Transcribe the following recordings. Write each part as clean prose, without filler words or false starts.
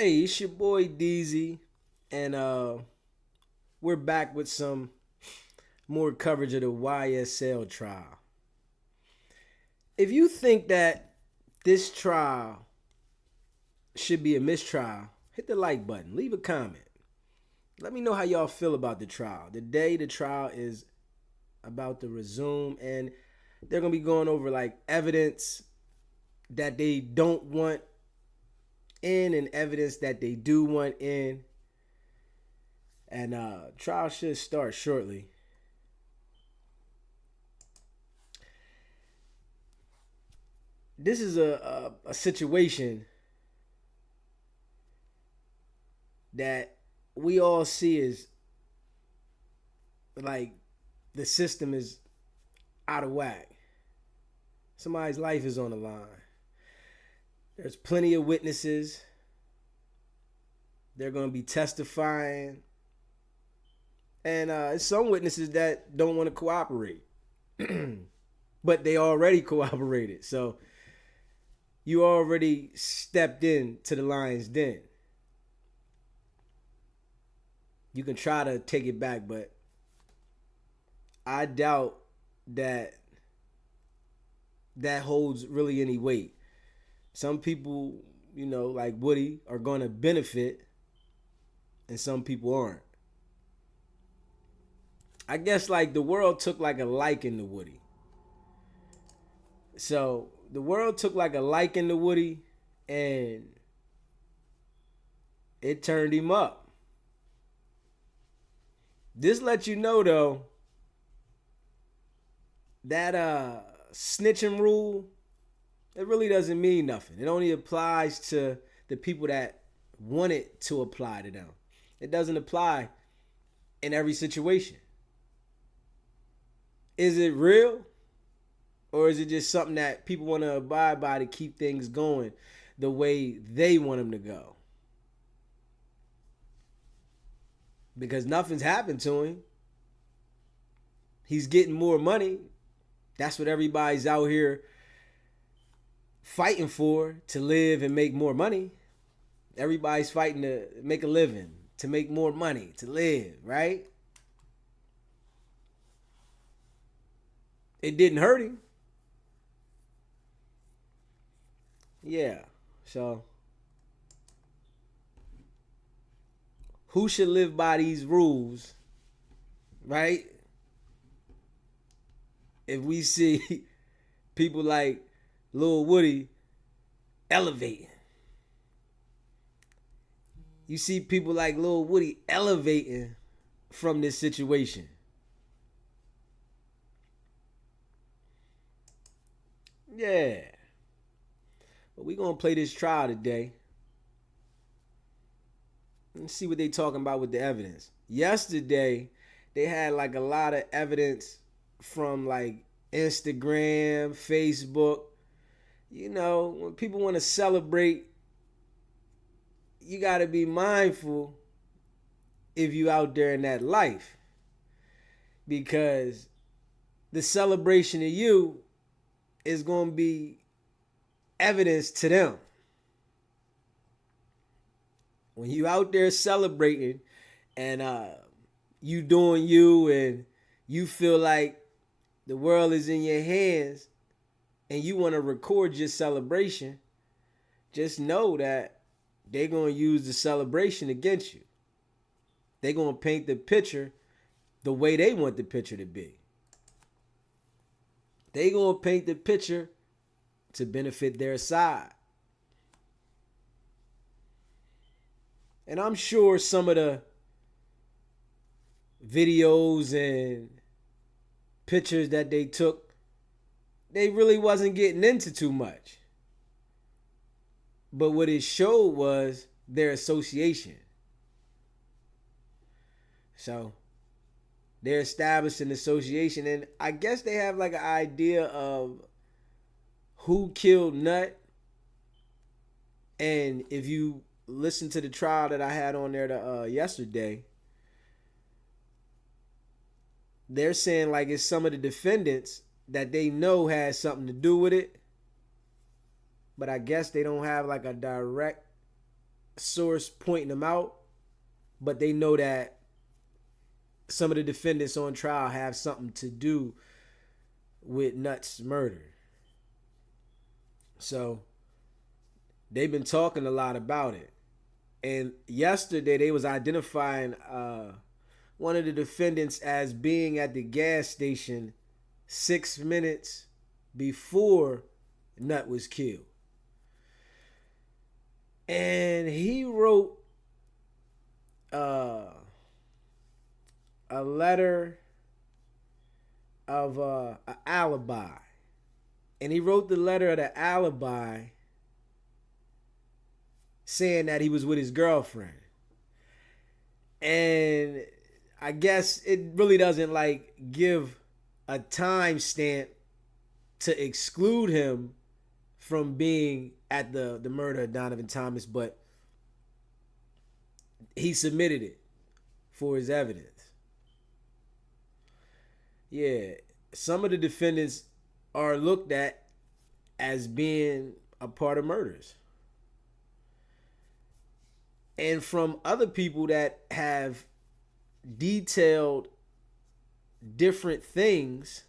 Hey, it's your boy DZ, and we're back with some more coverage of the YSL trial. If you think that this trial should be a mistrial, hit the like button, leave a comment. Let me know how y'all feel about the trial. Today, the trial is about to resume, and they're gonna be going over like evidence that they don't want in and evidence that they do want in. And trial should start shortly. This is a situation that we all see as like the system is out of whack. Somebody's life is on the line. There's plenty of witnesses. They're going to be testifying. And some witnesses that don't want to cooperate. But they already cooperated. So you already stepped into the lion's den. You can try to take it back, but I doubt that holds really any weight. Some people, like Woody, are going to benefit, and some people aren't. I guess like the world took like a liking to Woody. So the world took like a liking to Woody, and it turned him up. This lets you know though that snitching rule, it really doesn't mean nothing. It only applies to the people that want it to apply to them. It doesn't apply in every situation. Is it real? Or is it just something that people want to abide by to keep things going the way they want them to go? Because nothing's happened to him. He's getting more money. That's what everybody's out here fighting for, to live and make more money. Everybody's fighting to make a living, to make more money, to live, right? It didn't hurt him. Yeah. So who should live by these rules, right? If we see people like Lil Woody elevating. You see people like Lil Woody elevating from this situation. Yeah. But we're going to play this trial today. Let's see what they talking about with the evidence. Yesterday, they had like a lot of evidence from like Instagram, Facebook. When people want to celebrate, you got to be mindful if you out there in that life. Because the celebration of you is going to be evidence to them. When you out there celebrating and you doing you and you feel like the world is in your hands and you want to record your celebration, just know that they're going to use the celebration against you. They're going to paint the picture the way they want the picture to be. They're going to paint the picture to benefit their side. And I'm sure some of the videos and pictures that they took, they really wasn't getting into too much. But what it showed was their association. So they're established an association, and I guess they have like an idea of who killed Nut. And if you listen to the trial that I had on there yesterday, they're saying like it's some of the defendants that they know has something to do with it, but I guess they don't have like a direct source pointing them out, but they know that some of the defendants on trial have something to do with Nutt's murder. So they've been talking a lot about it. And yesterday they was identifying one of the defendants as being at the gas station 6 minutes before Nutt was killed. And he wrote a letter of an alibi. And he wrote the letter of the alibi saying that he was with his girlfriend. And I guess it really doesn't like give a time stamp to exclude him from being at the murder of Donovan Thomas, but he submitted it for his evidence. Yeah, some of the defendants are looked at as being a part of murders. And from other people that have detailed different things,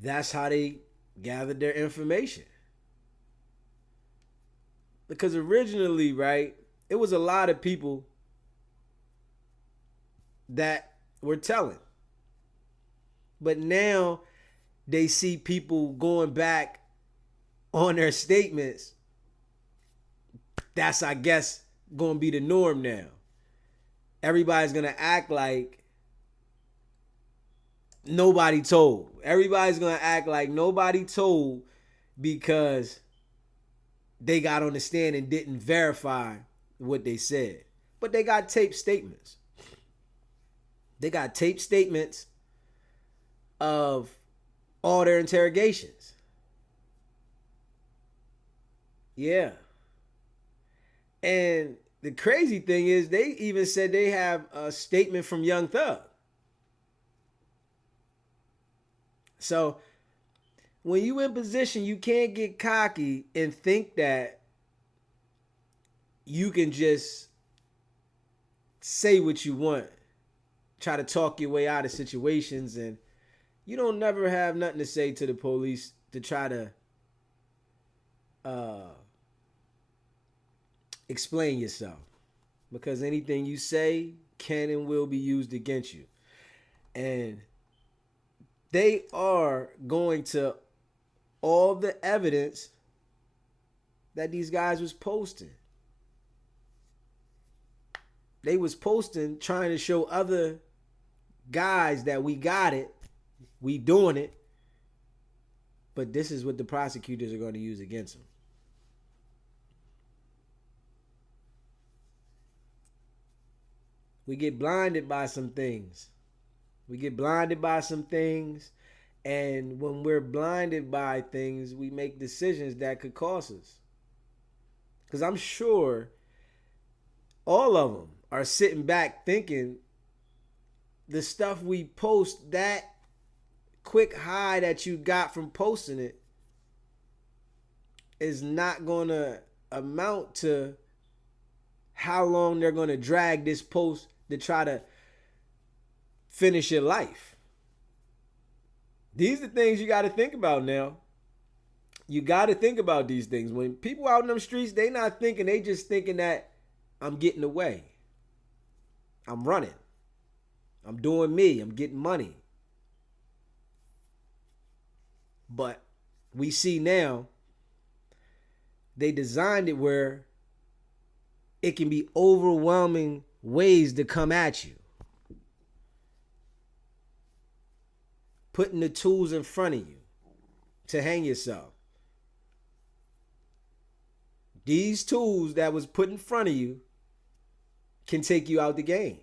that's how they gathered their information. Because originally, right, it was a lot of people that were telling. But now they see people going back on their statements. That's, I guess, going to be the norm now. Everybody's going to act like nobody told. Everybody's going to act like nobody told because they got on the stand and didn't verify what they said. But they got taped statements. They got taped statements of all their interrogations. Yeah. And the crazy thing is they even said they have a statement from Young Thug. So when you in position, you can't get cocky and think that you can just say what you want, try to talk your way out of situations, and you don't never have nothing to say to the police to try to explain yourself, because anything you say can and will be used against you. And they are going to all the evidence that these guys was posting. They was posting trying to show other guys that we got it, we doing it, but this is what the prosecutors are going to use against them. We get blinded by some things. And when we're blinded by things, we make decisions that could cost us. Because I'm sure all of them are sitting back thinking the stuff we post, that quick high that you got from posting it, is not going to amount to how long they're going to drag this post to try to finish your life. These are things you got to think about now. You got to think about these things. When people out in them streets, they not thinking, they just thinking that I'm getting away. I'm running. I'm doing me. I'm getting money. But we see now they designed it where it can be overwhelming ways to come at you. Putting the tools in front of you to hang yourself. These tools that was put in front of you can take you out the game.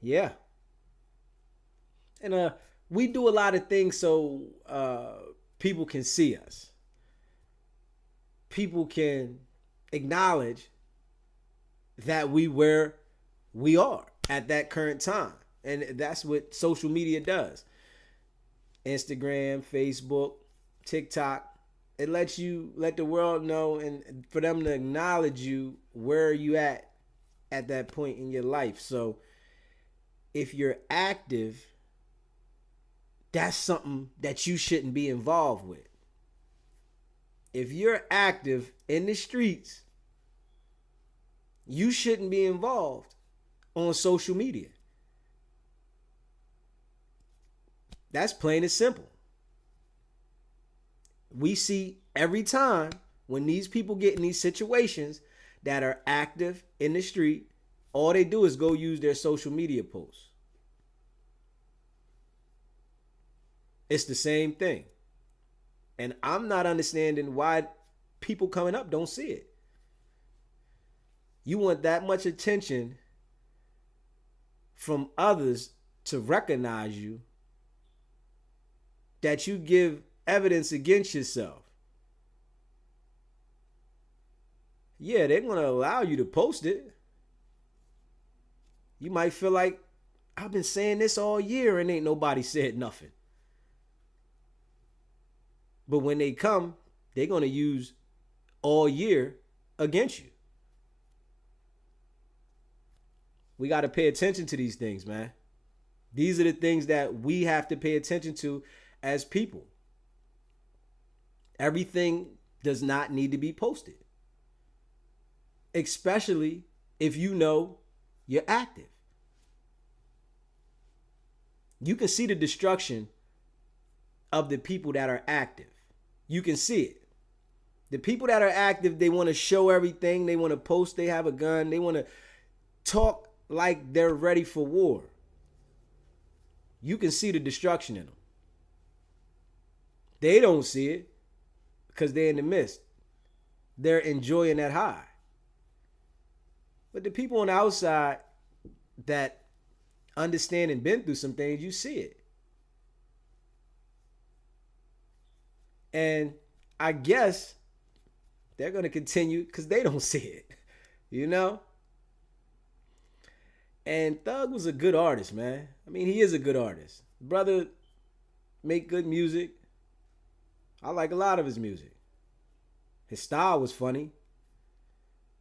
Yeah. And we do a lot of things so people can see us. People can acknowledge that we where we are at that current time. And that's what social media does. Instagram, Facebook, TikTok. It lets you let the world know and for them to acknowledge you where you at that point in your life. So if you're active, that's something that you shouldn't be involved with. If you're active in the streets, you shouldn't be involved on social media. That's plain and simple. We see every time when these people get in these situations that are active in the street, all they do is go use their social media posts. It's the same thing. And I'm not understanding why people coming up don't see it. You want that much attention from others to recognize you that you give evidence against yourself. Yeah, they're going to allow you to post it. You might feel like, I've been saying this all year and ain't nobody said nothing. But when they come, they're going to use all year against you. We got to pay attention to these things, man. These are the things that we have to pay attention to as people. Everything does not need to be posted, especially if you know you're active. You can see the destruction of the people that are active. You can see it. The people that are active, they want to show everything. They want to post they have a gun. They want to talk like they're ready for war. You can see the destruction in them. They don't see it because they're in the midst. They're enjoying that high. But the people on the outside that understand and been through some things, you see it. And I guess they're going to continue because they don't see it, you know? And Thug was a good artist, man. I mean, he is a good artist. Brother make good music. I like a lot of his music. His style was funny.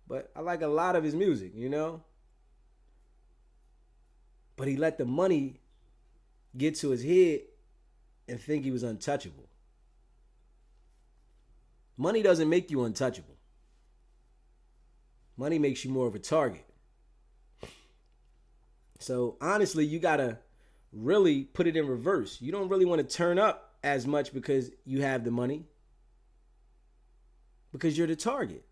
But I like a lot of his music, you know? But he let the money get to his head and think he was untouchable. Money doesn't make you untouchable. Money makes you more of a target. So honestly, you gotta really put it in reverse. You don't really want to turn up as much because you have the money, because you're the target.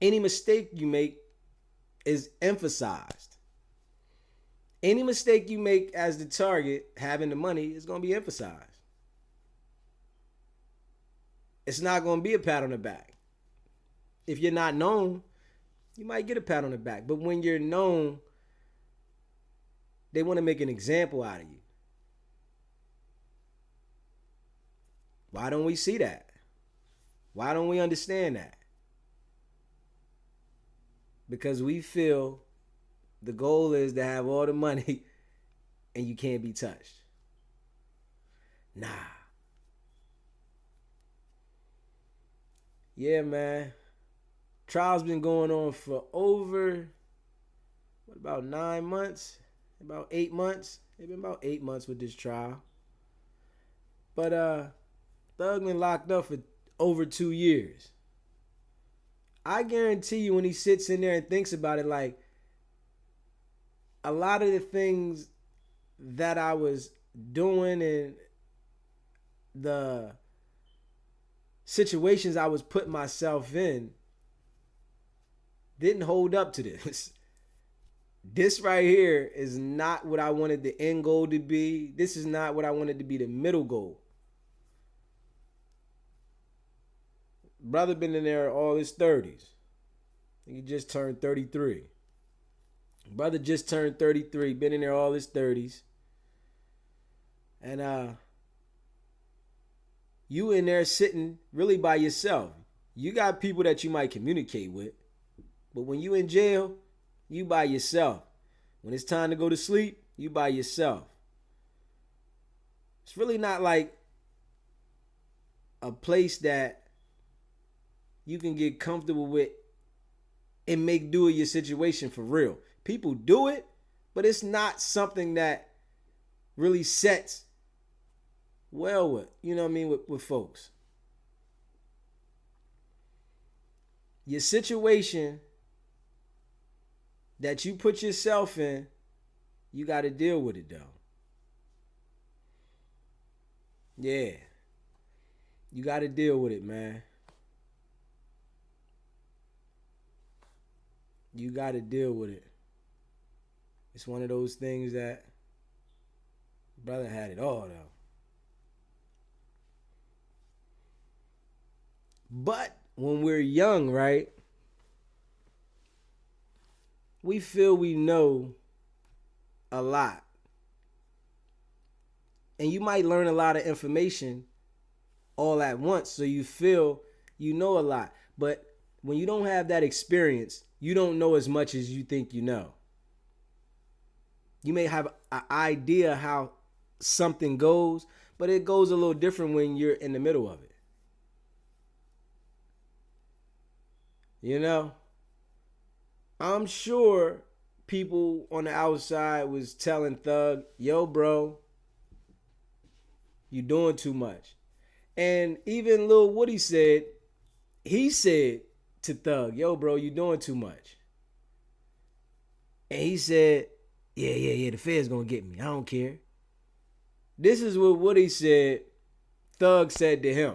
Any mistake you make is emphasized. Any mistake you make as the target, having the money, is going to be emphasized. It's not going to be a pat on the back. If you're not known, you might get a pat on the back. But when you're known, they want to make an example out of you. Why don't we see that? Why don't we understand that? Because we feel the goal is to have all the money and you can't be touched. Nah. Yeah, man. Trial's been going on for over, about 9 months? About 8 months? It's been about 8 months with this trial. But Thug been locked up for over 2 years. I guarantee you when he sits in there and thinks about it, like, a lot of the things that I was doing and the situations I was putting myself in didn't hold up to this. This right here is not what I wanted the end goal to be. This is not what I wanted to be the middle goal. Brother been in there all his 30s. He just turned 33. Brother just turned 33, been in there all his 30s. And you in there sitting really by yourself. You got people that you might communicate with. But when you in jail, you by yourself. When it's time to go to sleep, you by yourself. It's really not like a place that you can get comfortable with and make do with your situation for real. People do it, but it's not something that really sets well with, you know what I mean, with folks. Your situation that you put yourself in, you got to deal with it though. Yeah. You got to deal with it, man. You got to deal with it. It's one of those things that brother had it all though. But when we're young, right? We feel we know a lot. And you might learn a lot of information all at once, so you feel you know a lot. But when you don't have that experience, you don't know as much as you think you know. You may have an idea how something goes, but it goes a little different when you're in the middle of it. You know? I'm sure people on the outside was telling Thug, yo, bro, you doing too much. And even Lil Woody said, he said to Thug, yo, bro, you doing too much. And he said, yeah, the Fed's gonna get me. I don't care. This is what Woody said, Thug said to him.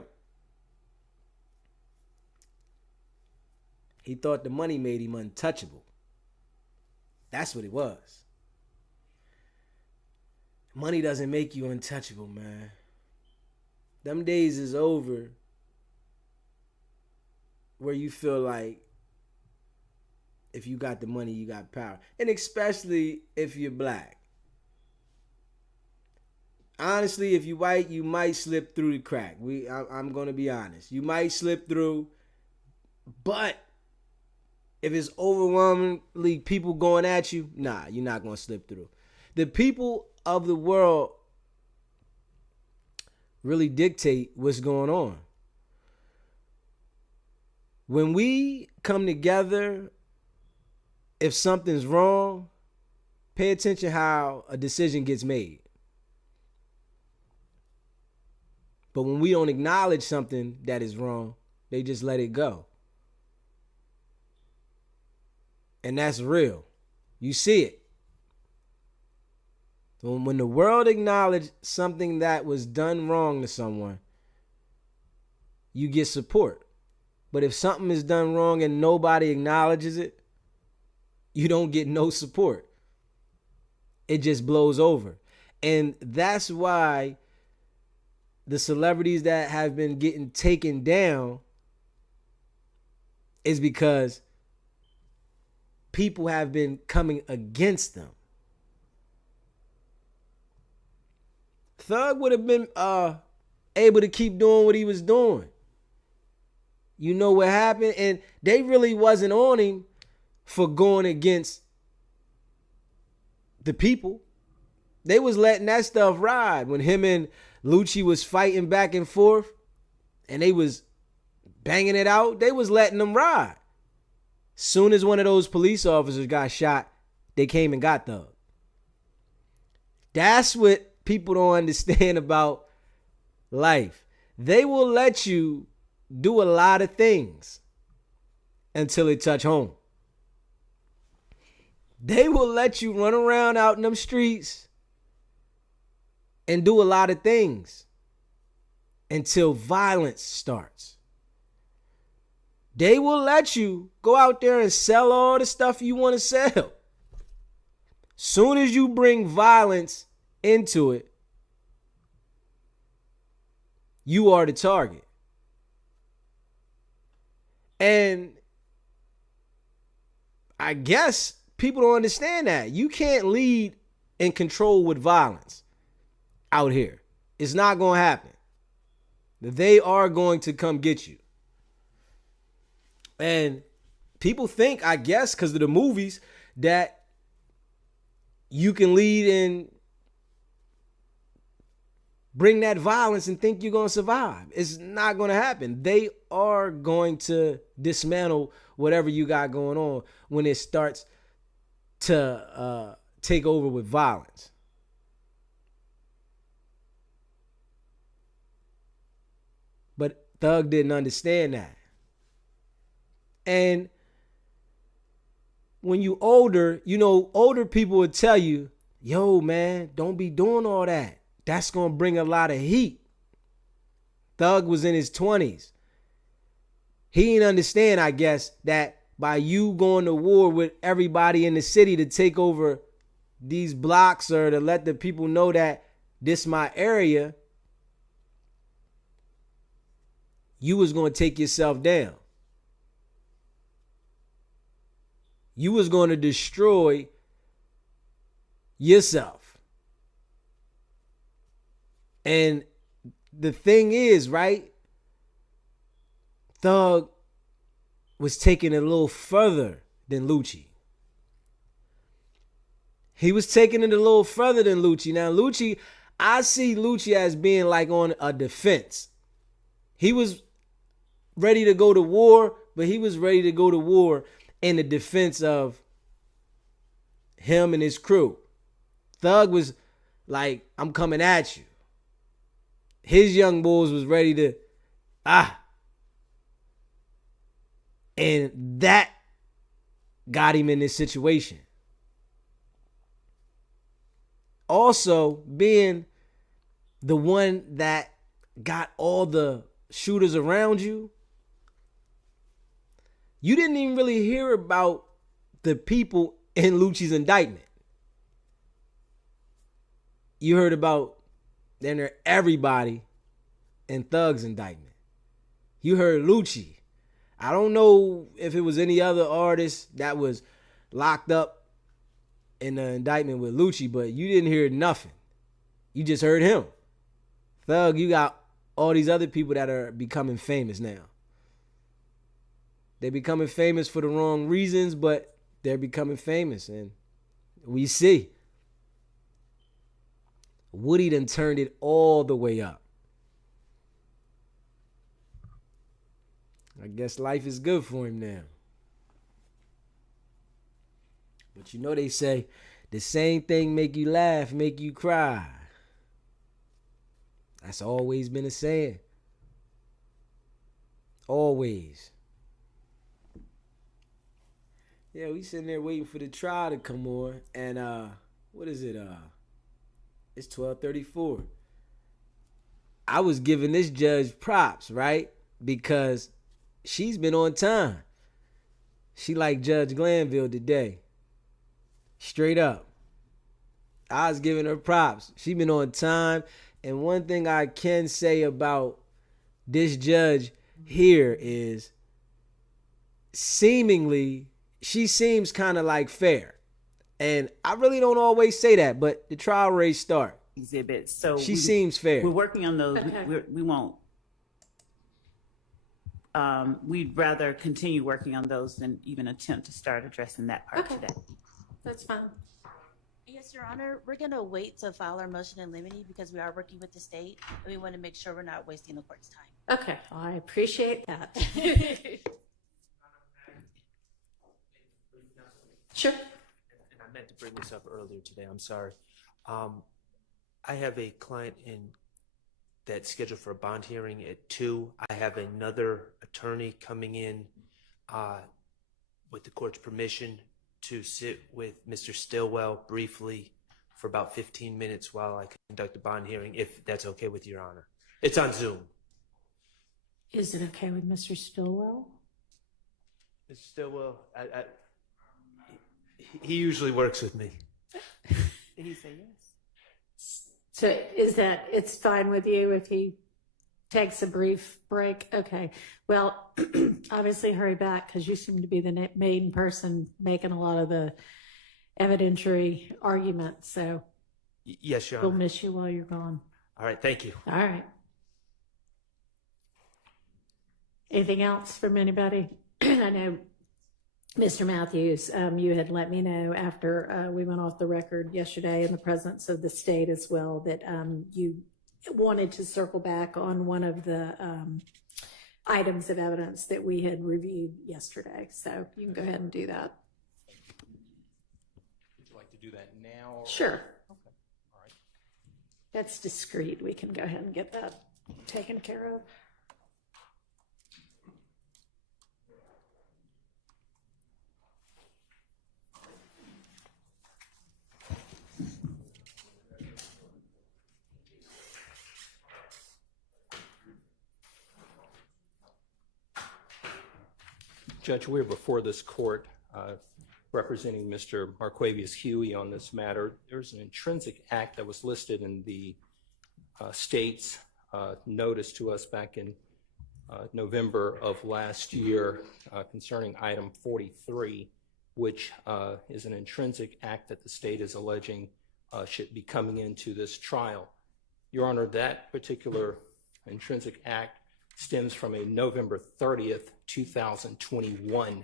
He thought the money made him untouchable. That's what it was. Money doesn't make you untouchable, man. Them days is over where you feel like if you got the money, you got power. And especially if you're black. Honestly, if you're white, you might slip through the crack. I'm going to be honest. You might slip through, but if it's overwhelmingly people going at you, nah, you're not going to slip through. The people of the world really dictate what's going on. When we come together, if something's wrong, pay attention how a decision gets made. But when we don't acknowledge something that is wrong, they just let it go. And that's real. You see it. When the world acknowledged something that was done wrong to someone, you get support. But if something is done wrong and nobody acknowledges it, you don't get no support. It just blows over. And that's why the celebrities that have been getting taken down is because people have been coming against them. Thug would have been able to keep doing what he was doing. You know what happened? And they really wasn't on him for going against the people. They was letting that stuff ride. When him and Lucci was fighting back and forth and they was banging it out, they was letting them ride. Soon as one of those police officers got shot, they came and got Thug. That's what people don't understand about life. They will let you do a lot of things until it touch home. They will let you run around out in them streets and do a lot of things until violence starts. They will let you go out there and sell all the stuff you want to sell. Soon as you bring violence into it, you are the target. And I guess people don't understand that. You can't lead and control with violence out here. It's not going to happen. They are going to come get you. And people think, I guess, because of the movies, that you can lead and bring that violence and think you're going to survive. It's not going to happen. They are going to dismantle whatever you got going on when it starts to take over with violence. But Thug didn't understand that. And when you older, older people would tell you, yo, man, don't be doing all that. That's going to bring a lot of heat. Thug was in his 20s. He didn't understand, I guess, that by you going to war with everybody in the city to take over these blocks or to let the people know that this my area, you was going to take yourself down. You was going to destroy yourself. And the thing is, right? Thug was taking it a little further than Lucci. He was taking it a little further than Lucci. Now, Lucci, I see Lucci as being like on a defense. He was ready to go to war, but he was ready to go to war in the defense of him and his crew. Thug was like, I'm coming at you. His young bulls was ready to, and that got him in this situation. Also, being the one that got all the shooters around you, you didn't even really hear about the people in Lucci's indictment. You heard about everybody in Thug's indictment. You heard Lucci. I don't know if it was any other artist that was locked up in the indictment with Lucci, but you didn't hear nothing. You just heard him. Thug, you got all these other people that are becoming famous now. They're becoming famous for the wrong reasons, but they're becoming famous. And we see Woody done turned it all the way up. I guess life is good for him now. But they say the same thing make you laugh, make you cry. That's always been a saying. Always. Yeah, we sitting there waiting for the trial to come on. And what is it? It's 12:34. I was giving this judge props, right? Because she's been on time. She like Judge Glanville today. Straight up. I was giving her props. She been on time. And one thing I can say about this judge here is seemingly she seems kind of like fair. And I really don't always say that, but the trial race start. Exhibit. So she seems fair. We're working on those. Okay. We won't. We'd rather continue working on those than even attempt to start addressing that part Okay. today. That's fine. Yes, Your Honor. We're going to wait to file our motion in limine because we are working with the state and we want to make sure we're not wasting the court's time. Okay, I appreciate that. Sure. And I meant to bring this up earlier today. I'm sorry. I have a client that's scheduled for a bond hearing at 2. I have another attorney coming in with the court's permission to sit with Mr. Stillwell briefly for about 15 minutes while I conduct a bond hearing, if that's okay with Your Honor. It's on Zoom. Is it okay with Mr. Stillwell? Mr. Stillwell, he usually works with me. Did he say yes? So it's fine with you if he takes a brief break? Okay. Well, obviously hurry back because you seem to be the main person making a lot of the evidentiary arguments. So Yes, Your Honor. we'll miss you while you're gone. All right, thank you. All right. Anything else from anybody? I know, Mr. Matthews, you had let me know after we went off the record yesterday in the presence of the state as well that you wanted to circle back on one of the items of evidence that we had reviewed yesterday. So you can go ahead and do that. Would you like to do that now? Sure. Okay. All right. That's discreet. We can go ahead and get that taken care of. Judge, we're before this court representing Mr. Marquavius Huey on this matter. There's an intrinsic act that was listed in the state's notice to us back in November of last year concerning item 43, which is an intrinsic act that the state is alleging should be coming into this trial. Your Honor, that particular intrinsic act stems from a November 30th, 2021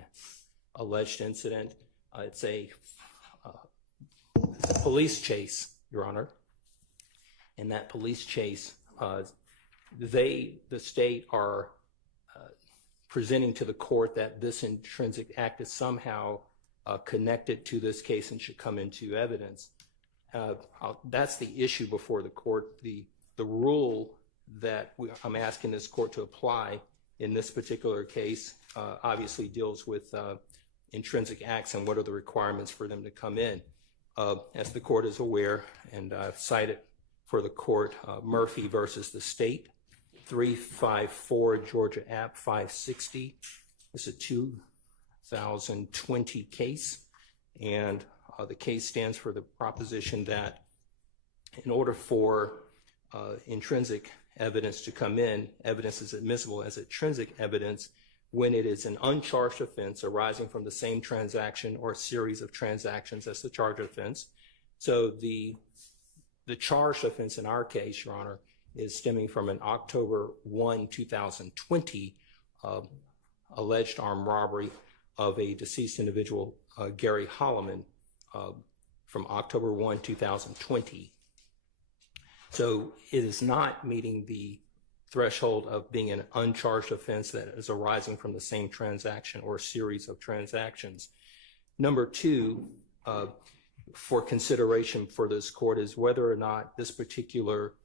alleged incident. It's a police chase, Your Honor. In that police chase, the state are presenting to the court that this intrinsic act is somehow connected to this case and should come into evidence. That's the issue before the court. The rule that I'm asking this court to apply in this particular case obviously deals with intrinsic acts and what are the requirements for them to come in. As the court is aware, and I've cited for the court Murphy versus the state, 354 Georgia App 560. It's a 2020 case, and the case stands for the proposition that in order for intrinsic evidence to come in, evidence is admissible as intrinsic evidence when it is an uncharged offense arising from the same transaction or series of transactions as the charged offense. So the charged offense in our case, Your Honor, is stemming from an October 1, 2020 alleged armed robbery of a deceased individual, Gary Holloman, from October 1, 2020. So it is not meeting the threshold of being an uncharged offense that is arising from the same transaction or series of transactions. Number two, for consideration for this court is whether or not this particular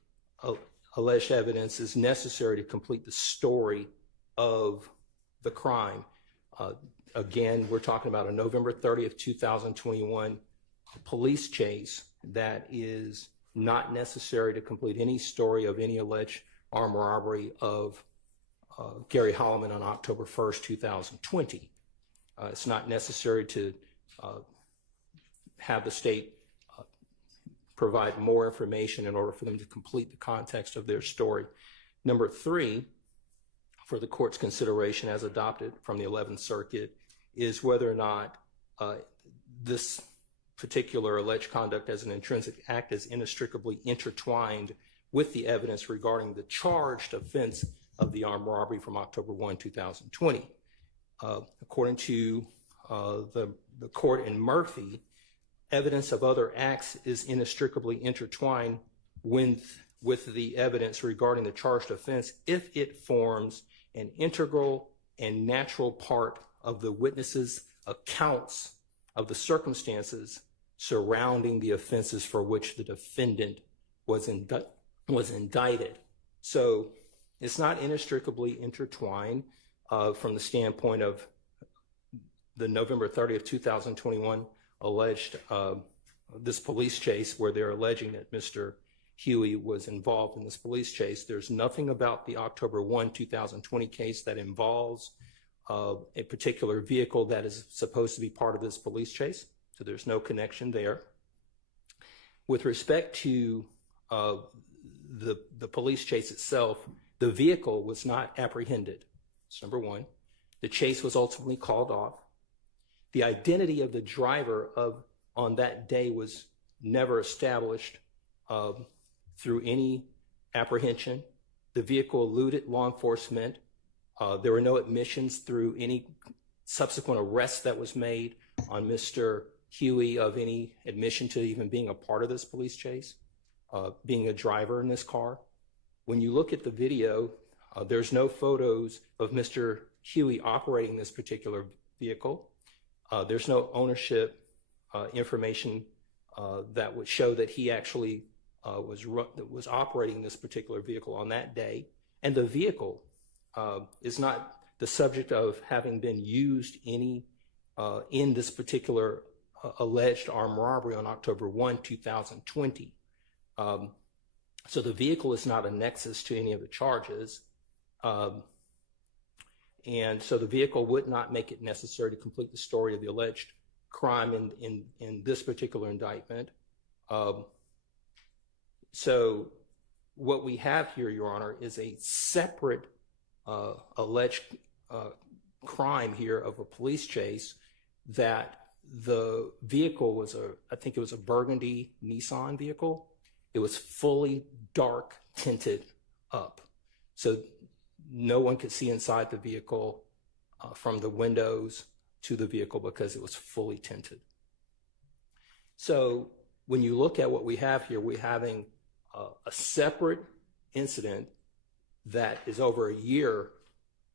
alleged evidence is necessary to complete the story of the crime. Again, we're talking about a November 30th, 2021 police chase that is not necessary to complete any story of any alleged armed robbery of Gary Holloman on October 1st, 2020. It's not necessary to have the state provide more information in order for them to complete the context of their story. Number three, for the court's consideration as adopted from the 11th Circuit, is whether or not this particular alleged conduct as an intrinsic act is inextricably intertwined with the evidence regarding the charged offense of the armed robbery from October 1, 2020. According to the court in Murphy, evidence of other acts is inextricably intertwined with the evidence regarding the charged offense if it forms an integral and natural part of the witness's accounts of the circumstances surrounding the offenses for which the defendant was indicted. So it's not inextricably intertwined from the standpoint of the November 30th, 2021 alleged this police chase where they're alleging that Mr. Huey was involved in this police chase. There's nothing about the October 1, 2020 case that involves a particular vehicle that is supposed to be part of this police chase. So there's no connection there. With respect to the police chase itself, the vehicle was not apprehended. That's number one. The chase was ultimately called off. The identity of the driver on that day was never established through any apprehension. The vehicle eluded law enforcement. There were no admissions through any subsequent arrest that was made on Mr. Huey of any admission to even being a part of this police chase, being a driver in this car. When you look at the video, there's no photos of Mr. Huey operating this particular vehicle. There's no ownership information that would show that he actually was operating this particular vehicle on that day. And the vehicle is not the subject of having been used in this particular alleged armed robbery on October 1, 2020. So the vehicle is not a nexus to any of the charges. And so the vehicle would not make it necessary to complete the story of the alleged crime in this particular indictment. So what we have here, Your Honor, is a separate alleged crime here of a police chase, that the vehicle was I think it was a burgundy Nissan vehicle. It was fully dark tinted up. So no one could see inside the vehicle from the windows to the vehicle because it was fully tinted. So when you look at what we have here, we're having a separate incident that is over a year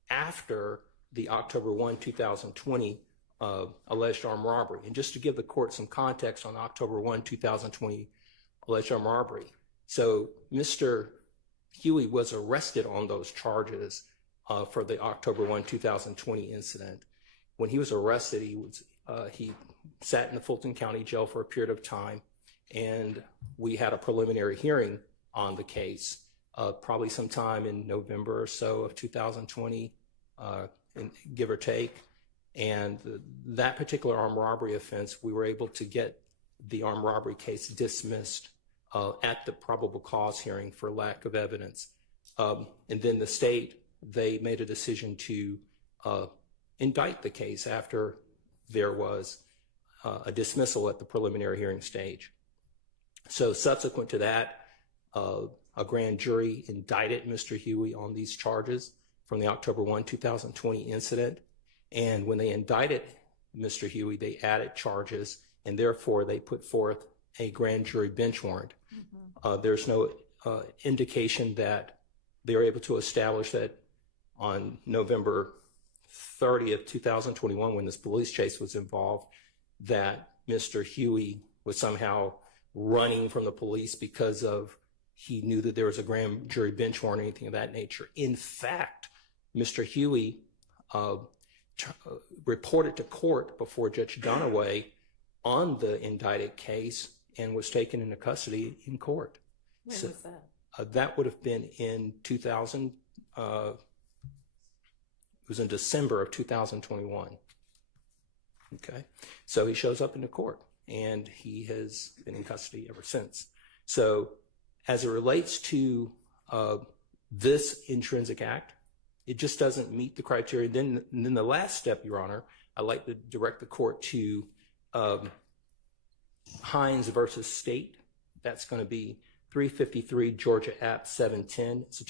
after the October 1, 2020 alleged armed robbery. And just to give the court some context on October 1, 2020 alleged armed robbery. So Mr. Huey was arrested on those charges for the October 1, 2020 incident. When he was arrested, he sat in the Fulton County Jail for a period of time, and we had a preliminary hearing on the case, probably sometime in November or so of 2020, give or take. And that particular armed robbery offense, we were able to get the armed robbery case dismissed at the probable cause hearing for lack of evidence. And then the state, they made a decision to indict the case after there was a dismissal at the preliminary hearing stage. So subsequent to that, a grand jury indicted Mr. Huey on these charges from the October 1, 2020 incident. And when they indicted Mr. Huey, they added charges, and therefore they put forth a grand jury bench warrant. Mm-hmm. There's no indication that they were able to establish that on November 30th, 2021, when this police chase was involved, that Mr. Huey was somehow running from the police because of he knew that there was a grand jury bench warrant or anything of that nature. In fact, Mr. Huey reported to court before Judge Dunaway on the indicted case and was taken into custody in court. When was that? That would have been in 2000. It was in December of 2021. Okay, so he shows up in the court, and he has been in custody ever since. So as it relates to this intrinsic act, it just doesn't meet the criteria. Then the last step, Your Honor, I'd like to direct the court to Hines versus State. That's going to be 353 Georgia App 710. It's a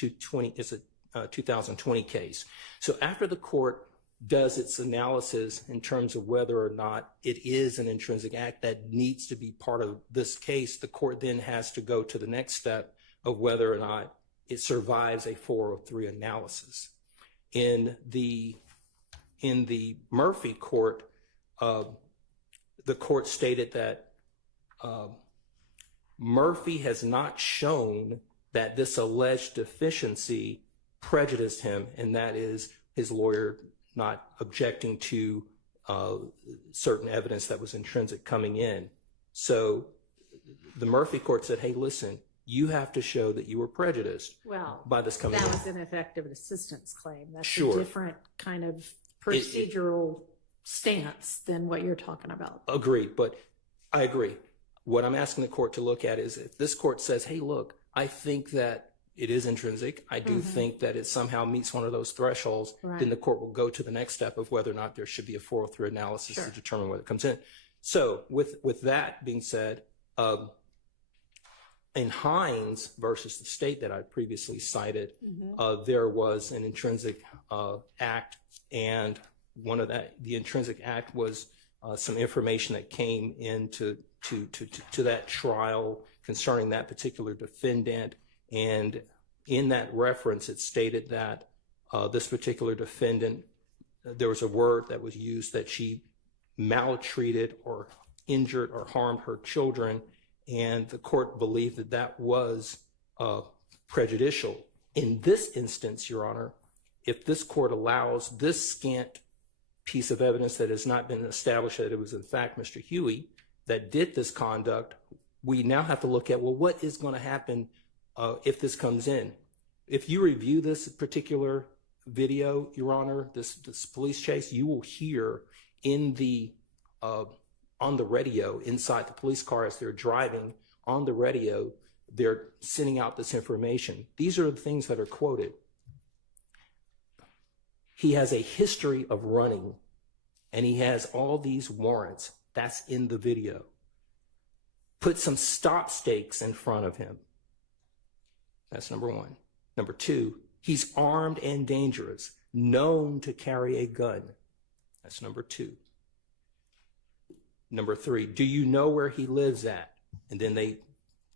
2020 case. So after the court does its analysis in terms of whether or not it is an intrinsic act that needs to be part of this case, the court then has to go to the next step of whether or not it survives a 403 analysis. In the Murphy court, the court stated that Murphy has not shown that this alleged deficiency prejudiced him, and that is his lawyer not objecting to certain evidence that was intrinsic coming in. So the Murphy court said, hey, listen, you have to show that you were prejudiced by this coming in. That was an effective assistance claim. That's Sure. a different kind of procedural stance than what you're talking about. Agreed, but I agree. What I'm asking the court to look at is if this court says, hey, look, I think that it is intrinsic. I do think that it somehow meets one of those thresholds. Right. Then the court will go to the next step of whether or not there should be a 403 analysis to determine whether it comes in. So with that being said, in Hines versus the State that I previously cited, there was an intrinsic act, and the intrinsic act was some information that came into to that trial concerning that particular defendant, and In that reference, it stated that this particular defendant, there was a word that was used that she maltreated or injured or harmed her children, and the court believed that that was prejudicial. In this instance, Your Honor, if this court allows this scant piece of evidence that has not been established that it was in fact Mr. Huey that did this conduct, we now have to look at, well, what is going to happen if this comes in? If you review this particular video, Your Honor, this police chase, you will hear in the on the radio inside the police car as they're driving on the radio, they're sending out this information. These are the things that are quoted. He has a history of running, and he has all these warrants. That's in the video. Put some stop stakes in front of him. That's number one. Number two, he's armed and dangerous, known to carry a gun. That's number two. Number three, do you know where he lives at? And then they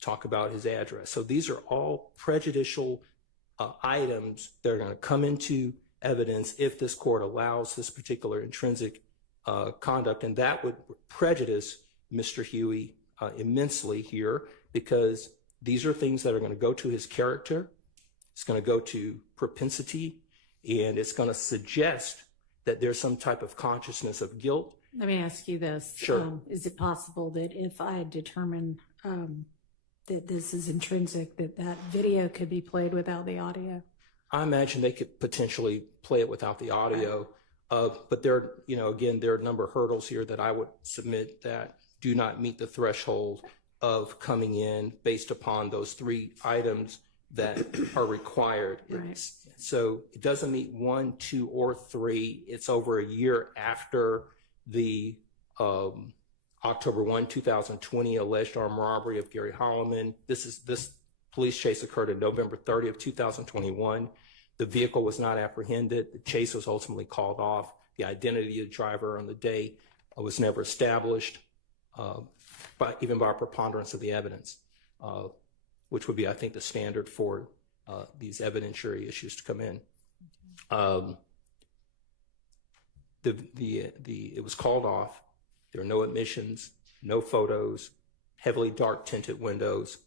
talk about his address. So these are all prejudicial items that are going to come into evidence if this court allows this particular intrinsic conduct. And that would prejudice Mr. Huey immensely here, because these are things that are going to go to his character. It's going to go to propensity, and it's going to suggest that there's some type of consciousness of guilt. Let me ask you this. Sure. Is it possible that if I determine that this is intrinsic, that that video could be played without the audio? I imagine they could potentially play it without the audio. But there, again, there are a number of hurdles here that I would submit that do not meet the threshold of coming in based upon those three items that are required. Right. So it doesn't meet 1, 2, or 3. It's over a year after the October 1, 2020 alleged armed robbery of Gary Holloman. This police chase occurred on November 30th, 2021. The vehicle was not apprehended. The chase was ultimately called off. The identity of the driver on the day was never established, even by a preponderance of the evidence, which would be, I think, the standard for these evidentiary issues to come in. It was called off. There are no admissions, no photos, heavily dark tinted windows.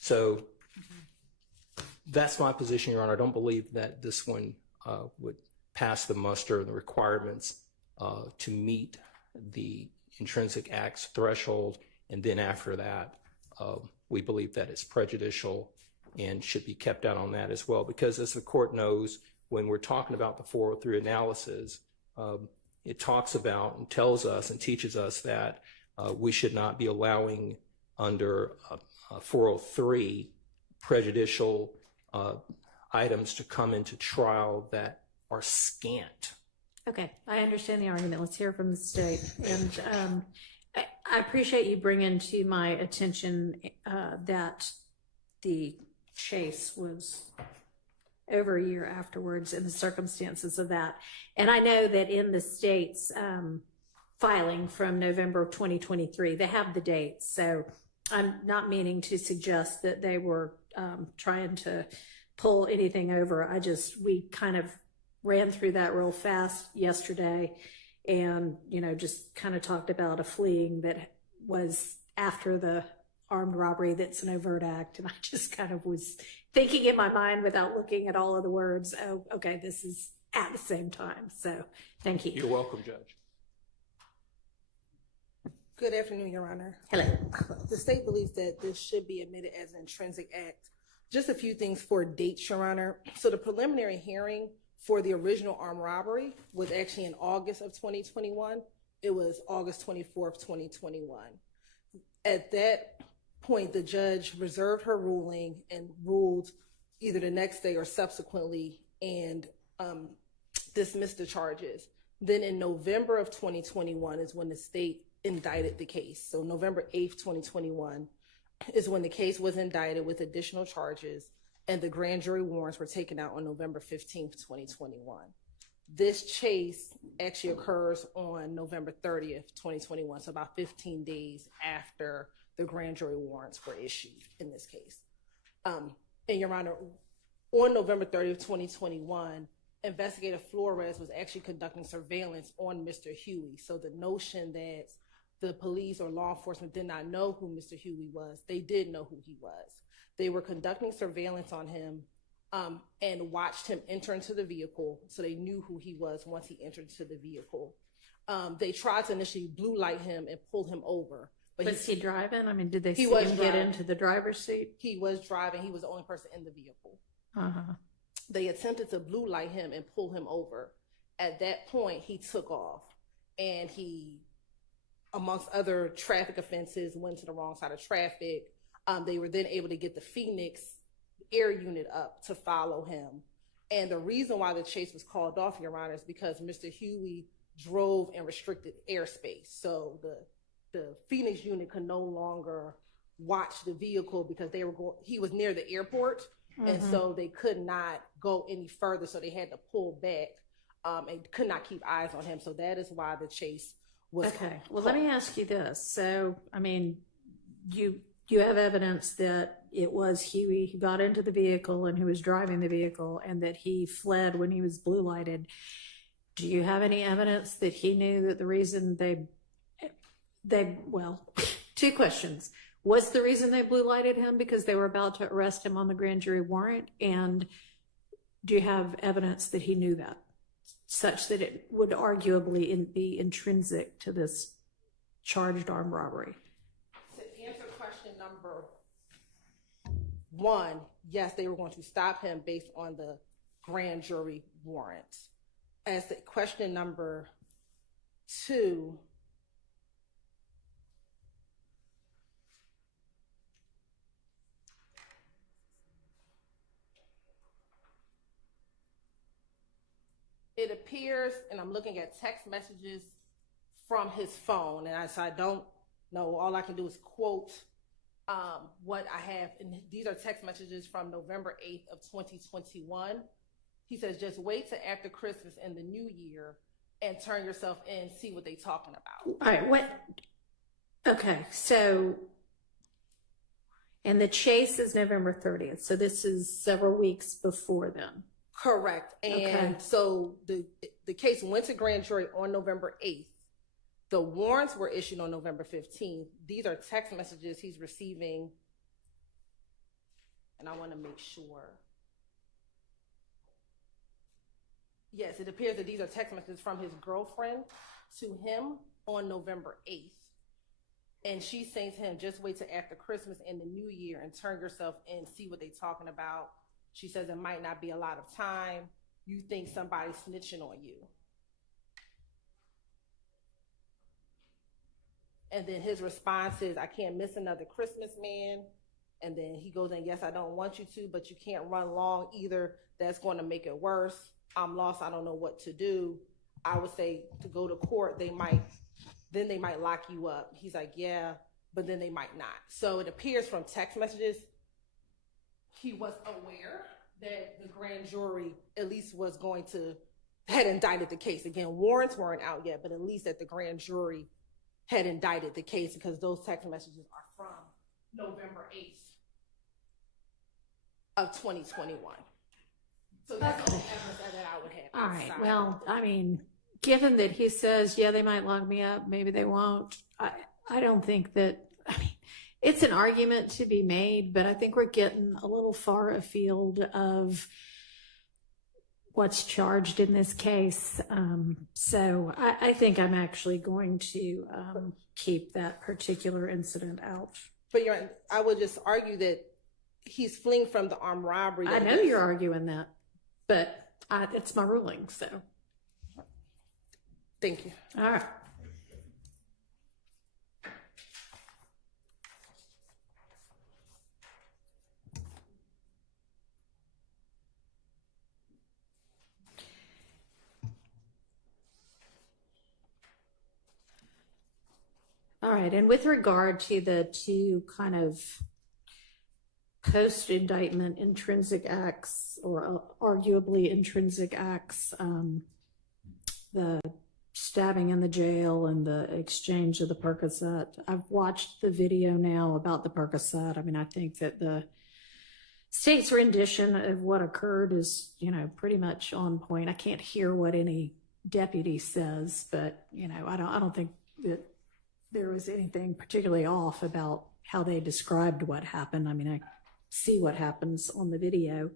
So that's my position, Your Honor. I don't believe that this one would pass the muster and the requirements to meet the intrinsic acts threshold. And then after that, we believe that it's prejudicial and should be kept out on that as well. Because as the court knows, when we're talking about the 403 analysis, it talks about and tells us and teaches us that we should not be allowing under 403 prejudicial items to come into trial that are scant. Okay, I understand the argument. Let's hear from the state. And I appreciate you bringing to my attention that the chase was over a year afterwards and the circumstances of that. And I know that in the state's filing from November of 2023, they have the dates. So I'm not meaning to suggest that they were trying to pull anything over. We kind of ran through that real fast yesterday and, just kind of talked about a fleeing that was after the armed robbery that's an overt act. And I just kind of was thinking in my mind without looking at all of the words, oh, okay, this is at the same time. So thank you. You're welcome, Judge. Good afternoon, Your Honor. Hello. The state believes that this should be admitted as an intrinsic act. Just a few things for dates, Your Honor. So the preliminary hearing for the original armed robbery was actually in August of 2021. It was August 24th, 2021. At that point, the judge reserved her ruling and ruled either the next day or subsequently and dismissed the charges. Then in November of 2021 is when the state indicted the case. So November 8th, 2021 is when the case was indicted with additional charges, and the grand jury warrants were taken out on November 15th, 2021. This chase actually occurs on November 30th, 2021, so about 15 days after the grand jury warrants were issued in this case. And Your Honor, on November 30th, 2021, investigator Flores was actually conducting surveillance on Mr. Huey. So the notion that the police or law enforcement did not know who Mr. Huey was, they did know who he was. They were conducting surveillance on him and watched him enter into the vehicle, so they knew who he was once he entered into the vehicle. They tried to initially blue light him and pull him over. But Was he driving? I mean, did they He see was him get driving. into the driver's seat? He was driving. He was the only person in the vehicle. Uh-huh. They attempted to blue light him and pull him over. At that point, he took off, and he, amongst other traffic offenses, went to the wrong side of traffic. They were then able to get the Phoenix air unit up to follow him. And the reason why the chase was called off, Your Honor, is because Mr. Huey drove in restricted airspace. So the Phoenix unit could no longer watch the vehicle because he was near the airport. And so they could not go any further. So they had to pull back and could not keep eyes on him. So that is why the chase was Okay. Well, let me ask you this. So, I mean, you have evidence that it was Huey who got into the vehicle and who was driving the vehicle, and that he fled when he was blue lighted. Do you have any evidence that he knew that the reason well, two questions. Was the reason they blue lighted him because they were about to arrest him on the grand jury warrant? And do you have evidence that he knew that, such that it would arguably be intrinsic to this charged armed robbery? To answer question number one, yes, they were going to stop him based on the grand jury warrant. As to question number two, it appears, and I'm looking at text messages from his phone, and I don't know, all I can do is quote what I have, and these are text messages from November 8th of 2021. He says, just wait till after Christmas and the New Year and turn yourself in, see what they talking about. All right. Okay. So, and the chase is November 30th. So this is several weeks before then. Correct. And Okay. so the case went to grand jury on November 8th. The warrants were issued on November 15th. These are text messages he's receiving. And I want to make sure. Yes, it appears that these are text messages from his girlfriend to him on November 8th. And she's saying to him, just wait till after Christmas and the New Year and turn yourself in, see what they talking about. She says it might not be a lot of time. You think somebody's snitching on you. And then his response is, I can't miss another Christmas, man. And then he goes in, yes, I don't want you to, but you can't run long either. That's going to make it worse. I'm lost. I don't know what to do. I would say to go to court, they might lock you up. He's like, yeah, but then they might not. So it appears from text messages, he was aware that the grand jury at least had indicted the case. Again, warrants weren't out yet, but at least that the grand jury had indicted the case, because those text messages are from November 8th of 2021. So that's all the evidence that I would have. All right. outside. Well, I mean, given that he says, yeah, they might lock me up, maybe they won't. I don't think that, I mean, it's an argument to be made, but I think we're getting a little far afield of what's charged in this case. So I think I'm actually going to keep that particular incident out. But I would just argue that he's fleeing from the armed robbery. I know you're arguing that, but it's my ruling, so. Thank you. All right. All right, and with regard to the two kind of post-indictment intrinsic acts, or arguably intrinsic acts, the stabbing in the jail and the exchange of the Percocet, I've watched the video now about the Percocet. I mean, I think that state's rendition of what occurred is, pretty much on point. I can't hear what any deputy says, but, I don't think that there was anything particularly off about how they described what happened. I mean, I see what happens on the video.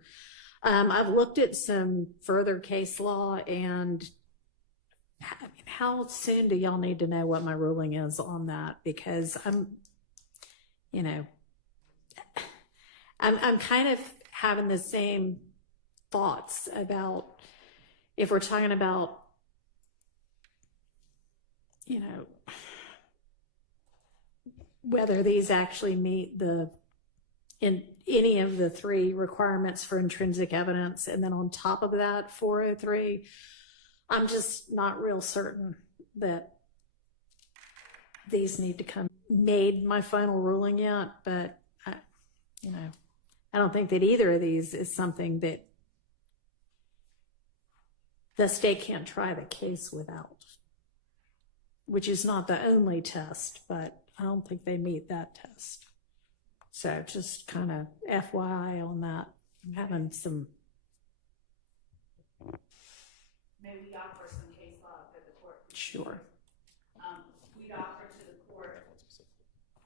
I've looked at some further case law, and how soon do y'all need to know what my ruling is on that? Because I'm kind of having the same thoughts about if we're talking about, whether these actually meet in any of the three requirements for intrinsic evidence. And then on top of that, 403, I'm just not real certain that these need to come. Made my final ruling yet, but I don't think that either of these is something that the state can't try the case without, which is not the only test, but I don't think they meet that test. So just kind of FYI on that. I'm having some. May we offer some case law that the court? Sure. We'd offer to the court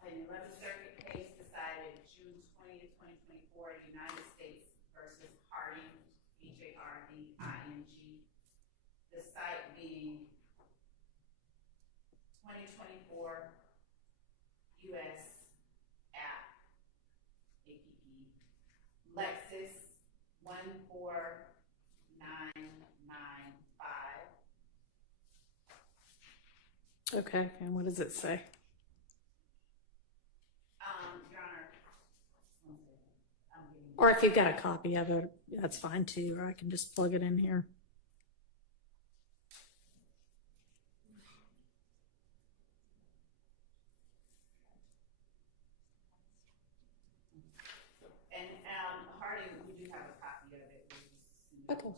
an 11th Circuit case decided June 20th, 2024, United States versus Harding, Harding. The site being 2024 U.S. app, Lexus 14995. Okay, and what does it say? Your Honor, Or if you've got a copy of it, that's fine too, or I can just plug it in here. and Harding, we do have a copy of it. Okay.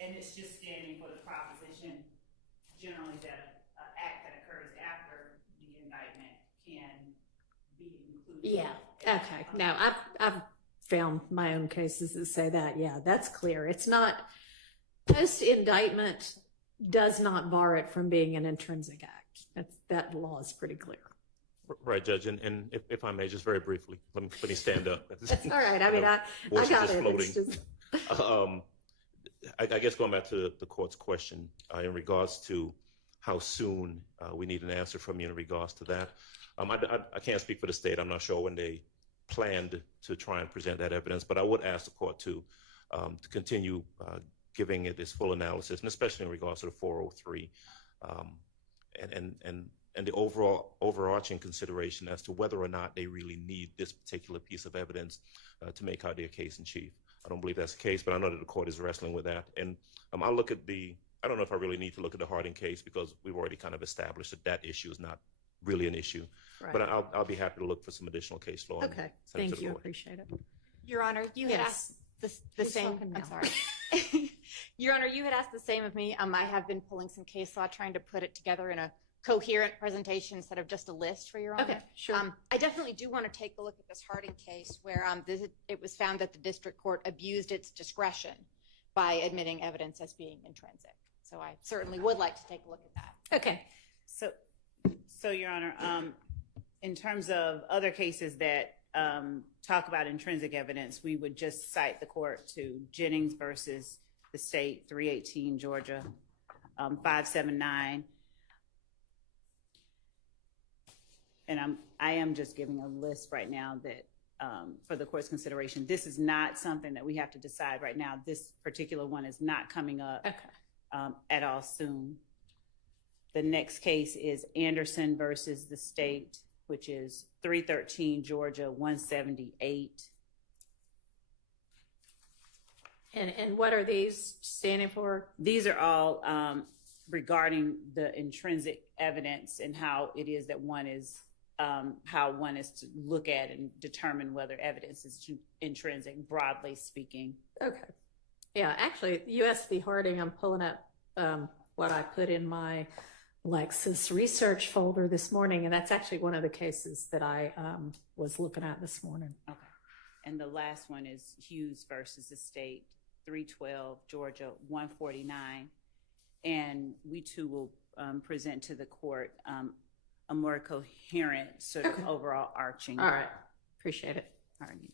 And it's just standing for the proposition generally that an act that occurs after the indictment can be included. Yeah. Okay. No, I've found my own cases that say that. Yeah, that's clear. It's not post-indictment does not bar it from being an intrinsic act. That law is pretty clear. Right, Judge, and if I may, just very briefly, let me stand up. That's all right. I mean, I Voice is got just it. floating. It's just... I guess going back to the court's question in regards to how soon we need an answer from you in regards to that. I can't speak for the state. I'm not sure when they planned to try and present that evidence, but I would ask the court to continue giving it its full analysis, and especially in regards to the 403 and the overarching consideration as to whether or not they really need this particular piece of evidence to make out their case in chief. I don't believe that's the case, but I know that the court is wrestling with that. And I'll look at I don't know if I really need to look at the Harding case because we've already kind of established that issue is not really an issue. Right. But I'll be happy to look for some additional case law. Okay, thank you. Appreciate it. Your Honor, you had asked the same. I'm sorry. Your Honor, you had asked the same of me. I have been pulling some case law, trying to put it together in a coherent presentation instead of just a list for Your Honor. Okay, sure. I definitely do want to take a look at this Harding case where it was found that the district court abused its discretion by admitting evidence as being intrinsic. So I certainly would like to take a look at that. Okay. So Your Honor, in terms of other cases that talk about intrinsic evidence, we would just cite the court to Jennings versus the state, 318 Georgia, 579. And I am just giving a list right now that for the court's consideration. This is not something that we have to decide right now. This particular one is not coming up at all soon. The next case is Anderson versus the state, which is 313 Georgia, 178. And what are these standing for? These are all regarding the intrinsic evidence and how it is that one is how one is to look at and determine whether evidence is intrinsic, broadly speaking. Okay. Yeah, actually, U.S. v. Harding, I'm pulling up what I put in my Lexus research folder this morning, and that's actually one of the cases that I was looking at this morning. Okay. And the last one is Hughes versus the state, 312 Georgia 149. And we too will present to the court a more coherent sort of overall arching All right. Appreciate it. argument.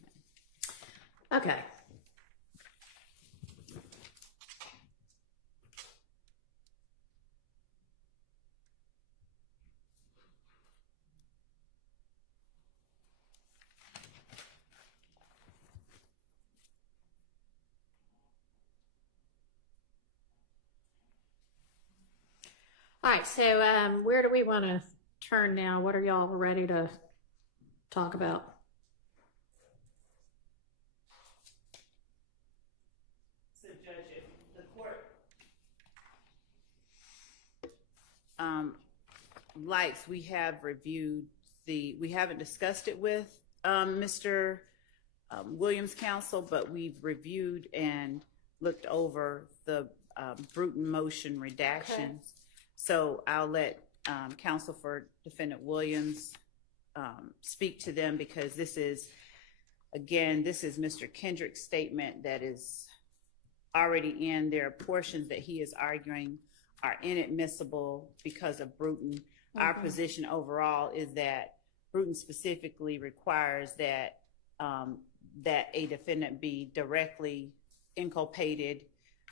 Okay. All right, so where do we want to turn now? What are y'all ready to talk about? So, Judge, if the court likes, we have reviewed we haven't discussed it with Mr. Williams' counsel, but we've reviewed and looked over the Bruton motion redactions. Okay. So I'll let counsel for defendant Williams speak to them, because this is Mr. Kendrick's statement that is already in. There are portions that he is arguing are inadmissible because of Bruton. Mm-hmm. Our position overall is that Bruton specifically requires that that a defendant be directly inculpated,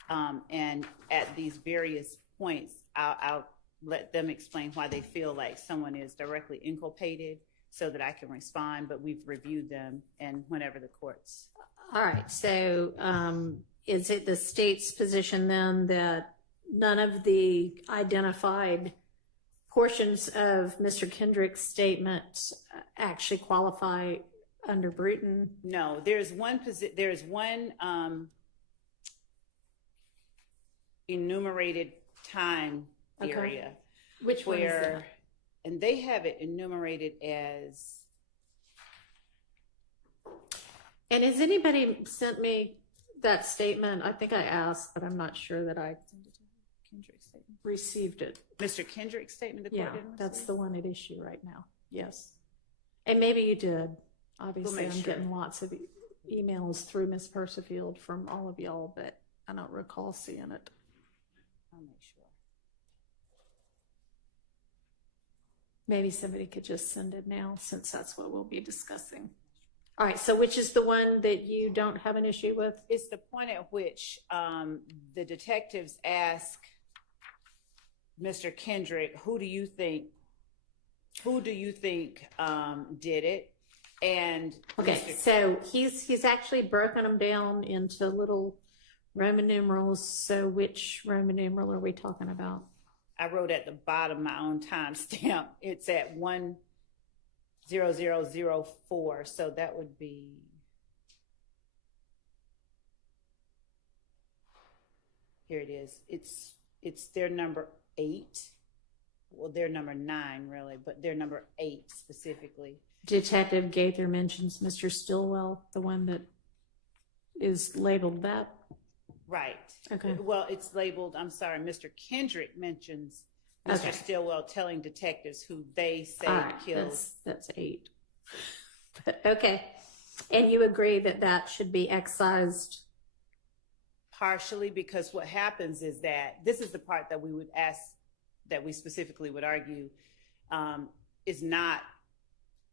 and at these various points, I'll let them explain why they feel like someone is directly inculpated so that I can respond, but we've reviewed them and whenever the courts. All right, so is it the state's position then that none of the identified portions of Mr. Kendrick's statement actually qualify under Bruton? No, there's one enumerated time area. Which one is that? And they have it enumerated as. And has anybody sent me that statement? I think I asked, but I'm not sure that I received it. Mr. Kendrick's statement? The court didn't that's receive? the one at issue right now. Yes. And maybe you did. Obviously, We'll I'm sure. getting lots of emails through Ms. Persifield from all of y'all, but I don't recall seeing it. I'll make sure. Maybe somebody could just send it now, since that's what we'll be discussing. All right, so which is the one that you don't have an issue with? It's the point at which the detectives ask Mr. Kendrick, who do you think did it? And okay, so he's actually broken them down into little Roman numerals. So which Roman numeral are we talking about? I wrote at the bottom my own timestamp. It's at 10004. So that would be. Here it is. It's their number 8. Well, they're number 9 really, but they're number 8 specifically. Detective Gaither mentions Mr. Stillwell, the one that is labeled that. Right. Okay. Well, it's labeled, I'm sorry, Mr. Kendrick mentions Mr. Stillwell telling detectives who they say killed. That's 8. But, okay. And you agree that that should be excised? Partially, because what happens is that this is the part that we would ask, that we specifically would argue is not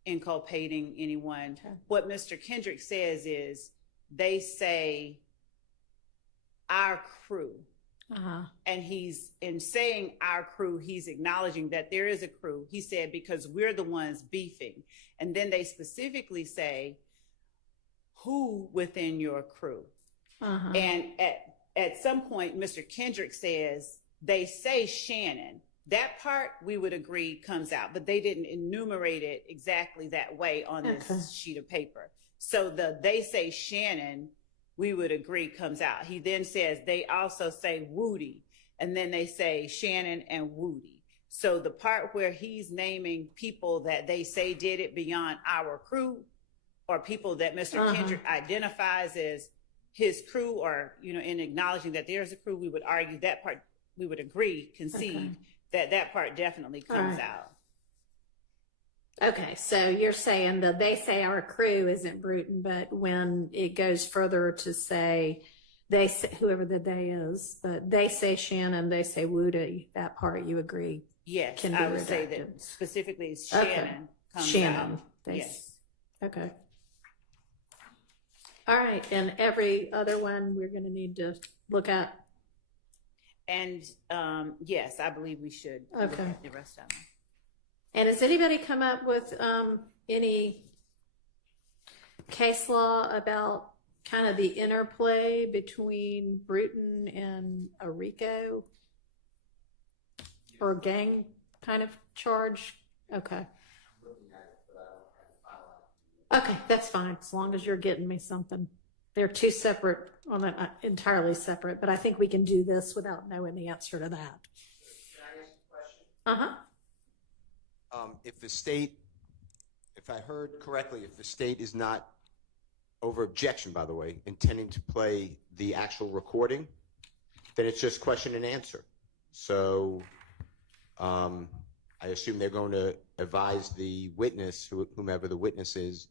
inculpating anyone. Okay. What Mr. Kendrick says is they say our crew. And he's, in saying our crew, he's acknowledging that there is a crew. He said, because we're the ones beefing. And then they specifically say, who within your crew? And at some point, Mr. Kendrick says, they say Shannon. That part, we would agree, comes out, but they didn't enumerate it exactly that way on this sheet of paper. So they say Shannon, we would agree, comes out. He then says they also say Woody, and then they say Shannon and Woody. So the part where he's naming people that they say did it beyond our crew, or people that Mr. Kendrick identifies as his crew, or, you know, in acknowledging that there's a crew, we would argue that part, we would agree, concede that part definitely comes out. Okay, so you're saying that they say our crew isn't Bruton, but when it goes further to say they say, whoever the they is, but they say Shannon, they say Woody, that part you agree? Yes, Can be I would say redacted. that specifically Okay. Shannon comes Shannon. out. They Yes. Okay. All right, and every other one we're going to need to look at. And yes, I believe we should look Okay. at the rest of them. And has anybody come up with any case law about kind of the interplay between Bruton and a RICO or gang kind of charge? Okay. Okay, that's fine, as long as you're getting me something. They're two separate, well, not entirely separate, but I think we can do this without knowing the answer to that. Can I ask a question? Uh-huh. If the state, if I heard correctly, if the state is not, over objection, by the way, intending to play the actual recording, then it's just question and answer. So I assume they're going to advise the witness, whomever the witness is,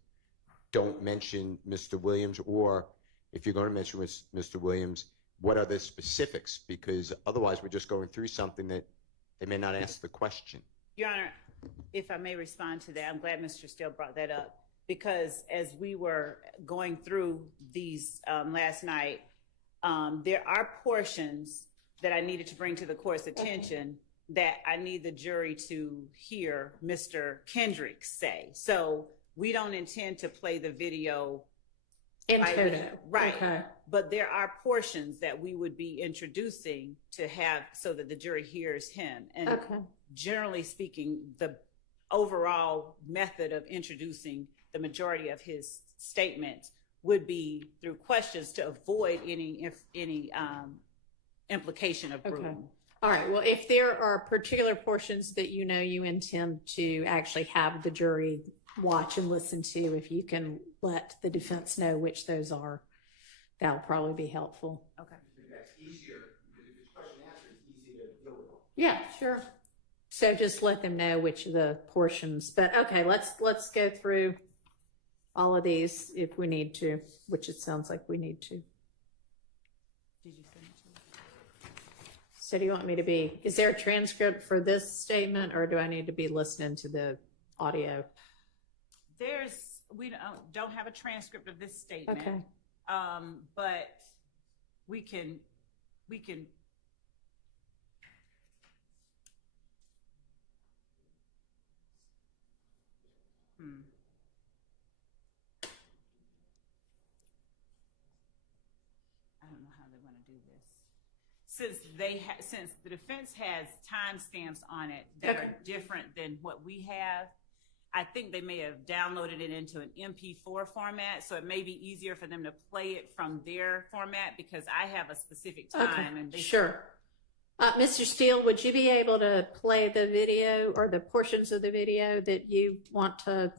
don't mention Mr. Williams, or if you're going to mention Mr. Williams, what are the specifics? Because otherwise we're just going through something that they may not ask the question. Your Honor, if I may respond to that, I'm glad Mr. Steele brought that up, because as we were going through these last night, there are portions that I needed to bring to the court's attention that I need the jury to hear Mr. Kendrick say. So we don't intend to play the video In toto. right. Okay. But there are portions that we would be introducing to have so that the jury hears him. And Okay. generally speaking, the overall method of introducing the majority of his statements would be through questions to avoid any implication of Bruton. Okay. All right. Well, if there are particular portions that you know you intend to actually have the jury watch and listen to, if you can let the defense know which those are, that'll probably be helpful. Okay. That's easier, because if it's question and answer, it's easy to deal with. Yeah, sure. So just let them know which of the portions. But okay, let's go through all of these if we need to, which it sounds like we need to. Did you send it to me? So do you want me to be, is there a transcript for this statement, or do I need to be listening to the audio? We don't have a transcript of this statement. Okay. But we can. I don't know how they want to do this. Since the defense has timestamps on it that Okay. are different than what we have, I think they may have downloaded it into an MP4 format, so it may be easier for them to play it from their format, because I have a specific time. And Sure. Mr. Steele, would you be able to play the video or the portions of the video that you want to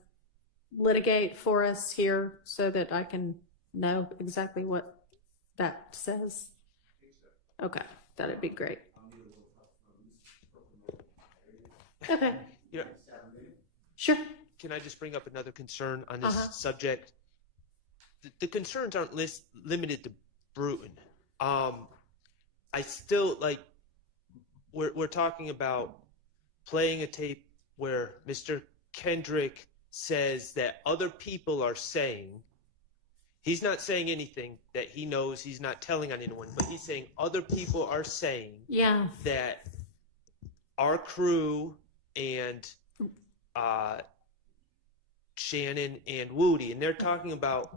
litigate for us here so that I can know exactly what that says? Okay, that'd be great. Okay. Yeah. Sure. Can I just bring up another concern on this subject? The concerns aren't limited to Bruton. I still like. We're talking about playing a tape where Mr. Kendrick says that other people are saying. He's not saying anything that he knows. He's not telling on anyone, but he's saying other people are saying that our crew and Shannon and Woody, and they're talking about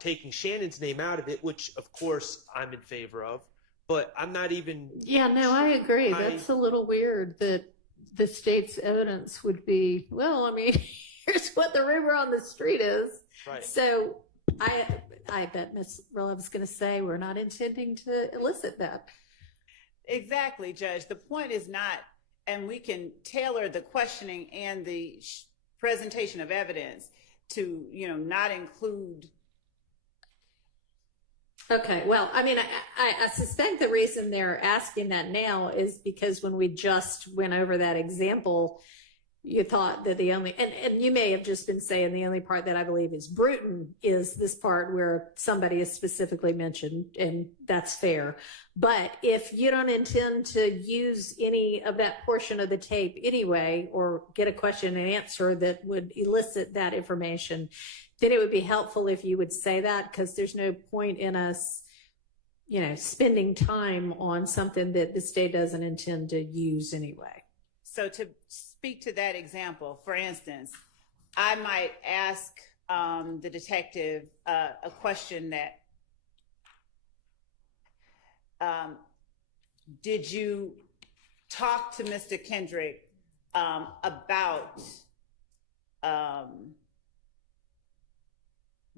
taking Shannon's name out of it, which of course I'm in favor of, but I'm not even. Yeah, no, I agree. That's a little weird that the state's evidence would be, well, I mean, here's what the rumor on the street is. Right. So I bet Ms. Relev's going to say we're not intending to elicit that. Exactly, Judge. The point is not, and we can tailor the questioning and the presentation of evidence to, not include. Okay, well, I mean, I suspect the reason they're asking that now is because when we just went over that example, you thought that the only, and you may have just been saying the only part that I believe is brutal is this part where somebody is specifically mentioned, and that's fair. But if you don't intend to use any of that portion of the tape anyway, or get a question and answer that would elicit that information, then it would be helpful if you would say that, because there's no point in us, you know, spending time on something that the state doesn't intend to use anyway. So to speak to that example, for instance, I might ask the detective a question that, did you talk to Mr. Kendrick about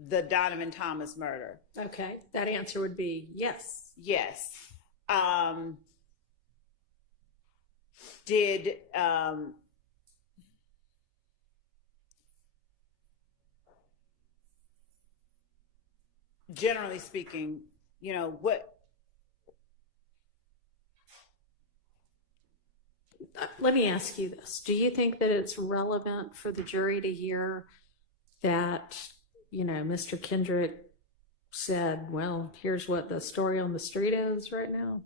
the Donovan Thomas murder? Okay, that answer would be yes. Yes. Did generally speaking, you know, what? Let me ask you this. Do you think that it's relevant for the jury to hear that, you know, Mr. Kendrick said, well, here's what the story on the street is right now?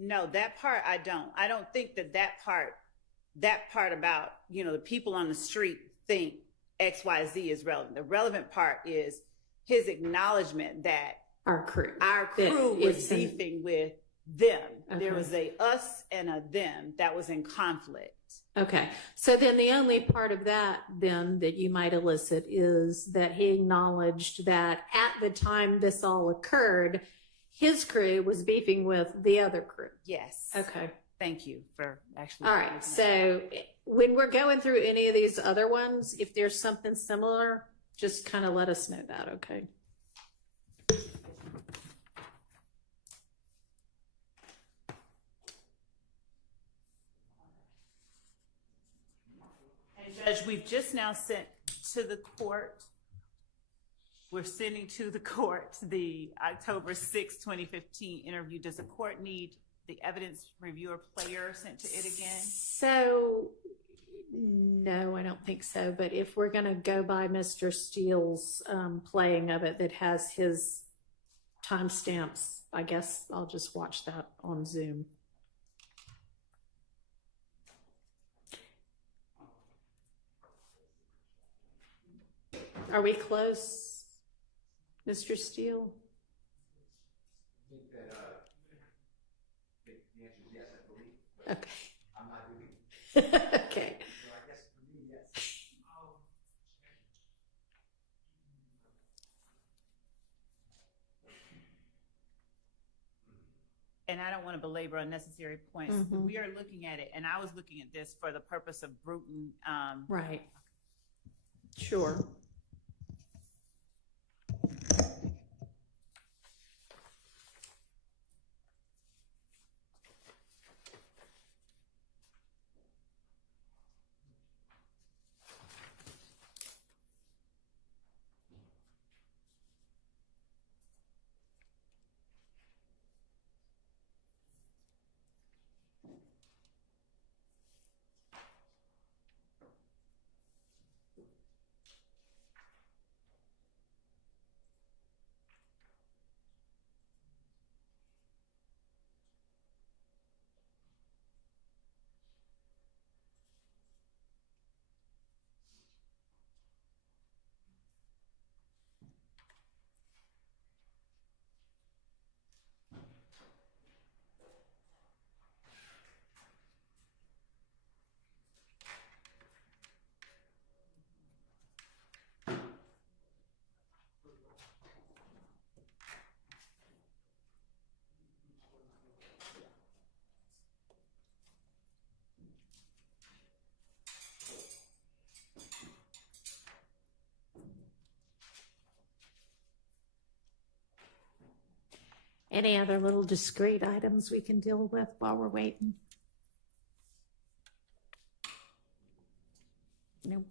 No, that part I don't. I don't think that part about, you know, the people on the street think XYZ is relevant. The relevant part is his acknowledgement that our crew was beefing with them. Okay. There was a us and a them that was in conflict. Okay. So then the only part of that then that you might elicit is that he acknowledged that at the time this all occurred, his crew was beefing with the other crew. Yes. Okay. Thank you for actually. All right. So when we're going through any of these other ones, if there's something similar, just kind of let us know that. Okay. And Judge, we've just now sent to the court. We're sending to the court the October 6, 2015 interview. Does the court need the evidence reviewer player sent to it again? So, no, I don't think so. But if we're going to go by Mr. Steele's playing of it that has his timestamps, I guess I'll just watch that on Zoom. Are we close, Mr. Steele? I think that the answer is yes, I believe. Okay. I'm not doing Okay. so I guess for me, yes. And I don't want to belabor unnecessary points. Mhm. We are looking at it, and I was looking at this for the purpose of Bruton. Right. Sure. Any other little discrete items we can deal with while we're waiting? Nope.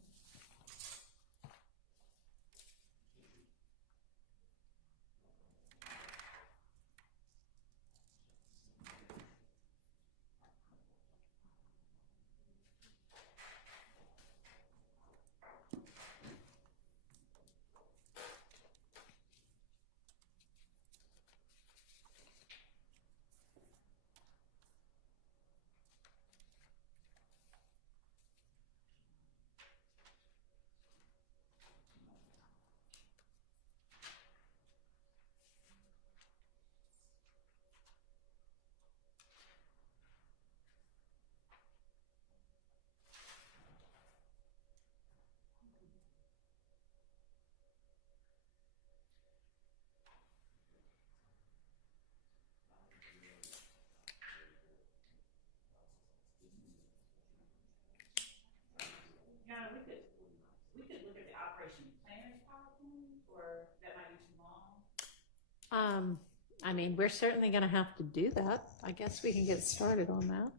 I mean, we're certainly going to have to do that. I guess we can get started on that.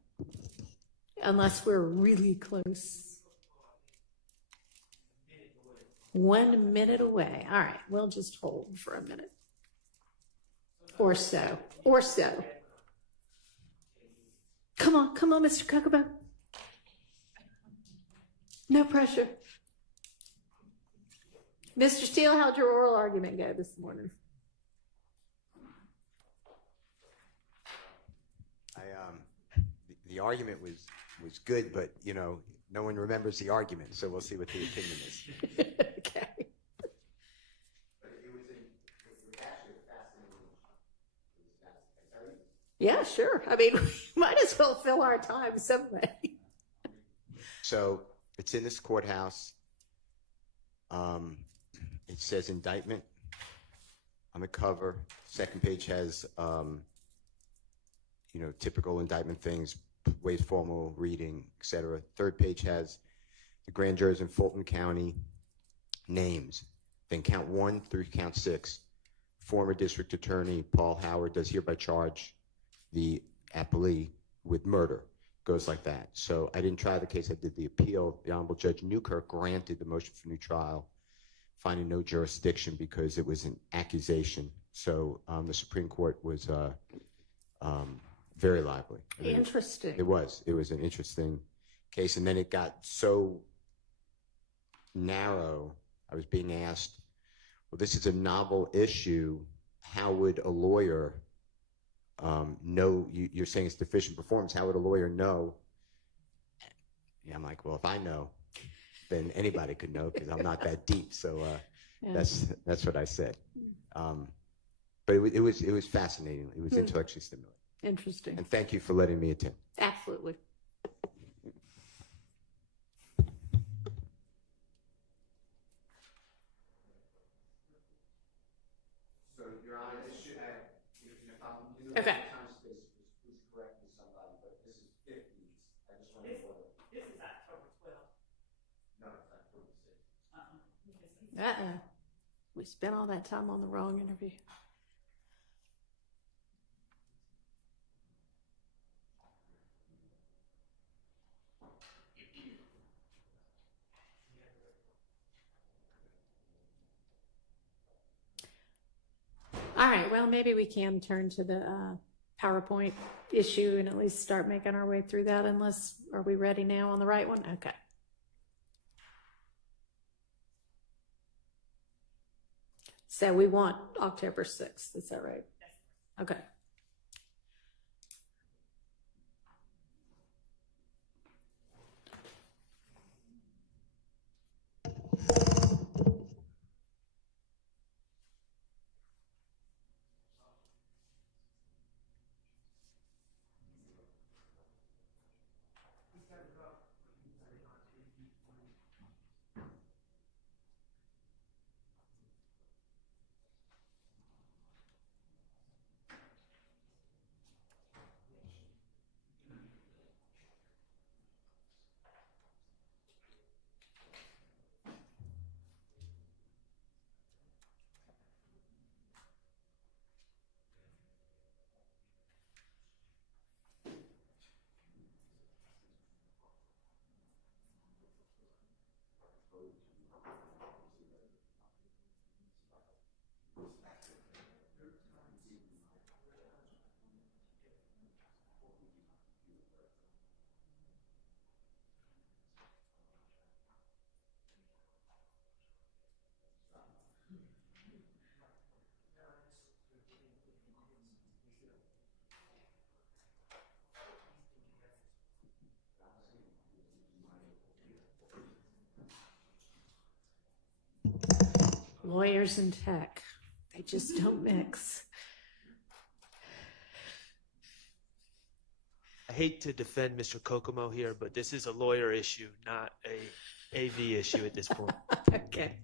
Unless we're really close. 1 minute away. All right, we'll just hold for a minute. Or so. Or so. Come on, Mr. Kokobo. No pressure. Mr. Steele, how'd your oral argument go this morning? The argument was good, but you know, no one remembers the argument, so we'll see what the opinion is. Okay. But it was actually a fascinating. Yeah, sure. I mean, we might as well fill our time some way. So it's in this courthouse. It says indictment on the cover. Second page has, you know, typical indictment things, waives formal reading, etc. Third page has the grand jurors in Fulton County names. Then count 1 through count 6. Former district attorney Paul Howard does hereby charge the appellee with murder. Goes like that. So I didn't try the case. I did the appeal. The Honorable Judge Newkirk granted the motion for new trial, finding no jurisdiction because it was an accusation. So the Supreme Court was very lively. Interesting. It was an interesting case. And then it got so narrow. I was being asked, well, this is a novel issue. How would a lawyer know? You're saying it's deficient performance. How would a lawyer know? Yeah, I'm like, well, if I know, then anybody could know because I'm not that deep. So Yeah. that's what I said. But it was fascinating. It was intellectually stimulating. Interesting. And thank you for letting me attend. Absolutely. So, Your Honor, this should have, if I'm using Okay. time space, please correct me somebody, but this is 50. I just want to know. This is October 12th. No, it's October 6th. Uh-oh. We spent all that time on the wrong interview. All right, well, maybe we can turn to the PowerPoint issue and at least start making our way through that unless, are we ready now on the right one? Okay. So we want October 6th, is that right? Okay. Lawyers and tech, they just don't mix. I hate to defend Mr. Kokomo here, but this is a lawyer issue, not a AV issue at this point. Okay.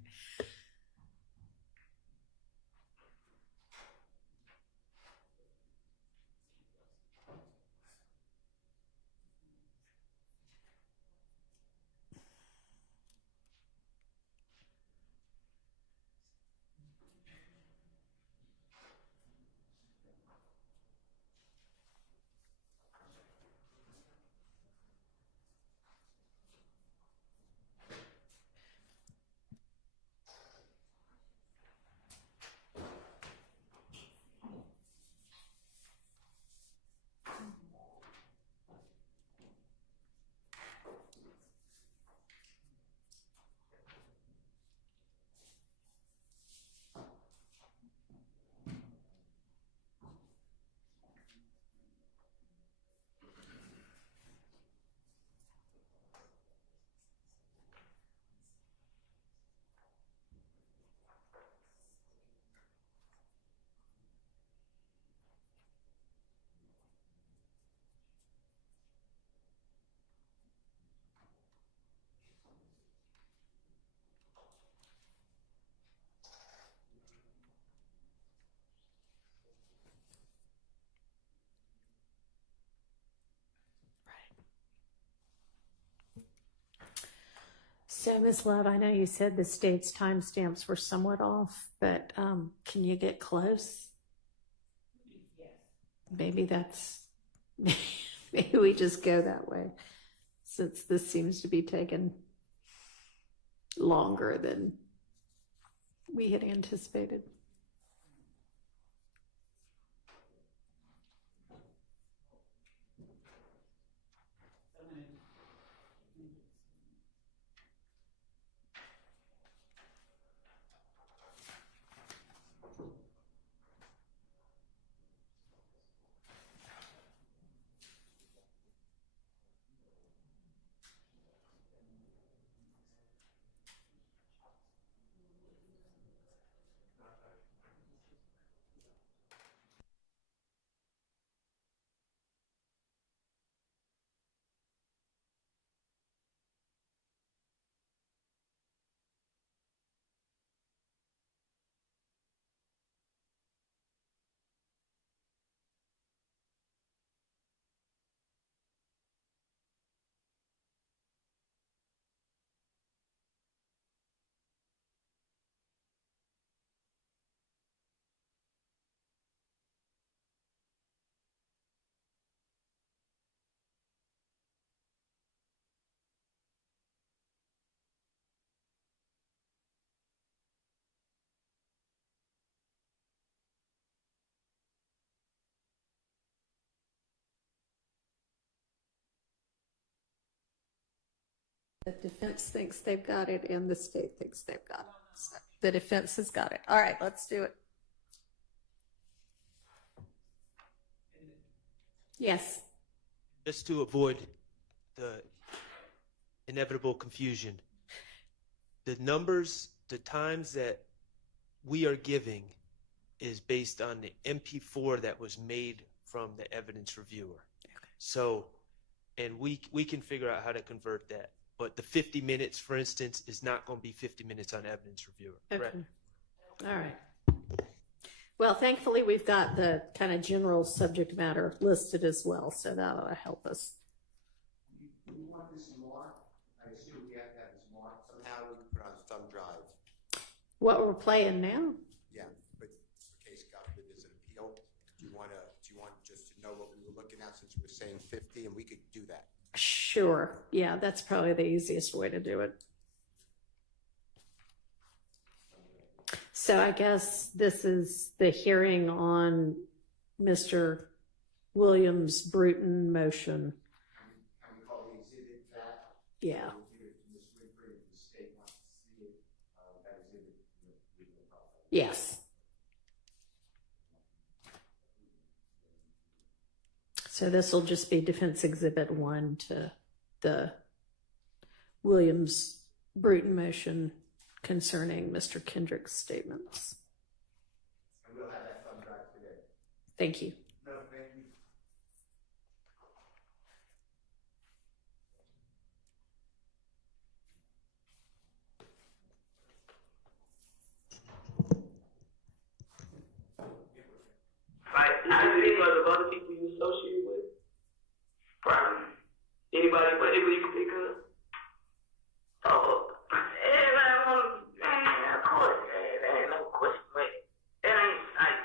So, Ms. Love, I know you said the state's timestamps were somewhat off, but can you get close? Maybe maybe we just go that way, since this seems to be taking longer than we had anticipated. The defense thinks they've got it and the state thinks they've got it. So the defense has got it. All right, let's do it. Yes. Just to avoid the inevitable confusion, the numbers, the times that we are giving is based on the MP4 that was made from the evidence reviewer. Okay. So, and we can figure out how to convert that. But the 50 minutes, for instance, is not going to be 50 minutes on evidence reviewer. Okay. Correct? All right. Well, thankfully, we've got the kind of general subject matter listed as well, so that'll help us. We want this marked. I assume we have to have this marked somehow. We can put it on a thumb drive. What we're playing now? Yeah, but in case God forbid there's an appeal, do you want just to know what we were looking at since we were saying 50, and we could do that? Sure. Yeah, that's probably the easiest way to do it. So I guess this is the hearing on Mr. Williams' Bruton motion. Can we call the exhibit that? Yeah. We'll give it to Ms. Winfrey if the state wants to see it. That exhibit, Yes. So this will just be Defense Exhibit 1 to the Williams Bruton motion concerning Mr. Kendrick's statements. And we'll have that thumb drive today. Thank you. No, thank you. I think of other people you associate with. Probably. Anybody you can pick up? Oh, man, of course, that ain't no question, but that ain't like,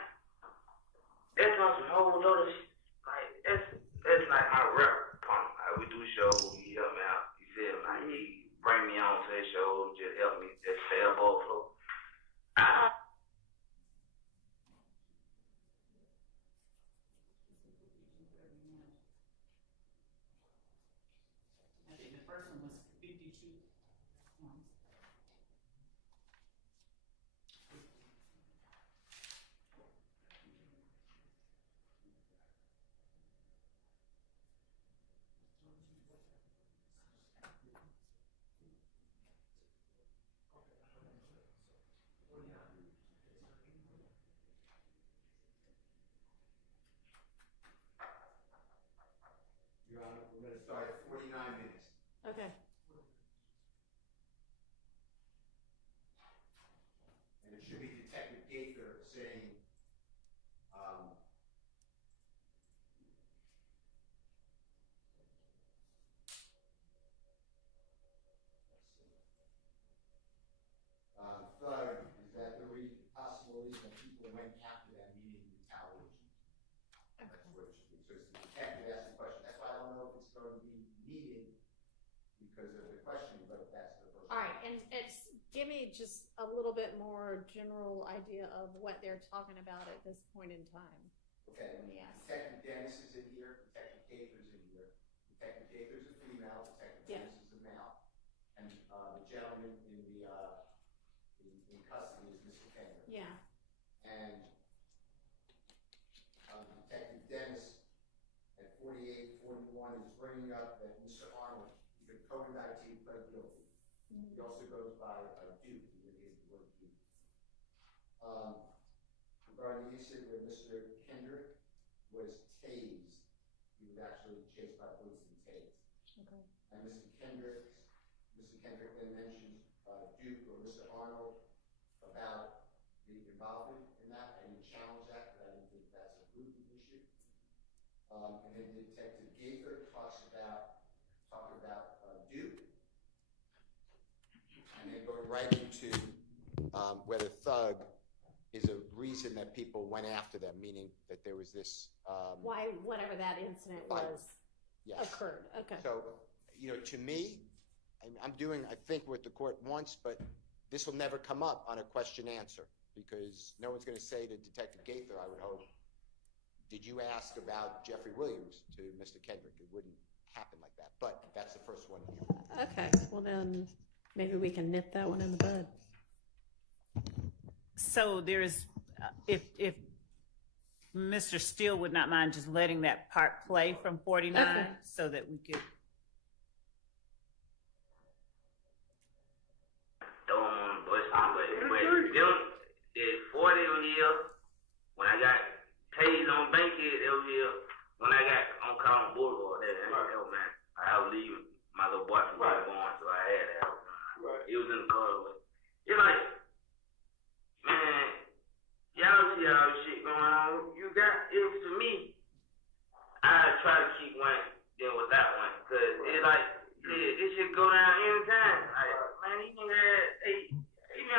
that's on some whole other shit. Like, that's like my rep punk. Like, we do shows, he help me out. You feel me? Like, he bring me on to his show, just help me, just stay above flow. Your Honor, we're going to start at 49 minutes. Okay. And it should be Detective Gaither saying, what it should be. So it's the detective asking the question. That's why I don't know if it's going to be needed because of the question, but that's the first. All right, and give me just a little bit more general idea of what they're talking about at this point in time. Okay. Yes. Detective Dennis is in here. Detective Gaither's in here. Detective Gaither's a female. Detective Dennis is a male. And the gentleman in custody is Mr. Kendrick. Yeah. And Detective Dennis at 4841 is bringing up that Mr. Arnold, he's a co-indictee, pled guilty. He also goes by Duke. He is the word Duke. Regarding the incident where Mr. Kendrick was tased, he was actually chased by police and tased. Okay. And Mr. Kendrick then mentions Duke or Mr. Arnold about the involvement in that. I didn't challenge that because I didn't think that's a proven issue. And then Detective Gaither talking about Duke, and then going right into whether Thug is a reason that people went after them, meaning that there was this Why, whatever that incident was, occurred. Okay. So, to me, I'm doing, I think, what the court wants, but this will never come up on a question answer because no one's going to say to Detective Gaither, I would hope, did you ask about Jeffrey Williams to Mr. Kendrick? It wouldn't happen like that, but that's the first one. Okay, well then maybe we can nip that one in the bud. So there's, if Mr. Steele would not mind just letting that part play from 49 Okay. so that we could. Throw him on the bus, but them, it's 40 over here. When I got tased on Bankhead, they was here. When I got on Collins Boulevard, hell man, I was leaving my little boy from going, so I had that. He was in the car. You're like, man, y'all see all this shit going on. You got it to me. I try to keep one then with that one, cause it's like it should go down anytime. Like, man, he been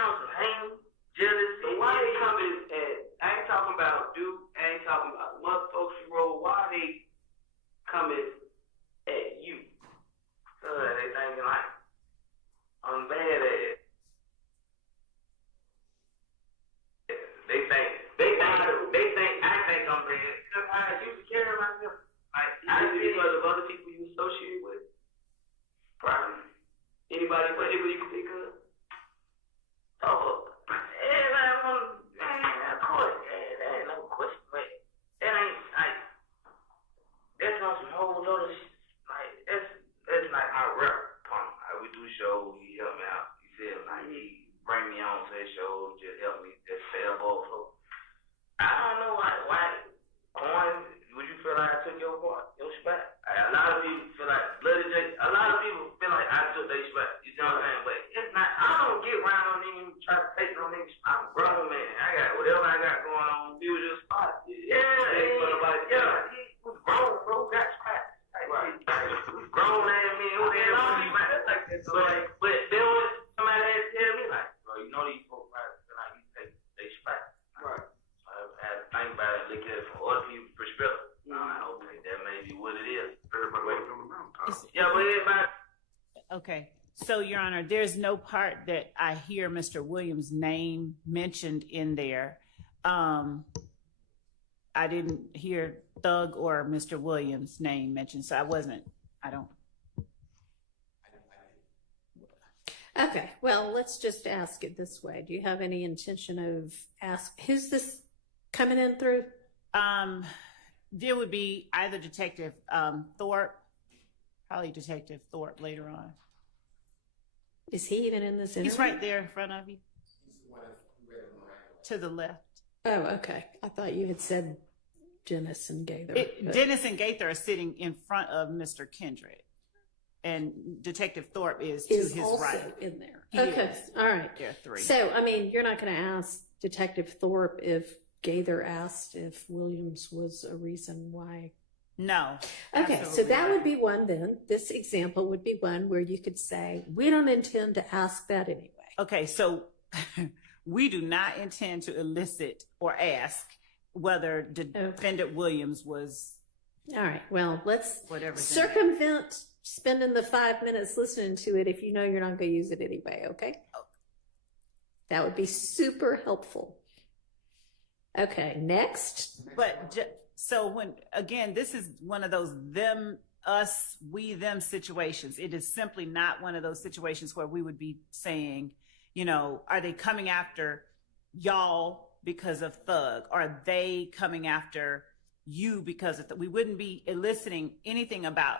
on some hang, jealousy. So why they coming at? I ain't talking about Duke. I ain't talking about the mother folks you roll. Why they coming at you? They thinking like I'm bad at it. They think I think I'm bad. Cause I used to carry myself. Like I see because of other people you associate with. Probably. Anybody you can think of? Oh, of course, that ain't no question, but that ain't like that's on some whole lot of shit. Like that's like my rep punk. Like we do shows, he help me out. He said like he bring me on to his shows, just help me just sell ball flow. I don't know why Coin, would you feel like I took your part, your spot? A lot of people feel like Bloody J. A lot of people feel like I took their spot. You know what I'm saying? But it's not. I don't get around on niggas try to take no niggas. I'm a grown man. I got whatever I got going on. We was just spot. Yeah. He was grown, bro. Got spot. We grown ass men. Who the hell is like? But then when somebody had to tell me like, bro, you know these folks right? Feel like you take their spot. Right. I had to think about it, look at it from other people's perspective. Okay, that may be what it is. Yeah, but everybody. Okay. So, Your Honor, there's no part that I hear Mr. Williams' name mentioned in there. I didn't hear Thug or Mr. Williams' name mentioned, so I don't. Okay, well, let's just ask it this way. Do you have any intention of who's this coming in through? There would be either Detective Thorpe, probably Detective Thorpe later on. Is he even in this interview? He's right there in front of you. To the left. Oh, okay. I thought you had said Dennis and Gaither. Dennis and Gaither are sitting in front of Mr. Kendrick. And Detective Thorpe is to his also right. In there. He Okay, is. all right. There are three. So, I mean, you're not going to ask Detective Thorpe if Gaither asked if Williams was a reason why. No. Okay, so that would be one then. This example would be one where you could say, we don't intend to ask that anyway. Okay, so we do not intend to elicit or ask whether Defendant Williams was. All right, well, let's Whatever. circumvent spending the 5 minutes listening to it if you know you're not going to use it anyway, okay? That would be super helpful. Okay, next. But so when, again, this is one of those them, us, we, them situations. It is simply not one of those situations where we would be saying, you know, are they coming after y'all because of Thug? Are they coming after you because of we wouldn't be eliciting anything about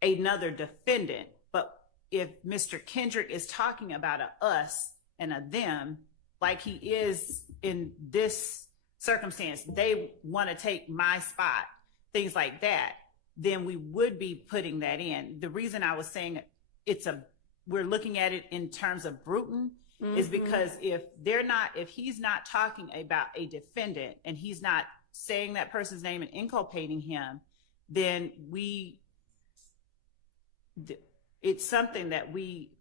another defendant. But if Mr. Kendrick is talking about a us and a them, like he is in this circumstance, they want to take my spot, things like that, then we would be putting that in. The reason I was saying we're looking at it in terms of Bruton is because if he's not talking about a defendant and he's not saying that person's name and inculpating him, then it's something that we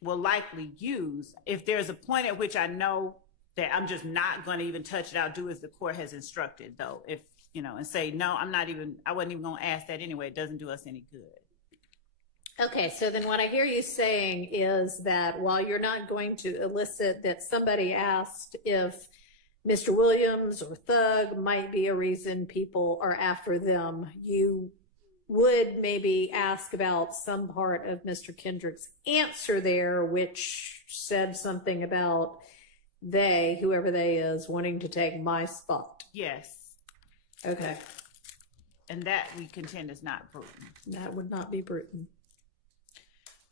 will likely use. If there's a point at which I know that I'm just not going to even touch it, I'll do as the court has instructed, though. If, you know, and say, no, I wasn't even going to ask that anyway. It doesn't do us any good. Okay, so then what I hear you saying is that while you're not going to elicit that somebody asked if Mr. Williams or Thug might be a reason people are after them, you would maybe ask about some part of Mr. Kendrick's answer there, which said something about whoever they is, wanting to take my spot. Yes. Okay. And that we contend is not Bruton. That would not be Bruton.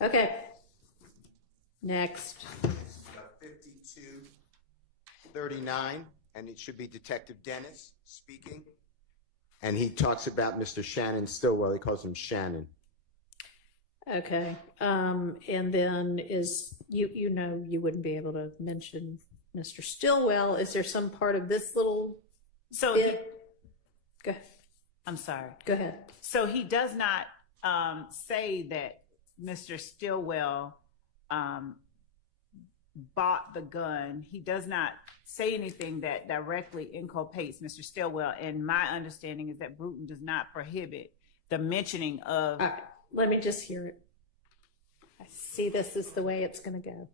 Okay. Next. 5239, and it should be Detective Dennis speaking. And he talks about Mr. Shannon Stillwell. He calls him Shannon. Okay. And then you know you wouldn't be able to mention Mr. Stillwell. Is there some part of this little bit? Go ahead. I'm sorry. Go ahead. So he does not say that Mr. Stillwell bought the gun. He does not say anything that directly inculpates Mr. Stillwell. And my understanding is that Bruton does not prohibit the mentioning of. All right, let me just hear it. I see this is the way it's going to go.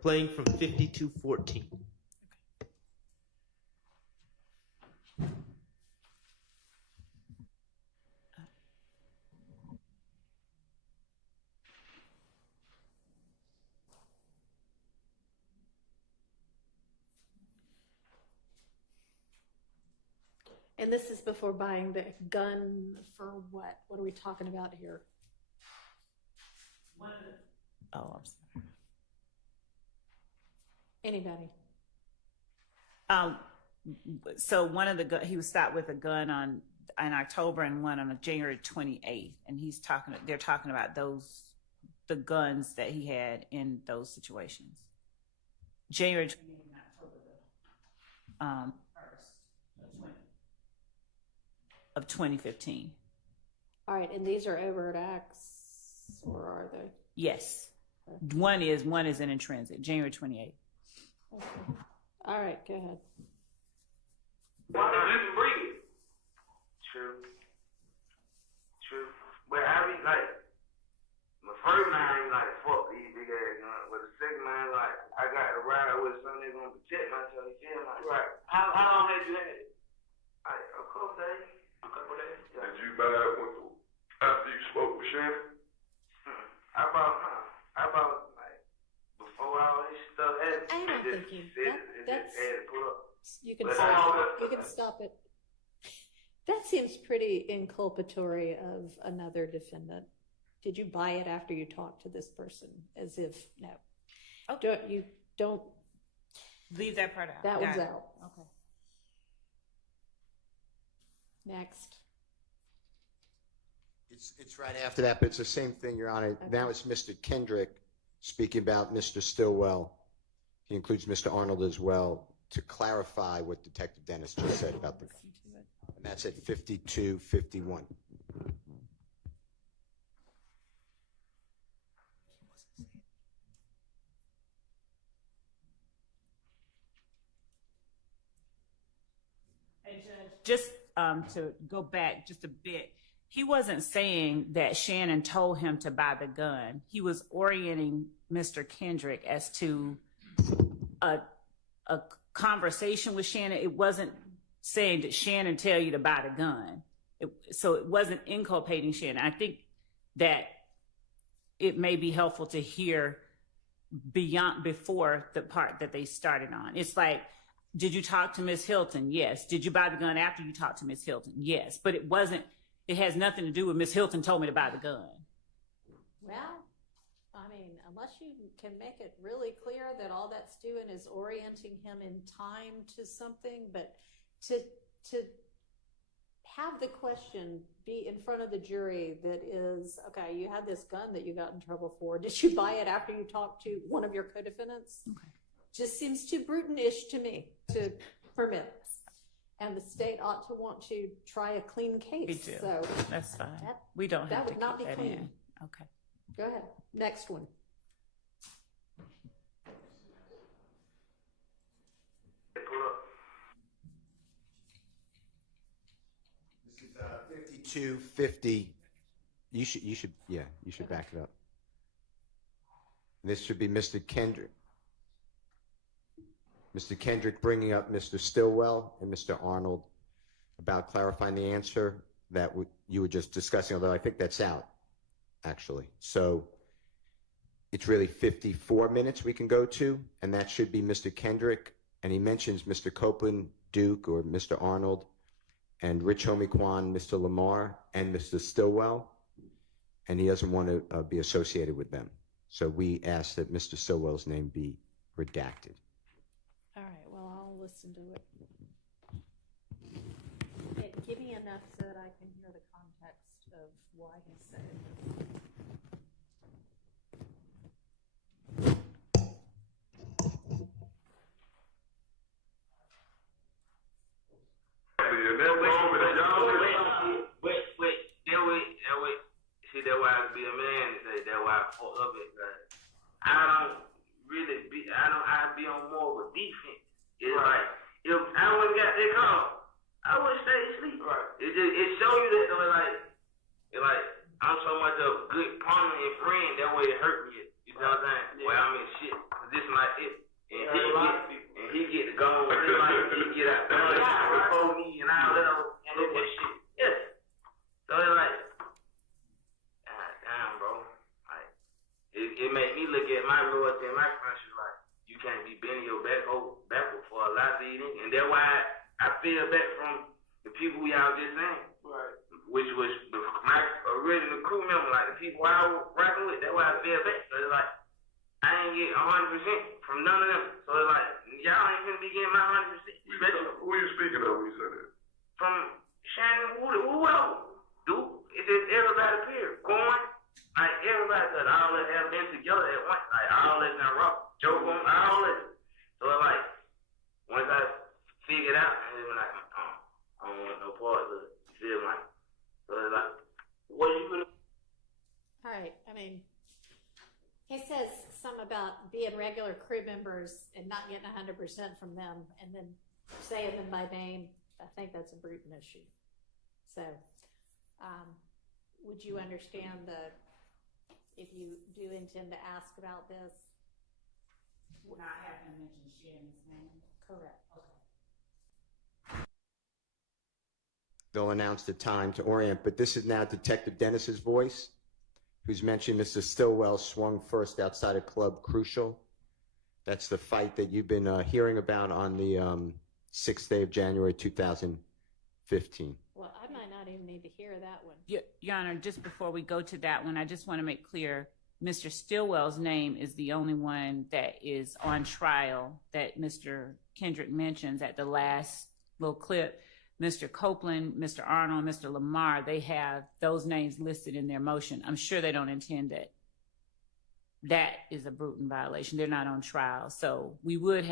Playing from 5214. And this is before buying the gun for what? What are we talking about here? Oh, I'm sorry. Anybody? So one of he was stopped with a gun in October and one on January 28th, and they're talking about the guns that he had in those situations. January 28th and October 1st of 2015. All right, and these are overt acts, or are they? Yes. One is in transit, January 28th. Okay. All right, go ahead. Why don't you bring it? True. But I be like, my first mind like, fuck these big ass guns. But the second mind like, I got to ride with something that's gonna protect myself. You feel like, right? How long have you had it? Like a couple days. Yeah. Did you buy it after you spoke with Shannon? I bought like before all this stuff happened. I don't think you can stop it. That seems pretty inculpatory of another defendant. Did you buy it after you talked to this person? As if no. Okay. Don't Leave that part out. That Got one's it. out. Okay. Next. It's right after that, but it's the same thing, Your Honor. Okay. Now it's Mr. Kendrick speaking about Mr. Stillwell. He includes Mr. Arnold as well to clarify what Detective Dennis just said about the gun. And that's at 5251. Just to go back just a bit, he wasn't saying that Shannon told him to buy the gun. He was orienting Mr. Kendrick as to a conversation with Shannon. It wasn't saying that Shannon tell you to buy the gun. So it wasn't inculpating Shannon. I think that it may be helpful to hear before the part that they started on. It's like, did you talk to Miss Hilton? Yes. Did you buy the gun after you talked to Miss Hilton? Yes. But it has nothing to do with Miss Hilton told me to buy the gun. Well, I mean, unless you can make it really clear that all that's doing is orienting him in time to something, but to have the question be in front of the jury that is, okay, you had this gun that you got in trouble for. Did you buy it after you talked to one of your co-defendants? Okay. Just seems too brutal-ish to me to permit this. And the state ought to want to try a clean case. We do. So that's fine. We don't have to keep that in. Okay. Go ahead. Next one. This is 5250. You should back it up. This should be Mr. Kendrick. Mr. Kendrick bringing up Mr. Stillwell and Mr. Arnold about clarifying the answer that you were just discussing, although I think that's out, actually. So it's really 54 minutes we can go to, and that should be Mr. Kendrick. And he mentions Mr. Copeland, Duke, or Mr. Arnold, and Rich Homie-Kwan, Mr. Lamar, and Mr. Stillwell, and he doesn't want to be associated with them. So we ask that Mr. Stillwell's name be redacted. All right, well, I'll listen to it. Give me enough so that I can hear the context of why he said it. See, that's why I be a man today. That's why I fucked up it. I be on more of a defense. It's like, if I wouldn't got that call, I would stay asleep. Right. It show you that though, like I'm so much of a good partner and friend, that way it hurt me. You know what I'm saying? Yeah. Well, I mean shit. This is like it. And he get to go with his life, he get out there before me and all that and this shit. Yes. So it's like, God damn, bro. Like it made me look at my loyalty and my friendship like you can't be bending your backward for a lot of these niggas. And that's why I feel back from the people y'all just saying. Right. Which was my original crew member, like the people I was rocking with. That's why I feel back. So it's like I ain't get 100% from none of them. So it's like y'all ain't gonna be getting my 100%. Who are you speaking of when you said that? From Shannon Wood, whoever. Dude, it's just everybody period. Going, like everybody, cause all of them have been together at once. Like all of them rock, joke on all of them. So it's like once I figured out, and it was like, I don't want no part of it. You feel like? So it's like, what are you gonna? All right, I mean, he says something about being regular crew members and not getting 100% from them and then saying them by name. I think that's a brutal issue. So, would you understand if you do intend to ask about this? Not having to mention Shannon's name. Correct. Okay. They'll announce the time to orient, but this is now Detective Dennis's voice, who's mentioned Mr. Stillwell swung first outside a club Crucial. That's the fight that you've been hearing about on the 6th day of January 2015. Well, I might not even need to hear that one. Your Honor, just before we go to that one, I just want to make clear Mr. Stillwell's name is the only one that is on trial that Mr. Kendrick mentions at the last little clip. Mr. Copeland, Mr. Arnold, Mr. Lamar, they have those names listed in their motion. I'm sure they don't intend that. That is a brutal violation. They're not on trial. So we would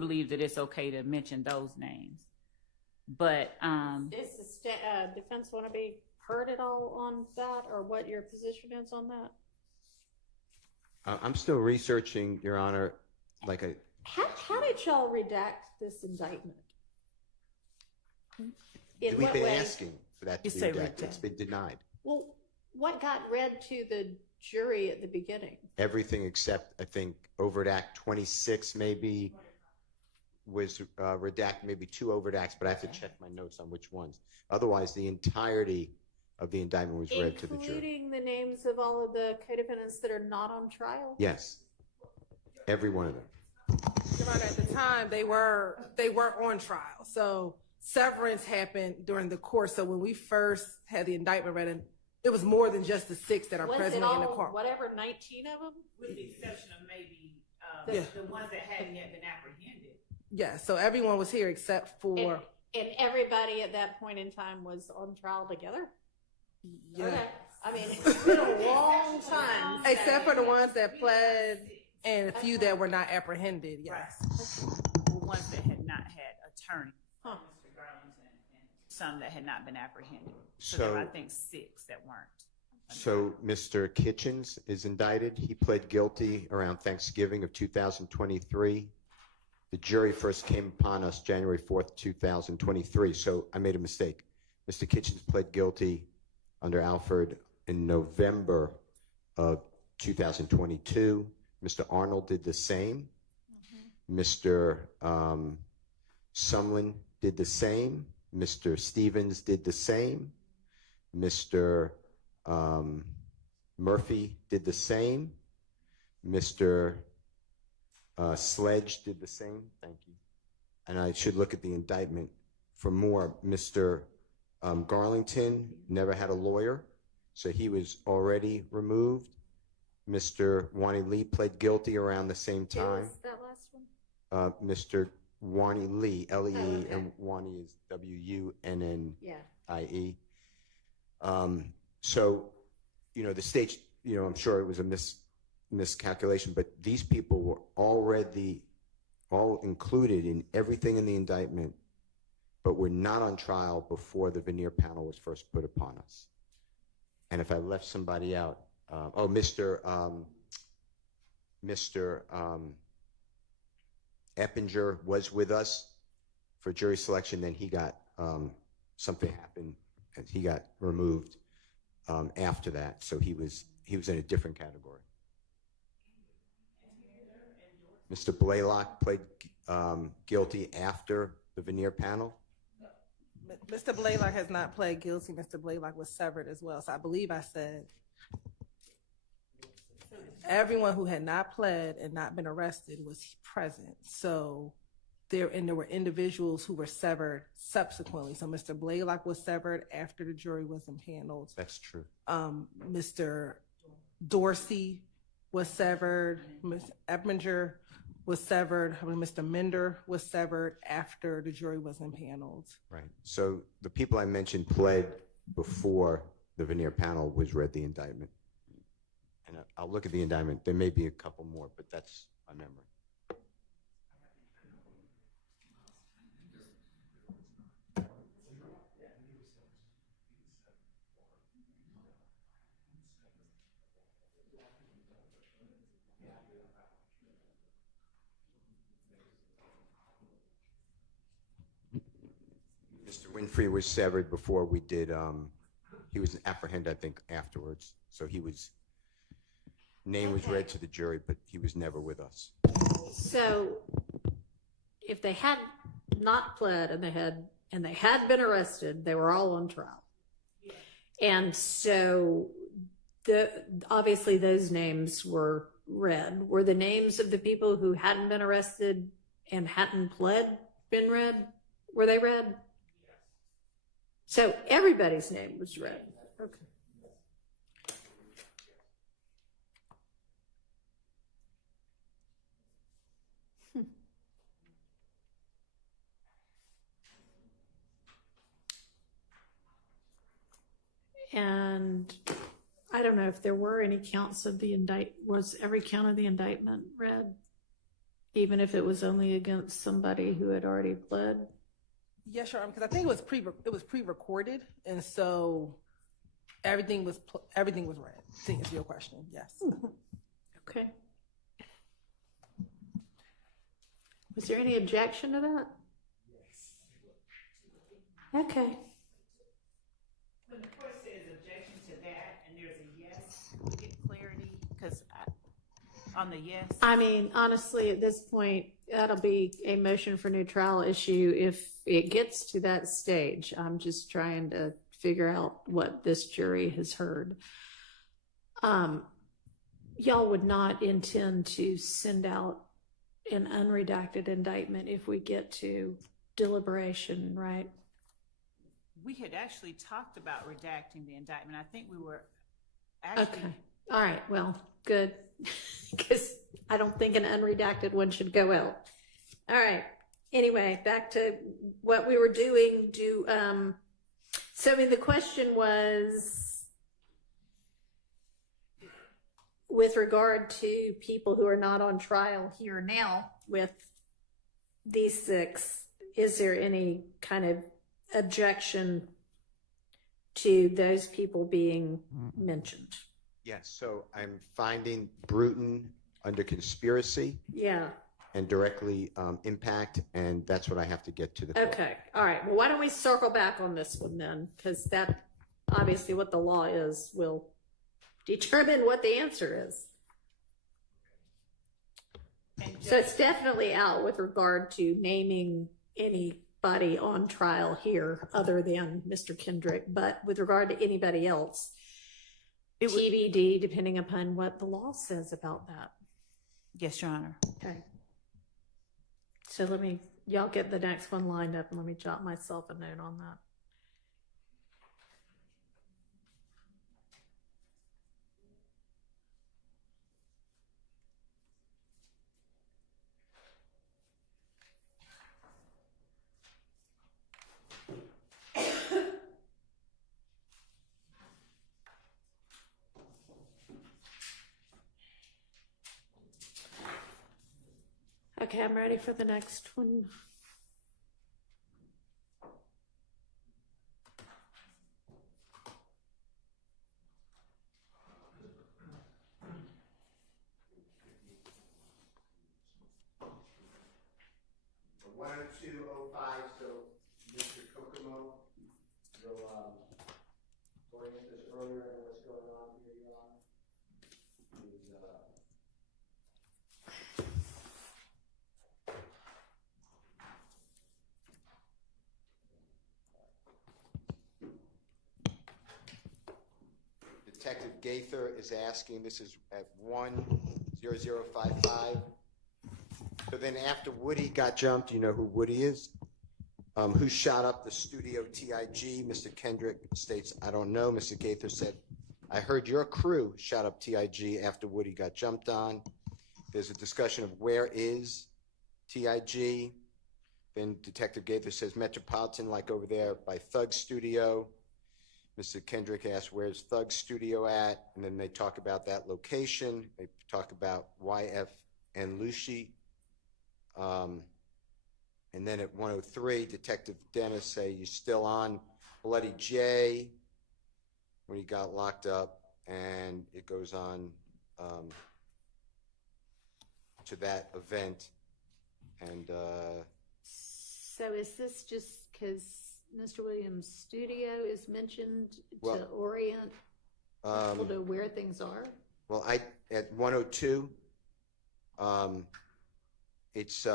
believe that it's okay to mention those names. But does the defense want to be heard at all on that, or what your position is on that? I'm still researching, Your Honor, like How did y'all redact this indictment? In We've what been way? asking for that to You be say redacted. redacted. It's been denied. Well, what got read to the jury at the beginning? Everything except, I think, overt act 26 maybe was redacted, maybe 2 overt acts, but I have to check my notes on which ones. Otherwise, the entirety of the indictment was read to the jury. Including the names of all of the co-defendants that are not on trial? Yes, every one of them. Your Honor, at the time, they were on trial. So severance happened during the course. So when we first had the indictment read, it was more than just the 6 that are Was it presently in the all, court. whatever, 19 of them? With the exception of maybe Yeah. the ones that hadn't yet been apprehended. Yeah, so everyone was here except for, And everybody at that point in time was on trial together? yeah. Okay. I mean, it's been a long time. Except for the ones that pled and a few that were not apprehended, yes. The ones that had not had attorney. Huh. And some that had not been apprehended. So, So- there were, I think, 6 that weren't. So Mr. Kitchens is indicted. He pled guilty around Thanksgiving of 2023. The jury first came upon us January 4th, 2023. So I made a mistake. Mr. Kitchens pled guilty under Alford in November of 2022. Mr. Arnold did the same. Mr. Sumlin did the same. Mr. Stevens did the same. Mr. Murphy did the same. Mr. Sledge did the same. Thank you. And I should look at the indictment for more. Mr. Garlington never had a lawyer, so he was already removed. Mr. Wani Lee pled guilty around the same Who time. was that last one? Mr. Wani Lee, L-E-E, Oh, okay. and Wani is W-U-N-N-I-E. Yeah. So, the state, I'm sure it was a miscalculation, but these people were all included in everything in the indictment, but were not on trial before the veneer panel was first put upon us. And if I left somebody out, Mr. Eppinger was with us for jury selection. Then he got, something happened and he got removed after that. So he was in a different category. Mr. Blaylock pled guilty after the veneer panel. Mr. Blaylock has not pled guilty. Mr. Blaylock was severed as well. So I believe I said everyone who had not pled and not been arrested was present. So there were individuals who were severed subsequently. So Mr. Blaylock was severed after the jury was impaneled. That's true. Mr. Dorsey was severed. Ms. Eppinger was severed. Mr. Mender was severed after the jury was impaneled. Right. So the people I mentioned pled before the veneer panel was read the indictment. And I'll look at the indictment. There may be a couple more, but that's my memory. Mr. Winfrey was severed before we did. He was apprehended, I think, afterwards. So name was read to the jury, but he was never with us. So if they had not pled and they had been arrested, they were all on trial. And so obviously those names were read. Were the names of the people who hadn't been arrested and hadn't pled been read? Were they read? So everybody's name was read. Okay. And I don't know if there were any counts of the was every count of the indictment read? Even if it was only against somebody who had already pled? Yes, Your Honor, because I think it was pre-recorded, and so everything was read. To answer your question, yes. Okay. Was there any objection to that? Okay. When the court says objection to that and there's a yes, to get clarity, because on the yes. I mean, honestly, at this point, that'll be a motion for new trial issue if it gets to that stage. I'm just trying to figure out what this jury has heard. Y'all would not intend to send out an unredacted indictment if we get to deliberation, right? We had actually talked about redacting the indictment. I think we were actually. Okay. All right. Well, good. Because I don't think an unredacted one should go out. All right. Anyway, back to what we were doing. So I mean, the question was with regard to people who are not on trial here now with these 6, is there any kind of objection to those people being mentioned? Yes, so I'm finding Bruton under conspiracy. Yeah. And directly impact, and that's what I have to get to the court. Okay. All right. Well, why don't we circle back on this one then? Because that, obviously what the law is will determine what the answer is. So it's definitely out with regard to naming anybody on trial here other than Mr. Kendrick, but with regard to anybody else, TBD, depending upon what the law says about that. Yes, Your Honor. Okay. So y'all get the next one lined up and let me jot myself a note on that. Okay, I'm ready for the next one. So Mr. Kokomo, you'll orient this earlier and what's going on here, Your Honor. Detective Gaither is asking, this is at 10055. So then after Woody got jumped, you know who Woody is? Who shot up the studio TIG? Mr. Kendrick states, I don't know. Mr. Gaither said, I heard your crew shot up TIG after Woody got jumped on. There's a discussion of where is TIG. Then Detective Gaither says Metropolitan, like over there by Thug Studio. Mr. Kendrick asks, where's Thug Studio at? And then they talk about that location. They talk about YF and Lucy. And then at 103, Detective Dennis say, you still on Bloody J when he got locked up. And it goes on to that event. And so is this just because Mr. Williams' studio is mentioned to orient people to where things are? Well, at 102, it's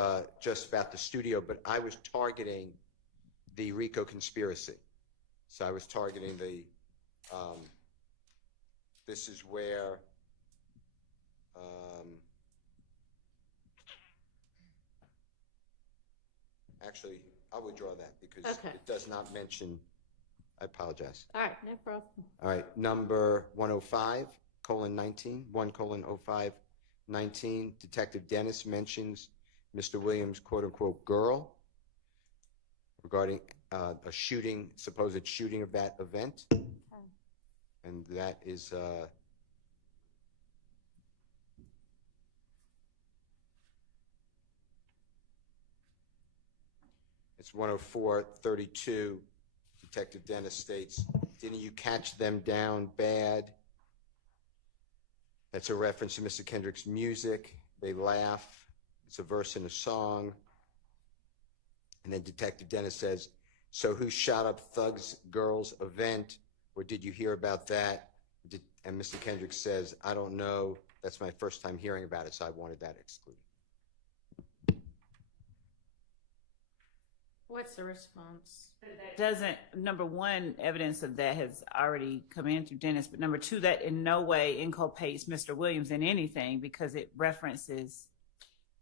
just about the studio, but I was targeting the RICO conspiracy. So I was targeting the, this is where, actually, I'll withdraw that because it does not mention, I apologize. All right, no problem. All right, number 105:19, 1:05:19, Detective Dennis mentions Mr. Williams' quote-unquote girl regarding a shooting, supposed shooting of that event. And that is it's 104:32. Detective Dennis states, didn't you catch them down bad? That's a reference to Mr. Kendrick's music. They laugh. It's a verse in a song. And then Detective Dennis says, so who shot up Thug's Girls event, or did you hear about that? And Mr. Kendrick says, I don't know. That's my first time hearing about it, so I wanted that excluded. What's the response? Doesn't, number one, evidence of that has already come in through Dennis, but number two, that in no way inculpates Mr. Williams in anything because it references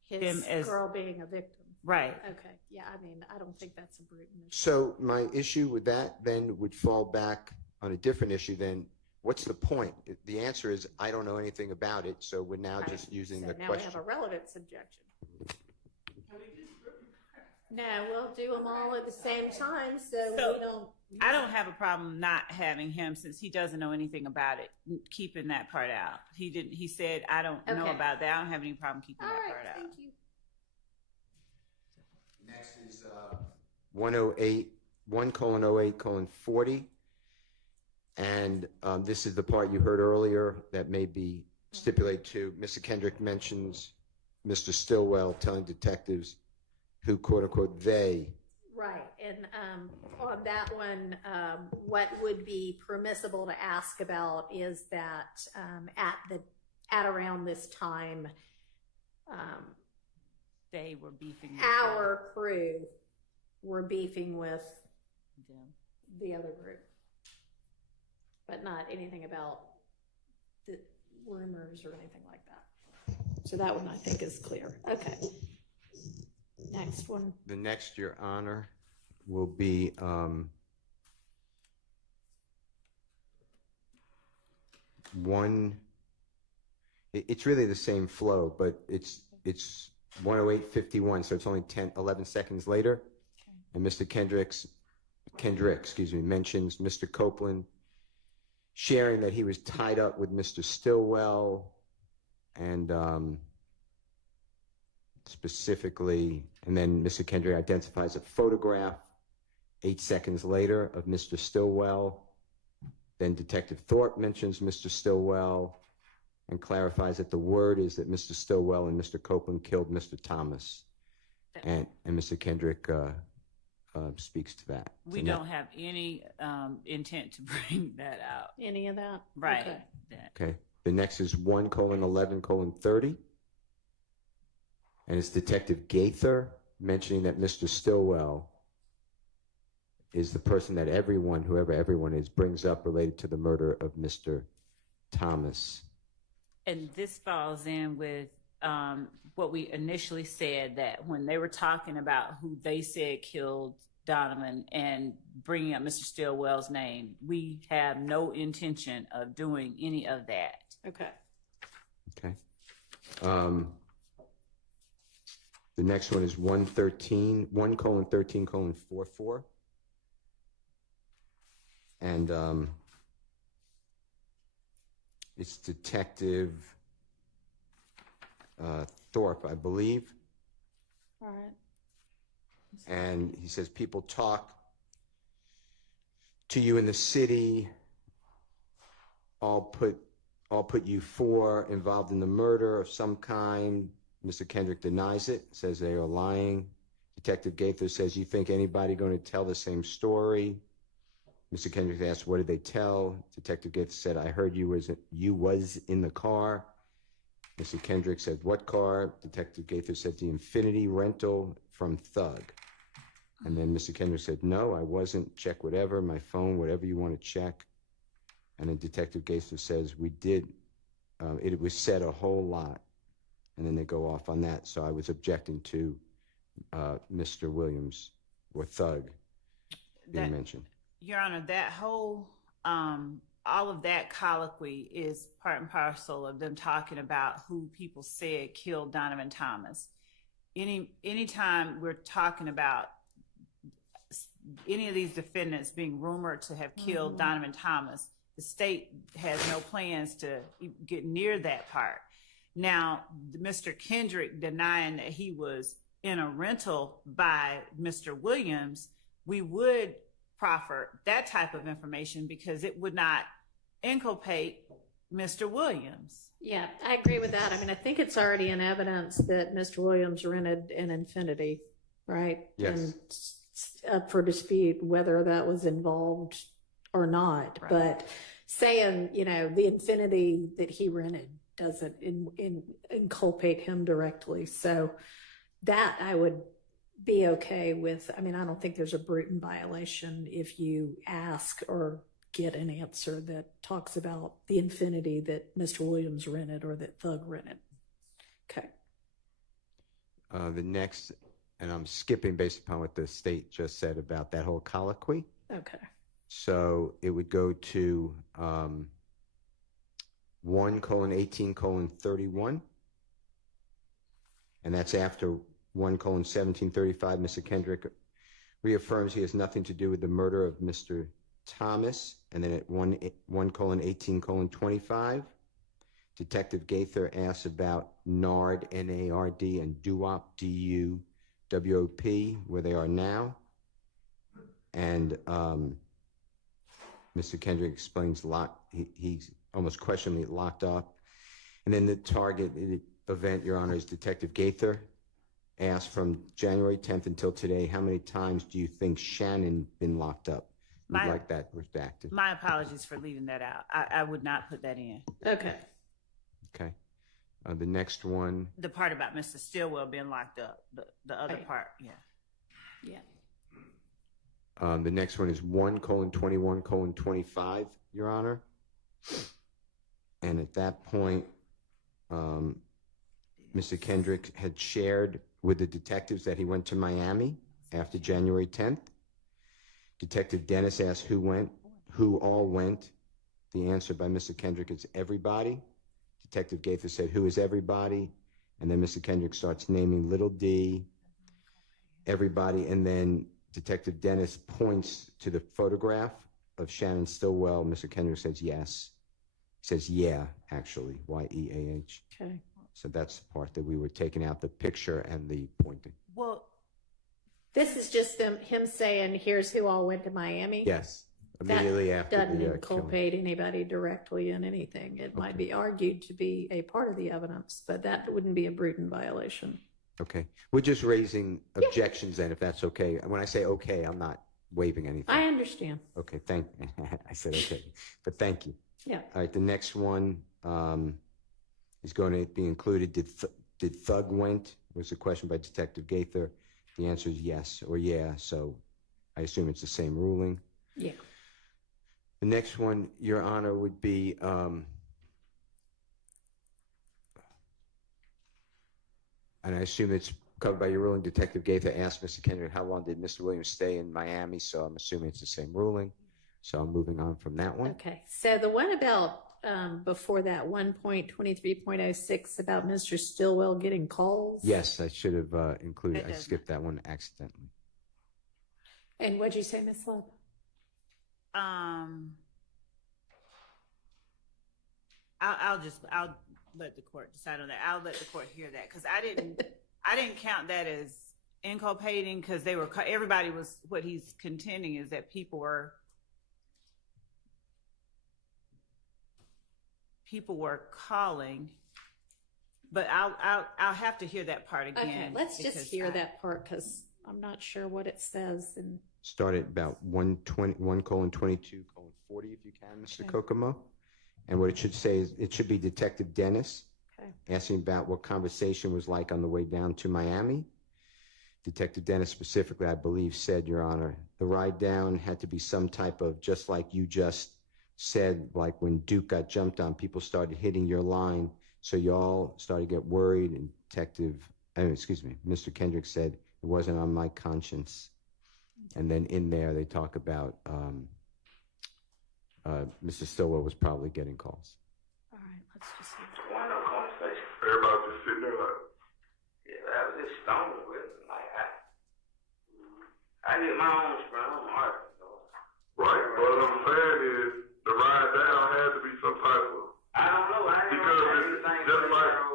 him His as girl being a victim. right. Okay. Yeah, I mean, I don't think that's a brutal. So my issue with that then would fall back on a different issue then. What's the point? The answer is, I don't know anything about it, so we're now just using So the now question. we have a relevance objection. No, we'll do them all at the same time, so we don't. I don't have a problem not having him since he doesn't know anything about it, keeping that part out. He said, I don't know Okay. about that. I don't have any problem keeping All that right, part out. thank you. Next is 108, 1:08:40. And this is the part you heard earlier that may be stipulated to. Mr. Kendrick mentions Mr. Stillwell telling detectives who, quote unquote, they. Right, and on that one, what would be permissible to ask about is that at around this time, They were beefing with our crew were beefing with them. the other group, but not anything about the rumors or anything like that. So that one I think is clear. Okay. Next one. The next, Your Honor, will be it's really the same flow, but it's 1:08:51, so it's only 11 seconds later. And Mr. Kendrick, mentions Mr. Copeland sharing that he was tied up with Mr. Stillwell, and specifically, and then Mr. Kendrick identifies a photograph 8 seconds later of Mr. Stillwell. Then Detective Thorpe mentions Mr. Stillwell and clarifies that the word is that Mr. Stillwell and Mr. Copeland killed Mr. Thomas. And Mr. Kendrick speaks to that. We don't have any intent to bring that out. Any of that? Right. Okay. Okay. The next is 1:11:30. And it's Detective Gaither mentioning that Mr. Stillwell is the person that everyone, whoever everyone is, brings up related to the murder of Mr. Thomas. And this falls in with what we initially said, that when they were talking about who they said killed Donovan and bringing up Mr. Stillwell's name, we have no intention of doing any of that. Okay. Okay. The next one is 1:13:44. And it's Detective Thorpe, I believe. All right. And he says, people talk to you in the city, all put you four involved in the murder of some kind. Mr. Kendrick denies it, says they are lying. Detective Gaither says, you think anybody going to tell the same story? Mr. Kendrick asked, what did they tell? Detective Gaither said, I heard you was in the car. Mr. Kendrick said, what car? Detective Gaither said, the Infinity rental from Thug. And then Mr. Kendrick said, no, I wasn't. Check whatever, my phone, whatever you want to check. And then Detective Gaither says, we did. It was said a whole lot. And then they go off on that. So I was objecting to Mr. Williams or Thug being mentioned. Your Honor, that whole, all of that colloquy is part and parcel of them talking about who people said killed Donovan Thomas. Anytime we're talking about any of these defendants being rumored to have killed Donovan Thomas, the state has no plans to get near that part. Now, Mr. Kendrick denying that he was in a rental by Mr. Williams, we would proffer that type of information because it would not inculpate Mr. Williams. Yeah, I agree with that. I mean, I think it's already in evidence that Mr. Williams rented an Infinity right? Yes. And up for dispute whether that was involved or not. Right. But saying, the infinity that he rented doesn't inculpate him directly. So that I would be okay with. I mean, I don't think there's a brutal violation if you ask or get an answer that talks about the infinity that Mr. Williams rented or that Thug rented. Okay. The next, and I'm skipping based upon what the state just said about that whole colloquy. Okay. So it would go to 1:18:31, and that's after 1:17:35. Mr. Kendrick reaffirms he has nothing to do with the murder of Mr. Thomas, and then at 1:18:25, Detective Gaither asks about NARD, NARD, and DUWOP, DUWOP, where they are now, and Mr. Kendrick explains he's almost questionably locked up. And then the target event, Your Honor, is Detective Gaither asked from January 10th until today, how many times do you think Shannon been locked up? We'd like that redacted. My apologies for leaving that out. I would not put that in. Okay. Okay. The next one. The part about Mr. Stillwell being locked up. The other Right. part, yeah. Yeah. The next one is 1:21:25, Your Honor. And at that point, Mr. Kendrick had shared with the detectives that he went to Miami after January 10th. Detective Dennis asked who all went. The answer by Mr. Kendrick is everybody. Detective Gaither said, who is everybody? And then Mr. Kendrick starts naming little D, everybody, and then Detective Dennis points to the photograph of Shannon Stillwell. Mr. Kendrick says yes. He says, yeah, actually, YEAH. Okay. So that's the part that we were taking out, the picture and the pointing. Well, this is just him saying, here's who all went to Miami. Yes. Immediately that after doesn't the inculpate anybody directly in anything. It might be argued to be a part of the evidence, but that wouldn't be a brutal violation. Okay. We're just raising objections then, if that's okay. When I say okay, I'm not waiving anything. I understand. Okay, I said okay, but thank you. Yeah. All right, the next one is going to be included. Did Thug went? Was the question by Detective Gaither. The answer is yes or yeah, so I assume it's the same ruling. Yeah. The next one, Your Honor, would be and I assume it's covered by your ruling. Detective Gaither asked Mr. Kendrick, how long did Mr. Williams stay in Miami? So I'm assuming it's the same ruling. So I'm moving on from that one. Okay. So the one about before that 1.23.06 about Mr. Stillwell getting calls. Yes, I should have included. I skipped that one accidentally. And what'd you say, Ms. Love? I'll let the court decide on that. I'll let the court hear that because I didn't count that as inculpating because everybody was, what he's contending is that people were calling, but I'll have to hear that part again. Okay, let's just hear that part because I'm not sure what it says. And start at about 1:22:40 if you can, Mr. Kokomo. And what it should say is, it should be Detective Dennis asking about what conversation was like on the way down to Miami. Detective Dennis specifically, I believe, said, Your Honor, the ride down had to be some type of, just like you just said, like when Duke got jumped on, people started hitting your line, so you all started to get worried. And Mr. Kendrick said, it wasn't on my conscience. And then in there, they talk about Mr. Stillwell was probably getting calls. all right, let's just see. One of conversation. Everybody just sitting there like, Yeah, I was just stoned with it. Like I get my own sprint. I'm an artist. right. But what I'm saying is, the ride down had to be some type of, I don't know. I ain't because anything.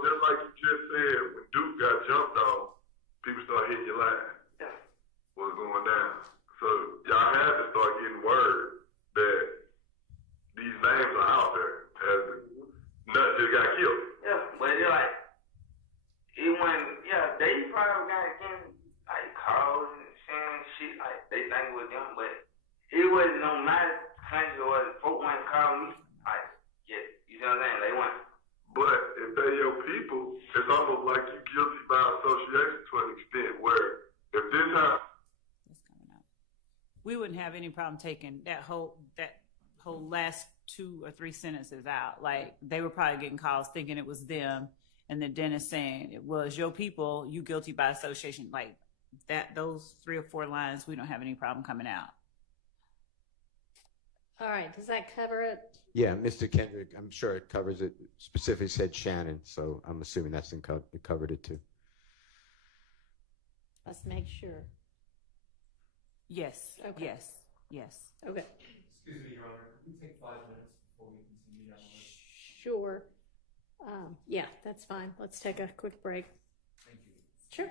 just like you just said, when Duke got jumped on, people started hitting your line. Yeah. What's going down? So y'all had to start getting word that these names are out there. As nut just got country or folk want to call me. Like, yeah, you know what I'm saying? They want. But if they your people, it's almost like you guilty by association to an extent where if this time We wouldn't have any problem taking that whole last 2 or 3 sentences out. Like, they were probably getting calls thinking it was them, and then Dennis saying it was your people, you guilty by association. Like that, those 3 or 4 lines, we don't have any problem coming out. All right, does that cover it? Yeah, Mr. Kendrick, I'm sure it covers it. Specifically said Shannon, so I'm assuming it covered it too. Let's make sure. Yes. Okay. Yes. Okay. Excuse me, Your Honor. Can we take 5 minutes before we continue down the list? Sure. Yeah, that's fine. Let's take a quick break. Thank you. Sure.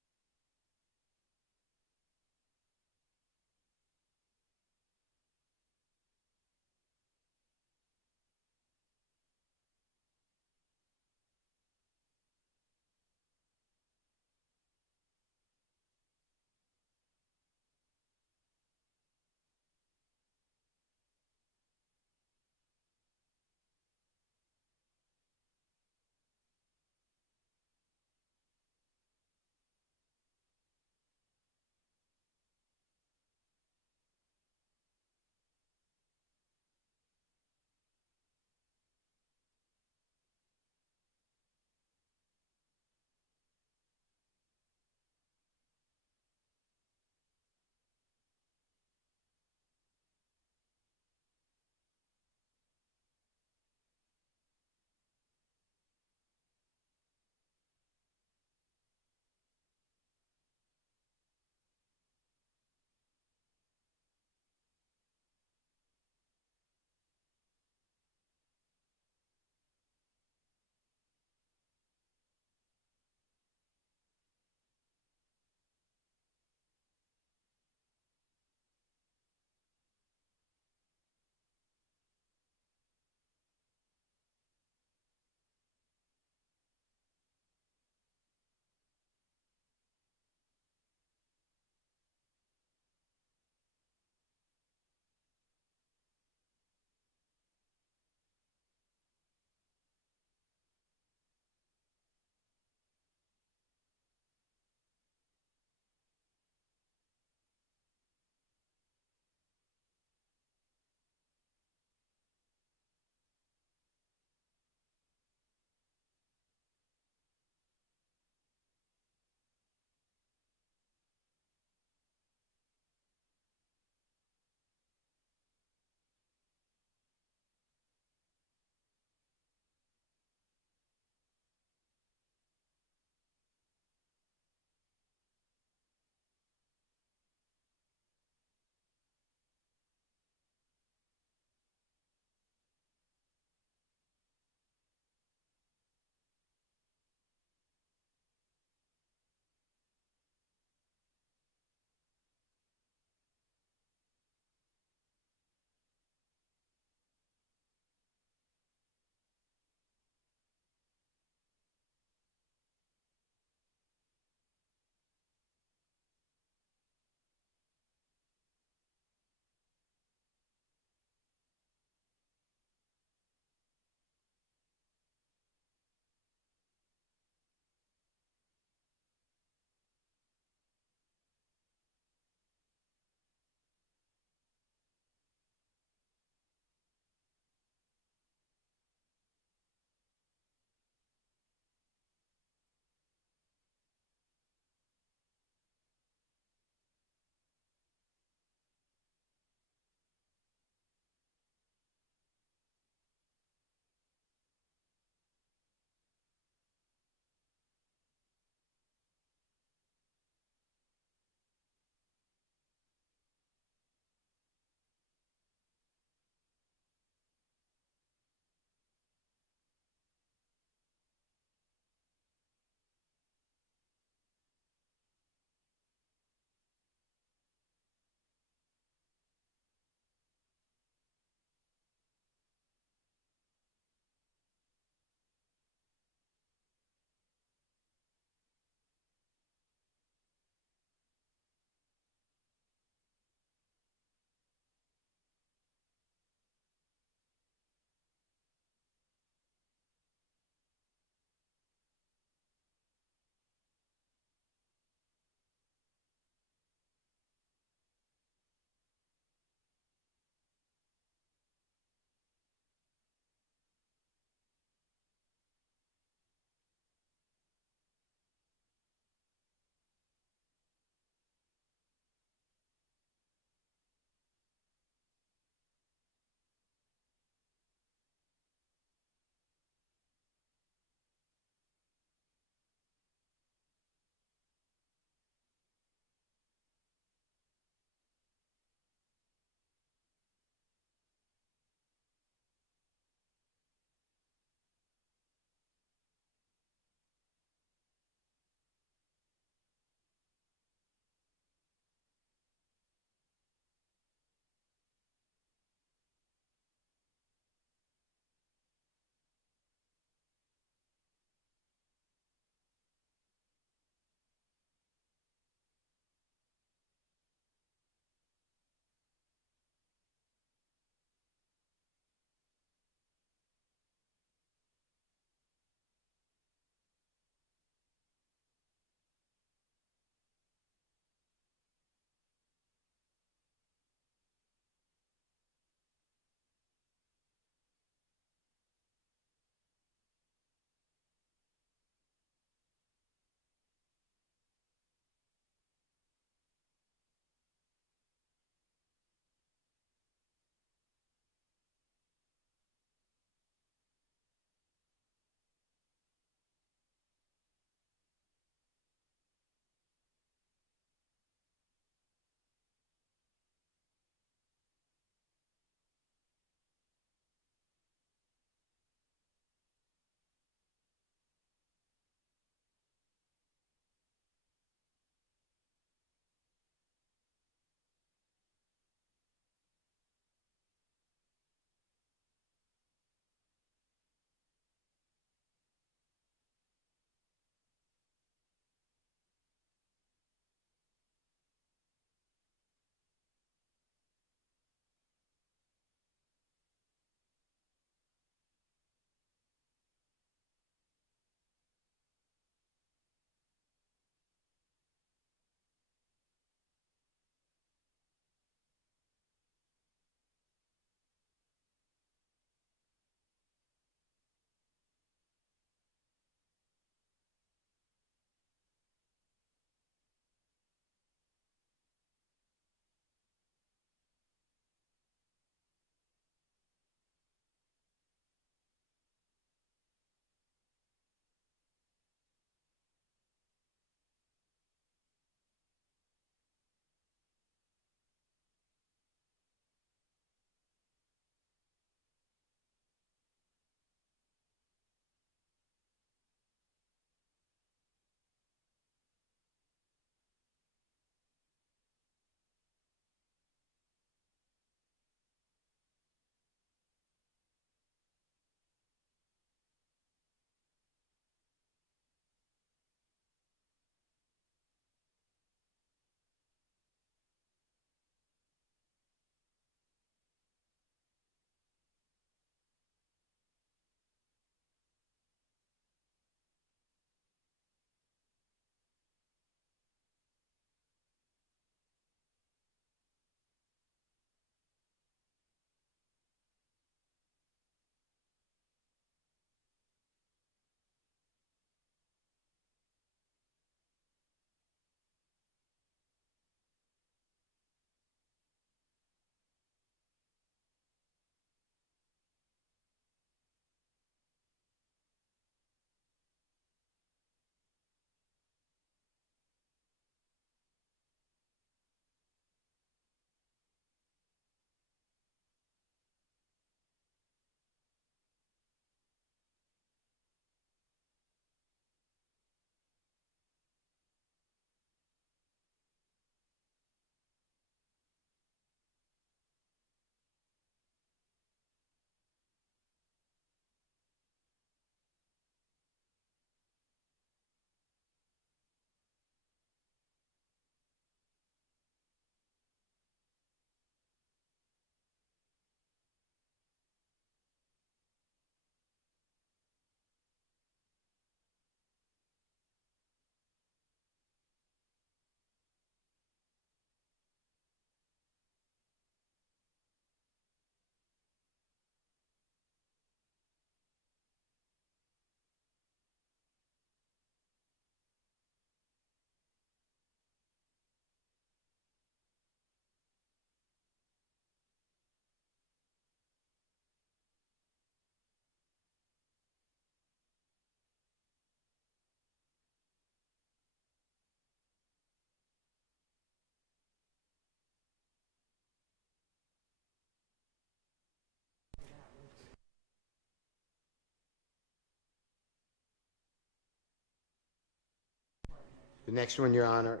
The next one, Your Honor,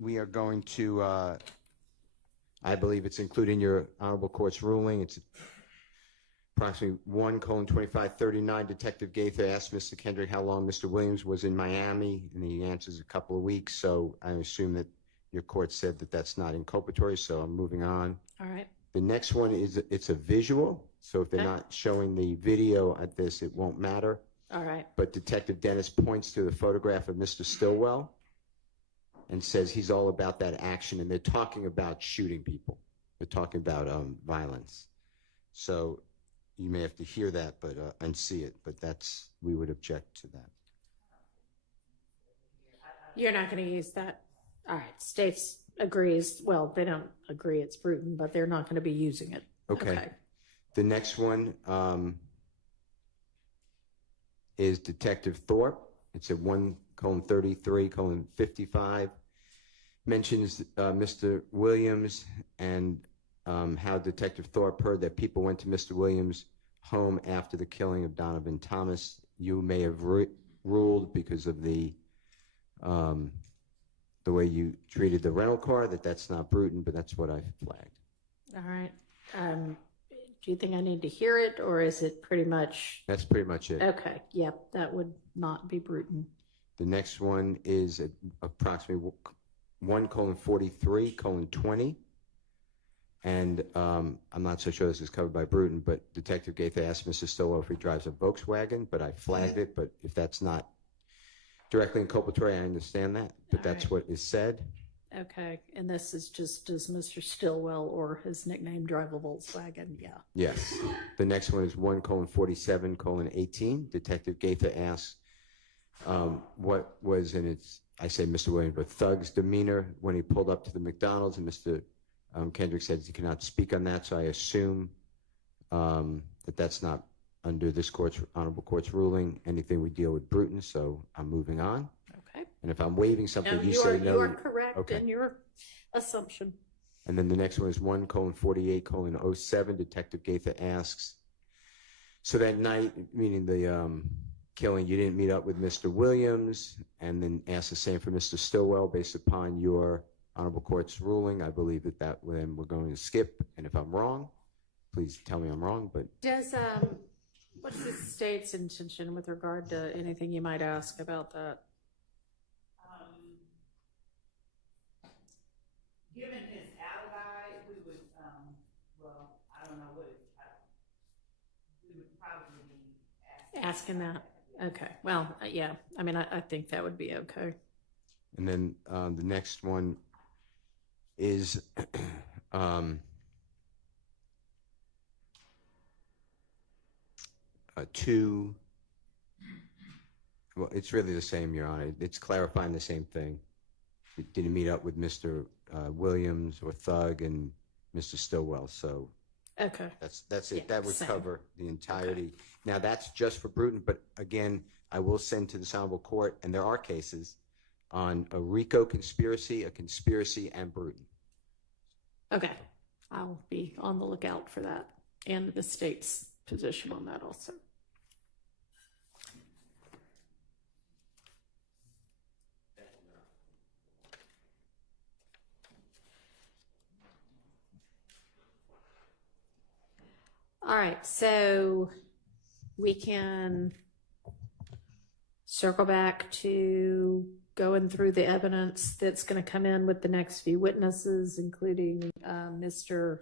we are going to, I believe it's included in your Honorable Court's ruling. It's approximately 1:2539. Detective Gaither asked Mr. Kendrick how long Mr. Williams was in Miami, and he answers a couple of weeks. So I assume that your court said that that's not inculpatory, so I'm moving on. All right. The next one is, it's a visual. So if they're Okay. not showing the video at this, it won't matter. All right. But Detective Dennis points to the photograph of Mr. Stillwell and says he's all about that action, and they're talking about shooting people. They're talking about violence. So you may have to hear that, but and see it, but that's, we would object to that. You're not going to use that. All right. States agrees. Well, they don't agree it's Bruton, but they're not going to be using it. Okay. The next one is Detective Thorpe. It's at 1:33:55. Mentions Mr. Williams and how Detective Thorpe heard that people went to Mr. Williams' home after the killing of Donovan Thomas. You may have ruled because of the way you treated the rental car that that's not Bruton, but that's what I've flagged. All right. Do you think I need to hear it, or is it pretty much? That's pretty much it. Okay. Yep. That would not be Bruton. The next one is at approximately 1:43:20. And I'm not so sure this is covered by Bruton, but Detective Gaither asked Mr. Stillwell if he drives a Volkswagen, but I flagged it. But if that's not directly inculpatory, I understand that, but that's what is said. Okay. And this is just, does Mr. Stillwell or his nickname drive a Volkswagen? Yeah. Yes. The next one is 1:47:18. Detective Gaither asks what was in its, I say Mr. Williams, but Thug's demeanor when he pulled up to the McDonald's, and Mr. Kendrick says he cannot speak on that, so I assume that that's not under this court's, Honorable Court's ruling. Anything we deal with Bruton, so I'm moving on. Okay. And if I'm waiving something, No, you say no. You are correct Okay. in your assumption. And then the next one is 1:48:07. Detective Gaither asks, so that night, meaning the killing, you didn't meet up with Mr. Williams, and then asks the same for Mr. Stillwell based upon your Honorable Court's ruling. I believe that then we're going to skip, and if I'm wrong, please tell me I'm wrong, but Does, what's the state's intention with regard to anything you might ask about that? Given his alibi, we would, well, I don't know what, we would probably be Asking that? Okay. Well, yeah. I mean, I think that would be okay. and then the next one is well, it's really the same, Your Honor. It's clarifying the same thing. It didn't meet up with Mr. Williams or Thug and Mr. Stillwell, so Okay. that's it. Yeah, That would same. cover the entirety. Now, that's just for Bruton, but again, I will send to this Honorable Court, and there are cases on a RICO conspiracy, a conspiracy, and Bruton. Okay. I'll be on the lookout for that and the state's position on that also. All right, so we can circle back to going through the evidence that's going to come in with the next few witnesses, including Mr.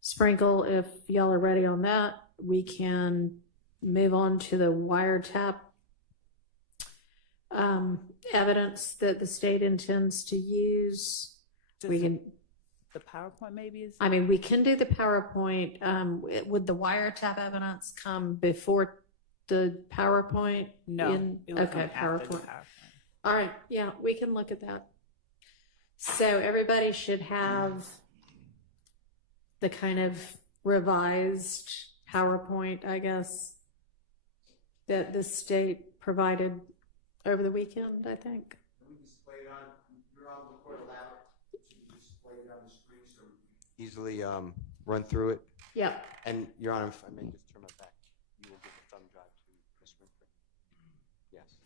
Sprinkle. If y'all are ready on that, we can move on to the wiretap evidence that the state intends to use. We can. the PowerPoint maybe is. I mean, we can do the PowerPoint. Would the wiretap evidence come before the PowerPoint? No, it would come Okay, after the PowerPoint. PowerPoint. All right, yeah, we can look at that. So everybody should have the kind of revised PowerPoint, I guess, that the state provided over the weekend, I think. Let me display it on your Honorable Court allowed to display it on the screen so we can easily run through it. Yeah. And Your Honor, if I may just turn my back, you will give a thumb drive to Ms. Winfrey. Yes.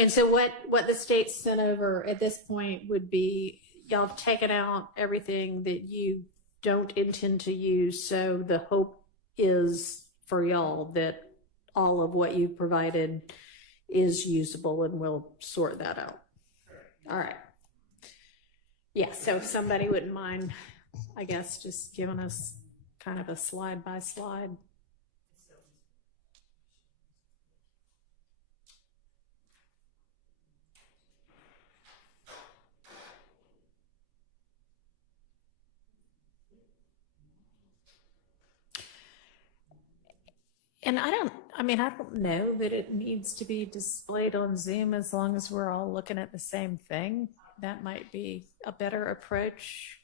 And so what the state sent over at this point would be, y'all have taken out everything that you don't intend to use. So the hope is for y'all that all of what you provided is usable, and we'll sort that out. All right. Yeah, so if somebody wouldn't mind, I guess, just giving us kind of a slide by slide. And I don't know that it needs to be displayed on Zoom as long as we're all looking at the same thing. That might be a better approach.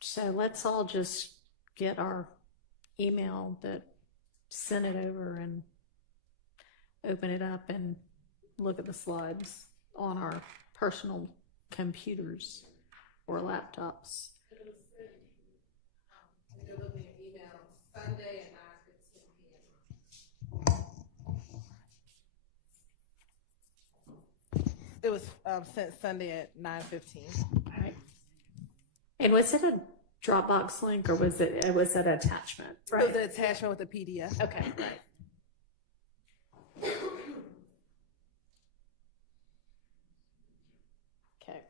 So let's all just get our email that sent it over and open it up and look at the slides on our personal computers or laptops. Sunday at 9:15 p.m. It was sent Sunday at 9:15. All right. And was it a Dropbox link or was it an attachment? Right. It was an attachment with a PDF. Okay, right. Okay.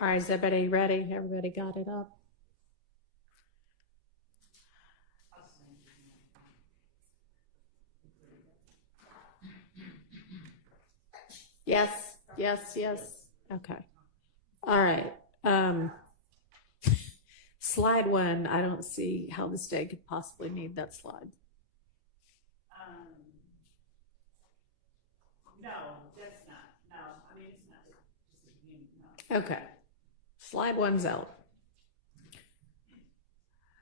All right, is everybody ready? Everybody got it up? Yes, yes, yes. Okay. All right. Slide 1, I don't see how the state could possibly need that slide. No, that's not. No, I mean, it's not just no. Okay. Slide 1's out.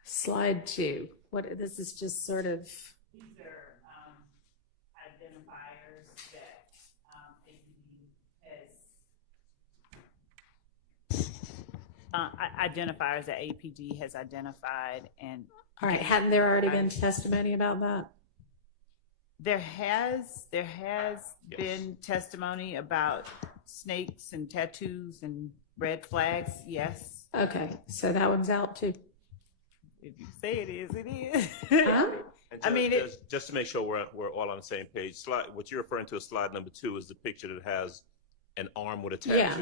Slide 2. This is just sort of. These are identifiers that APD has. Identifiers that APD has identified, and All right. Hadn't there already been testimony about that? there has been testimony about snakes and tattoos and red flags. Yes. Okay. So that one's out too. If you say it is, it is. Huh? I mean, just to make sure we're all on the same page. What you're referring to as slide number 2 is the picture that has an arm with a tattoo. Yeah.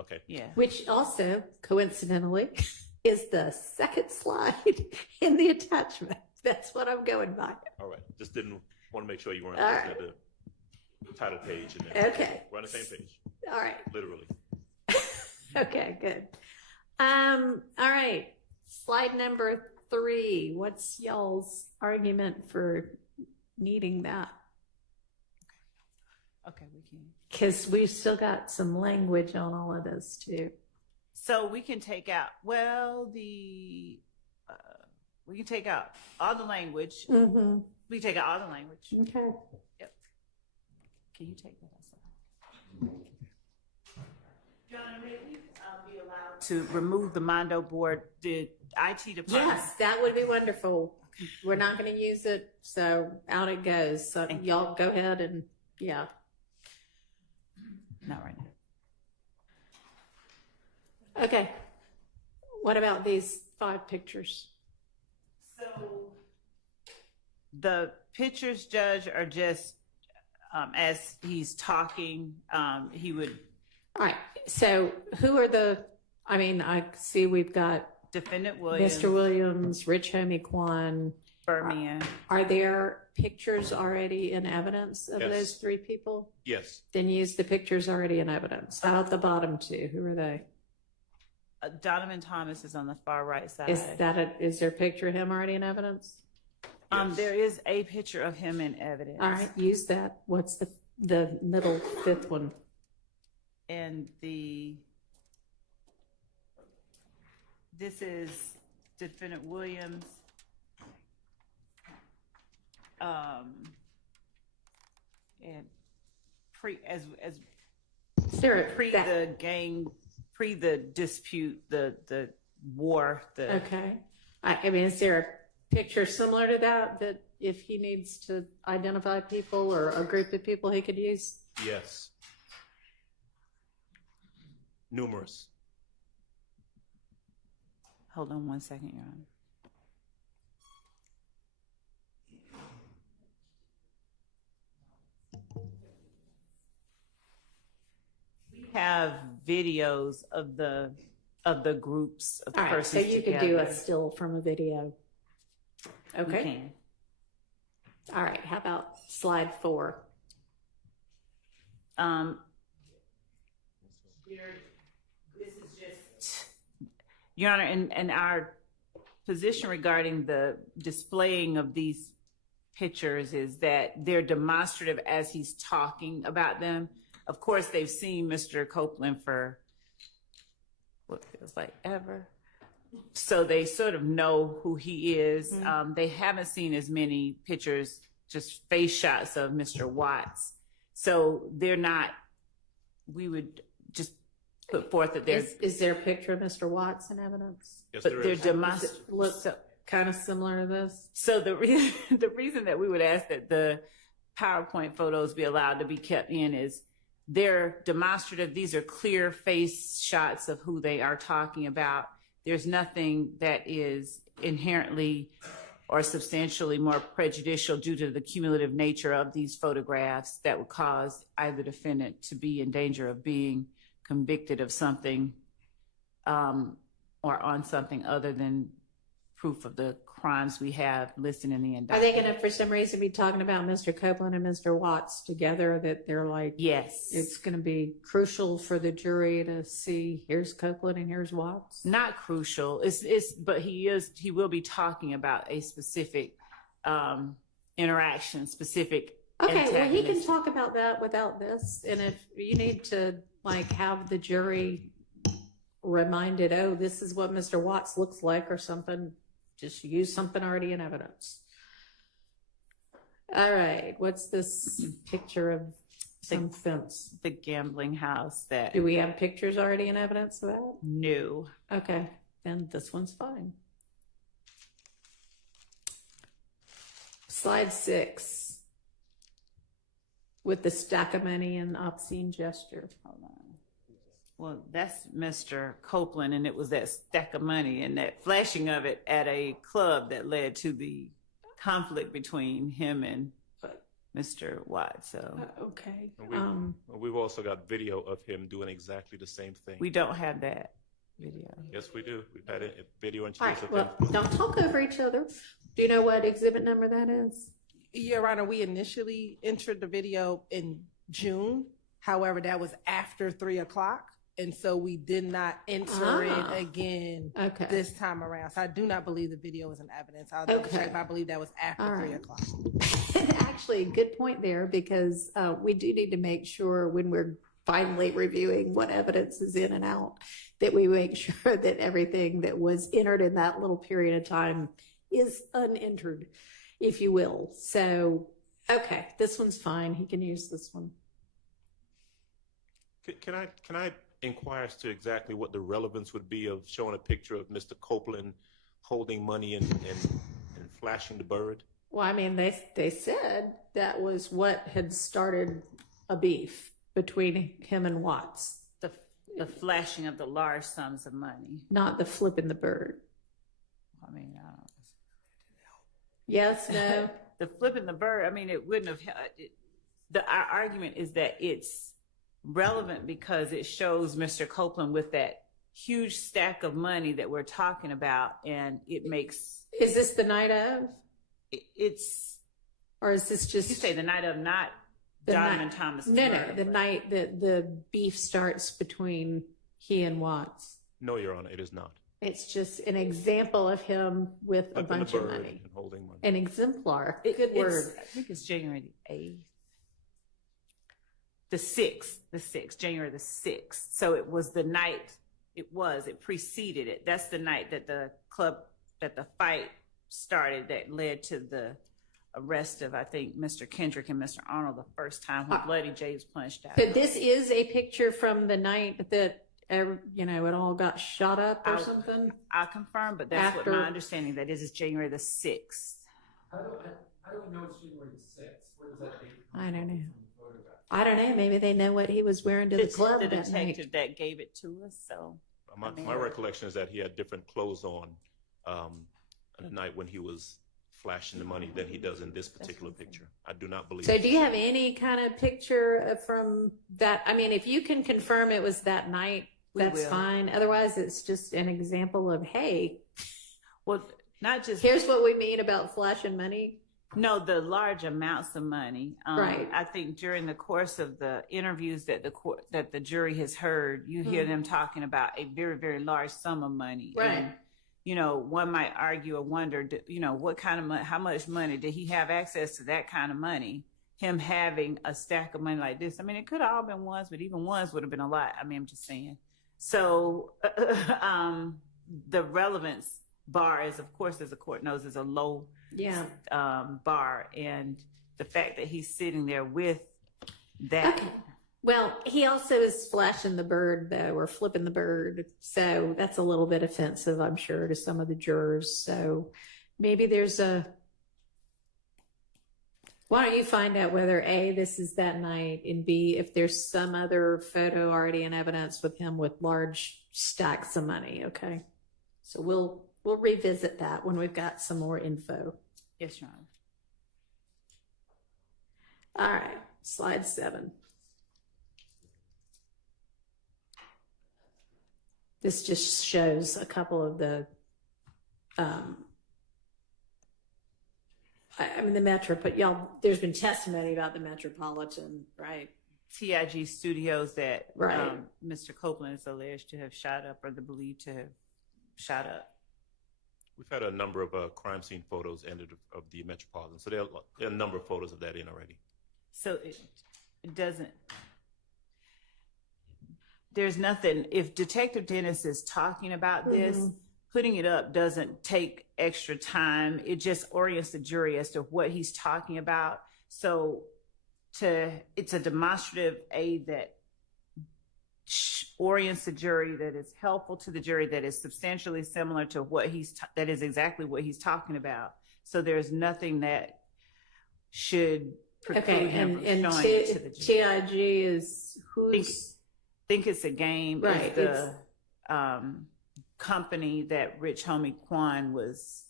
Okay. Yeah. Which also, coincidentally, is the second slide in the attachment. That's what I'm going by. All right. Just didn't want to make sure you weren't All looking right. at the title page. And then Okay. We're on the same page. All right. Literally. Okay, good. All right. Slide number 3. What's y'all's argument for needing that? Okay, we can. Because we've still got some language on all of this too. So we can take out, we can take out all the language. Mm-hmm. We can take out all the language. Okay. Yep. Can you take that outside? John, may we be allowed to remove the Mondo board, the IT department? Yes, that would be wonderful. We're not going to use it, so out it goes. So y'all go ahead and, yeah. Not right now. Okay. What about these 5 pictures? So the pictures, Judge, are just as he's talking, he would. All right. So who are I see we've got Defendant Williams, Mr. Williams, Rich Homie Kwan. Bermian. Are there pictures already in evidence of Yes. those 3 people? Yes. Then use the pictures already in evidence. How about the bottom 2? Who are they? Donovan Thomas is on the far right side. Is there a picture of him already in evidence? Yes. There is a picture of him in evidence. All right, use that. What's the middle 5th one? And this is Defendant Williams. And There, the gang pre the dispute, the war. Okay. I mean, is there a picture similar to that if he needs to identify people or a group of people he could use? Yes. Numerous. Hold on one second, Your Honor. We have videos of the groups of All right, persons so you together. could do a still from a video. We Okay. can. All right. How about slide 4? This is just, Your Honor, and our position regarding the displaying of these pictures is that they're demonstrative as he's talking about them. Of course, they've seen Mr. Copeland for what feels like ever. So they sort of know who he is. They haven't seen as many pictures, just face shots of Mr. Watts. So they're not, we would just put forth that there's. Is there a picture of Mr. Watts in evidence? Yes, But there they're is. demonstrative. Look kind of similar to this? So the reason that we would ask that the PowerPoint photos be allowed to be kept in is they're demonstrative. These are clear face shots of who they are talking about. There's nothing that is inherently or substantially more prejudicial due to the cumulative nature of these photographs that would cause either defendant to be in danger of being convicted of something or on something other than proof of the crimes we have listed in the indictment. Are they going to, for some reason, be talking about Mr. Copeland and Mr. Watts together, that they're like, Yes. it's going to be crucial for the jury to see here's Copeland and here's Watts? Not crucial. But he will be talking about a specific interaction, specific. Okay, well, he can antagonist. talk about that without this. And if you need to, like, have the jury reminded, oh, this is what Mr. Watts looks like or something, just use something already in evidence. All right, what's this picture of some fence? The gambling house that. Do we have pictures already in evidence of that? No. Okay, then this one's fine. Slide 6. With the stack of money and obscene gesture. Hold on. Well, that's Mr. Copeland, and it was that stack of money and that flashing of it at a club that led to the conflict between him and Mr. Watts. So okay. We've also got video of him doing exactly the same thing. We don't have that video. Yes, we do. We've had a video and All chase right, of well, him. don't talk over each other. Do you know what exhibit number that is? Your Honor, we initially entered the video in June. However, that was after 3 o'clock. And so we did not enter it again this time around. So I do not believe the video is in evidence. I'll double check, but I believe that was after 3 o'clock. Actually, good point there, because we do need to make sure when we're finally reviewing what evidence is in and out, that we make sure that everything that was entered in that little period of time is unentered, if you will. So, okay, this one's fine. He can use this one. Can I inquire as to exactly what the relevance would be of showing a picture of Mr. Copeland holding money and flashing the bird? Well, I mean, they said that was what had started a beef between him and Watts. The flashing of the large sums of money. Not the flipping the bird. I mean, I don't. Yes, no. The flipping the bird, I mean, it wouldn't have. Our argument is that it's relevant because it shows Mr. Copeland with that huge stack of money that we're talking about, and it makes. Is this the night of? It's. Or is this just? You say the night of, not Donovan Thomas. No, the night that the beef starts between he and Watts. No, Your Honor, it is not. It's just an example of him with a bunch of money. And holding money. An exemplar. Good word. I think it's January the 8th. The 6th, January the 6th. So it was the night, it preceded it. That's the night that the fight started that led to the arrest of, I think, Mr. Kendrick and Mr. Arnold the first time when Bloody J was punched out. But this is a picture from the night that you know, it all got shot up or something? I'll confirm, but that's After- what my understanding, that is January the 6th. How do we know it's January the 6th? Where does that date come I don't from? know. I don't know. Maybe they know what he was wearing to the club The that night. detective that gave it to us, so. My recollection is that he had different clothes on the night when he was flashing the money than he does in this particular picture. I do not believe. So do you have any kind of picture from that? I mean, if you can confirm it was that night, that's will. fine. Otherwise, it's just an example of, hey, Well, not just. here's what we mean about flashing money. No, the large amounts of money. Right. I think during the course of the interviews that the jury has heard, you hear them talking about a very, very large sum of money. Right. And, you know, one might argue or wonder, you know, what kind of money, how much money did he have access to that kind of money? Him having a stack of money like this. I mean, it could have all been ones, but even ones would have been a lot. I mean, I'm just saying. So, the relevance bar is, of course, as the court knows, is a low bar, and the fact that he's sitting there with that. Okay. Well, he also is flashing the bird, though, or flipping the bird. So that's a little bit offensive, I'm sure, to some of the jurors. So maybe there's a. Why don't you find out whether A, this is that night, and B, if there's some other photo already in evidence with him with large stacks of money, okay? So we'll revisit that when we've got some more info. Yes, Your Honor. All right, slide 7. This just shows a couple of the, I mean, the Metro, but y'all, there's been testimony about the Metropolitan, right? TIG studios that Right. Mr. Copeland is alleged to have shot up, or believed to have shot up. We've had a number of crime scene photos entered of the Metropolitan, so there are a number of photos of that in already. So it doesn't. There's nothing. If Detective Dennis is talking about this, putting it up doesn't take extra time. It just orients the jury as to what he's talking about. So it's a demonstrative aid that orients the jury, that is helpful to the jury, that is substantially similar to what that is exactly what he's talking about. So there's nothing that should preclude him from showing it to the jury. TIG is who's? Think It's a Game, Right, is the company that Rich Homie Quan was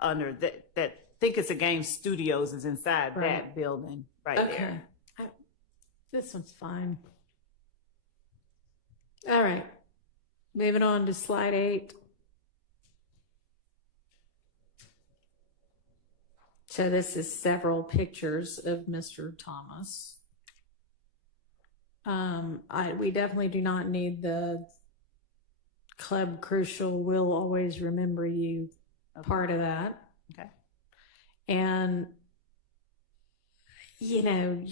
under. That Think It's a Game Studios is inside that building right there. This one's fine. All right. Moving on to slide 8. So this is several pictures of Mr. Thomas. We definitely do not need the Club Crucial Will Always Remember You part of that. Okay. And, you know,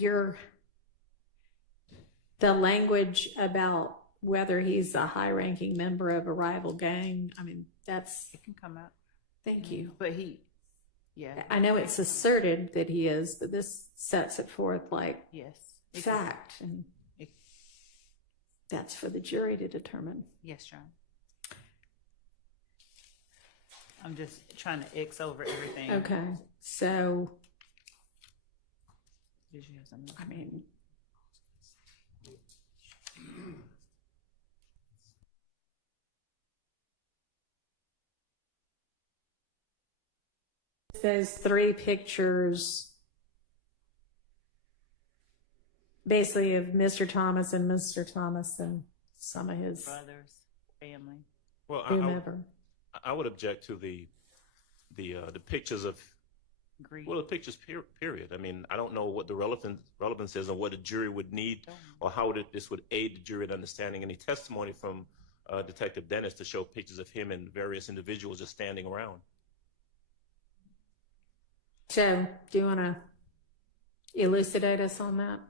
the language about whether he's a high-ranking member of a rival gang, I mean, it can come out. Thank you. But I know it's asserted that he is, but this sets it forth like fact, and that's for the jury to determine. Yes, John. I'm just trying to X over everything. Okay, so Did you have something? I mean, those 3 pictures basically of Mr. Thomas and some of his brothers, family. Well, whomever. I would object to the pictures of the pictures period. I mean, I don't know what the relevance is, and what a jury would need, or how this would aid the jury in understanding any testimony from Detective Dennis to show pictures of him and various individuals just standing around. So, do you want to elucidate us on that?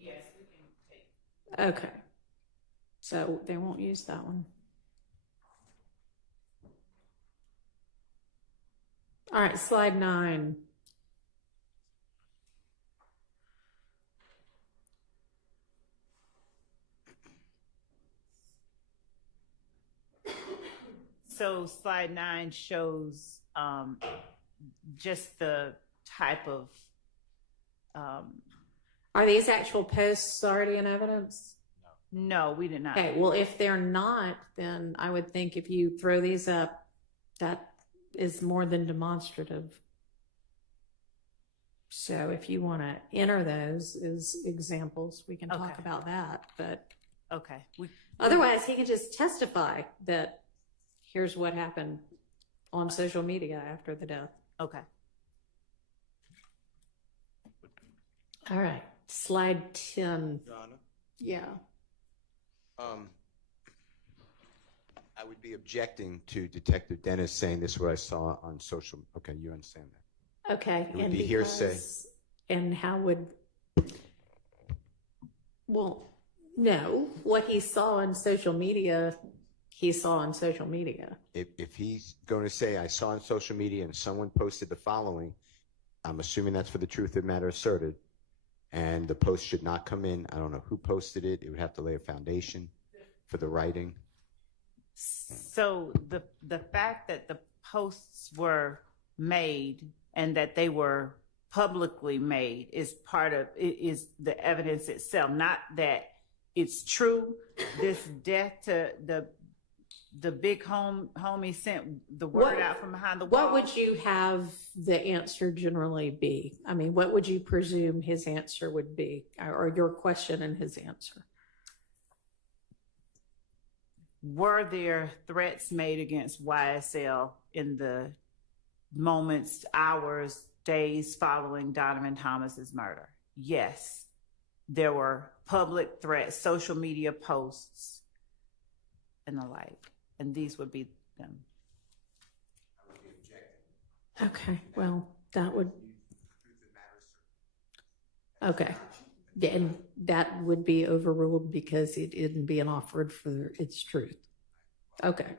Yes, we can take. Okay. So they won't use that one. All right, slide 9. So slide 9 shows just the type of. Are these actual posts already in evidence? No, we did not. Okay, well, if they're not, then I would think if you throw these up, that is more than demonstrative. So if you want to enter those as examples, we can talk about that. But okay, otherwise, he can just testify that here's what happened on social media after the death. Okay. All right, slide 10. Your Honor? Yeah. I would be objecting to Detective Dennis saying this is what I saw on social. Okay, you understand that? Okay. It would be hearsay. And how would? Well, no. What he saw on social media, he saw on social media. If he's going to say I saw on social media and someone posted the following, I'm assuming that's for the truth of the matter asserted, and the post should not come in. I don't know who posted it. It would have to lay a foundation for the writing. So the fact that the posts were made and that they were publicly made is is the evidence itself, not that it's true. This death to the big homie sent the word out from behind the wall. What would you have the answer generally be? I mean, what would you presume his answer would be, or your question and his answer? Were there threats made against YSL in the moments, hours, days following Donovan Thomas's murder? Yes. There were public threats, social media posts, and the like. And these would be them. Okay, well, that would. Okay. Yeah, and that would be overruled because it didn't be an offered for its truth. Okay.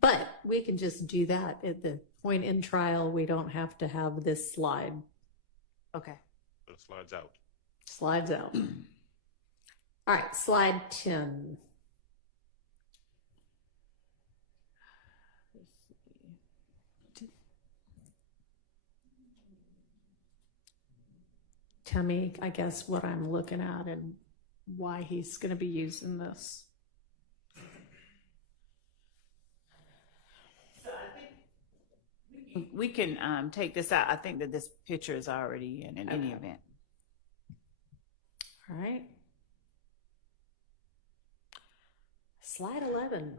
But we can just do that at the point in trial. We don't have to have this slide. Okay. So it slides out. Slides out. All right, slide 10. Tell me, I guess, what I'm looking at and why he's going to be using this. So I think we can take this out. I think that this picture is already in any event. All right. Slide 11.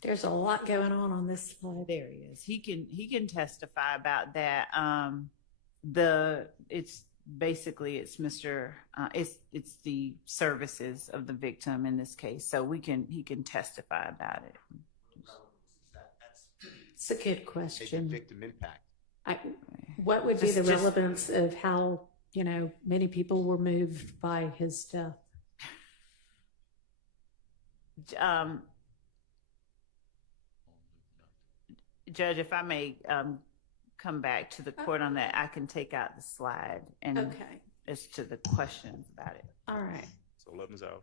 There's a lot going on this slide. There he is. He can testify about that. It's Mr. It's the services of the victim in this case. So he can testify about it. It's a good question. Victim impact. What would be the relevance of how, many people were moved by his death? Judge, if I may come back to the court on that, I can take out the slide and as to the questions about it. All right. So 11's out.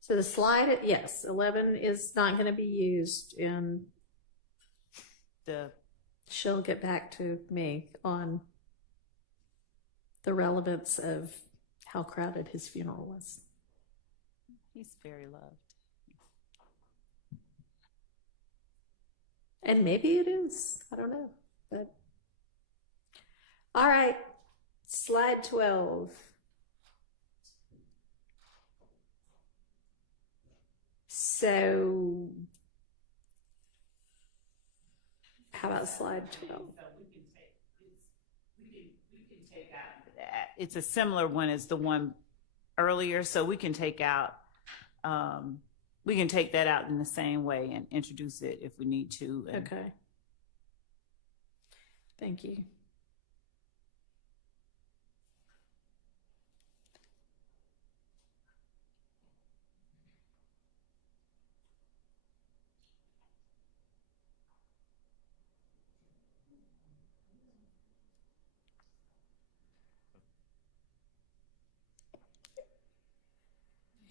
So the slide, yes, 11 is not going to be used, and she'll get back to me on the relevance of how crowded his funeral was. He's very loved. And maybe it is. I don't know. But all right. Slide 12. So how about slide 12? We can take out that. It's a similar one as the one earlier, so we can take out we can take that out in the same way and introduce it if we need to. Okay. Thank you.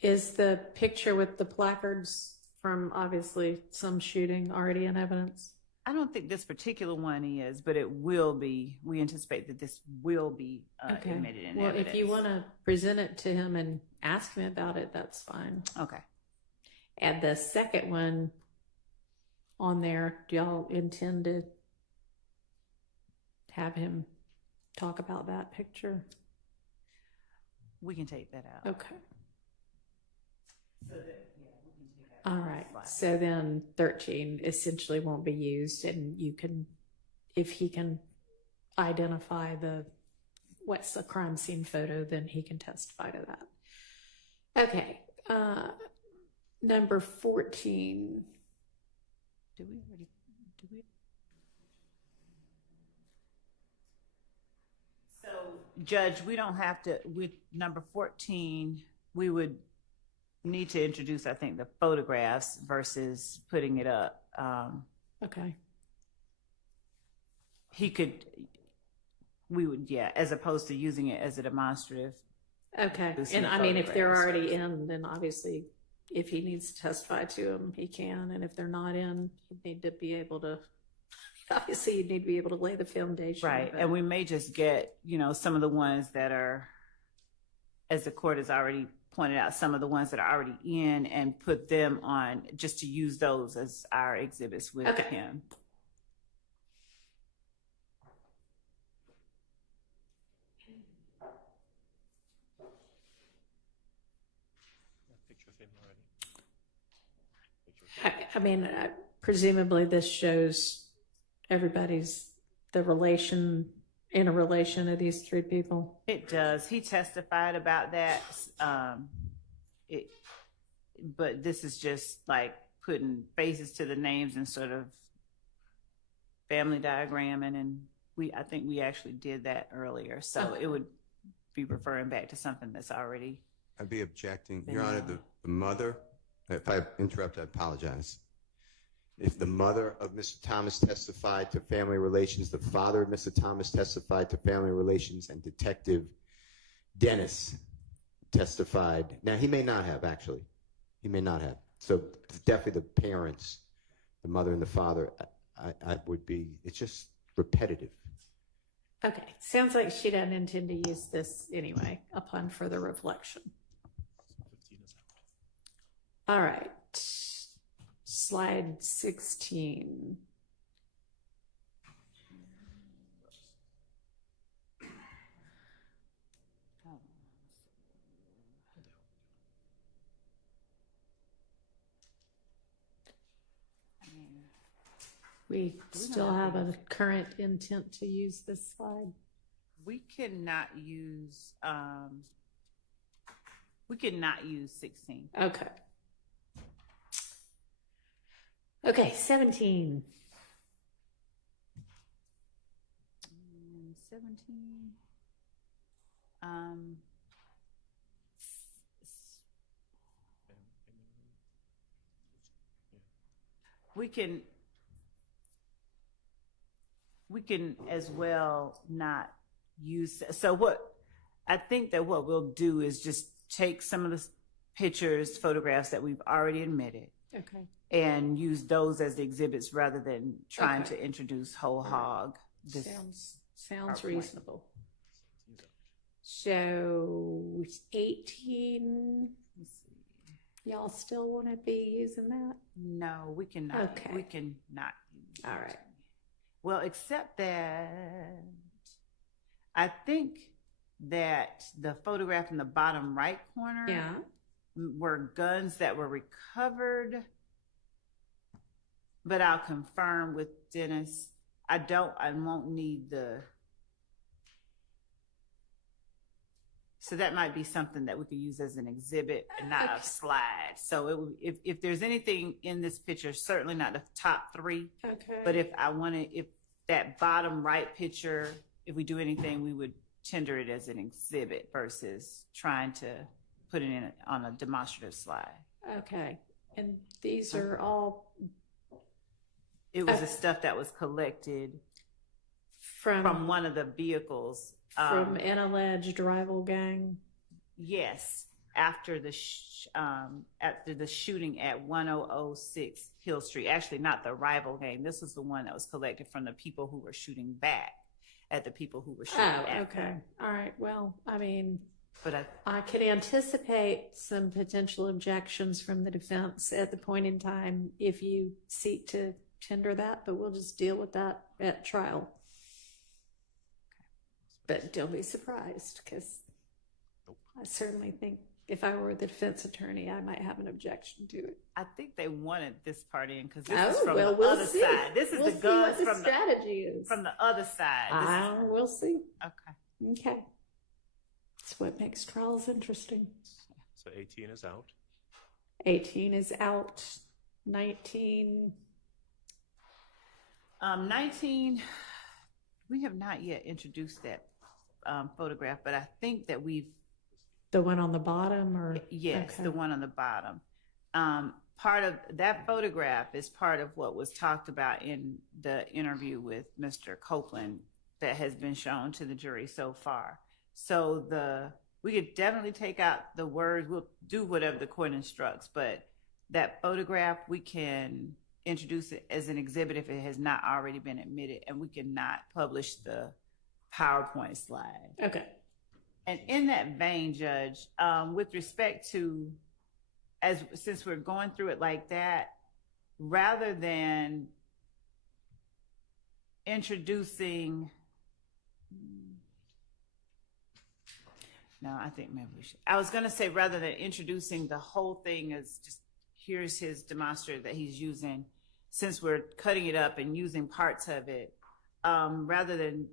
Is the picture with the placards from obviously some shooting already in evidence? I don't think this particular one is, but it will be. We anticipate that this will be admitted in evidence. If you want to present it to him and ask him about it, that's fine. Okay. And the second one on there, do y'all intend to have him talk about that picture? We can take that out. Okay. All right. So then 13 essentially won't be used, and you can, if he can identify what's the crime scene photo, then he can testify to that. Okay. Number 14. Do we? So, Judge, we don't have to, with number 14, we would need to introduce, I think, the photographs versus putting it up. Okay. We would, as opposed to using it as a demonstrative. Okay. And I mean, if they're already in, then obviously if he needs to testify to them, he can. And if they're not in, he'd need to be able to, obviously you'd need to be able to lay the foundation. Right. And we may just get, some of the ones that are, as the court has already pointed out, some of the ones that are already in, and put them on, just to use those as our exhibits with him. I mean, presumably this shows everybody's in a relation of these three people. It does. He testified about that. But this is just like putting faces to the names and sort of family diagramming, and I think we actually did that earlier. So it would be referring back to something that's already. I'd be objecting, Your Honor. The mother. If I interrupt, I apologize. If the mother of Mr. Thomas testified to family relations, the father of Mr. Thomas testified to family relations, and Detective Dennis testified. Now, he may not have, actually. He may not have. So definitely the parents, the mother and the father, I would be, it's just repetitive. Okay. Sounds like she doesn't intend to use this anyway, upon further reflection. All right. Slide 16. We still have a current intent to use this slide. We cannot use 16. Okay. Okay, 17. 17. We can as well not use. So I think that what we'll do is just take some of the photographs that we've already admitted. Okay. And use those as exhibits rather than trying to introduce whole hog. Sounds reasonable. So 18. Y'all still want to be using that? No, we cannot. Okay. We cannot use All right. Well, except that I think that the photograph in the bottom right corner were guns that were recovered. But I'll confirm with Dennis. I won't need so that might be something that we could use as an exhibit and not a slide. So if there's anything in this picture, certainly not the top three. Okay. But if that bottom right picture, if we do anything, we would tender it as an exhibit versus trying to put it in on a demonstrative slide. Okay. And these are all. It was the stuff that was collected from one of the vehicles. From an alleged rival gang? Yes. after the shooting at 1006 Hill Street. Actually, not the rival gang. This was the one that was collected from the people who were shooting back at the people who were shooting at okay. them. All right. Well, I mean, But I could anticipate some potential objections from the defense at the point in time if you seek to tender that, but we'll just deal with that at trial. But don't be surprised, because I certainly think if I were the defense attorney, I might have an objection to it. I think they wanted this part in because this is from the we'll other see. side. This is We'll the see guns what the from strategy is. from the other side. We'll see. Okay. Okay. That's what makes trials interesting. So 18 is out. 18 is out. 19. 19, we have not yet introduced that photograph, but I think that we've. The one on the bottom, or? Yes, Okay. the one on the bottom. Part of that photograph is part of what was talked about in the interview with Mr. Copeland that has been shown to the jury so far. So we could definitely take out the words. We'll do whatever the court instructs, but that photograph, we can introduce it as an exhibit if it has not already been admitted, and we cannot publish the PowerPoint slide. Okay. And in that vein, Judge, with respect to, since we're going through it like that, rather than introducing, no, I think maybe we should. I was going to say, rather than introducing the whole thing as just, here's his demonstrator that he's using, since we're cutting it up and using parts of it, rather than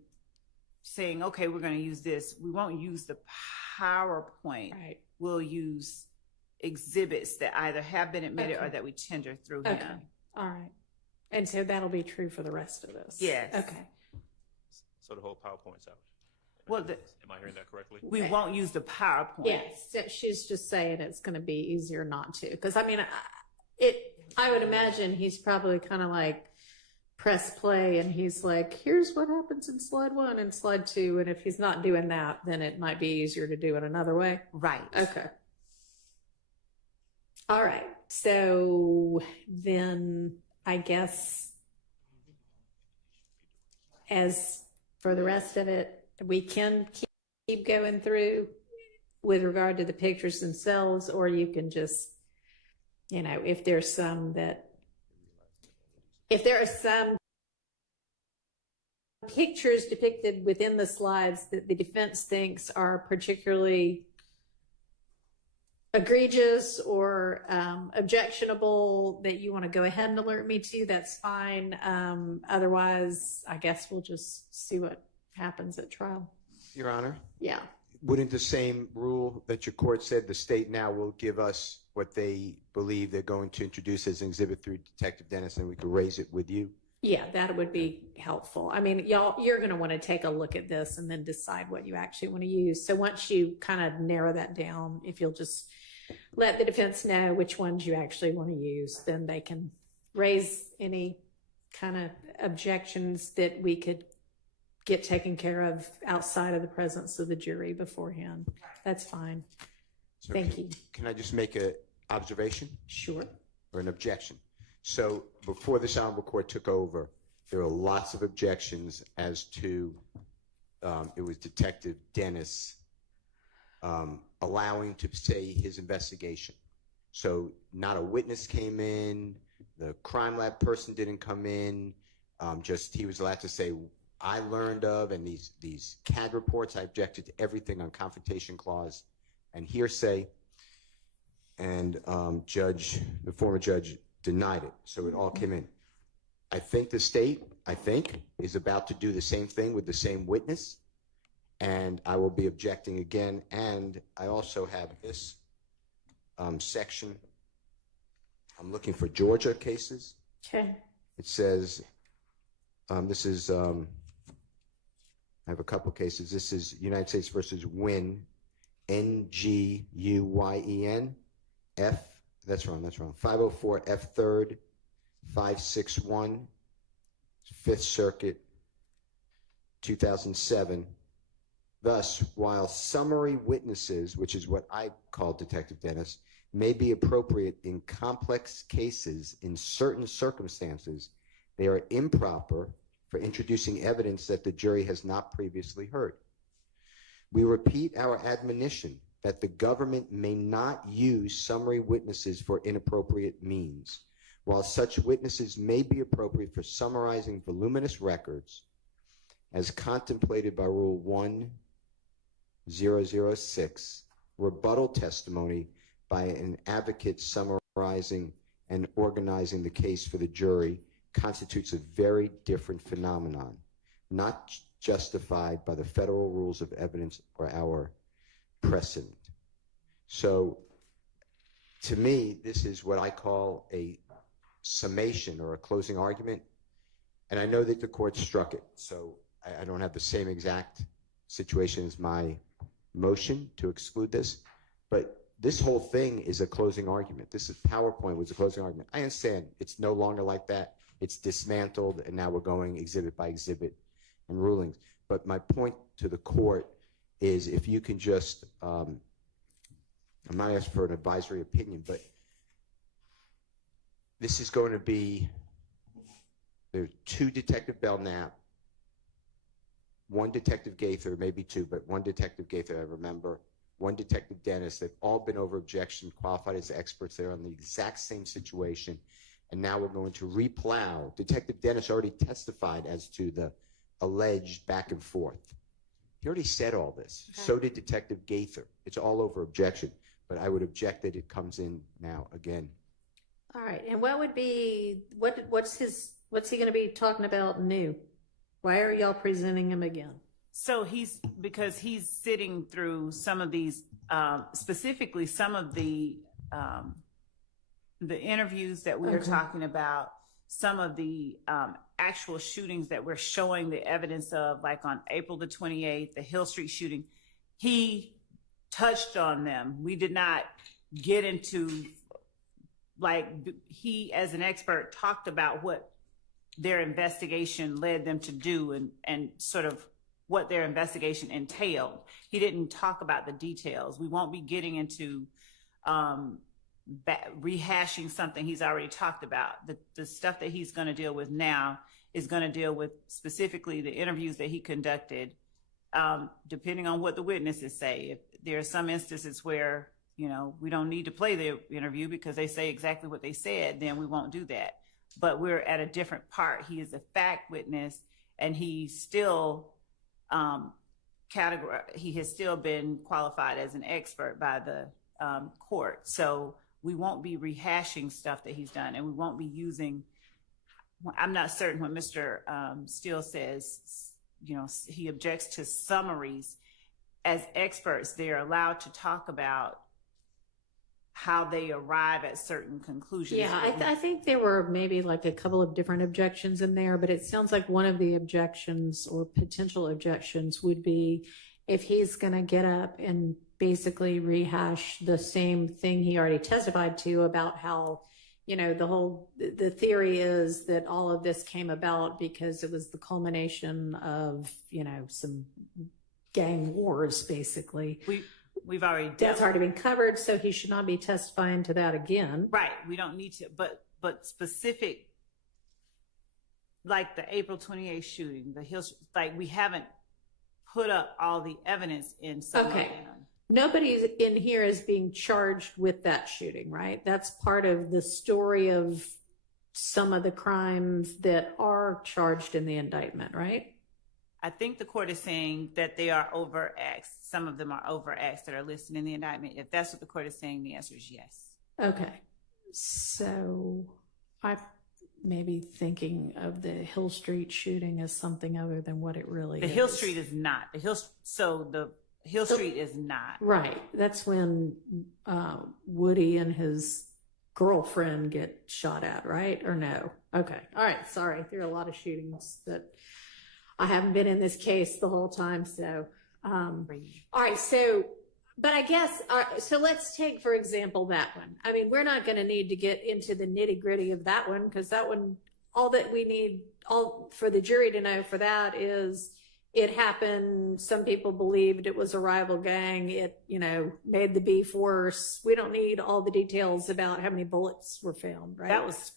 saying, okay, we're going to use this, we won't use the PowerPoint. Right. We'll use exhibits that either have been admitted or that we tender through him. All right. And so that'll be true for the rest of this. Yes. Okay. So the whole PowerPoint's out. Well, am I hearing that correctly? We won't use the PowerPoint. Yes. So she's just saying it's going to be easier not to. Because, I mean, I would imagine he's probably kind of like, press play and he's like, here's what happens in slide 1 and slide 2. And if he's not doing that, then it might be easier to do it another way. Right. Okay. All right. So then I guess as for the rest of it, we can keep going through with regard to the pictures themselves, or you can just, if there are some pictures depicted within the slides that the defense thinks are particularly egregious or objectionable that you want to go ahead and alert me to, that's fine. Otherwise, I guess we'll just see what happens at trial. Your Honor? Yeah. Wouldn't the same rule that your court said the state now will give us what they believe they're going to introduce as an exhibit through Detective Dennis, and we could raise it with you? Yeah, that would be helpful. I mean, you're going to want to take a look at this and then decide what you actually want to use. So once you kind of narrow that down, if you'll just let the defense know which ones you actually want to use, then they can raise any kind of objections that we could get taken care of outside of the presence of the jury beforehand. That's fine. So Thank you. Can I just make an observation? Sure. Or an objection? So before this honorable court took over, there were lots of objections as to, it was Detective Dennis allowing to say his investigation. So not a witness came in, the crime lab person didn't come in, just he was allowed to say, I learned of, and these CAD reports, I objected to everything on confrontation clause and hearsay, and the former judge denied it, so it all came in. I think the state, is about to do the same thing with the same witness, and I will be objecting again, and I also have this section. I'm looking for Georgia cases. Okay. It says, this is, I have a couple cases. This is United States versus Nguyen, Nguyen, F, that's wrong, 504 F 3rd, 561, 5th Circuit, 2007. Thus, while summary witnesses, which is what I call Detective Dennis, may be appropriate in complex cases in certain circumstances, they are improper for introducing evidence that the jury has not previously heard. We repeat our admonition that the government may not use summary witnesses for inappropriate means. While such witnesses may be appropriate for summarizing voluminous records, as contemplated by Rule 1006, rebuttal testimony by an advocate summarizing and organizing the case for the jury constitutes a very different phenomenon, not justified by the federal rules of evidence or our precedent. So, to me, this is what I call a summation or a closing argument, and I know that the court struck it, so I don't have the same exact situation as my motion to exclude this, but this whole thing is a closing argument. This is PowerPoint was a closing argument. I understand it's no longer like that. It's dismantled, and now we're going exhibit by exhibit and rulings. But my point to the court is if you can just, I'm not asking for an advisory opinion, but this is going to be, there's 2 Detective Belknap, 1 Detective Gaither, maybe 2, but 1 Detective Gaither I remember, 1 Detective Dennis. They've all been over objection, qualified as experts. They're on the exact same situation. And now we're going to replow. Detective Dennis already testified as to the alleged back and forth. He already said all this. Okay. So did Detective Gaither. It's all over objection. But I would object that it comes in now again. All right. And what would be, what's he going to be talking about new? Why are y'all presenting him again? So because he's sitting through some of these, specifically some of the interviews that we were talking about, some of the actual shootings that we're showing the evidence of, like on April the 28th, the Hill Street shooting, he touched on them. We did not get into, like, he as an expert talked about what their investigation led them to do and sort of what their investigation entailed. He didn't talk about the details. We won't be getting into rehashing something he's already talked about. The stuff that he's going to deal with now is going to deal with specifically the interviews that he conducted, depending on what the witnesses say. If there are some instances where, you know, we don't need to play the interview because they say exactly what they said, then we won't do that. But we're at a different part. He is a fact witness, and he's still he has still been qualified as an expert by the court. So we won't be rehashing stuff that he's done, and we won't be using, I'm not certain when Mr. Steele says, you know, he objects to summaries. As experts, they're allowed to talk about how they arrive at certain conclusions. Yeah, I think there were maybe like a couple of different objections in there, but it sounds like one of the objections or potential objections would be if he's going to get up and basically rehash the same thing he already testified to about how, you know, the theory is that all of this came about because it was the culmination of, you know, some gang wars, basically. We've already that's already been covered, so he should not be testifying to that again. Right. We don't need to, but specific, like the April 28th shooting, the Hill, like we haven't put up all the evidence in some Okay. way. Nobody in here is being charged with that shooting, right? That's part of the story of some of the crimes that are charged in the indictment, right? I think the court is saying that they are overacts. Some of them are overacts that are listed in the indictment. If that's what the court is saying, the answer is yes. Okay. So I may be thinking of the Hill Street shooting as something other than what it really is. The Hill Street is not. The Hill Street is not. Right. That's when Woody and his girlfriend get shot at, right? Or no? Okay. All right. Sorry. There are a lot of shootings that I haven't been in this case the whole time. So, all right. So, but I guess, so let's take, for example, that one. I mean, we're not going to need to get into the nitty gritty of that one because that one, all that we need all for the jury to know for that is it happened. Some people believed it was a rival gang. It, made the beef worse. We don't need all the details about how many bullets were found, right? That was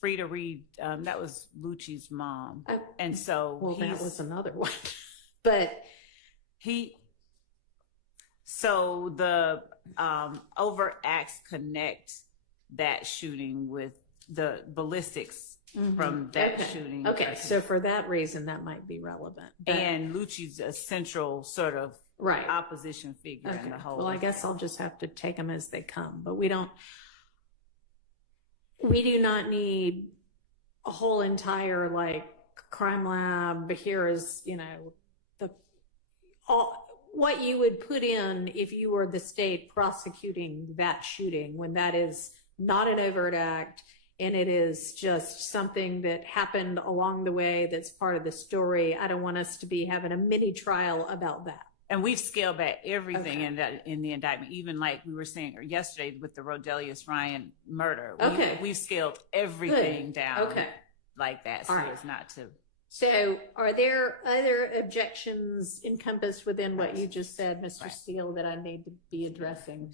Frida Reed. That was Lucci's mom. And so that was another one. But so the overt acts connect that shooting with the ballistics from that shooting. Okay, so for that reason, that might be relevant. And Lucci's a central sort of opposition figure in the whole. Well, I guess I'll just have to take them as they come. But we do not need a whole entire crime lab. Here is what you would put in if you were the state prosecuting that shooting, when that is not an overt act and it is just something that happened along the way that's part of the story. I don't want us to be having a mini trial about that. And we've scaled back everything in the indictment, even like we were saying yesterday with the Rodelius Ryan murder. We've scaled everything down like that, so it's not to. So are there other objections encompassed within what you just said, Mr. Steele, that I need to be addressing?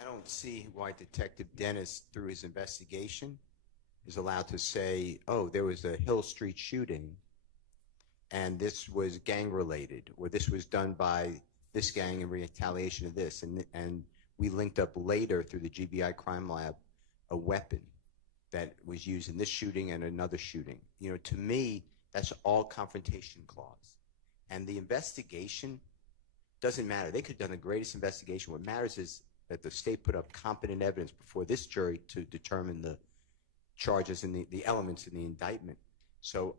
I don't see why Detective Dennis, through his investigation, is allowed to say, oh, there was a Hill Street shooting and this was gang related, or this was done by this gang in retaliation of this. And we linked up later through the GBI crime lab a weapon that was used in this shooting and another shooting. To me, that's all confrontation clause. And the investigation doesn't matter. They could have done the greatest investigation. What matters is that the state put up competent evidence before this jury to determine the charges and the elements in the indictment. So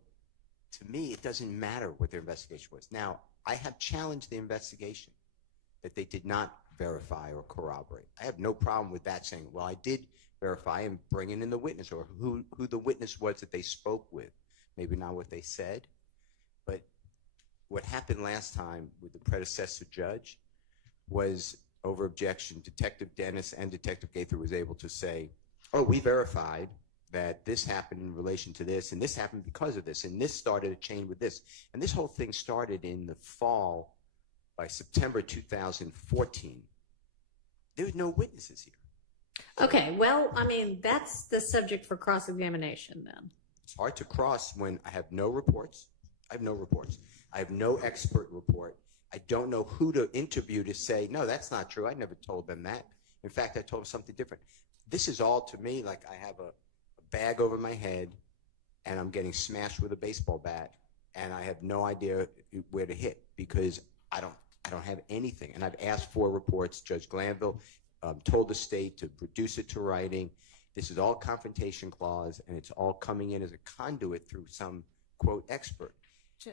to me, it doesn't matter what their investigation was. Now, I have challenged the investigation that they did not verify or corroborate. I have no problem with that, saying, well, I did verify and bringing in the witness, or who the witness was that they spoke with. Maybe not what they said, but what happened last time with the predecessor judge was, over objection, Detective Dennis and Detective Gaither was able to say, oh, we verified that this happened in relation to this, and this happened because of this, and this started a chain with this. And this whole thing started in the fall. By September 2014, there were no witnesses here. Okay, well, I mean, that's the subject for cross-examination then. It's hard to cross when I have no reports. I have no expert report. I don't know who to interview to say, no, that's not true. I never told them that. In fact, I told them something different. This is all, to me, like I have a bag over my head and I'm getting smashed with a baseball bat and I have no idea where to hit because I don't have anything. And I've asked for reports. Judge Glanville told the state to produce it to writing. This is all confrontation clause, and it's all coming in as a conduit through some, quote, expert.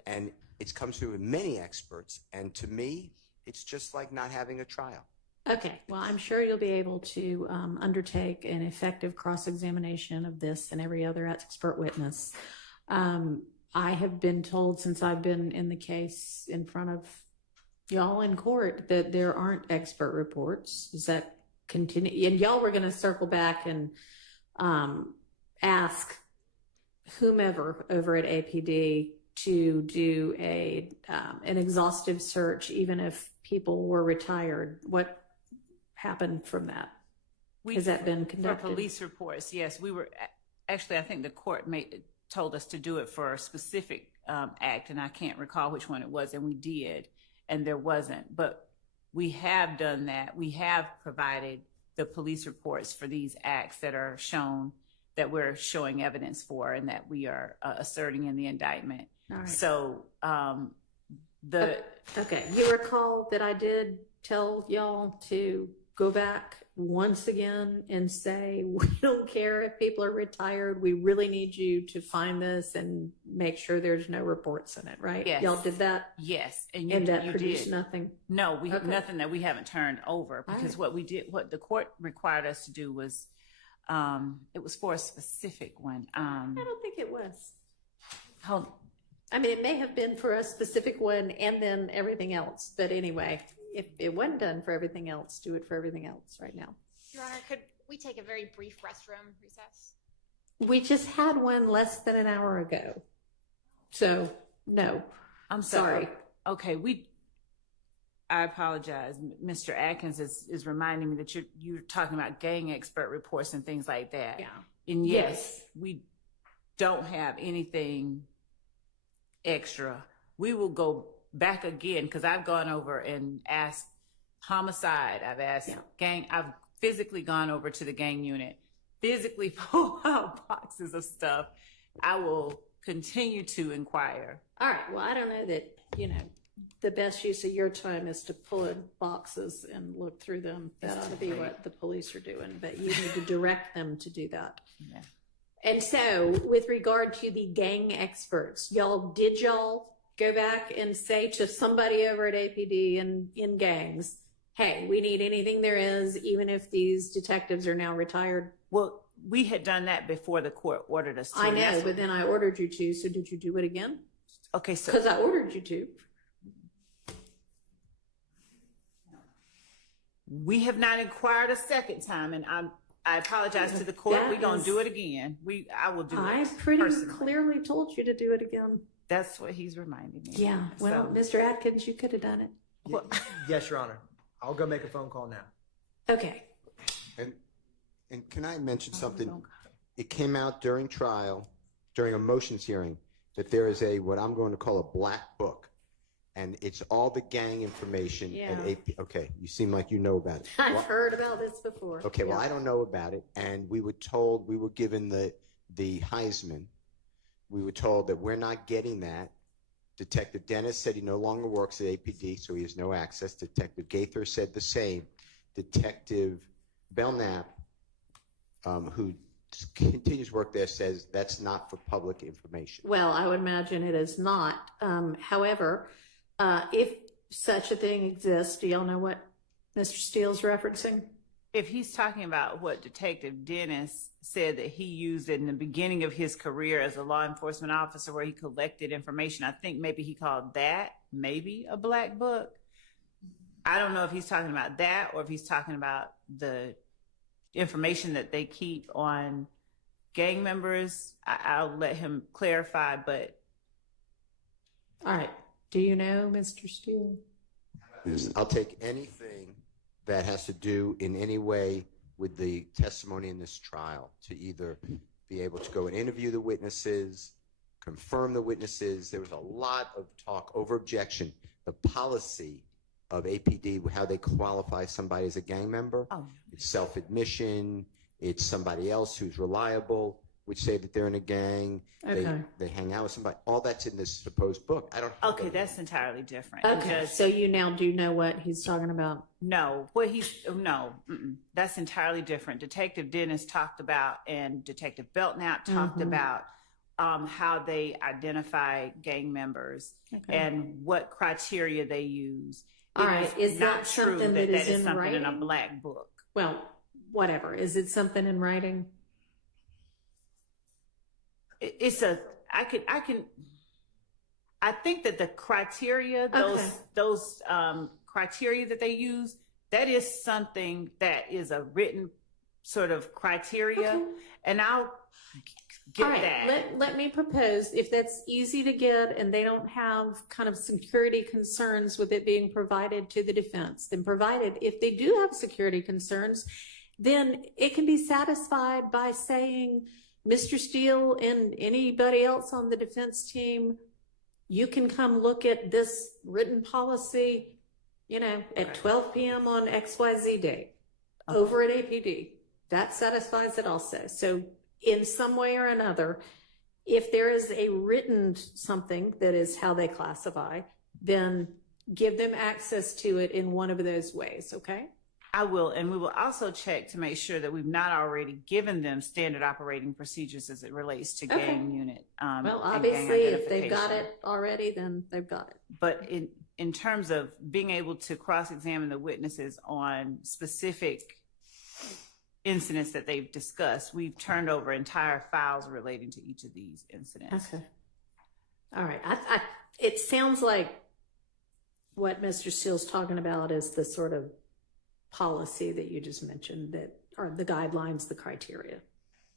And it comes through with many experts. And to me, it's just like not having a trial. Okay, well, I'm sure you'll be able to undertake an effective cross-examination of this and every other expert witness. I have been told since I've been in the case in front of y'all in court that there aren't expert reports. Does that continue? And y'all were going to circle back and ask whomever over at APD to do an exhaustive search, even if people were retired. What happened from that? Has that been conducted? For police reports, yes. We were actually, I think the court told us to do it for a specific act, and I can't recall which one it was, and we did, and there wasn't. But we have done that. We have provided the police reports for these acts that are shown, that we're showing evidence for, and that we are asserting in the indictment. All right. So okay, you recall that I did tell y'all to go back once again and say, we don't care if people are retired. We really need you to find this and make sure there's no reports in it, right? Yes. Y'all did that? Yes. And that produced nothing? No, we have nothing that we haven't turned over, because what the court required us to do was, it was for a specific one. I don't think it was. Hold on. I mean, it may have been for a specific one and then everything else. But anyway, if it wasn't done for everything else, do it for everything else right now. Your Honor, could we take a very brief restroom recess? We just had one less than an hour ago. So, no. I'm sorry. Okay, I apologize. Mr. Atkins is reminding me that you're talking about gang expert reports and things like that. Yeah. And yes, we don't have anything extra. We will go back again because I've gone over and asked homicide. I've asked gang. I've physically gone over to the gang unit, physically pull out boxes of stuff. I will continue to inquire. All right. Well, I don't know that, the best use of your time is to pull in boxes and look through them. That ought to be what the police are doing, but you need to direct them to do that. Yeah. And so with regard to the gang experts, did y'all go back and say to somebody over at APD and in gangs, hey, we need anything there is, even if these detectives are now retired? Well, we had done that before the court ordered us to. I know, but then I ordered you to, so did you do it again? Okay, so. Because I ordered you to. We have not inquired a second time, and I apologize to the court. We're going to do it again. I will do it. I pretty personally. clearly told you to do it again. That's what he's reminding me. Yeah. Well, Mr. Atkins, you could have done it. Well, yes, Your Honor. I'll go make a phone call now. Okay. And can I mention something? It came out during trial, during a motions hearing, that there is what I'm going to call a black book. And it's all the gang information. Yeah. And okay, you seem like you know about it. I've heard about this before. Okay, well, I don't know about it. And we were given the Heisman. We were told that we're not getting that. Detective Dennis said he no longer works at APD, so he has no access. Detective Gaither said the same. Detective Belknap, who continues work there, says that's not for public information. Well, I would imagine it is not. However, if such a thing exists, do y'all know what Mr. Steele's referencing? If he's talking about what Detective Dennis said that he used in the beginning of his career as a law enforcement officer where he collected information, I think maybe he called that maybe a black book. I don't know if he's talking about that or if he's talking about the information that they keep on gang members. I'll let him clarify, but. All right. Do you know, Mr. Steele? I'll take anything that has to do in any way with the testimony in this trial to either be able to go and interview the witnesses, confirm the witnesses. There was a lot of talk over objection. The policy of APD, how they qualify somebody as a gang member. It's self-admission. It's somebody else who's reliable, which say that they're in a gang. Okay. They hang out with somebody. All that's in this supposed book. I don't. Okay, that's entirely different. Okay, so you now do know what he's talking about? No, that's entirely different. Detective Dennis talked about, and Detective Belknap talked about how they identify gang members and what criteria they use. All right, is that something that is in something writing? in a black book? Well, whatever. Is it something in writing? I think that the criteria, those criteria that they use, that is something that is a written sort of criteria, and I'll get that. Let me propose, if that's easy to get and they don't have kind of security concerns with it being provided to the defense, then provided if they do have security concerns, then it can be satisfied by saying, Mr. Steele and anybody else on the defense team, you can come look at this written policy, at 12 p.m. on XYZ day over at APD. That satisfies it also. So in some way or another, if there is a written something that is how they classify, then give them access to it in one of those ways, okay? I will, and we will also check to make sure that we've not already given them standard operating procedures as it relates to gang unit. Well, obviously, if they've got it already, then they've got it. But in terms of being able to cross-examine the witnesses on specific incidents that they've discussed, we've turned over entire files relating to each of these incidents. Okay. All right. It sounds like what Mr. Steele's talking about is the sort of policy that you just mentioned, that are the guidelines, the criteria.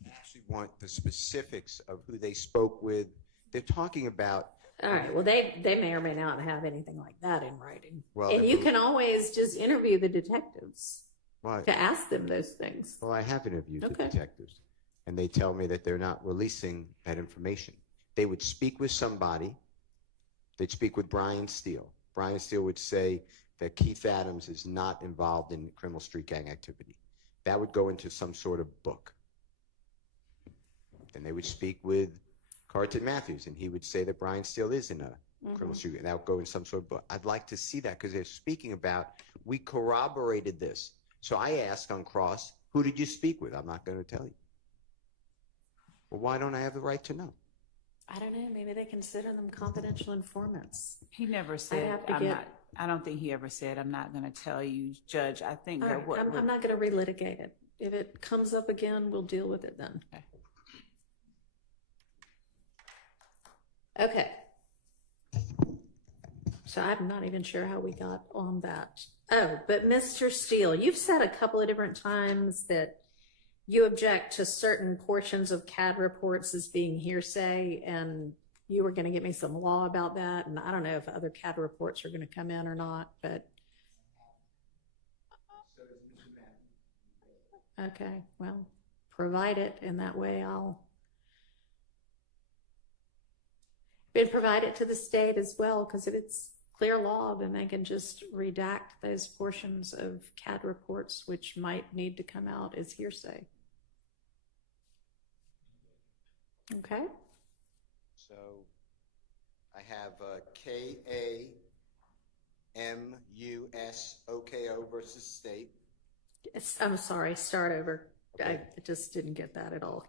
actually want the specifics of who they spoke with. They're talking about. All right. Well, they may or may not have anything like that in writing. Well, and you can always just interview the detectives to ask them those things. Well, I have interviewed the detectives, and they tell me that they're not releasing that information. They would speak with somebody. They'd speak with Brian Steele. Brian Steele would say that Keith Adams is not involved in criminal street gang activity. That would go into some sort of book. Then they would speak with Carlton Matthews, and he would say that Brian Steele is in a criminal street gang. That would go in some sort of book. I'd like to see that because they're speaking about, we corroborated this. So I asked on cross, who did you speak with? I'm not going to tell you. Well, why don't I have the right to know? I don't know. Maybe they consider them confidential informants. He never said, I don't think he ever said, I'm not going to tell you, Judge. I think All that right, I'm not going to relitigate it. If it comes up again, we'll deal with it then. Okay. So I'm not even sure how we got on that. Oh, but Mr. Steele, you've said a couple of different times that you object to certain portions of CAD reports as being hearsay, and you were going to give me some law about that. And I don't know if other CAD reports are going to come in or not, but. Okay, well, provide it, and that way I'll. But provide it to the state as well, because if it's clear law, then they can just redact those portions of CAD reports which might need to come out as hearsay. Okay. So I have KAMUSOKO versus state. I'm sorry, start over. Okay. I just didn't get that at all.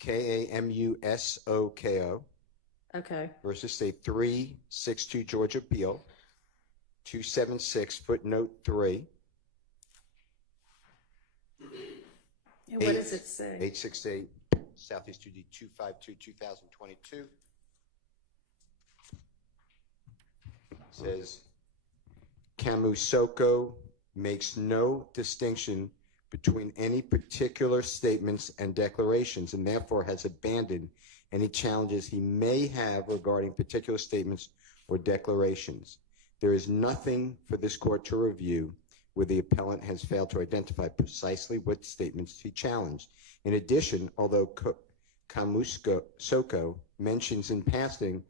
KAMUSOKO. Okay. Versus state 362 Georgia Appeal 276 footnote 3. And what does it say? 868 Southeast 2D 252 2022. Says Camusoko makes no distinction between any particular statements and declarations, and therefore has abandoned any challenges he may have regarding particular statements or declarations. There is nothing for this court to review where the appellant has failed to identify precisely what statements he challenged. In addition, although Camusoko mentions in passing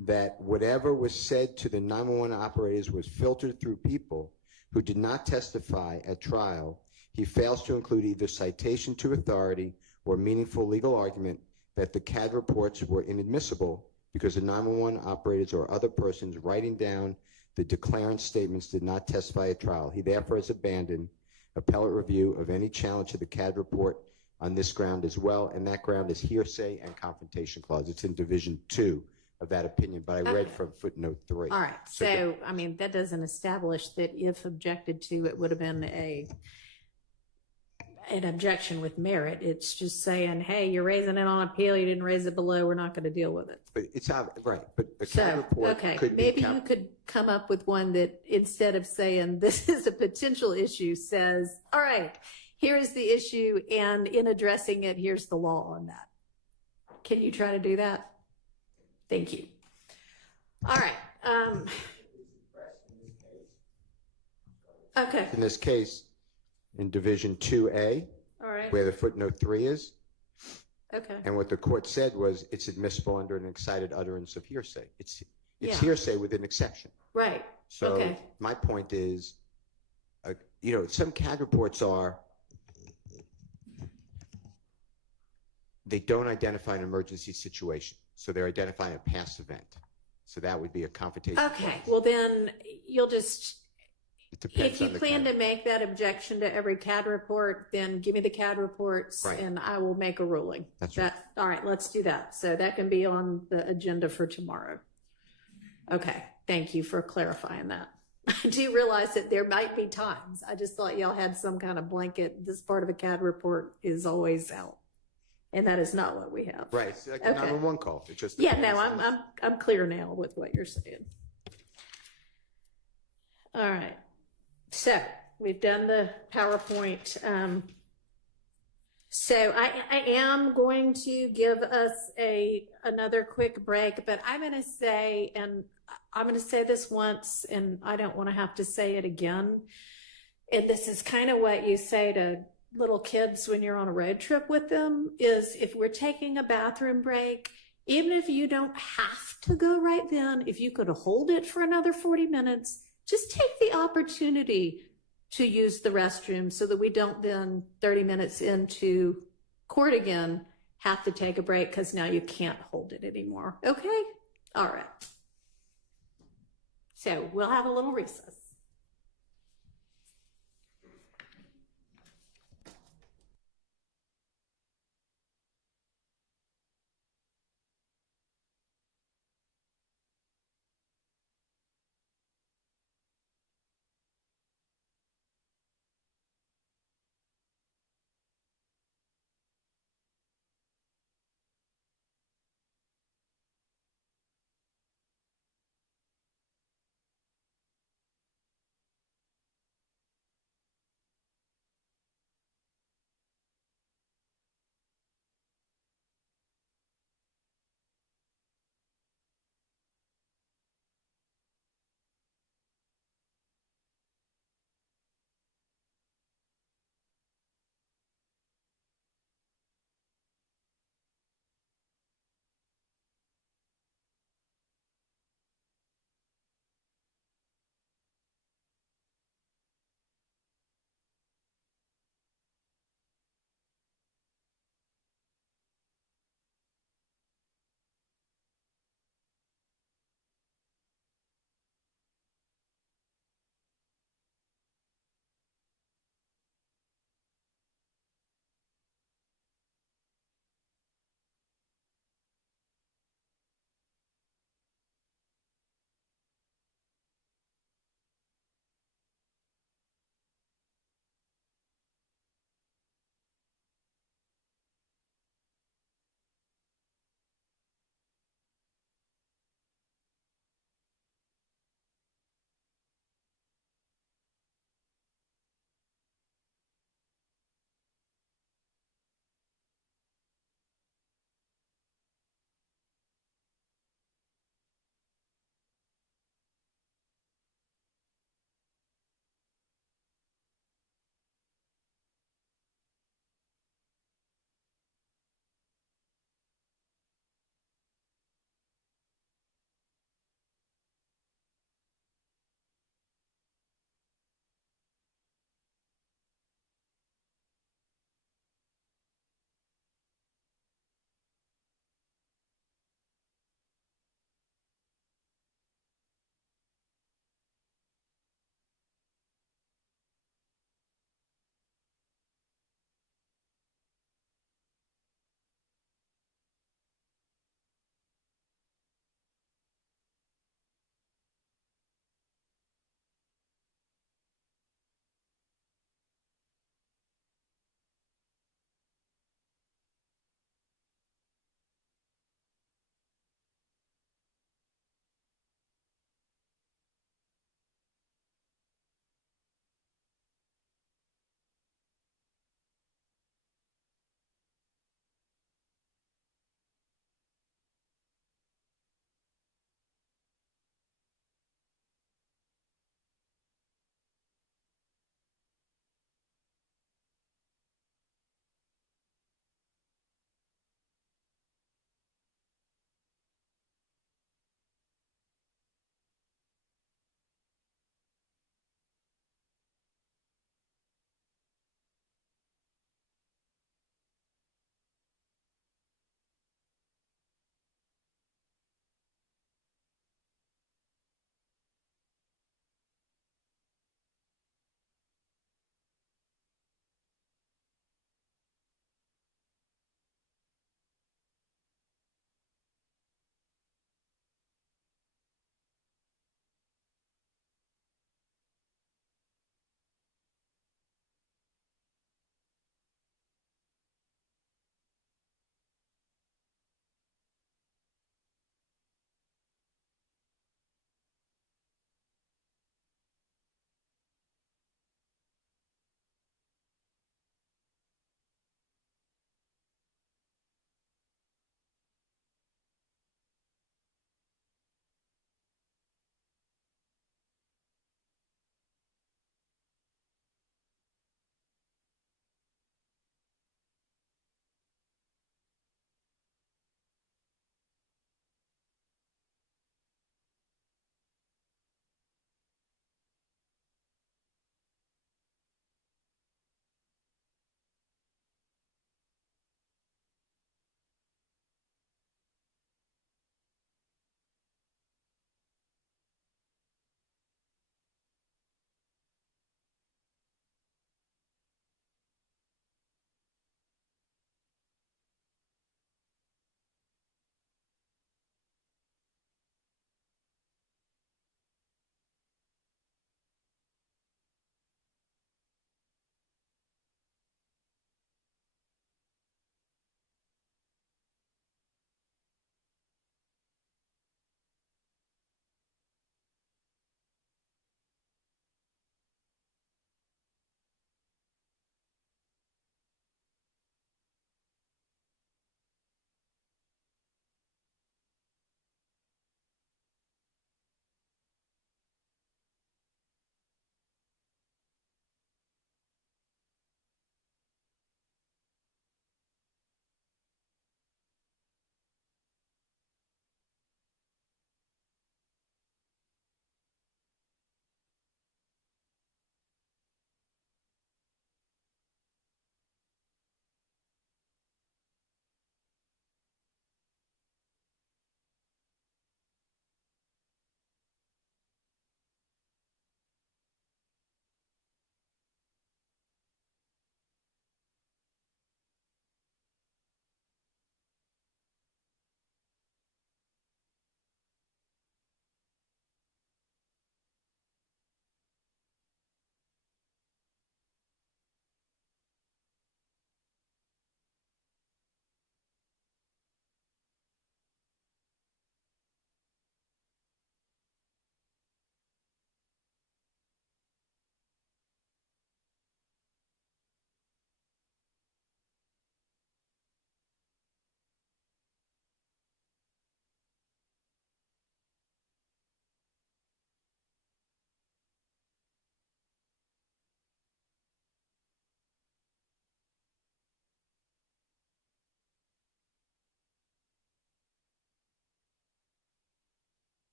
that whatever was said to the 911 operators was filtered through people who did not testify at trial, he fails to include either citation to authority or meaningful legal argument that the CAD reports were inadmissible because the 911 operators or other persons writing down the declarant statements did not testify at trial. He therefore has abandoned appellate review of any challenge to the CAD report on this ground as well, and that ground is hearsay and confrontation clause. It's in Division 2 of that opinion, but I read from footnote 3. All right, so I mean, that doesn't establish that if objected to, it would have been an objection with merit. It's just saying, hey, you're raising it on appeal, you didn't raise it below, we're not going to deal with it. But it's right, but the CAD report could maybe be you could come up with one that instead of saying this is a potential issue says, all right, here's the issue, and in addressing it, here's the law on that. Can you try to do that? Thank you. All right. Okay. In this case, in Division 2A, All right. where the footnote 3 is, Okay. and what the court said was it's admissible under an excited utterance of hearsay. It's Yeah. hearsay with an exception. Right. So Okay. my point is, some CAD reports they don't identify an emergency situation. So they're identifying a past event. So that would be a confrontation. Okay. Well, then you'll just, It depends if you on the plan CAD. to make that objection to every CAD report, then give me the CAD reports Right. and I will make a ruling. That's right. All right, let's do that. So that can be on the agenda for tomorrow. Okay. Thank you for clarifying that. I do realize that there might be times. I just thought y'all had some kind of blanket, this part of a CAD report is always out. And that is not what we have. Right. It's like a Okay. 911 call. It just Yeah, depends no, on I'm clear now with what you're saying. All right. So we've done the PowerPoint. So I am going to give us another quick break, but I'm going to say, and I'm going to say this once, and I don't want to have to say it again. And this is kind of what you say to little kids when you're on a road trip with them, is if we're taking a bathroom break, even if you don't have to go right then, if you could hold it for another 40 minutes, just take the opportunity to use the restroom so that we don't then 30 minutes into court again have to take a break because now you can't hold it anymore. Okay? All right. So we'll have a little recess.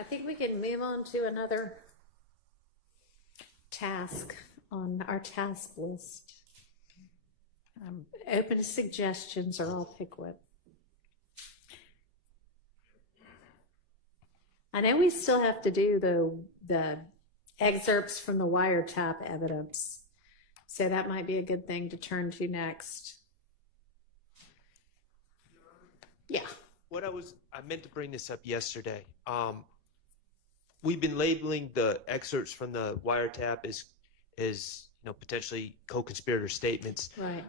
I think we can move on to another task on our task list. Open to suggestions, or I'll pick one. I know we still have to do the excerpts from the wiretap evidence, so that might be a good thing to turn to next. Yeah. I meant to bring this up yesterday. We've been labeling the excerpts from the wiretap as potentially co-conspirator statements. Right.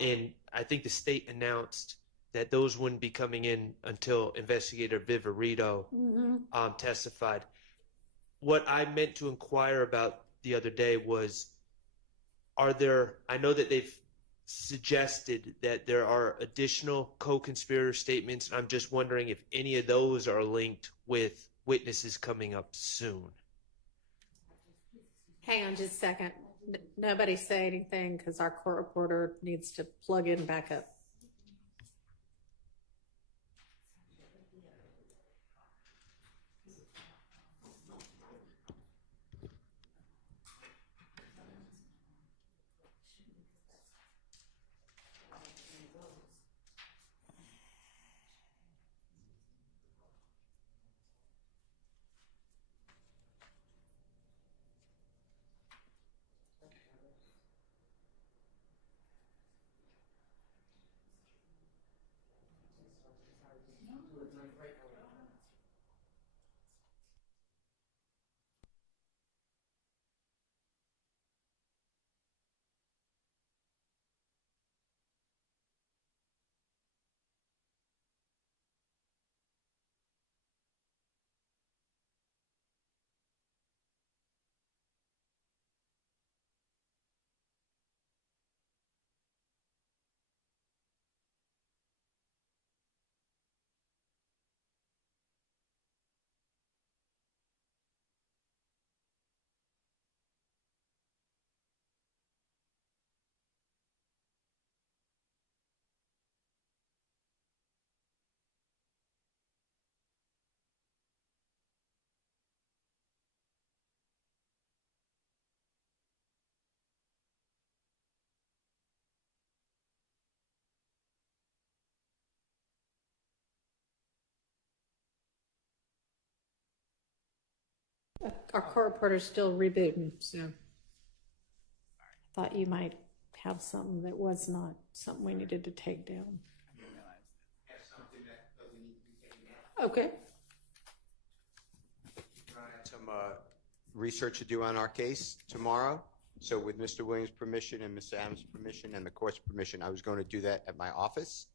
And I think the state announced that those wouldn't be coming in until investigator Viverito testified. What I meant to inquire about the other day was, I know that they've suggested that there are additional co-conspirator statements. I'm just wondering if any of those are linked with witnesses coming up soon. Hang on just a second. Nobody say anything because our court reporter needs to plug in back up. Our court reporter's still rebooting, so I thought you might have something that was not something we needed to take down. Okay. Some research to do on our case tomorrow. So with Mr. Williams' permission and Mr. Adams' permission and the court's permission, I was going to do that at my office.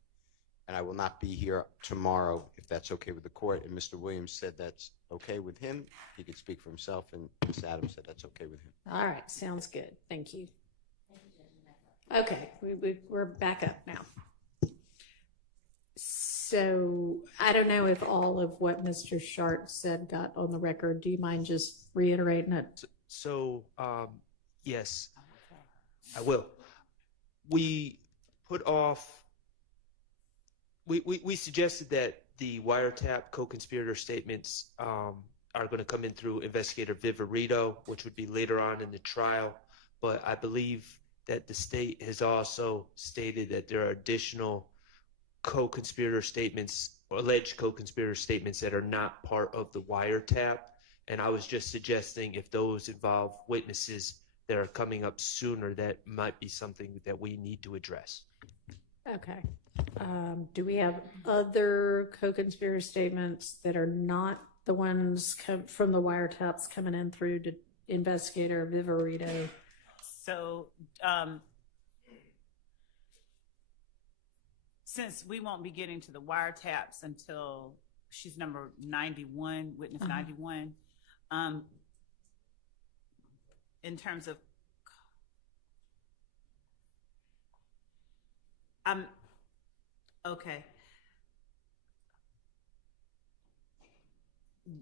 And I will not be here tomorrow, if that's okay with the court. And Mr. Williams said that's okay with him. He could speak for himself, and Ms. Adams said that's okay with him. All right, sounds good. Thank you. Okay, we're back up now. So I don't know if all of what Mr. Shart said got on the record. Do you mind just reiterating it? So, yes, I will. We put off. We suggested that the wiretap co-conspirator statements are going to come in through investigator Viverito, which would be later on in the trial. But I believe that the state has also stated that there are additional co-conspirator statements, or alleged co-conspirator statements, that are not part of the wiretap. And I was just suggesting if those involve witnesses that are coming up sooner, that might be something that we need to address. Okay. Do we have other co-conspirator statements that are not the ones from the wiretaps coming in through to investigator Viverito? So, since we won't be getting to the wiretaps until she's number 91, witness 91, in terms of, okay.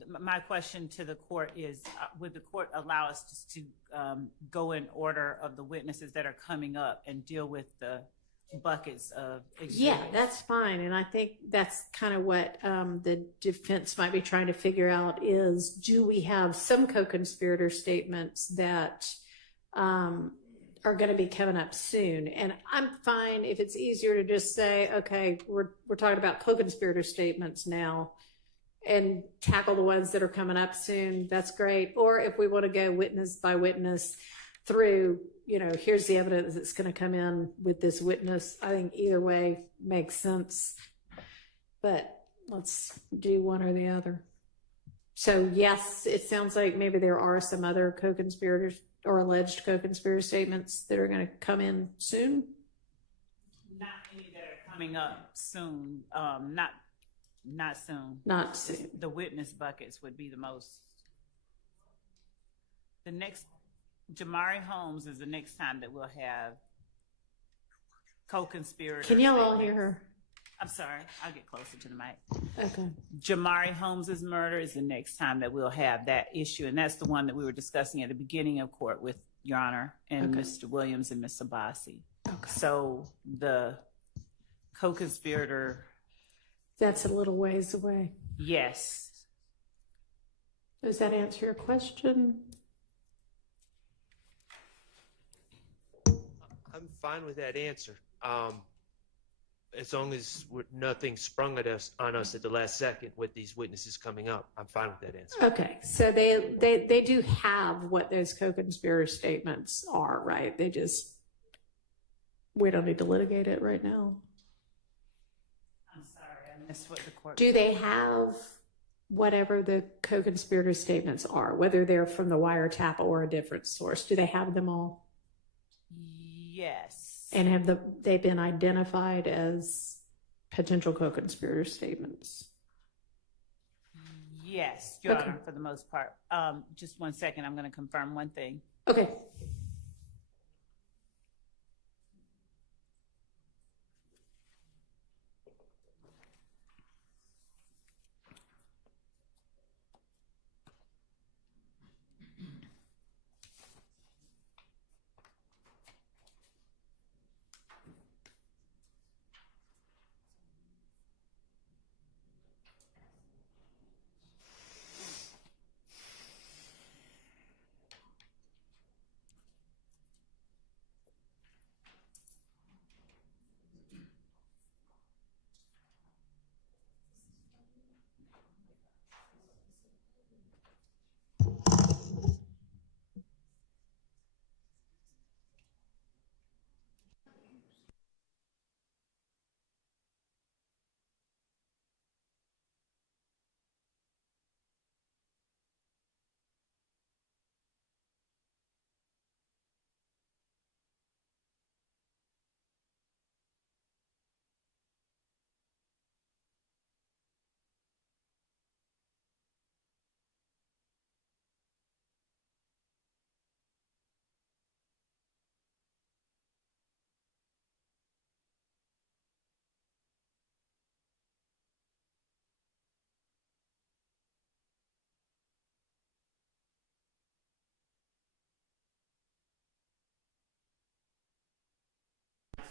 My question to the court is, would the court allow us just to go in order of the witnesses that are coming up and deal with the buckets of exhibits. Yeah, that's fine. And I think that's kind of what the defense might be trying to figure out is, do we have some co-conspirator statements that are going to be coming up soon? And I'm fine if it's easier to just say, okay, we're talking about co-conspirator statements now and tackle the ones that are coming up soon. That's great. Or if we want to go witness by witness through, here's the evidence that's going to come in with this witness. I think either way makes sense. But let's do one or the other. So yes, it sounds like maybe there are some other co-conspirators or alleged co-conspirator statements that are going to come in soon. Not any that are coming up soon. Not soon. Not soon. The witness buckets would be the most. The next, Jamari Holmes is the next time that we'll have co-conspirator. Can y'all all hear her? I'm sorry, I'll get closer to the mic. Okay. Jamari Holmes's murder is the next time that we'll have that issue, and that's the one that we were discussing at the beginning of court with Your Honor and Mr. Williams and Ms. Abbasi. Okay. So the co-conspirator. That's a little ways away. Yes. Does that answer your question? I'm fine with that answer. As long as nothing sprung on us at the last second with these witnesses coming up, I'm fine with that answer. Okay, so they do have what those co-conspirator statements are, right? We don't need to litigate it right now. I'm sorry, I missed what the court. Do they have whatever the co-conspirator statements are, whether they're from the wiretap or a different source? Do they have them all? Yes. And have they been identified as potential co-conspirator statements? Yes, Your Honor, for the most part. Just 1 second, I'm going to confirm one thing. Okay.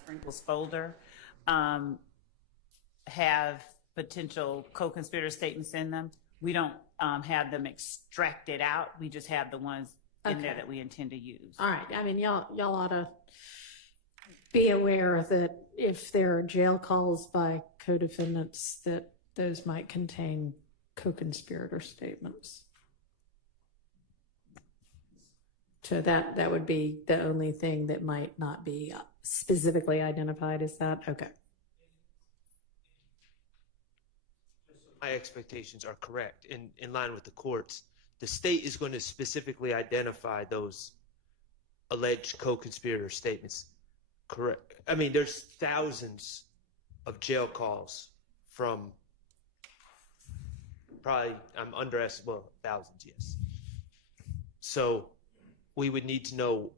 Sprinkles folder have potential co-conspirator statements in them. We don't have them extracted out. We just have the ones in there that we intend to use. All right. I mean, y'all ought to be aware that if there are jail calls by co-defendants, that those might contain co-conspirator statements. So that would be the only thing that might not be specifically identified. Is that okay? My expectations are correct in line with the courts. The state is going to specifically identify those alleged co-conspirator statements. Correct. I mean, there's thousands of jail calls from probably, I'm underestimating, well, thousands, yes. So we would need to know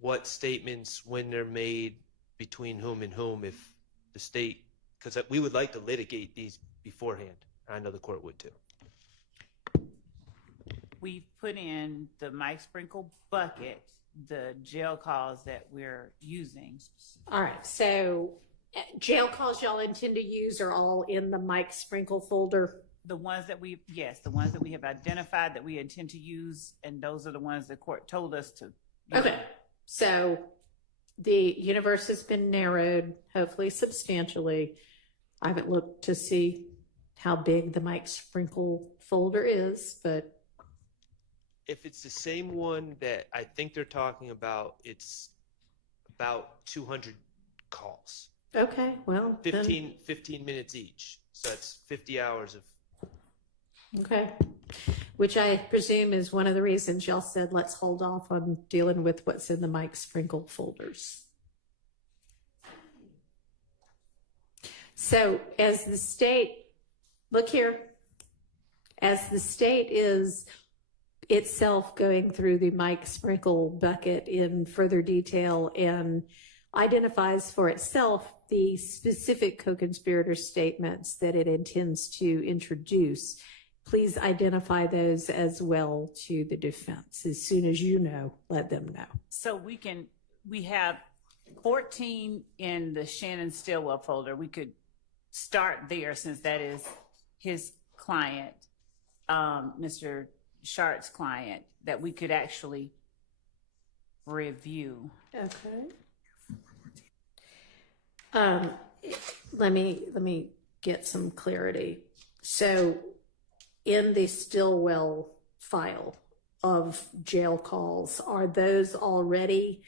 what statements, when they're made, between whom and whom, if the state, because we would like to litigate these beforehand. I know the court would too. We've put in the Mike Sprinkle bucket the jail calls that we're using. All right. So Jail calls y'all intend to use are all in the Mike Sprinkle folder. The ones that the ones that we have identified that we intend to use, and those are the ones the court told us to. Okay, so the universe has been narrowed, hopefully substantially. I haven't looked to see how big the Mike Sprinkle folder is, but If it's the same one that I think they're talking about, it's about 200 calls. okay, well, 15 minutes each. So that's 50 hours of. okay. Which I presume is one of the reasons y'all said let's hold off on dealing with what's in the Mike Sprinkle folders. So as the state, look here, as the state is itself going through the Mike Sprinkle bucket in further detail and identifies for itself the specific co-conspirator statements that it intends to introduce, please identify those as well to the defense. As soon as you know, let them know. So we have 14 in the Shannon Stillwell folder. We could start there since that is his client, Mr. Shart's client, that we could actually review. Okay. Let me get some clarity. So in the Stillwell file of jail calls, are those already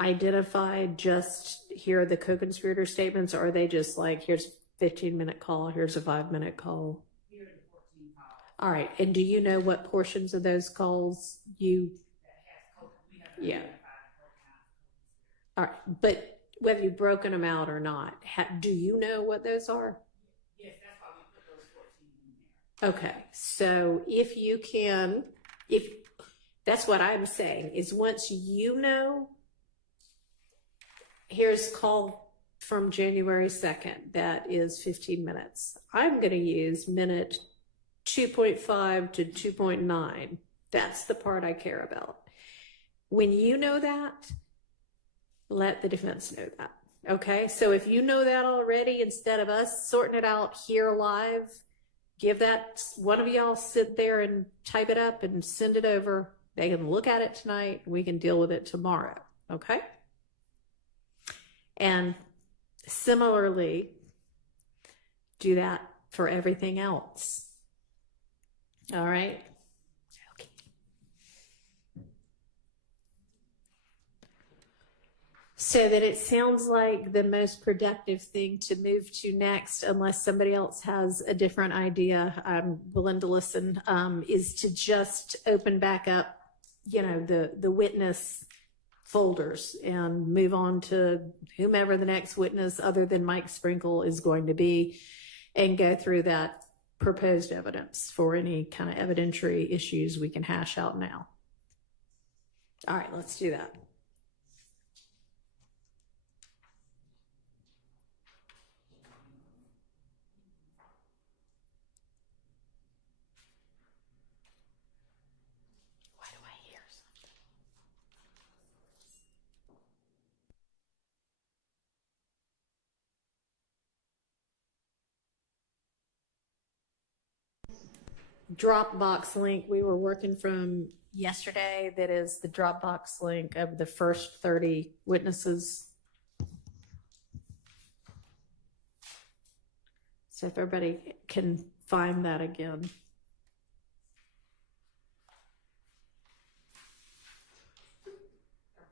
identified? Just here are the co-conspirator statements, or are they just like, here's a 15-minute call, here's a 5-minute call? All right, and do you know what portions of those calls you? Yeah. All right, but whether you've broken them out or not, do you know what those are? Yes, that's why we put those 14 in there. Okay, so if you can, if that's what I'm saying, is once you know, here's call from January 2nd, that is 15 minutes. I'm going to use minute 2.5 to 2.9. That's the part I care about. When you know that, let the defense know that. Okay, so if you know that already, instead of us sorting it out here live, give that one of y'all sit there and type it up and send it over. They can look at it tonight. We can deal with it tomorrow. Okay. And similarly, do that for everything else. All right. Okay. So that it sounds like the most productive thing to move to next, unless somebody else has a different idea, I'm willing to listen, is to just open back up, you know, the witness folders and move on to whomever the next witness other than Mike Sprinkle is going to be, and go through that proposed evidence for any kind of evidentiary issues we can hash out now. All right, let's do that. Why do I hear something? Dropbox link we were working from yesterday, that is the Dropbox link of the first 30 witnesses. So if everybody can find that again.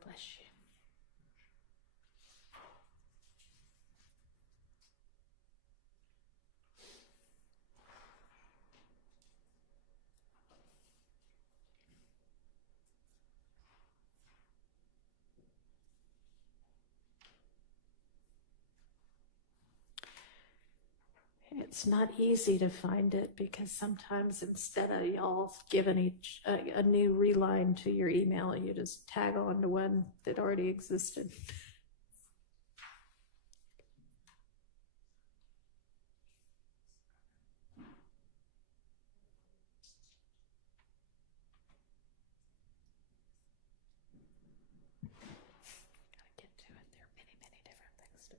Bless you. It's not easy to find it because sometimes instead of y'all giving each a new reline to your email, you just tag on to one that already existed. Gotta get to it. There are many, many different things to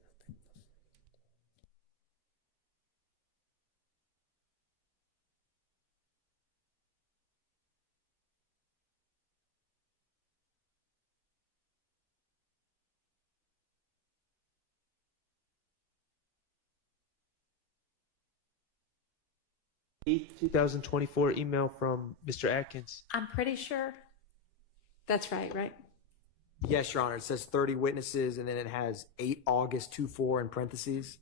8th, 2024 email from Mr. Atkins. I'm pretty sure that's right, right? Yes, Your Honor. It says 30 witnesses, and then it has 8 August 24 in parentheses.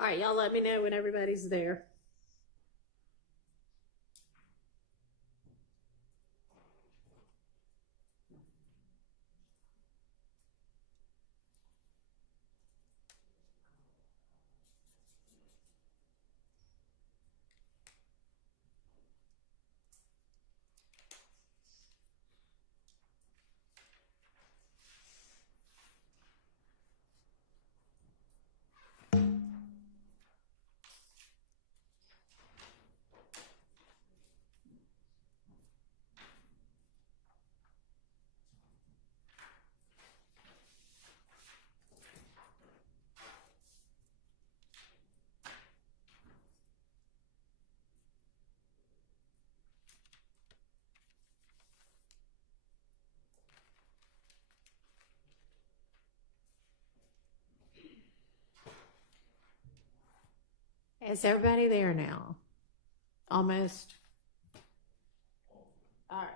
All right, y'all let me know when everybody's there. Is everybody there now? Almost. All right.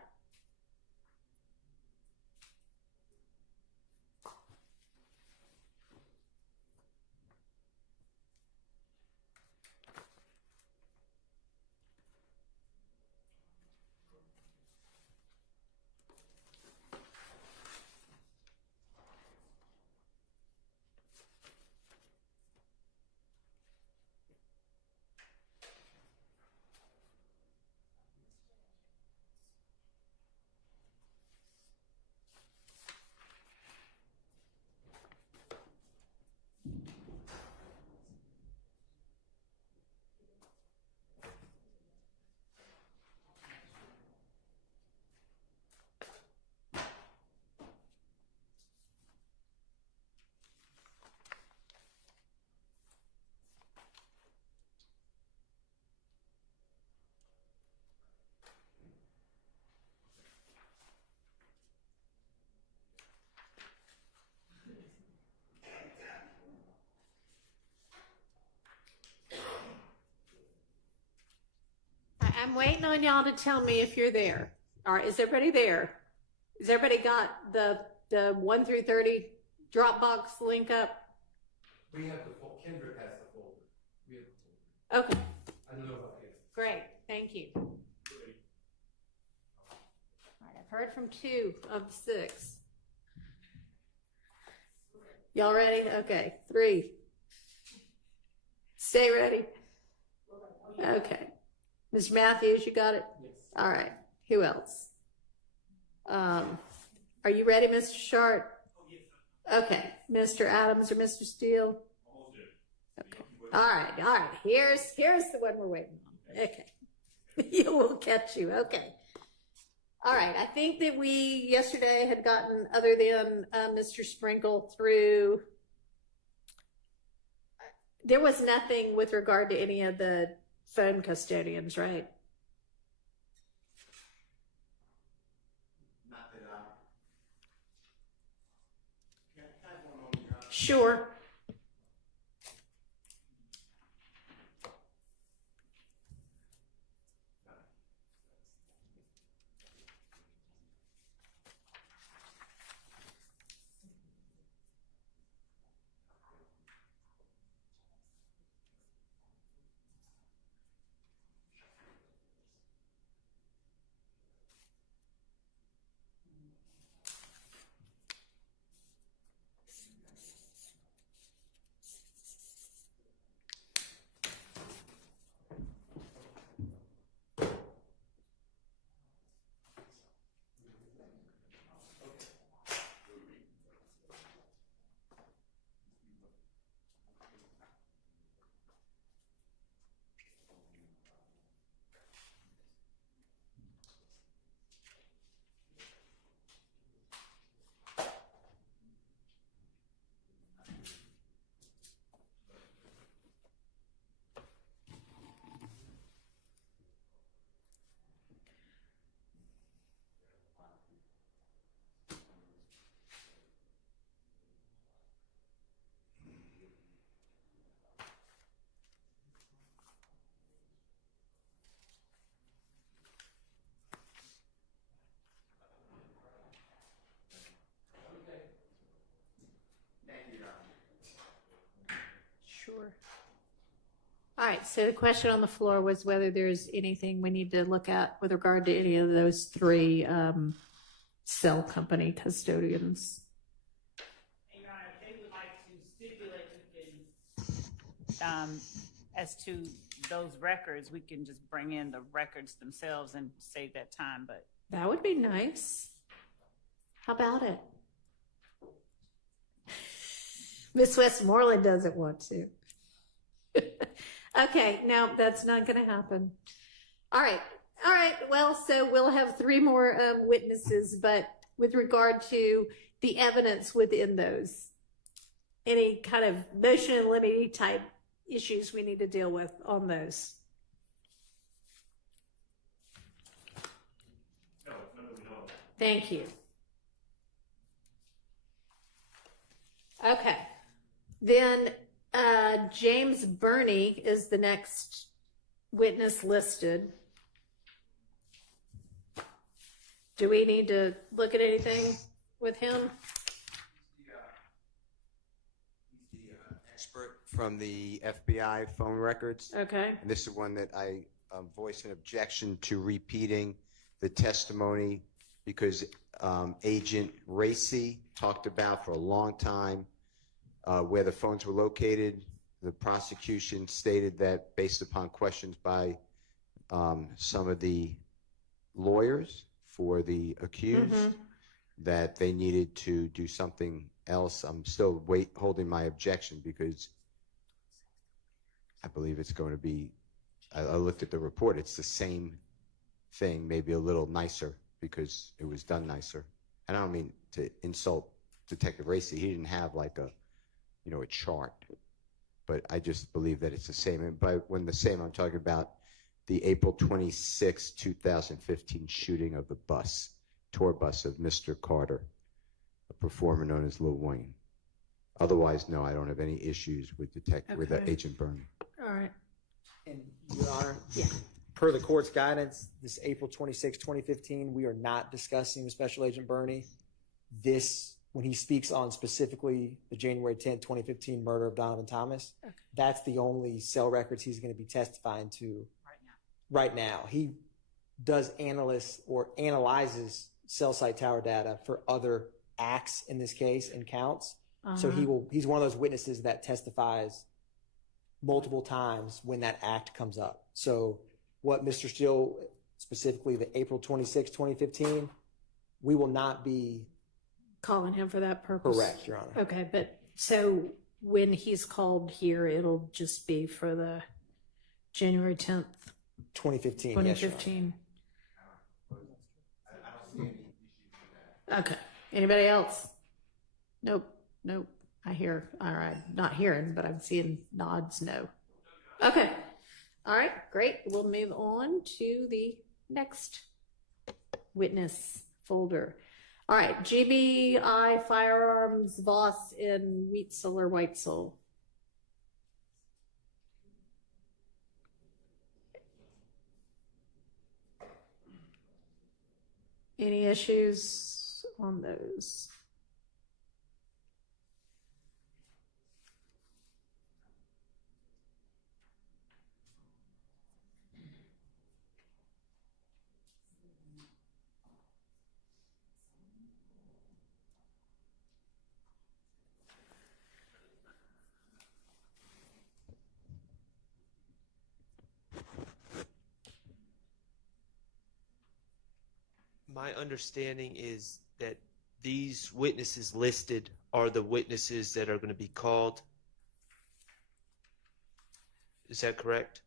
I'm waiting on y'all to tell me if you're there. All right, is everybody there? Has everybody got the 1 through 30 Dropbox link up? We have the folder. Kendrick has the folder. We have the folder. Okay, I don't know about you. great, thank you. All right, I've heard from 2 of the 6. Y'all ready? Okay, 3. Stay ready. Okay. Mr. Matthews, you got it? Yes. All right. Who else? Are you ready, Mr. Sharp? Okay. Mr. Adams or Mr. Steele? Okay. All right. Here's the one we're waiting on. Okay. You will catch you. Okay. All right. I think that we yesterday had gotten, other than Mr. Sprinkle, through. There was nothing with regard to any of the phone custodians, right? Not that can I have one moment, Your Honor? Sure. right, so the question on the floor was whether there's anything we need to look at with regard to any of those three cell company custodians. Your Honor, if they would like to stipulate, as to those records, we can just bring in the records themselves and save that time, but. That would be nice. How about it? Miss Westmoreland doesn't want to. Okay, no, that's not going to happen. All right. Well, so we'll have three more witnesses, but with regard to the evidence within those, any kind of motion and limine type issues we need to deal with on those? No. Thank you. Okay. Then James Burney is the next witness listed. Do we need to look at anything with him? He's the expert from the FBI phone records. Okay. And this is one that I voiced an objection to repeating the testimony because Agent Racy talked about for a long time where the phones were located. The prosecution stated that based upon questions by some of the lawyers for the accused, that they needed to do something else. I'm still holding my objection because I believe it's going to be, I looked at the report, it's the same thing, maybe a little nicer because it was done nicer. And I don't mean to insult Detective Racy. He didn't have like a chart, but I just believe that it's the same. And by when the same, I'm talking about the April 26, 2015 shooting of the tour bus of Mr. Carter, a performer known as Lil Wayne. Otherwise, no, I don't have any issues with with Agent Burney. All right. And Your Honor, Yeah. per the court's guidance, this April 26, 2015, we are not discussing with Special Agent Burney. When he speaks on specifically the January 10, 2015 murder of Donovan Thomas, that's the only cell records he's going to be testifying to right now. He does analyzes cell site tower data for other acts in this case and counts. So he's one of those witnesses that testifies multiple times when that act comes up. So what Mr. Steele, specifically the April 26, 2015, we will not be calling him for that purpose. Correct, Your Honor. Okay, but so when he's called here, it'll just be for the January 10th, 2015. 2015. Yes, Okay. Anybody else? Nope. I hear. All right. Not hearing, but I'm seeing nods. No. Okay. All right. Great. We'll move on to the next witness folder. All right. GBI Firearms Voss in Wheatzel or Whitesell. Any issues on those? My understanding is that these witnesses listed are the witnesses that are going to be called. Is that correct?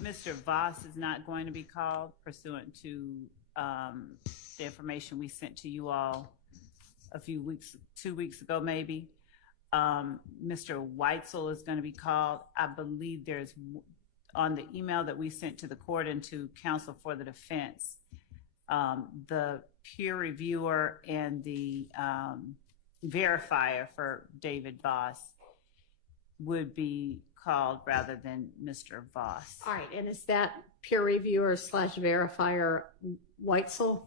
Mr. Voss is not going to be called pursuant to the information we sent to you all a few weeks, 2 weeks ago maybe. Mr. Whitesell is going to be called. I believe there's on the email that we sent to the court and to counsel for the defense, the peer reviewer and the verifier for David Voss would be called rather than Mr. Voss. All right, and is that peer reviewer / verifier Whitesell?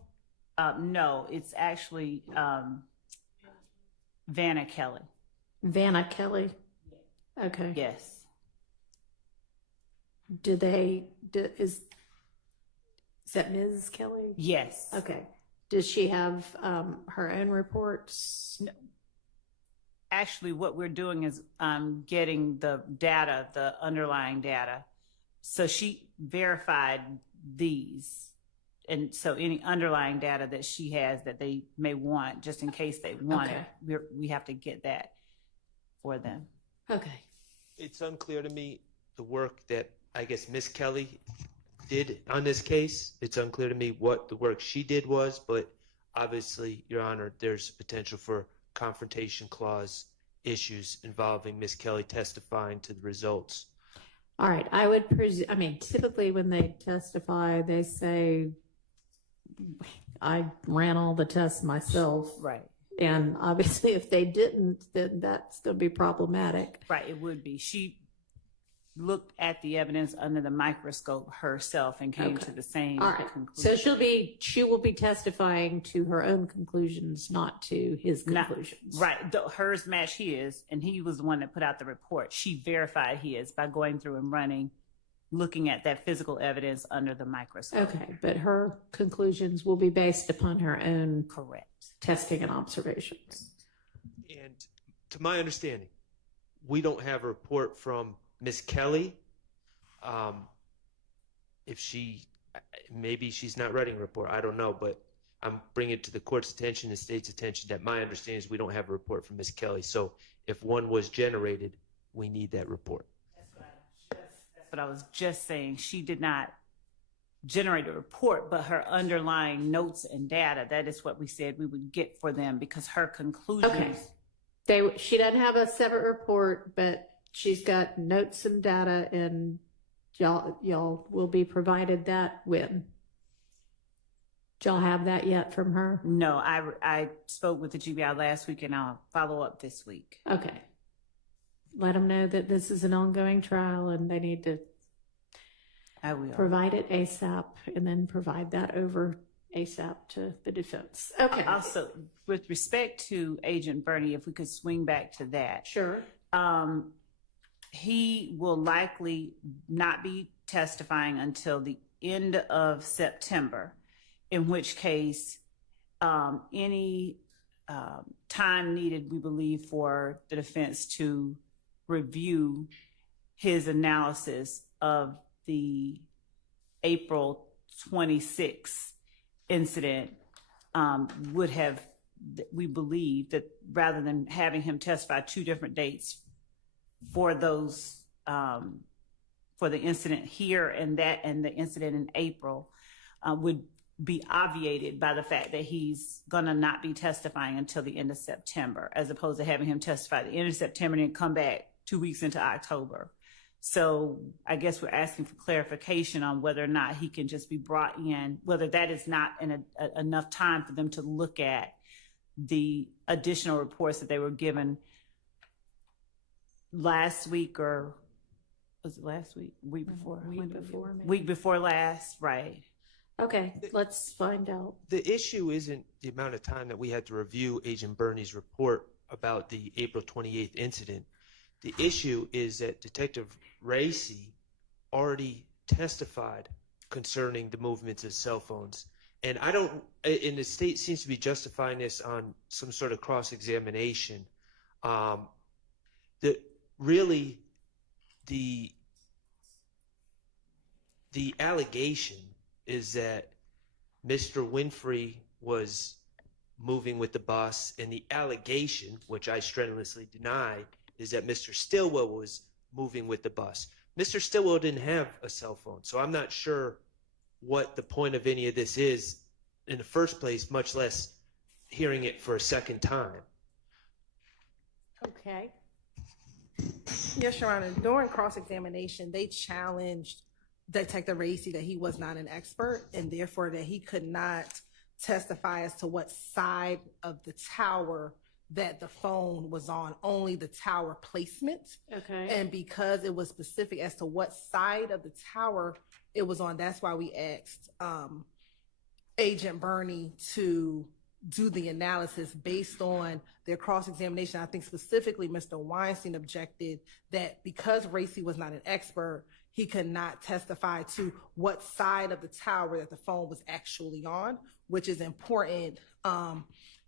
No, it's actually Vanna Kelly. Vanna Kelly? Okay. Yes. is that Ms. Kelly? Yes. Okay. Does she have her own reports? No. Actually, what we're doing is getting the data, the underlying data. So she verified these. And so any underlying data that she has that they may want, just in case they want it, we have to get that for them. Okay. It's unclear to me the work that I guess Miss Kelly did on this case. It's unclear to me what the work she did was, but obviously, Your Honor, there's potential for confrontation clause issues involving Miss Kelly testifying to the results. All right. I would presume, I mean, typically when they testify, they say, I ran all the tests myself. Right. And obviously, if they didn't, then that's going to be problematic. Right, it would be. She looked at the evidence under the microscope herself and came to the same conclusion. So she will be testifying to her own conclusions, not to his conclusions. Right. Hers match his, and he was the one that put out the report. She verified his by going through and looking at that physical evidence under the microscope. Okay, but her conclusions will be based upon her own correct testing and observations. And to my understanding, we don't have a report from Miss Kelly. Maybe she's not writing a report, I don't know, but I'm bringing it to the court's attention and state's attention that my understanding is we don't have a report from Miss Kelly. So if one was generated, we need that report. That's what I was just saying. She did not generate a report, but her underlying notes and data, that is what we said we would get for them, because her conclusions. Okay. She doesn't have a separate report, but she's got notes and data, and y'all will be provided that when? Did y'all have that yet from her? No, I spoke with the GBI last week, and I'll follow up this week. Okay. Let them know that this is an ongoing trial, and they need to provide it ASAP, and then provide that over ASAP to the defense. Okay. Also, with respect to Agent Bernie, if we could swing back to that. Sure. He will likely not be testifying until the end of September, in which case any time needed, we believe, for the defense to review his analysis of the April 26th incident would have, we believe, that rather than having him testify 2 different dates for those for the incident here and the incident in April would be obviated by the fact that he's gonna not be testifying until the end of September, as opposed to having him testify at the end of September and then come back 2 weeks into October. So I guess we're asking for clarification on whether or not he can just be brought in, whether that is not enough time for them to look at the additional reports that they were given last week, or was it last week? Week before? Week before last, right. Okay, let's find out. The issue isn't the amount of time that we had to review Agent Bernie's report about the April 28th incident. The issue is that Detective Racy already testified concerning the movements of cell phones. And and the state seems to be justifying this on some sort of cross-examination. Really, the allegation is that Mr. Winfrey was moving with the bus, and the allegation, which I strenuously deny, is that Mr. Stillwell was moving with the bus. Mr. Stillwell didn't have a cell phone, so I'm not sure what the point of any of this is in the first place, much less hearing it for a second time. Okay. Yes, Your Honor. During cross-examination, they challenged Detective Racy that he was not an expert, and therefore that he could not testify as to what side of the tower that the phone was on, only the tower placement. Okay. And because it was specific as to what side of the tower it was on, that's why we asked Agent Bernie to do the analysis based on their cross-examination. I think specifically Mr. Weinstein objected that because Racy was not an expert, he could not testify to what side of the tower that the phone was actually on, which is important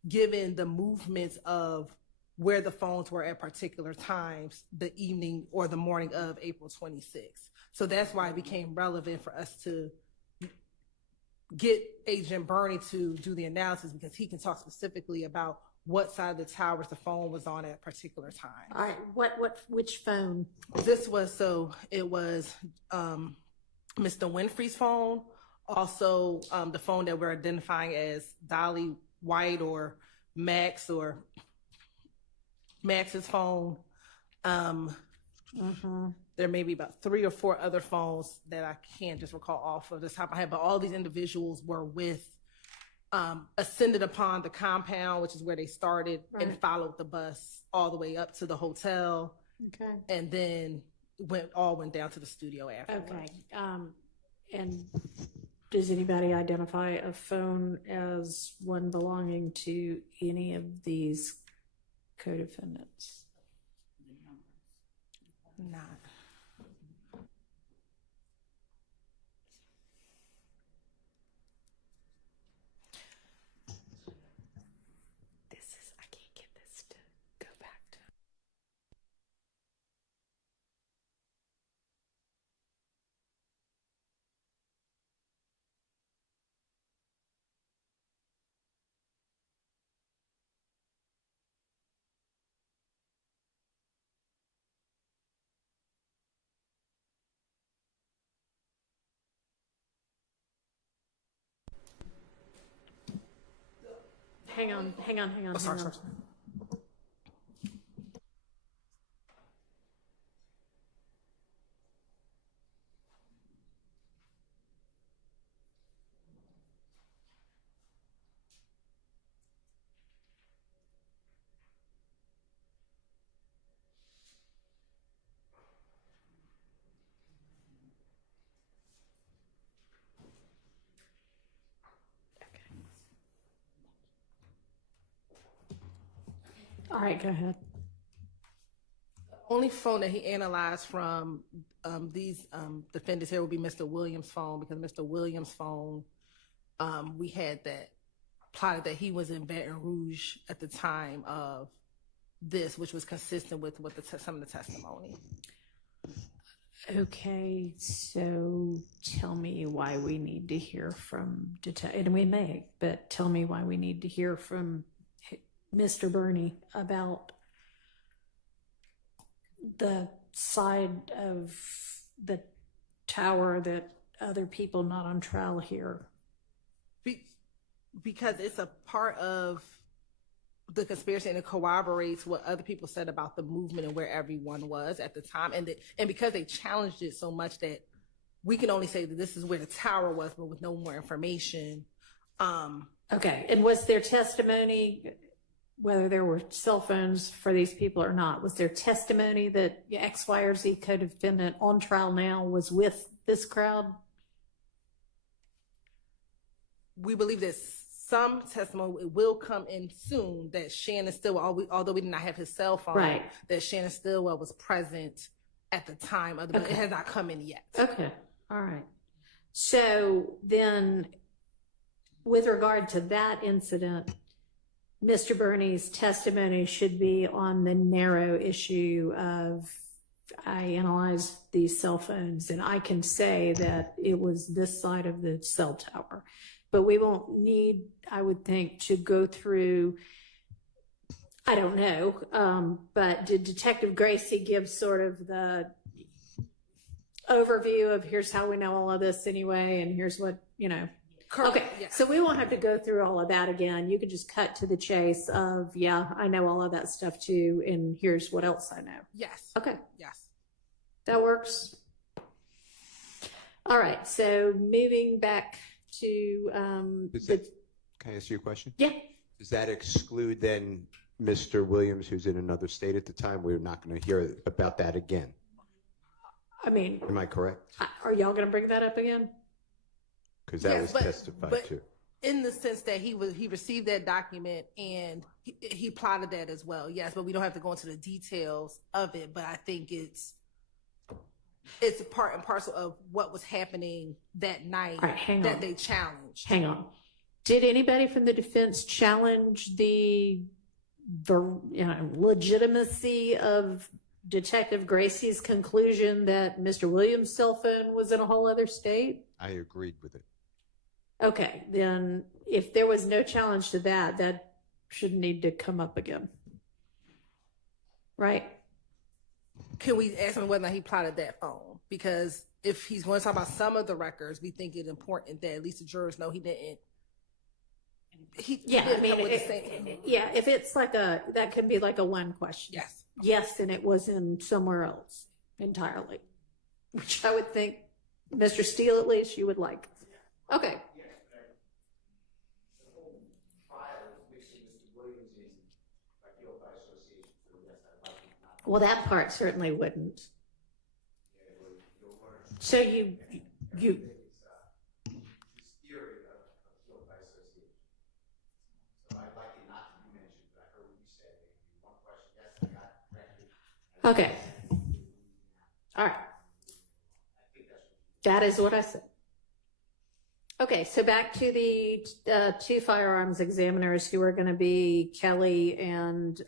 given the movements of where the phones were at particular times the evening or the morning of April 26th. So that's why it became relevant for us to get Agent Burney to do the analysis, because he can talk specifically about what side of the towers the phone was on at particular time. All right, which phone? This was, it was Mr. Winfrey's phone, also the phone that we're identifying as Dolly White or Max's phone. There may be about 3 or 4 other phones that I can't just recall off of the top of my head, but all these individuals were ascended upon the compound, which is where they started, and followed the bus all the way up to the hotel. Okay. And then went down to the studio afterwards. Okay. And does anybody identify a phone as one belonging to any of these co-defendants? Not. I can't get this to go back to. Hang on. Oh, sorry. All right, go ahead. Only phone that he analyzed from these defendants here will be Mr. Williams' phone, because Mr. Williams' phone, we had that plotted that he was in Baton Rouge at the time of this, which was consistent with some of the testimony. Okay, so tell me why we need to hear from and we may, but tell me why we need to hear from Mr. Burney about the side of the tower that other people not on trial hear. Because it's a part of the conspiracy, and it corroborates what other people said about the movement and where everyone was at the time, and because they challenged it so much that we can only say that this is where the tower was, but with no more information. Okay, and was there testimony, whether there were cell phones for these people or not, was there testimony that X, Y, or Z co-defendant on trial now was with this crowd? We believe that some testimony will come in soon that Shannon Stillwell, although we did not have his cell phone, that Shannon Stillwell was present at the time of the, but it has not come in yet. Okay, all right. So then, with regard to that incident, Mr. Burney's testimony should be on the narrow issue of, I analyzed these cell phones and I can say that it was this side of the cell tower. But we won't need, I would think, to go through, I don't know, but did Detective Gracie give sort of the overview of here's how we know all of this anyway, and here's what, you know. Correct. Okay, so we won't have to go through all of that again. You can just cut to the chase of, yeah, I know all of that stuff too, and here's what else I know. Yes. Okay. Yes. That works. All right, so moving back to can I ask you a question? Yeah. Does that exclude then Mr. Williams, who's in another state at the time? We're not going to hear about that again. I mean, am I correct? Are y'all going to bring that up again? Because that was testified to. In the sense that he received that document and he plotted that as well. Yes, but we don't have to go into the details of it. But I think it's part and parcel of what was happening that night All right, hang that on. they challenged. Hang on. Did anybody from the defense challenge the legitimacy of Detective Gracie's conclusion that Mr. Williams' cell phone was in a whole other state? I agreed with it. Okay, then if there was no challenge to that, that should need to come up again. Right? Can we ask him whether or not he plotted that phone? Because if he's going to talk about some of the records, we think it's important that at least the jurors know he didn't. Yeah, I mean, if it's like that could be like a one question. Yes. Yes, and it was in somewhere else entirely, which I would think, Mr. Steele, at least you would like. Okay. Well, that part certainly wouldn't. So you. Okay. All right. That is what I said. Okay, so back to the two firearms examiners who are going to be Kelly and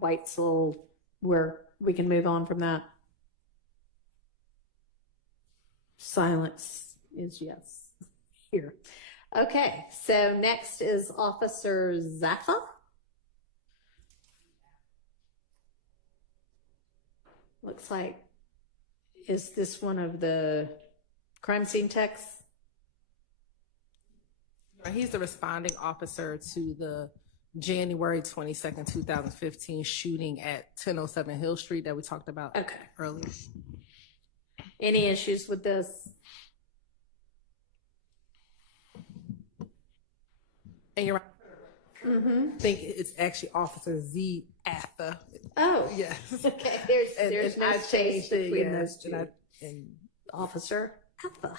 Weitzel, where we can move on from that. Silence is yes here. Okay, so next is Officer Zaffa. Looks like, is this one of the crime scene techs? He's the responding officer to the January 22nd, 2015 shooting at 1007 Hill Street that we talked about earlier. Any issues with this? And you're right. I think it's actually Officer Z Atha. Oh, yes. Okay, there's no space between those two. And Officer Atha.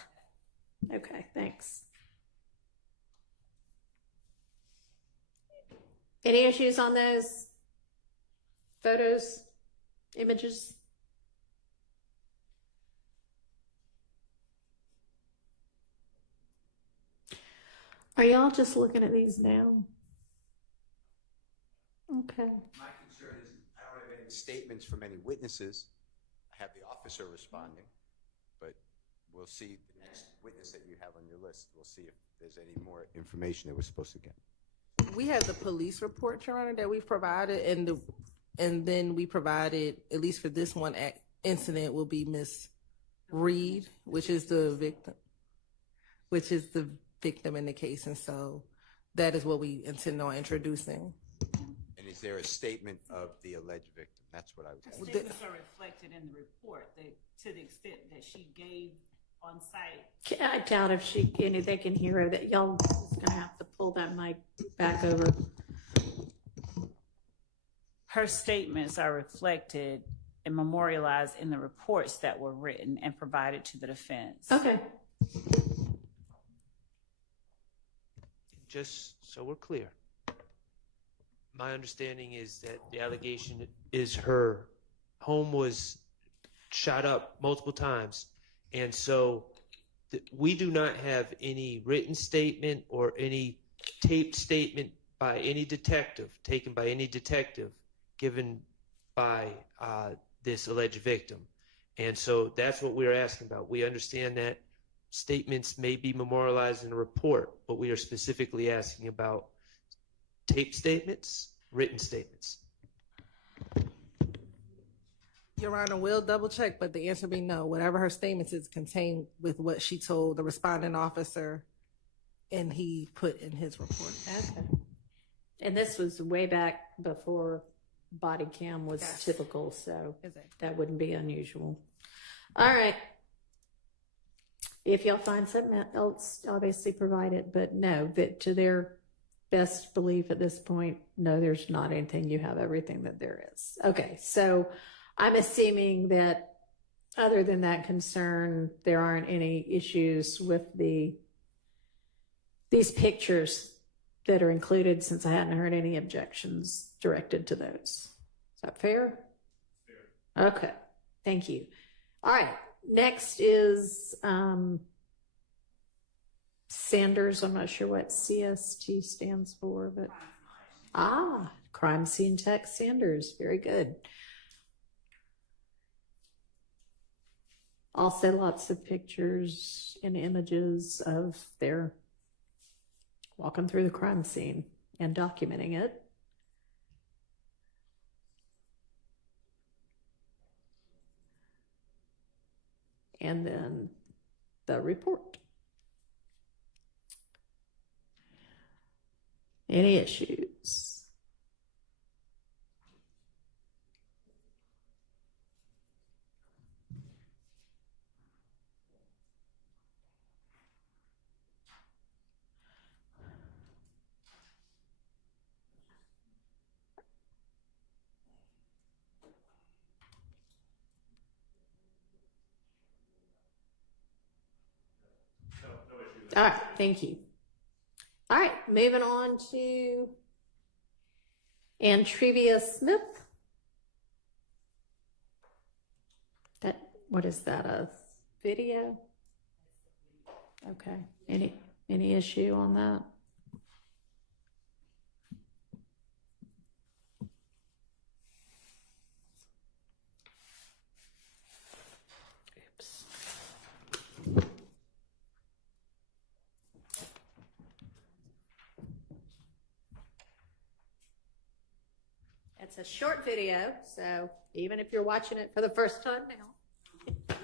Okay, thanks. Any issues on those photos, images? Are y'all just looking at these now? Okay. My concern is I don't have any statements from any witnesses. I have the officer responding, but we'll see the next witness that you have on your list. We'll see if there's any more information that we're supposed to get. we have the police report, Your Honor, that we've provided, and then we provided, at least for this one incident, will be Miss Reed, which is the victim in the case, and so that is what we intend on introducing. And is there a statement of the alleged victim? That's what I was asking. Statements are reflected in the report to the extent that she gave on site. I doubt if they can hear her. That y'all is gonna have to pull that mic back over. Her statements are reflected and memorialized in the reports that were written and provided to the defense. Okay. Just so we're clear, my understanding is that the allegation is her home was shot up multiple times, and so we do not have any written statement or any taped statement by any detective, taken by any detective, given by this alleged victim. And so that's what we're asking about. We understand that statements may be memorialized in a report, but we are specifically asking about tape statements, written statements. Your Honor, we'll double check, but the answer be no. Whatever her statements is contained with what she told the responding officer and he put in his report. Okay. And this was way back before body cam was typical, so that wouldn't be unusual. All right. If y'all find something else, obviously provide it, but no, that to their best belief at this point, no, there's not anything. You have everything that there is. Okay, so I'm assuming that other than that concern, there aren't any issues with these pictures that are included, since I hadn't heard any objections directed to those. Is that fair? Fair. Okay, thank you. All right, Next is Sanders. I'm not sure what CST stands for, but Crime Scene Tech Sanders. Very good. Also lots of pictures and images of their walking through the crime scene and documenting it. And then the report. Any issues? All right, thank you. All right, moving on to Antrevia Smith. What is that, a video? Okay, any issue on that? Oops. It's a short video, so even if you're watching it for the first time now.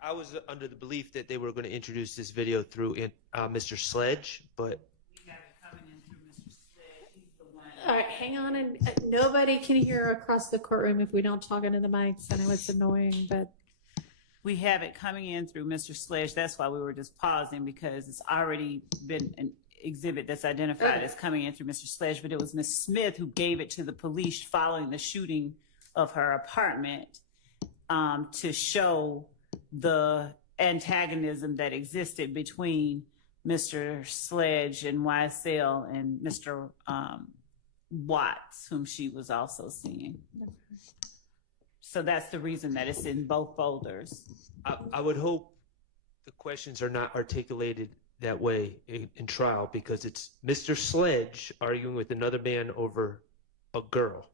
I was under the belief that they were going to introduce this video through Mr. Sledge, but All right, hang on, and nobody can hear across the courtroom if we don't talk into the mics. I know it's annoying, but we have it coming in through Mr. Sledge. That's why we were just pausing, because it's already been an exhibit that's identified as coming in through Mr. Sledge, but it was Ms. Smith who gave it to the police following the shooting of her apartment to show the antagonism that existed between Mr. Sledge and YSL and Mr. Watts, whom she was also seeing. So that's the reason that it's in both folders. I would hope the questions are not articulated that way in trial, because it's Mr. Sledge arguing with another man over a girl.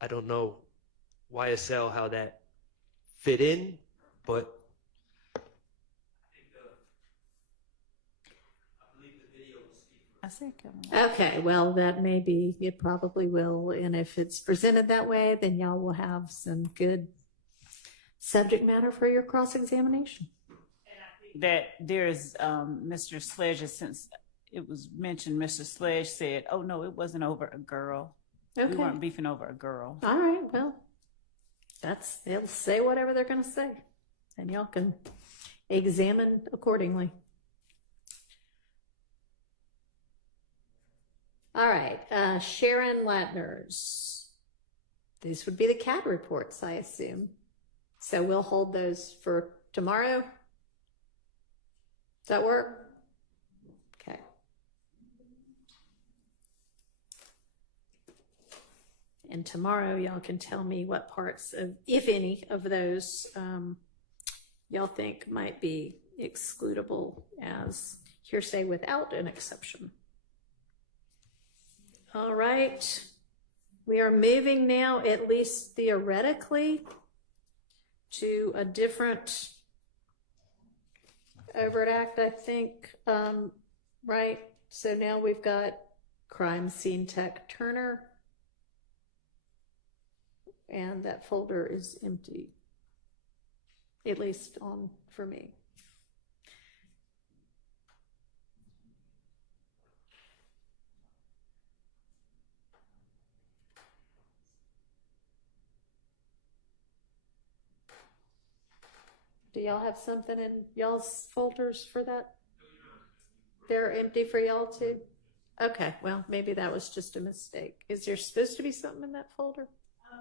I don't know YSL how that fit in, but I believe the video will speak for itself. Okay, well, that may be, it probably will. And if it's presented that way, then y'all will have some good subject matter for your cross-examination. That there's Mr. Sledge, since it was mentioned, Mr. Sledge said, oh no, it wasn't over a girl. Okay. We weren't beefing over a girl. All right, well, they'll say whatever they're going to say, and y'all can examine accordingly. All right, Sharon Latner's. These would be the CAD reports, I assume. So we'll hold those for tomorrow. Does that work? Okay. And tomorrow, y'all can tell me what parts of, if any, of those y'all think might be excludable as hearsay without an exception. All right. We are moving now, at least theoretically, to a different overt act, I think, right? So now we've got Crime Scene Tech Turner, and that folder is empty, at least for me. Do y'all have something in y'all's folders for that? They're empty for y'all too? Okay, well, maybe that was just a mistake. Is there supposed to be something in that folder? I'm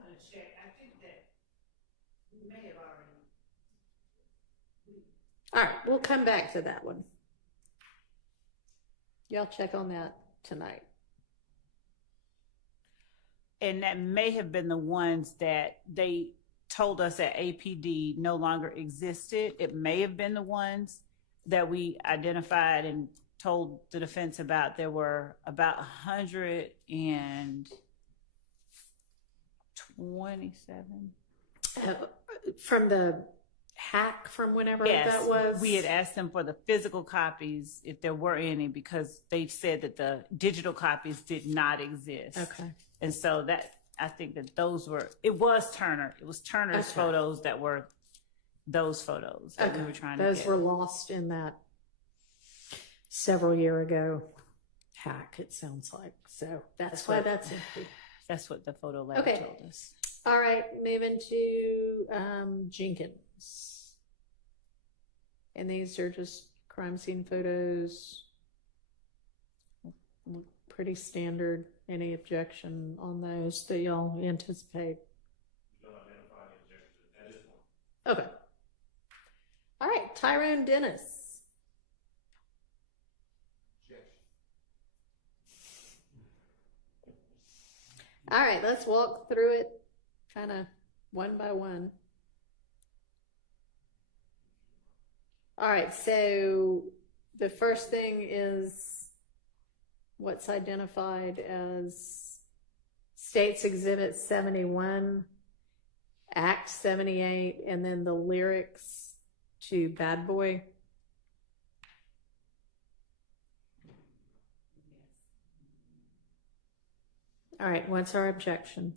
going to check. I think that we may have already. All right, we'll come back to that one. Y'all check on that tonight. And that may have been the ones that they told us at APD no longer existed. It may have been the ones that we identified and told the defense about. There were about 127. From the hack from whenever Yes, that was? we had asked them for the physical copies, if there were any, because they said that the digital copies did not exist. Okay. And so that, I think that those were, it was Turner. It was Turner's Okay. photos that were those photos that we were trying to Those get. were lost in that several year ago hack, it sounds like. So that's why that's empty. That's what the photo lab Okay. told us. All right, moving to Jenkins. And these are just crime scene photos. Look pretty standard. Any objection on those that y'all anticipate? Okay. All right, Tyrone Dennis. All right, let's walk through it kind of one by one. All right, so the first thing is what's identified as States Exhibit 71, Act 78, and then the lyrics to Bad Boy. All right, what's our objection?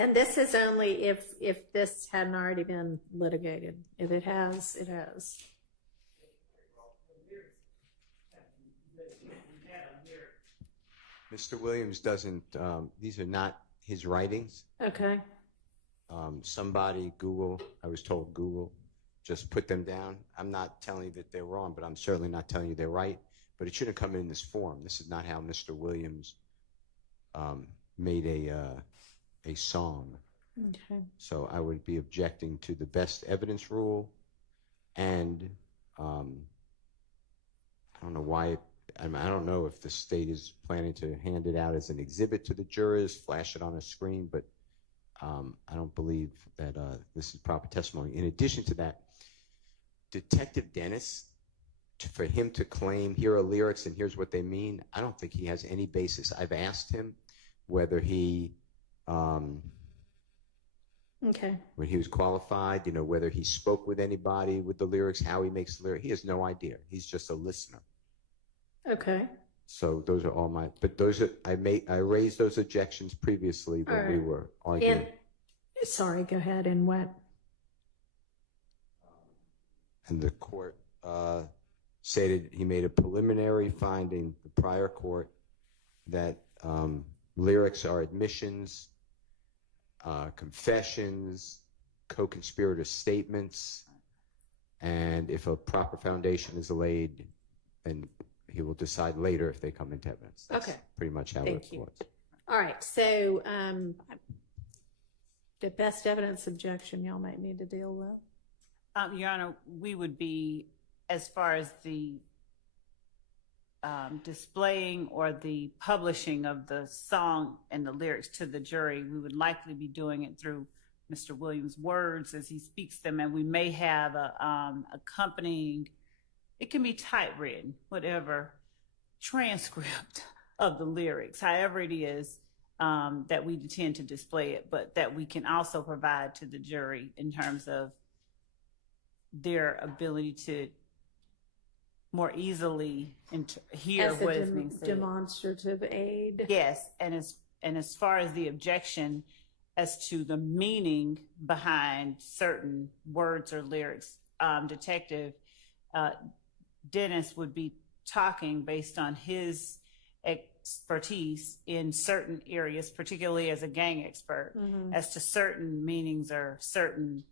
And this is only if this hadn't already been litigated. If it has, it has. Mr. Williams doesn't, these are not his writings. Okay. Somebody, Google, I was told Google, just put them down. I'm not telling you that they're wrong, but I'm certainly not telling you they're right. But it shouldn't come in this form. This is not how Mr. Williams made a song. Okay. So I would be objecting to the best evidence rule, and I don't know why. I don't know if the state is planning to hand it out as an exhibit to the jurors, flash it on a screen, but I don't believe that this is proper testimony. In addition to that, Detective Dennis, for him to claim here are lyrics and here's what they mean, I don't think he has any basis. I've asked him whether he, Okay. when he was qualified, whether he spoke with anybody with the lyrics, how he makes the lyrics. He has no idea. He's just a listener. Okay. So those are all but those are, I raised those objections previously when we were arguing. Sorry, go ahead. And what? And the court stated he made a preliminary finding, the prior court, that lyrics are admissions, confessions, co-conspirator statements, and if a proper foundation is laid, then he will decide later if they come into evidence. That's pretty much how it was. All right. So the best evidence objection y'all might need to deal with. Your Honor, we would be, as far as the displaying or the publishing of the song and the lyrics to the jury, we would likely be doing it through Mr. Williams' words as he speaks them, and we may have a accompanying, it can be typewritten, whatever, transcript of the lyrics, however it is that we intend to display it, but that we can also provide to the jury in terms of their ability to more easily hear what is being said. Demonstrative aid. Yes, and as far as the objection as to the meaning behind certain words or lyrics, Detective Dennis would be talking based on his expertise in certain areas, particularly as a gang expert, as to certain meanings or certain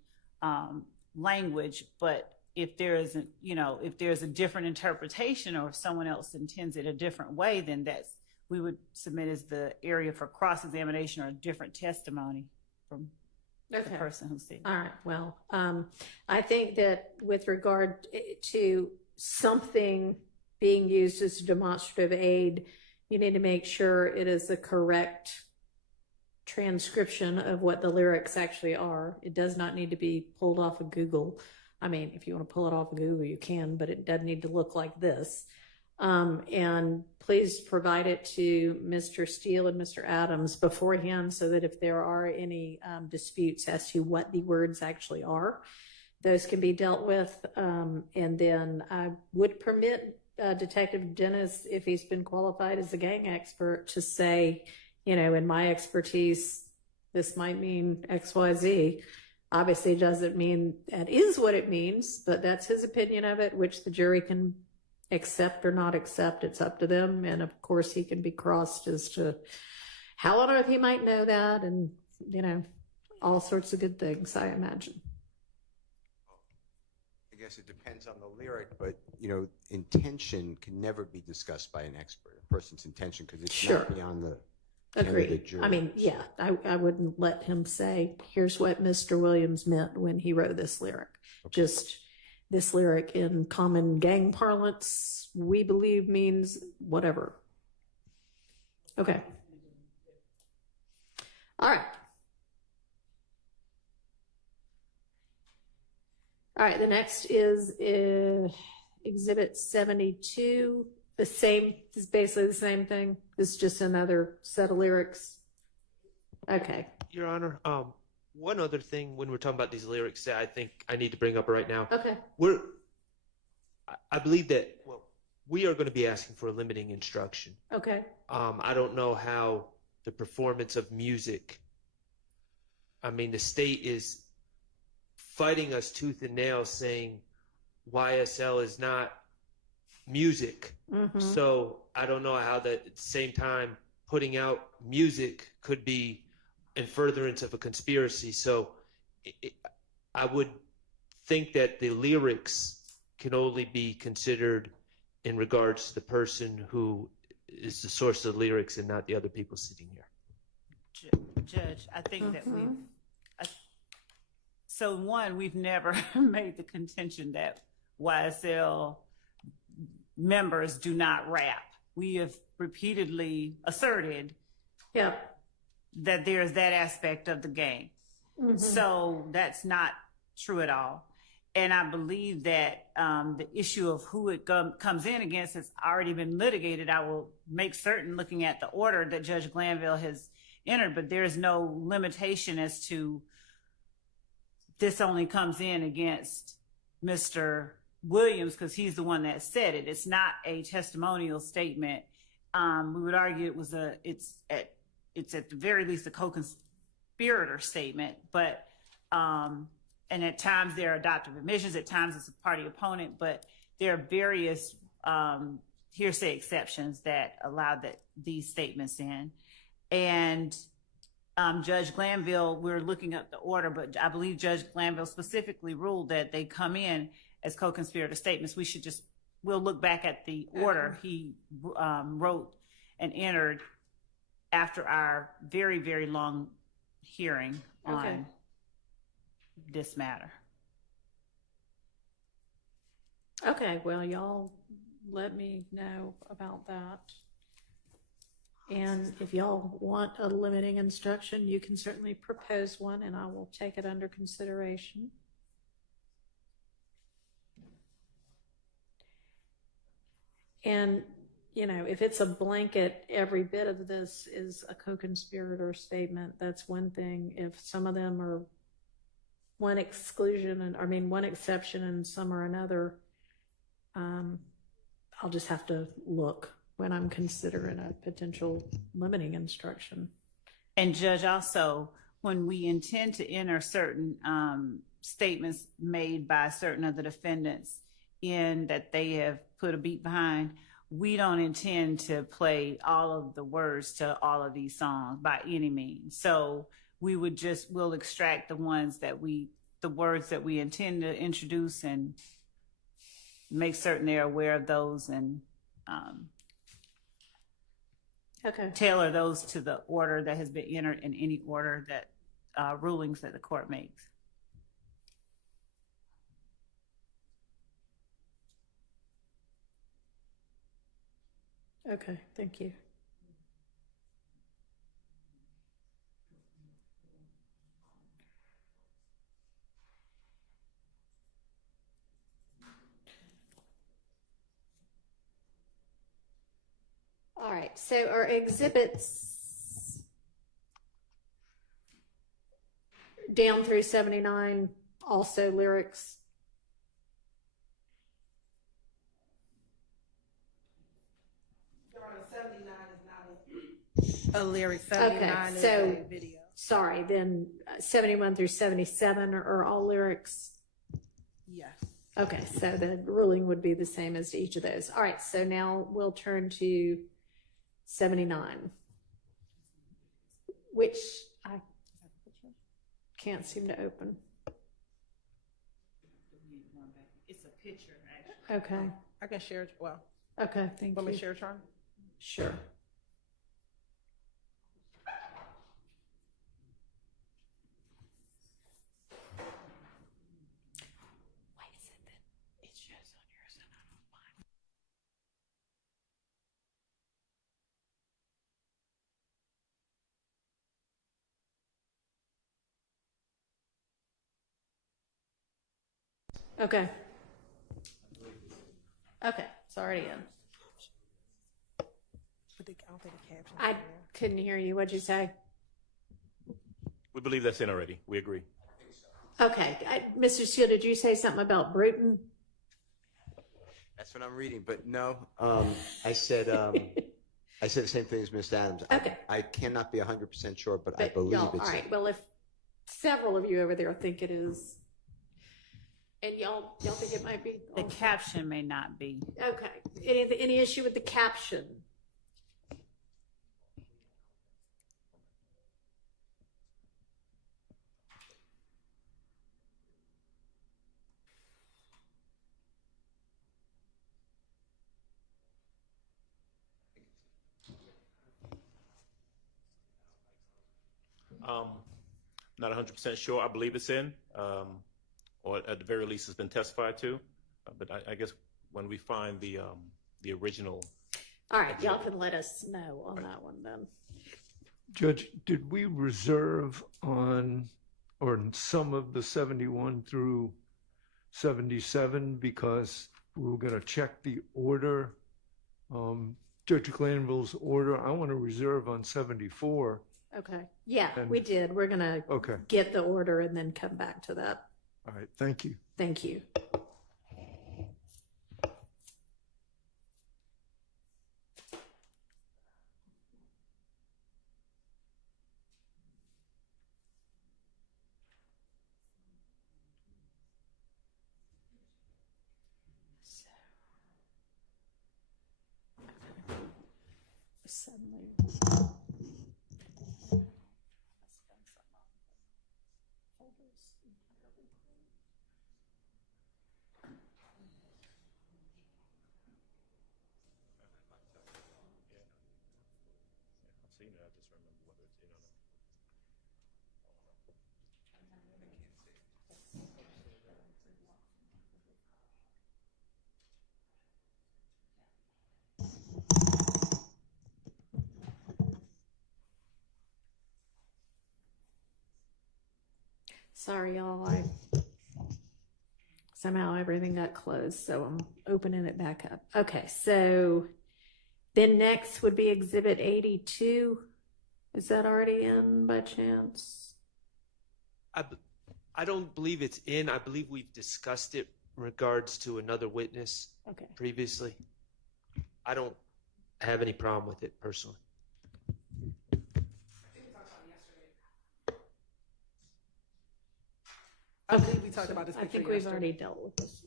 language. But if there isn't, if there's a different interpretation or if someone else intends it a different way, then that's we would submit as the area for cross-examination or different testimony from the person who's seen. All right. Well, I think that with regard to something being used as a demonstrative aid, you need to make sure it is the correct transcription of what the lyrics actually are. It does not need to be pulled off of Google. I mean, if you want to pull it off of Google, you can, but it doesn't need to look like this. And please provide it to Mr. Steele and Mr. Adams beforehand so that if there are any disputes as to what the words actually are, those can be dealt with. And then I would permit Detective Dennis, if he's been qualified as a gang expert, to say, in my expertise, this might mean XYZ. Obviously, it doesn't mean that is what it means, but that's his opinion of it, which the jury can accept or not accept. It's up to them. And of course, he can be crossed as to how on earth he might know that, and, all sorts of good things, I imagine. I guess it depends on the lyric, but intention can never be discussed by an expert. A person's intention, because it's not beyond the Agreed. jury. I mean, yeah, I wouldn't let him say, here's what Mr. Williams meant when he wrote this lyric. Okay. Just this lyric in common gang parlance, we believe means whatever. Okay. All right. All right, the next is Exhibit 72. Is basically the same thing. It's just another set of lyrics. Okay. Your Honor, one other thing when we're talking about these lyrics that I think I need to bring up right now. Okay. I believe that, we are going to be asking for a limiting instruction. Okay. I don't know how the performance of music, the state is fighting us tooth and nail saying YSL is not music. Mm-hmm. So I don't know how that at the same time putting out music could be in furtherance of a conspiracy. So I would think that the lyrics can only be considered in regards to the person who is the source of the lyrics and not the other people sitting here. Judge, I think that we've never made the contention that YSL members do not rap. We have repeatedly asserted that there's that aspect of the game. Mm-hmm. So that's not true at all. And I believe that the issue of who it comes in against has already been litigated. I will make certain, looking at the order that Judge Glanville has entered, but there's no limitation as to this only comes in against Mr. Williams because he's the one that said it. It's not a testimonial statement. We would argue it's at the very least a co-conspirator statement, but and at times there are adoptive admissions, at times it's a party opponent, but there are various hearsay exceptions that allow these statements in. And Judge Glanville, we're looking at the order, but I believe Judge Glanville specifically ruled that they come in as co-conspirator statements. We'll look back at the order he wrote and entered after our very, very long hearing on this matter. Okay, well, y'all let me know about that. And if y'all want a limiting instruction, you can certainly propose one and I will take it under consideration. And, if it's a blanket, every bit of this is a co-conspirator statement, that's one thing. If some of them are one exception and some are another, I'll just have to look when I'm considering a potential limiting instruction. And Judge, also, when we intend to enter certain statements made by certain of the defendants in that they have put a beat behind, we don't intend to play all of the words to all of these songs by any means. So we'll extract the words that we intend to introduce and make certain they're aware of those. And tailor those to the order that has been entered in any order that rulings that the court makes. Okay, thank you. All right, so our exhibits down through 79, also lyrics. A lyric, 79 is so a video. Sorry, then 71 through 77 are all lyrics. Yes. Okay, so the ruling would be the same as to each of those. All right, so now we'll turn to 79, which I can't seem to open. It's a picture, actually. Okay. I can share it. Well. Okay, thank you. Want me to share it, Charlie? Sure. Okay. Okay, it's already in. I couldn't hear you. What'd you say? We believe that's in already. We agree. Okay. Mr. Steele, did you say something about Bruton? That's what I'm reading, but no. I said the same thing as Ms. Adams. Okay. I cannot be 100% sure, but I believe it's. All right. Well, if several of you over there think it is, and y'all think it might be, the caption may not be. Okay. Any issue with the caption? Not 100% sure. I believe it's in, or at the very least, it's been testified to. But I guess when we find the original. All right, y'all can let us know on that one then. Judge, did we reserve on some of the 71 through 77 because we were going to check the order, Judge Glanville's order? I want to reserve on 74. Okay. Yeah, we did. We're going to get the order and then come back to that. All right. Thank you. Thank you. Suddenly. I've seen it. I just remember whether it's in or not. Sorry, y'all. Somehow everything got closed, so I'm opening it back up. Okay, so then next would be Exhibit 82. Is that already in by chance? I don't believe it's in. I believe we've discussed it in regards to another witness previously. I don't have any problem with it personally. I believe we talked about this picture I think we've yesterday. already dealt with this.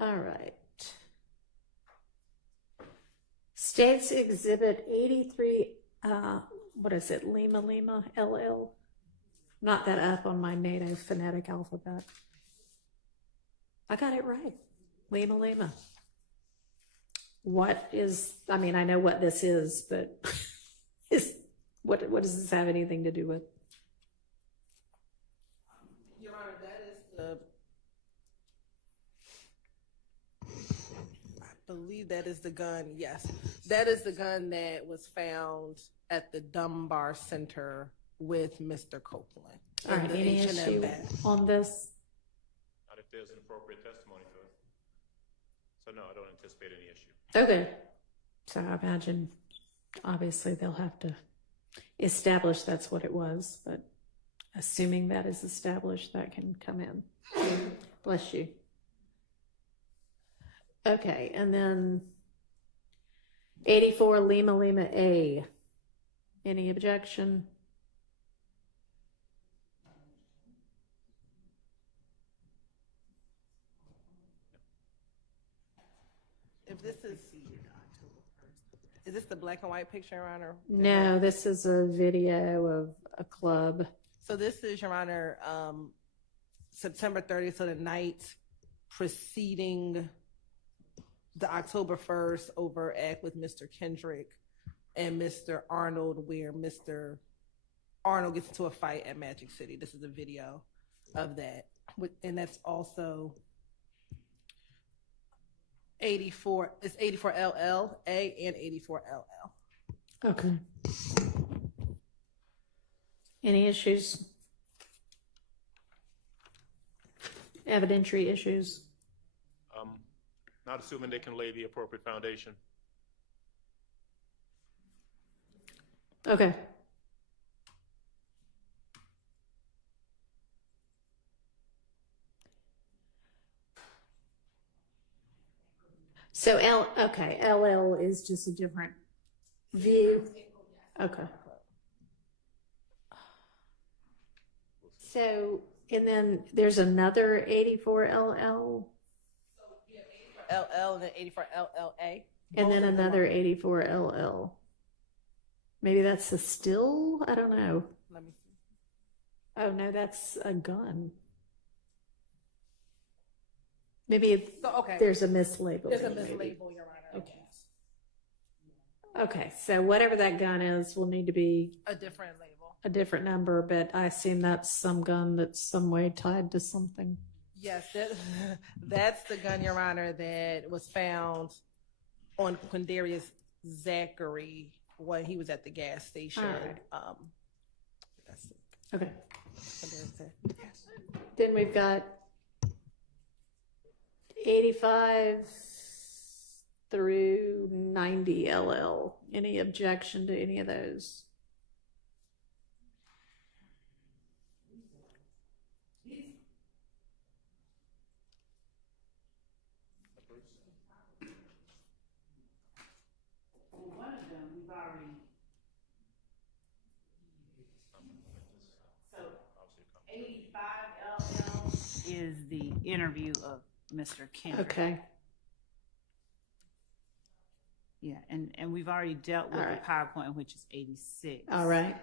All right. States Exhibit 83, what is it, Lima LL? Not that up on my native phonetic alphabet. I got it right. Lima Lima. What is, I mean, I know what this is, but what does this have anything to do with? Your Honor, that is I believe that is the gun, yes. That is the gun that was found at the Dunbar Center with Mr. Copeland. All right, any issue on this? Not if there's an appropriate testimony to it. So no, I don't anticipate any issue. Okay. So I imagine, obviously, they'll have to establish that's what it was, but assuming that is established, that can come in. Bless you. Okay, and then 84 Lima Lima A. Any objection? If this is this the black and white picture, Your Honor? No, this is a video of a club. So this is, Your Honor, September 30th, so the night preceding the October 1st overact with Mr. Kendrick and Mr. Arnold, where Mr. Arnold gets into a fight at Magic City. This is a video of that. And that's also 84, it's 84 LL A and 84 LL. Okay. Any issues? Evidentiary issues? Not assuming they can lay the appropriate foundation. Okay. So okay, LL is just a different view. Okay. So, and then there's another 84 LL. LL and then 84 LLA. And then another 84 LL. Maybe that's a still? I don't know. Let me see. Oh, no, that's a gun. Maybe there's a mislabel. There's a mislabel, Your Honor. Okay. Okay, so whatever that gun is will need to be A different label. a different number, but I assume that's some gun that's some way tied to something. Yes, that's the gun, Your Honor, that was found on Quindarius Zachary when he was at the gas station. All right. That's it. Okay. Yes. Then we've got 85 through 90 LL. Any objection to any of those? One of them we've already. So 85 LL is the interview of Mr. Kendrick. Okay. Yeah, and we've already dealt with All the right. PowerPoint, which is 86. All right.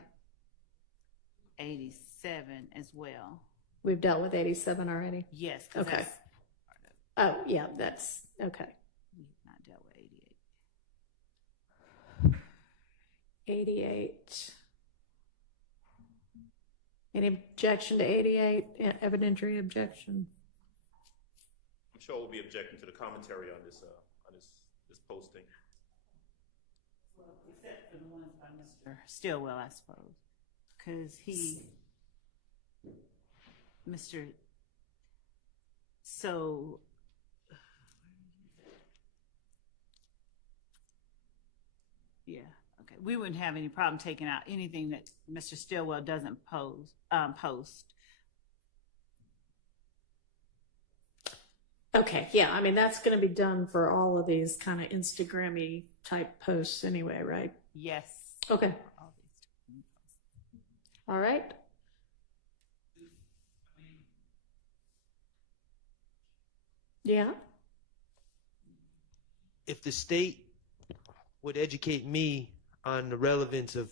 87 as well. We've dealt with 87 already? Yes. 'Cause Okay. that's Oh, yeah, that's okay. we've not dealt with 88. 88. Any objection to 88? Evidentiary objection? I'm sure we'll be objecting to the commentary on this posting. Well, except for the ones by Mr. Stillwell, I suppose, because so. Yeah, okay. We wouldn't have any problem taking out anything that Mr. Stillwell doesn't post. Okay, yeah, I mean, that's going to be done for all of these kind of Instagram-y type posts anyway, right? Yes. Okay. All right. Yeah. If the state would educate me on the relevance of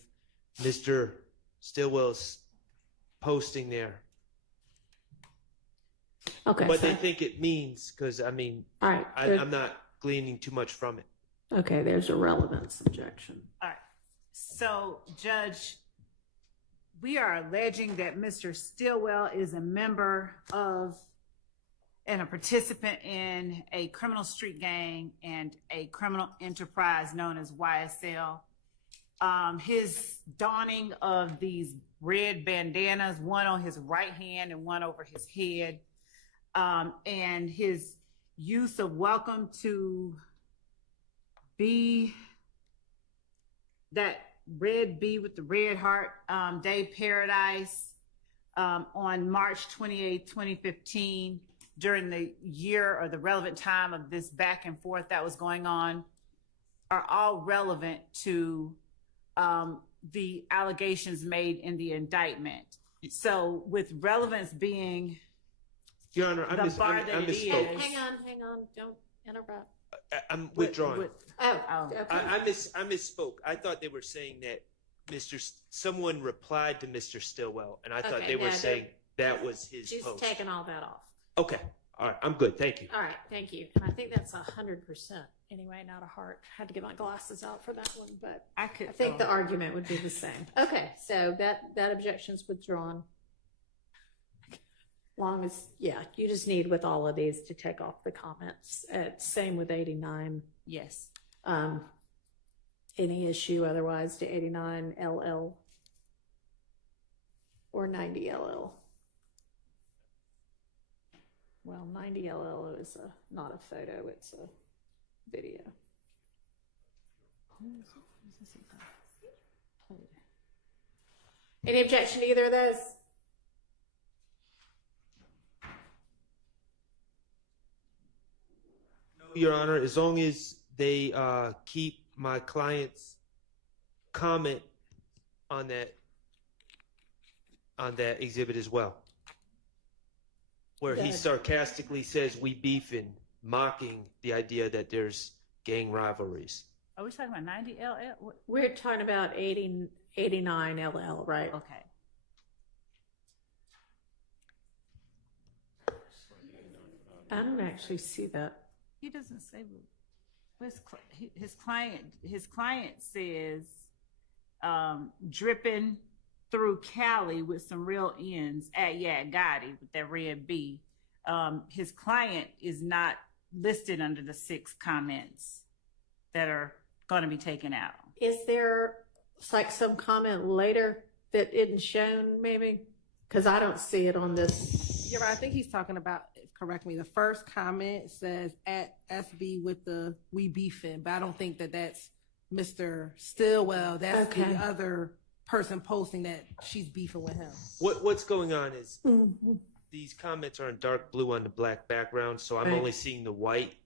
Mr. Stillwell's posting there. Okay. what they think it means, because I mean, All right. I'm not gleaning too much from it. Okay, there's a relevance objection. All right. So, Judge, we are alleging that Mr. Stillwell is a member of and a participant in a criminal street gang and a criminal enterprise known as YSL. His donning of these red bandanas, one on his right hand and one over his head, and his use of welcome to be that red bee with the red heart, Day Paradise, on March 28, 2015, during the year or the relevant time of this back and forth that was going on, are all relevant to the allegations made in the indictment. So with relevance being Your Honor, I misspoke. Hang on, don't interrupt. I'm withdrawing. Okay. I misspoke. I thought they were saying that someone replied to Mr. Stillwell, and I thought they were saying that was his She's post. taking all that off. Okay. All right. I'm good. Thank you. All right, thank you. And I think that's 100%. Anyway, not a heart. Had to get my glasses out for that one, but I think the argument would be the same. Okay, so that objection's withdrawn. Long as, yeah, you just need with all of these to take off the comments. Same with 89. Yes. Any issue otherwise to 89 LL or 90 LL? Well, 90 LL is not a photo, it's a video. Any objection to either of those? Your Honor, as long as they keep my client's comment on that exhibit as well, where he sarcastically says we beefing, mocking the idea that there's gang rivalries. Are we talking about 90 LL? We're talking about 89 LL, right? Okay. I don't actually see that. He doesn't say his client says dripping through Cali with some real ends at Gotti with that red B. His client is not listed under the 6 comments that are going to be taken out. Is there like some comment later that isn't shown maybe? Because I don't see it on this. You're right. I think he's talking about, correct me, the first comment says at SB with the we beefing, but I don't think that that's Mr. Stillwell. That's the other person posting that she's beefing with him. What's going on is these comments are in dark blue on the black background, so I'm only seeing the white.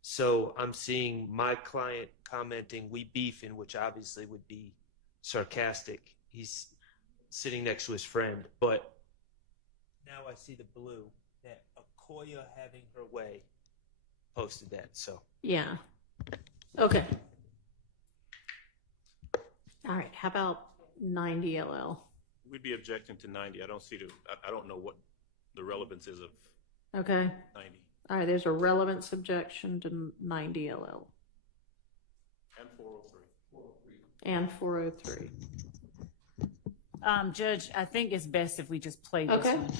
So I'm seeing my client commenting we beefing, which obviously would be sarcastic. He's sitting next to his friend, but now I see the blue that Akoya having her way posted that. So yeah. Okay. All right. How about 90 LL? We'd be objecting to 90. I don't know what the relevance is of Okay. 90. All right. There's a relevance objection to 90 LL. And 403. And 403. Judge, I think it's best if we just play this one.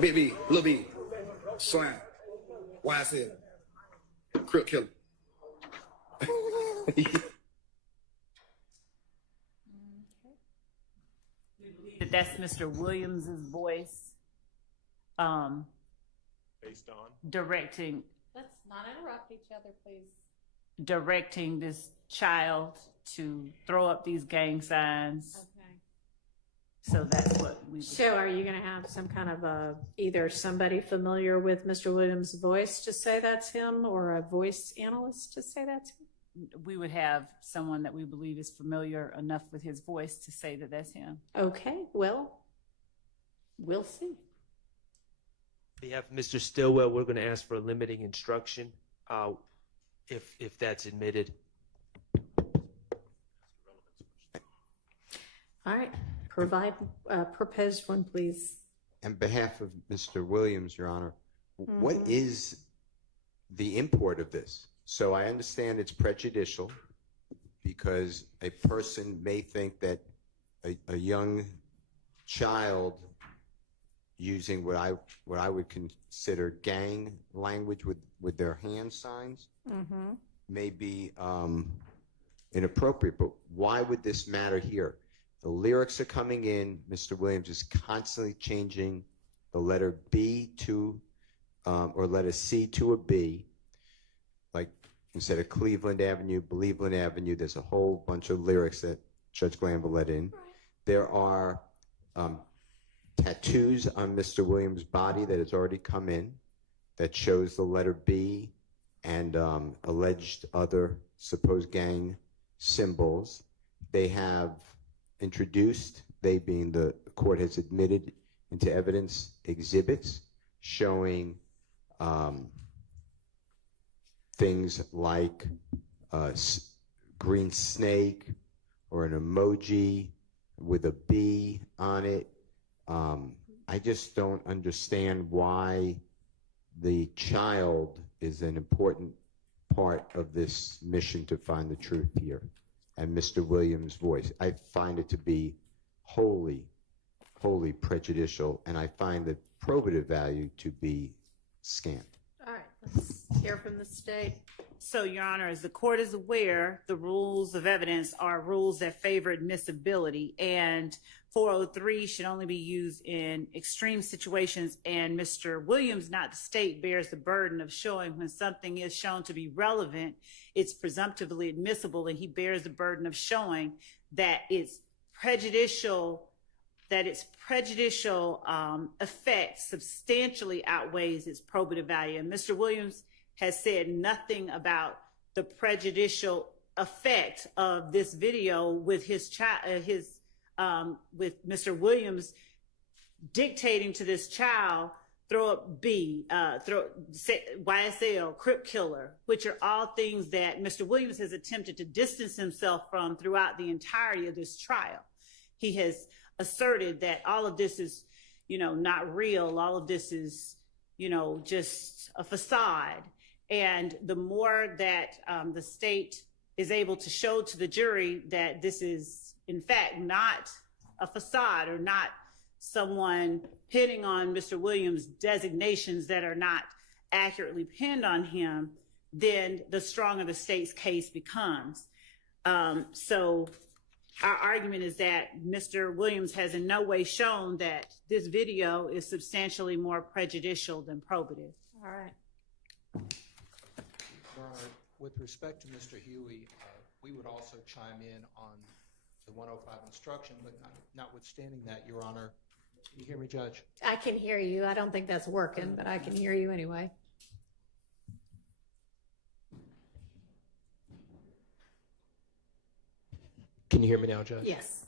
Big B, Lil B, Slam, YSL, Crip Killer. That's Mr. Williams's voice. Based on? Directing. Let's not interrupt each other, please. Directing this child to throw up these gang signs. Okay. So that's what we. So are you going to have some kind of either somebody familiar with Mr. Williams' voice to say that's him, or a voice analyst to say that's him? We would have someone that we believe is familiar enough with his voice to say that that's him. Okay, well, we'll see. on behalf of Mr. Stillwell, we're going to ask for a limiting instruction if that's admitted. All right, proposed one, please. On behalf of Mr. Williams, Your Honor, what is the import of this? So I understand it's prejudicial because a person may think that a young child using what I would consider gang language with their hand signs may be inappropriate. But why would this matter here? The lyrics are coming in. Mr. Williams is constantly changing the letter B to or letter C to a B. Like instead of Cleveland Avenue, Believeland Avenue, there's a whole bunch of lyrics that Judge Glanville let in. There are tattoos on Mr. Williams' body that has already come in that shows the letter B and alleged other supposed gang symbols. They have introduced, they being the court has admitted into evidence, exhibits showing things like a green snake or an emoji with a B on it. I just don't understand why the child is an important part of this mission to find the truth here. And Mr. Williams' voice, I find it to be wholly prejudicial, and I find the probative value to be scant. All right, let's hear from the state. So, Your Honor, as the court is aware, the rules of evidence are rules that favor admissibility, and 403 should only be used in extreme situations, and Mr. Williams, not the state, bears the burden of showing when something is shown to be relevant, it's presumptively admissible, and he bears the burden of showing that its prejudicial effect substantially outweighs its probative value. And Mr. Williams has said nothing about the prejudicial effect of this video with his child, with Mr. Williams dictating to this child, throw up B, YSL, Crip Killer, which are all things that Mr. Williams has attempted to distance himself from throughout the entirety of this trial. He has asserted that all of this is, not real. All of this is, just a facade. And the more that the state is able to show to the jury that this is, in fact, not a facade or not someone pinning on Mr. Williams' designations that are not accurately pinned on him, then the stronger the state's case becomes. So our argument is that Mr. Williams has in no way shown that this video is substantially more prejudicial than probative. All right. Your Honor, with respect to Mr. Huey, we would also chime in on the 105 instruction, but notwithstanding that, Your Honor, can you hear me, Judge? I can hear you. I don't think that's working, but I can hear you anyway. Can you hear me now, Judge? Yes.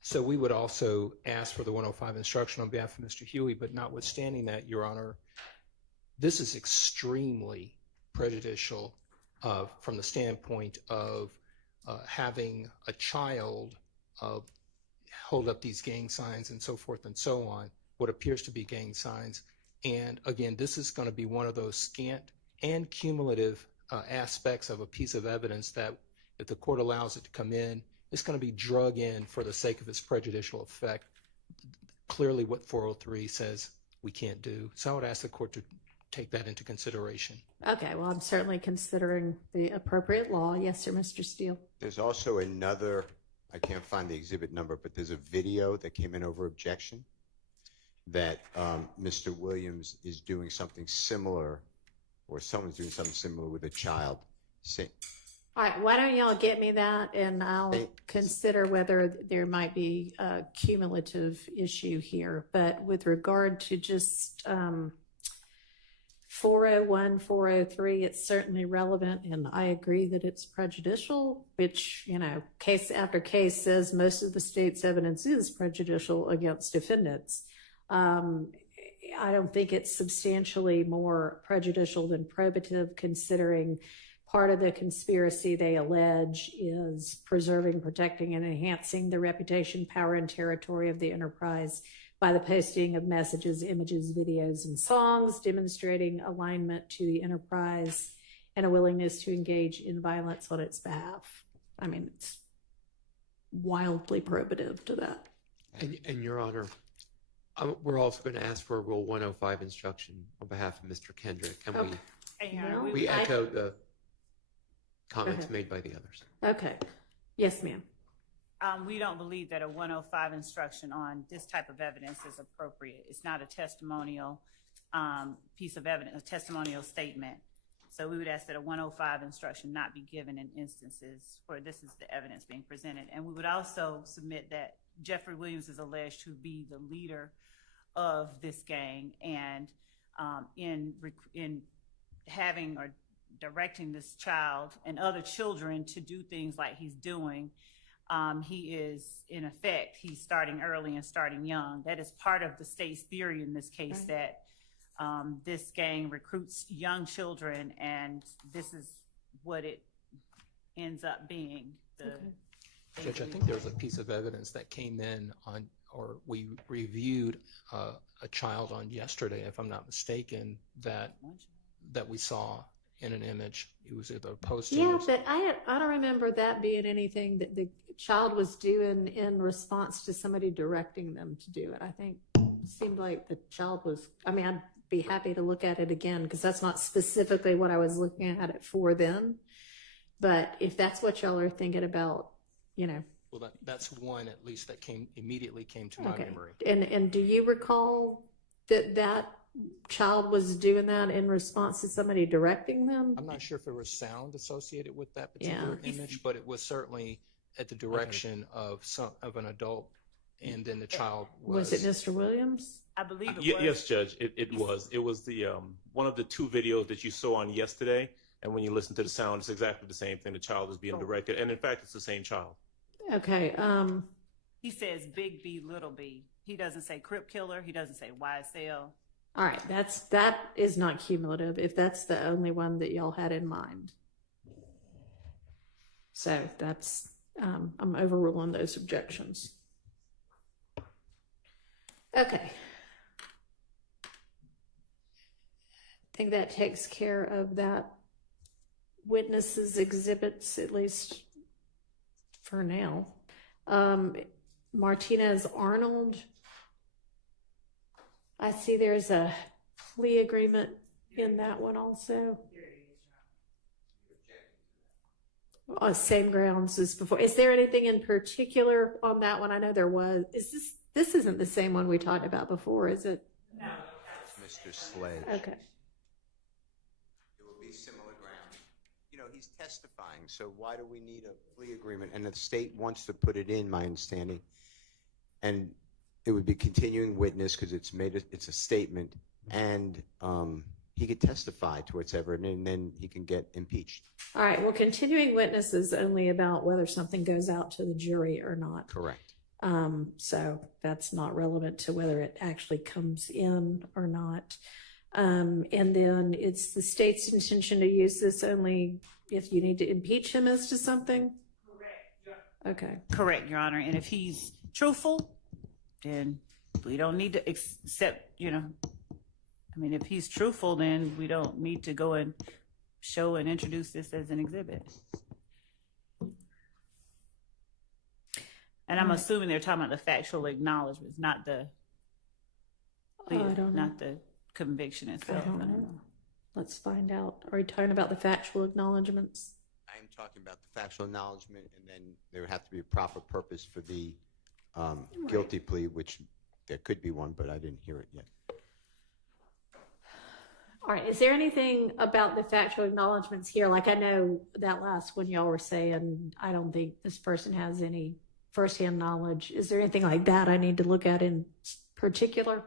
So we would also ask for the 105 instruction on behalf of Mr. Huey, but notwithstanding that, Your Honor, this is extremely prejudicial from the standpoint of having a child hold up these gang signs and so forth and so on, what appears to be gang signs. And again, this is going to be one of those scant and cumulative aspects of a piece of evidence that if the court allows it to come in, it's going to be drug in for the sake of its prejudicial effect. Clearly what 403 says we can't do. So I would ask the court to take that into consideration. Okay, well, I'm certainly considering the appropriate law. Yes, sir, Mr. Steele. There's also another, I can't find the exhibit number, but there's a video that came in over objection that Mr. Williams is doing something similar, or someone's doing something similar with a child. All right, why don't y'all get me that, and I'll consider whether there might be a cumulative issue here. But with regard to just 401, 403, it's certainly relevant, and I agree that it's prejudicial, which, case after case says most of the state's evidence is prejudicial against defendants. I don't think it's substantially more prejudicial than probative, considering part of the conspiracy they allege is preserving, protecting, and enhancing the reputation, power, and territory of the enterprise by the posting of messages, images, videos, and songs demonstrating alignment to the enterprise and a willingness to engage in violence on its behalf. I mean, it's wildly probative to that. And Your Honor, we're also going to ask for a Rule 105 instruction on behalf of Mr. Kendrick. And we echo the comments made by the others. Okay. Yes, ma'am. We don't believe that a 105 instruction on this type of evidence is appropriate. It's not a testimonial piece of evidence, a testimonial statement. So we would ask that a 105 instruction not be given in instances where this is the evidence being presented. And we would also submit that Jeffrey Williams is alleged to be the leader of this gang, and in having or directing this child and other children to do things like he's doing, he is, in effect, he's starting early and starting young. That is part of the state's theory in this case, that this gang recruits young children, and this is what it ends up being. Judge, I think there was a piece of evidence that came in on, or we reviewed a child on yesterday, if I'm not mistaken, that we saw in an image. It was either posted. Yeah, but I don't remember that being anything that the child was doing in response to somebody directing them to do it. I think it seemed like the child was, I mean, I'd be happy to look at it again because that's not specifically what I was looking at it for then. But if that's what y'all are thinking about, you know. Well, that's one at least that immediately came to my memory. And do you recall that child was doing that in response to somebody directing them? I'm not sure if there was sound associated with that particular image, but it was certainly at the direction of an adult, and then the child was. Was it Mr. Williams? I believe it was. Yes, Judge. It was. It was the one of the two videos that you saw on yesterday, and when you listen to the sound, it's exactly the same thing. The child is being directed, and in fact, it's the same child. Okay. He says Big B, Little B. He doesn't say Crip Killer. He doesn't say YSL. All right, that is not cumulative if that's the only one that y'all had in mind. So that's I'm overruling those objections. Okay. I think that takes care of that witnesses exhibits, at least for now. Martinez Arnold. I see there's a plea agreement in that one also. Same grounds as before. Is there anything in particular on that one? I know there was. This isn't the same one we talked about before, is it? No. Mr. Sledge. Okay. It will be similar grounds. You know, he's testifying, so why do we need a plea agreement? And the state wants to put it in, my understanding. And it would be continuing witness because it's a statement, and he could testify to whatever, and then he can get impeached. All right. Well, continuing witness is only about whether something goes out to the jury or not. Correct. So that's not relevant to whether it actually comes in or not. And then it's the state's intention to use this only if you need to impeach him as to something? Correct. Yeah. Okay. Correct, Your Honor. And if he's truthful, then we don't need to accept, I mean, if he's truthful, then we don't need to go and show and introduce this as an exhibit. And I'm assuming they're talking about the factual acknowledgments, not the conviction itself. I don't know. Let's find out. Are you talking about the factual acknowledgments? I'm talking about the factual acknowledgement, and then there would have to be a proper purpose for the guilty plea, which there could be one, but I didn't hear it yet. All right. Is there anything about the factual acknowledgments here? Like, I know that last one y'all were saying, I don't think this person has any firsthand knowledge. Is there anything like that I need to look at in particular?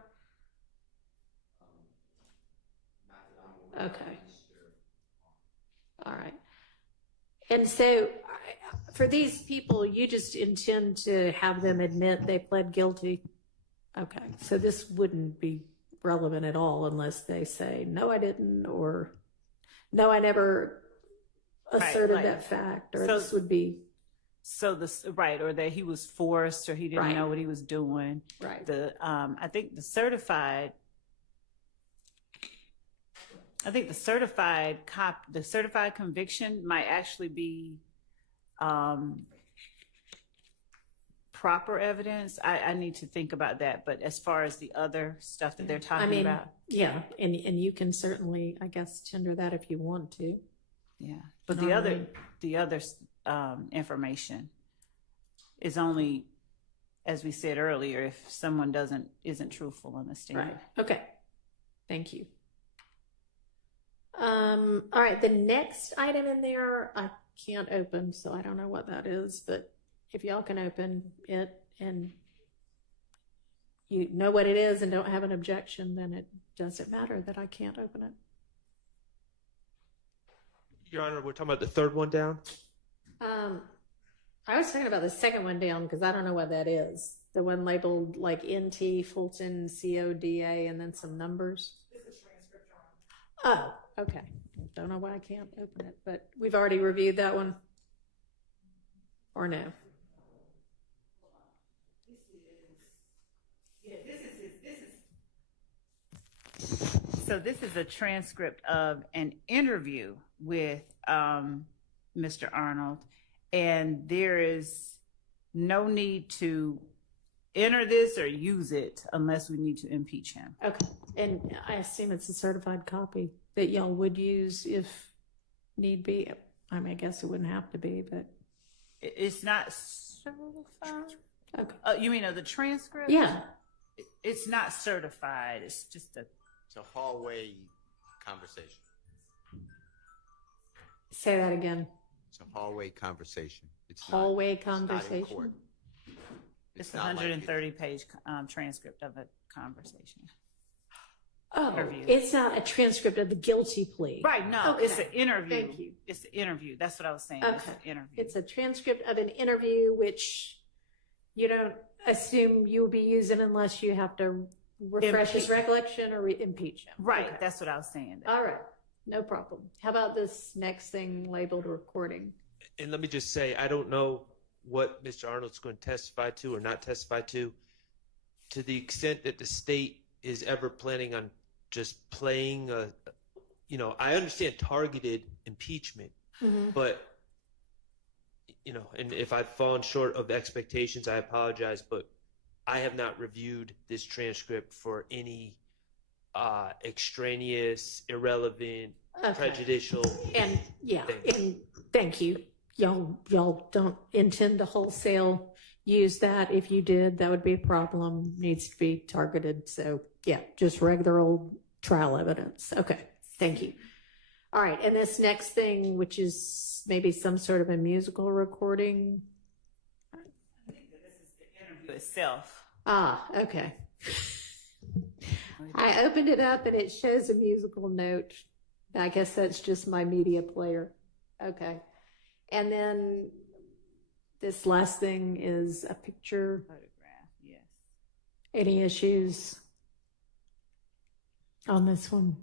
Okay. All right. And so for these people, you just intend to have them admit they pled guilty? Okay. So this wouldn't be relevant at all unless they say, no, I didn't, or no, I never asserted that fact, or this would be. So right, or that he was forced, or he didn't know what he was doing. Right. I think the certified conviction might actually be proper evidence. I need to think about that. But as far as the other stuff that they're talking about, yeah, and you can certainly, I guess, tender that if you want to. yeah. But the other information is only, as we said earlier, if someone isn't truthful in the statement. Right. Okay. Thank you. All right. The next item in there, I can't open, so I don't know what that is, but if y'all can open it and you know what it is and don't have an objection, then it doesn't matter that I can't open it. Your Honor, we're talking about the third one down? I was talking about the second one down because I don't know what that is. The one labeled like NT Fulton CODA and then some numbers. Oh, okay. Don't know why I can't open it, but we've already reviewed that one. Or no? So this is a transcript of an interview with Mr. Arnold, and there is no need to enter this or use it unless we need to impeach him. Okay. And I assume it's a certified copy that y'all would use if need be. I mean, I guess it wouldn't have to be, but. It's not certified? Okay. You mean of the transcript? Yeah. It's not certified. It's just It's a hallway conversation. Say that again. It's a hallway conversation. It's hallway not, conversation. It's not in court. It's a 130-page transcript of a conversation. Oh, Interview. It's not a transcript of the guilty plea. Right, no, Okay. it's an interview. Thank you. It's an interview. That's what I was saying. Okay. It's an interview. It's a transcript of an interview, which you don't assume you'll be using unless you have to refresh his recollection or impeach him. Right, Okay. that's what I was saying. All right, no problem. How about this next thing labeled recording? And let me just say, I don't know what Mr. Arnold's going to testify to or not testify to. To the extent that the state is ever planning on just playing I understand targeted impeachment, but and if I've fallen short of expectations, I apologize, but I have not reviewed this transcript for any extraneous, irrelevant, prejudicial. And things. and thank you. Y'all don't intend to wholesale use that. If you did, that would be a problem. Needs to be targeted. So yeah, just regular old trial evidence. Okay, thank you. All right, and this next thing, which is maybe some sort of a musical recording. I think that this is the interview itself. Ah, okay. I opened it up and it shows a musical note. I guess that's just my media player. Okay. And then this last thing is a picture. Photograph, yes. Any issues on this one?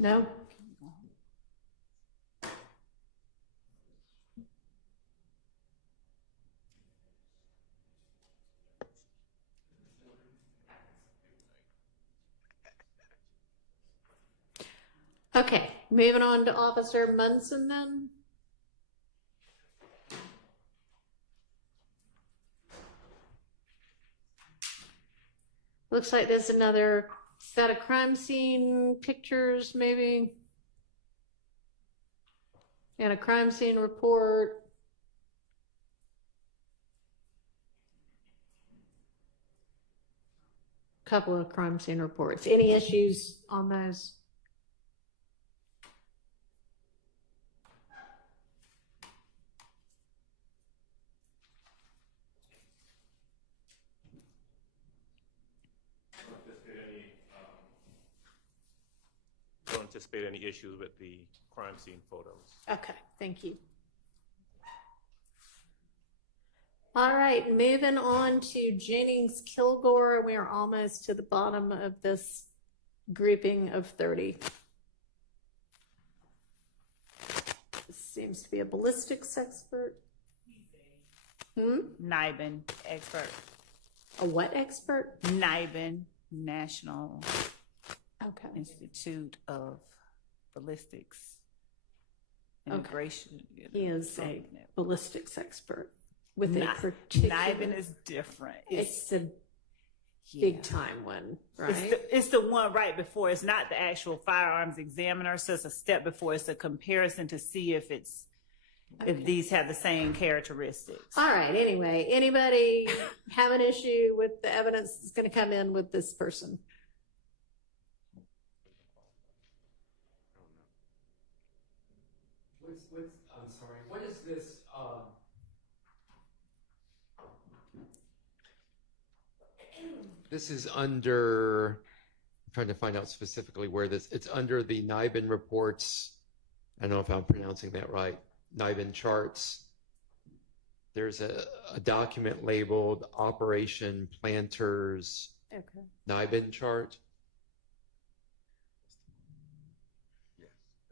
No? Okay, moving on to Officer Munson then. Looks like there's another set of crime scene pictures, maybe. And a crime scene report. Couple of crime scene reports. Any issues on those? anticipate any issues with the crime scene photos. Okay, thank you. All right, moving on to Jennings Kilgore. We are almost to the bottom of this grouping of 30. This seems to be a ballistics expert. NIBIN expert. A what expert? NIBIN, National Okay. Institute of Ballistics. Integration. He is a ballistics expert with a particular. NIBIN is different. It's a big time one, right? It's the one right before. It's not the actual firearms examiner, so it's a step before. It's a comparison to see if it's if these have the same characteristics. All right. Anyway, anybody have an issue with the evidence that's going to come in with this person? I'm sorry. What is this? This is under. I'm trying to find out specifically where this. It's under the NIBIN reports. I don't know if I'm pronouncing that right. NIBIN charts. There's a document labeled Operation Planters NIBIN chart.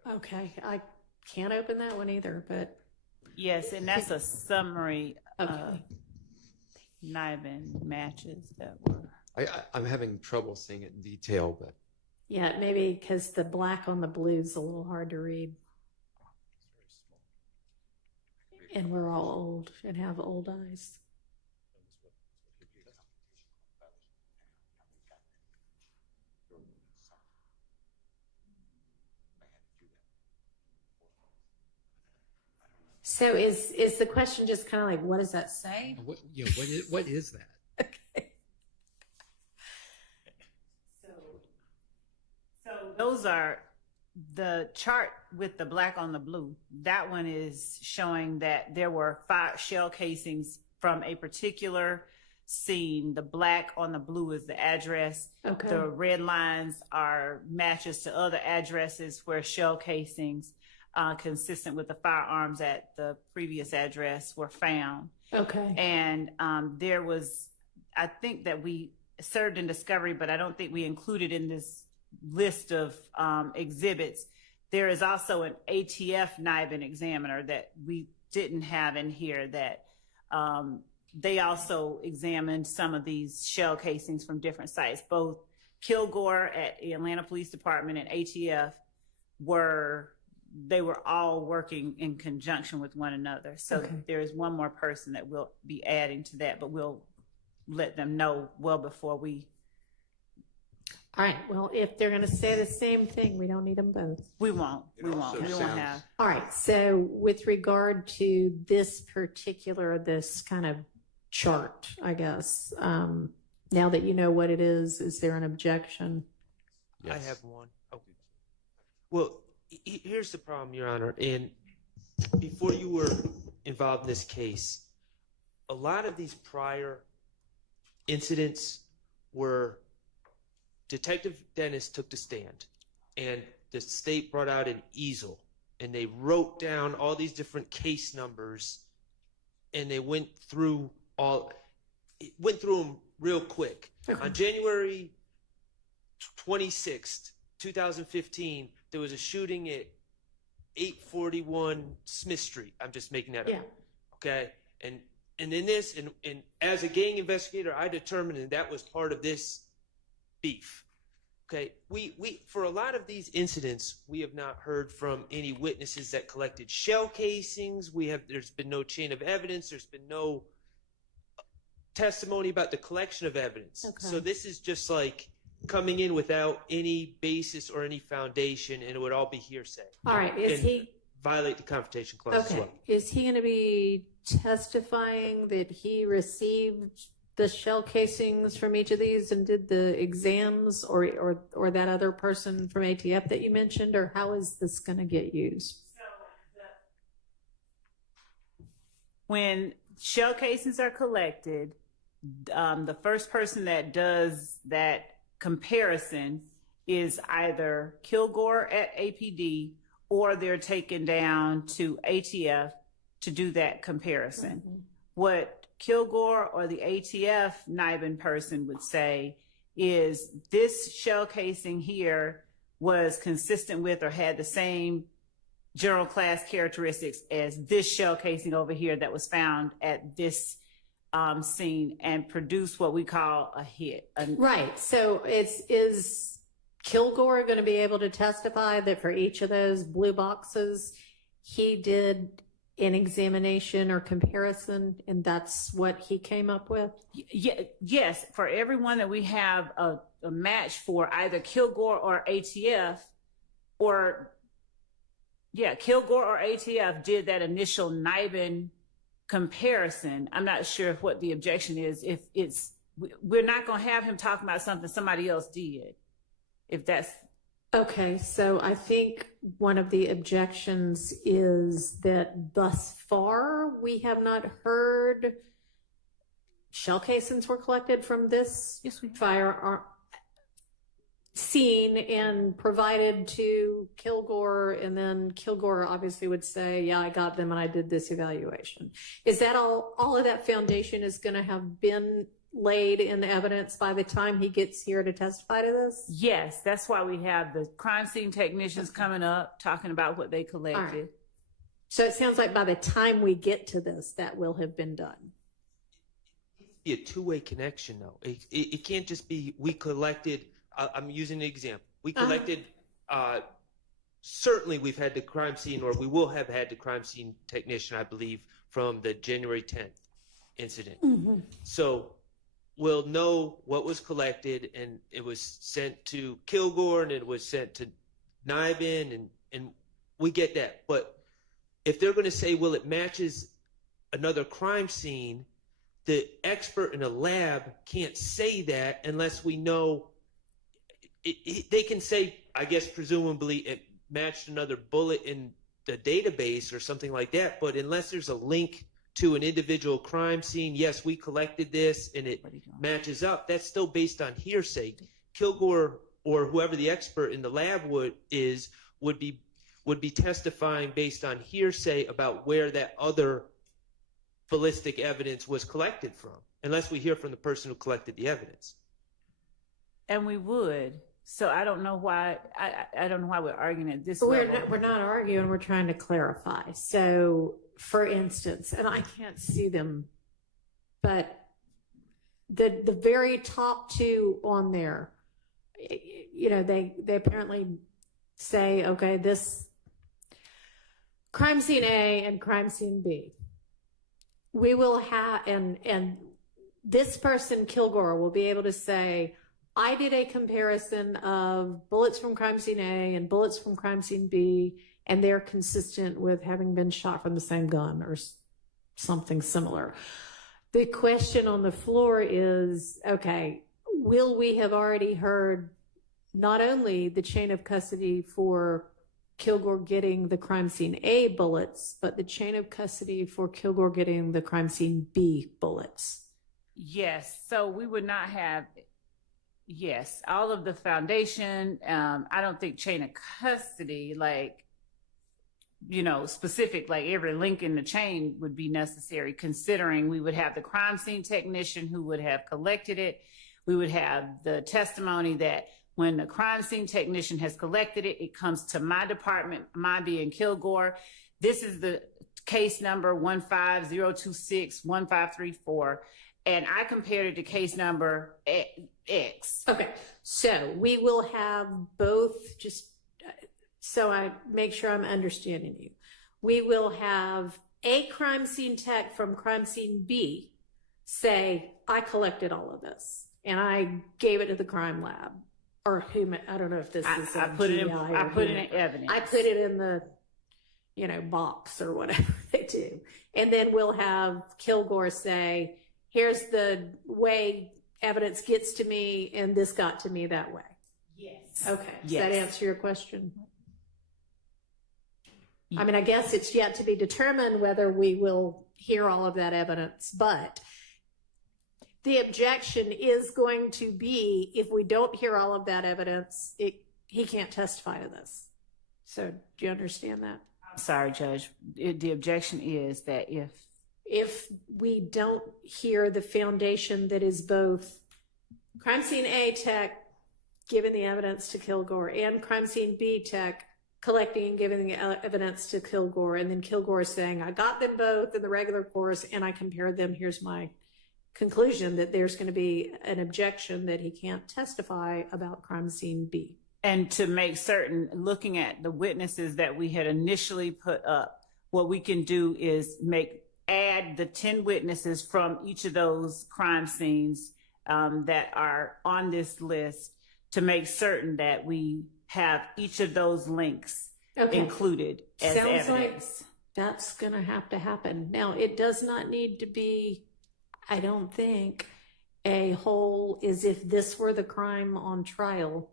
Okay, I can't open that one either, but. Yes, and that's a summary of NIBIN matches that were. I'm having trouble seeing it in detail, but. Yeah, maybe because the black on the blue is a little hard to read. And we're all old and have old eyes. So is the question just kind of like, what does that say? What is that? So those are the chart with the black on the blue. That one is showing that there were 5 shell casings from a particular scene. The black on the blue is the address. Okay. The red lines are matches to other addresses where shell casings consistent with the firearms at the previous address were found. Okay. And there was, I think that we served in discovery, but I don't think we included in this list of exhibits. There is also an ATF NIBIN examiner that we didn't have in here that they also examined some of these shell casings from different sites. Both Kilgore at the Atlanta Police Department and ATF were all working in conjunction with one another. So there is one more person that we'll be adding to that, but we'll let them know well before we. All right. Well, if they're going to say the same thing, we don't need them both. We won't. We won't have. All right. So with regard to this kind of chart, I guess, now that you know what it is there an objection? Yes. I have one. Okay. Well, here's the problem, Your Honor. And before you were involved in this case, a lot of these prior incidents were Detective Dennis took the stand and the state brought out an easel and they wrote down all these different case numbers and they went through them real quick. On January 26th, 2015, there was a shooting at 841 Smith Street. I'm just making that up. Okay. And in this, and as a gang investigator, I determined that was part of this beef. Okay. We for a lot of these incidents, we have not heard from any witnesses that collected shell casings. There's been no chain of evidence. There's been no testimony about the collection of evidence. Okay. So this is just like coming in without any basis or any foundation, and it would all be hearsay. All right. Is he violate the Confrontation Clause as well? Is he going to be testifying that he received the shell casings from each of these and did the exams, or that other person from ATF that you mentioned, or how is this going to get used? When shell casings are collected, the first person that does that comparison is either Kilgore at APD or they're taken down to ATF to do that comparison. Mm-hmm. What Kilgore or the ATF NIBIN person would say is this shell casing here was consistent with or had the same general class characteristics as this shell casing over here that was found at this scene, and produce what we call a hit. Right. So is Kilgore going to be able to testify that for each of those blue boxes, he did an examination or comparison, and that's what he came up with? Yes. For everyone that we have a match for, either Kilgore or ATF, Kilgore or ATF did that initial NIBIN comparison. I'm not sure what the objection is. If we're not going to have him talking about something somebody else did. If that's okay. So I think one of the objections is that thus far we have not heard shell casings were collected from this firearm scene and provided to Kilgore, and then Kilgore obviously would say, yeah, I got them and I did this evaluation. Is that all of that foundation is going to have been laid in evidence by the time he gets here to testify to this? Yes, that's why we have the crime scene technicians coming up talking about what they collected. Right. So it sounds like by the time we get to this, that will have been done. Be a two-way connection, though. It can't just be we collected. I'm using an example. We collected. Certainly, we've had the crime scene, or we will have had the crime scene technician, I believe, from the January 10th incident. Mm-hmm. So we'll know what was collected, and it was sent to Kilgore, and it was sent to NIBIN, and we get that. But if they're going to say, well, it matches another crime scene, the expert in the lab can't say that unless we know. They can say, I guess, presumably it matched another bullet in the database or something like that. But unless there's a link to an individual crime scene, yes, we collected this and it matches up, that's still based on hearsay. Kilgore or whoever the expert in the lab would be testifying based on hearsay about where that other ballistic evidence was collected from, unless we hear from the person who collected the evidence. And we would. So I don't know why. I don't know why we're arguing at this level. We're not arguing. We're trying to clarify. So, for instance, and I can't see them, but the very top two on there, you know, they apparently say, okay, this crime scene A and crime scene B. We will have, and this person, Kilgore, will be able to say, I did a comparison of bullets from crime scene A and bullets from crime scene B, and they're consistent with having been shot from the same gun or something similar. The question on the floor is, okay, will we have already heard not only the chain of custody for Kilgore getting the crime scene A bullets, but the chain of custody for Kilgore getting the crime scene B bullets? Yes. So we would not have... Yes, all of the foundation. I don't think chain of custody, like, you know, specific, like every link in the chain would be necessary, considering we would have the crime scene technician who would have collected it. We would have the testimony that when the crime scene technician has collected it, it comes to my department, my being Kilgore. This is the case number 150261534. And I compared it to case number X. Okay, so we will have both, just so I make sure I'm understanding you. We will have a crime scene tech from crime scene B say, I collected all of this and I gave it to the crime lab, or whom, I don't know if this is I put it in evidence. I put it in the, you know, box or whatever they do. And then we'll have Kilgore say, here's the way evidence gets to me, and this got to me that way. Yes. Okay. Does Yes. that answer your question? I mean, I guess it's yet to be determined whether we will hear all of that evidence, but the objection is going to be, if we don't hear all of that evidence, he can't testify to this. So do you understand that? I'm sorry, Judge. The objection is that if we don't hear the foundation that is both crime scene A tech giving the evidence to Kilgore and crime scene B tech collecting and giving the evidence to Kilgore, and then Kilgore is saying, I got them both in the regular course and I compared them, here's my conclusion, that there's going to be an objection that he can't testify about crime scene B. And to make certain, looking at the witnesses that we had initially put up, what we can do is add the 10 witnesses from each of those crime scenes that are on this list to make certain that we have each of those links included as Sounds evidence. Like that's going to have to happen. Now, it does not need to be, I don't think, a whole as if this were the crime on trial.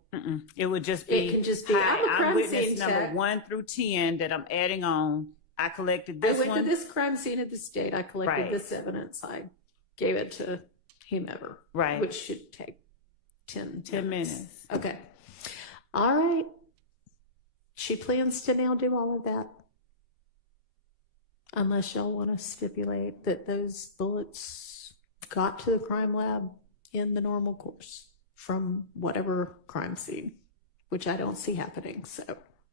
It would just be, it can just be, I'm a crime witness scene number tech. 1 through 10 that I'm adding on. I collected this I went one. to this crime scene at this date. I collected Right. this evidence. I gave it to whomever. Right. Which should take 10 minutes. Okay. All right. She plans to now do all of that. Unless y'all want to stipulate that those bullets got to the crime lab in the normal course from whatever crime scene, which I don't see happening. So,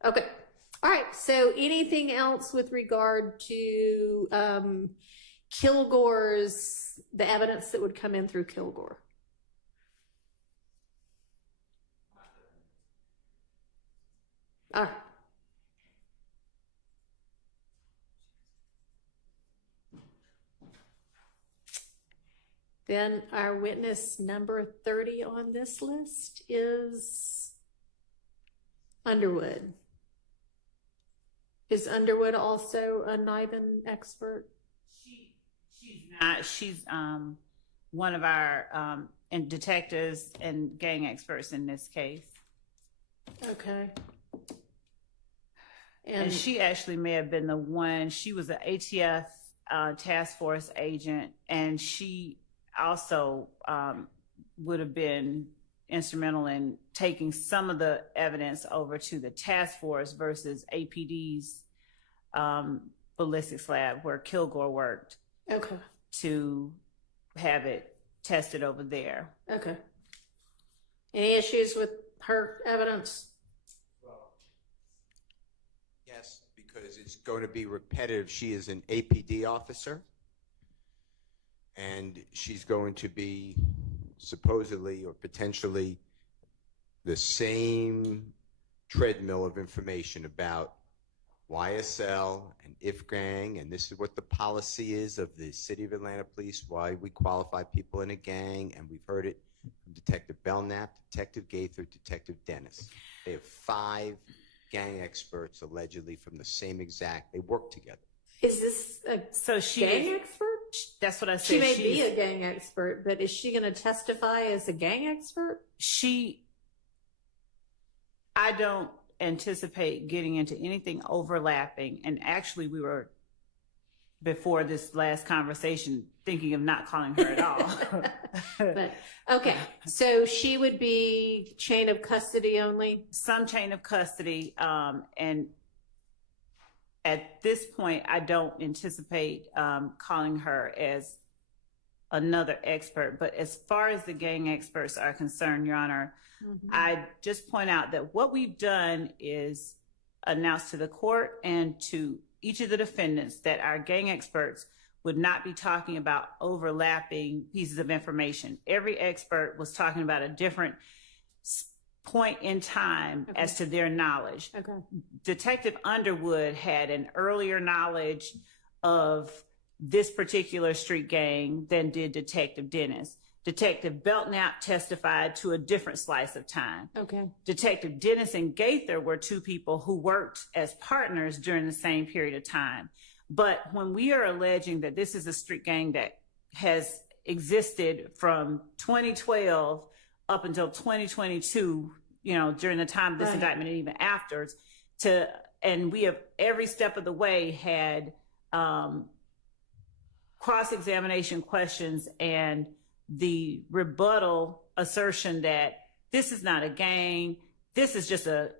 okay. All right. So anything else with regard to Kilgore's, the evidence that would come in through Kilgore? All right. Then our witness number 30 on this list is Underwood. Is Underwood also a NIBIN expert? She's not. She's one of our detectives and gang experts in this case. Okay. And she actually may have been the one. She was an ATF task force agent, and she also would have been instrumental in taking some of the evidence over to the task force versus APD's ballistics lab where Kilgore worked. Okay. To have it tested over there. Okay. Any issues with her evidence? Yes, because it's going to be repetitive. She is an APD officer, and she's going to be supposedly or potentially the same treadmill of information about YSL and IFGang, and this is what the policy is of the City of Atlanta Police, why we qualify people in a gang, and we've heard it from Detective Belknap, Detective Gaither, Detective Dennis. They have 5 gang experts allegedly from the same exact, they work together. Is this a gang expert? That's what I said. She may be a gang expert, but is she going to testify as a gang expert? I don't anticipate getting into anything overlapping. And actually, we were, before this last conversation, thinking of not calling her at all. But, okay, so she would be chain of custody only? Some chain of custody. And at this point, I don't anticipate calling her as another expert. But as far as the gang experts are concerned, Your Honor, I just point out that what we've done is announce to the court and to each of the defendants that our gang experts would not be talking about overlapping pieces of information. Every expert was talking about a different point in time as to their knowledge. Detective Underwood had an earlier knowledge of this particular street gang than did Detective Dennis. Detective Belknap testified to a different slice of time. Detective Dennis and Gaither were 2 people who worked as partners during the same period of time. But when we are alleging that this is a street gang that has existed from 2012 up until 2022, during the time of this indictment and even afterwards, and we have every step of the way had cross-examination questions and the rebuttal assertion that this is not a gang, this is just a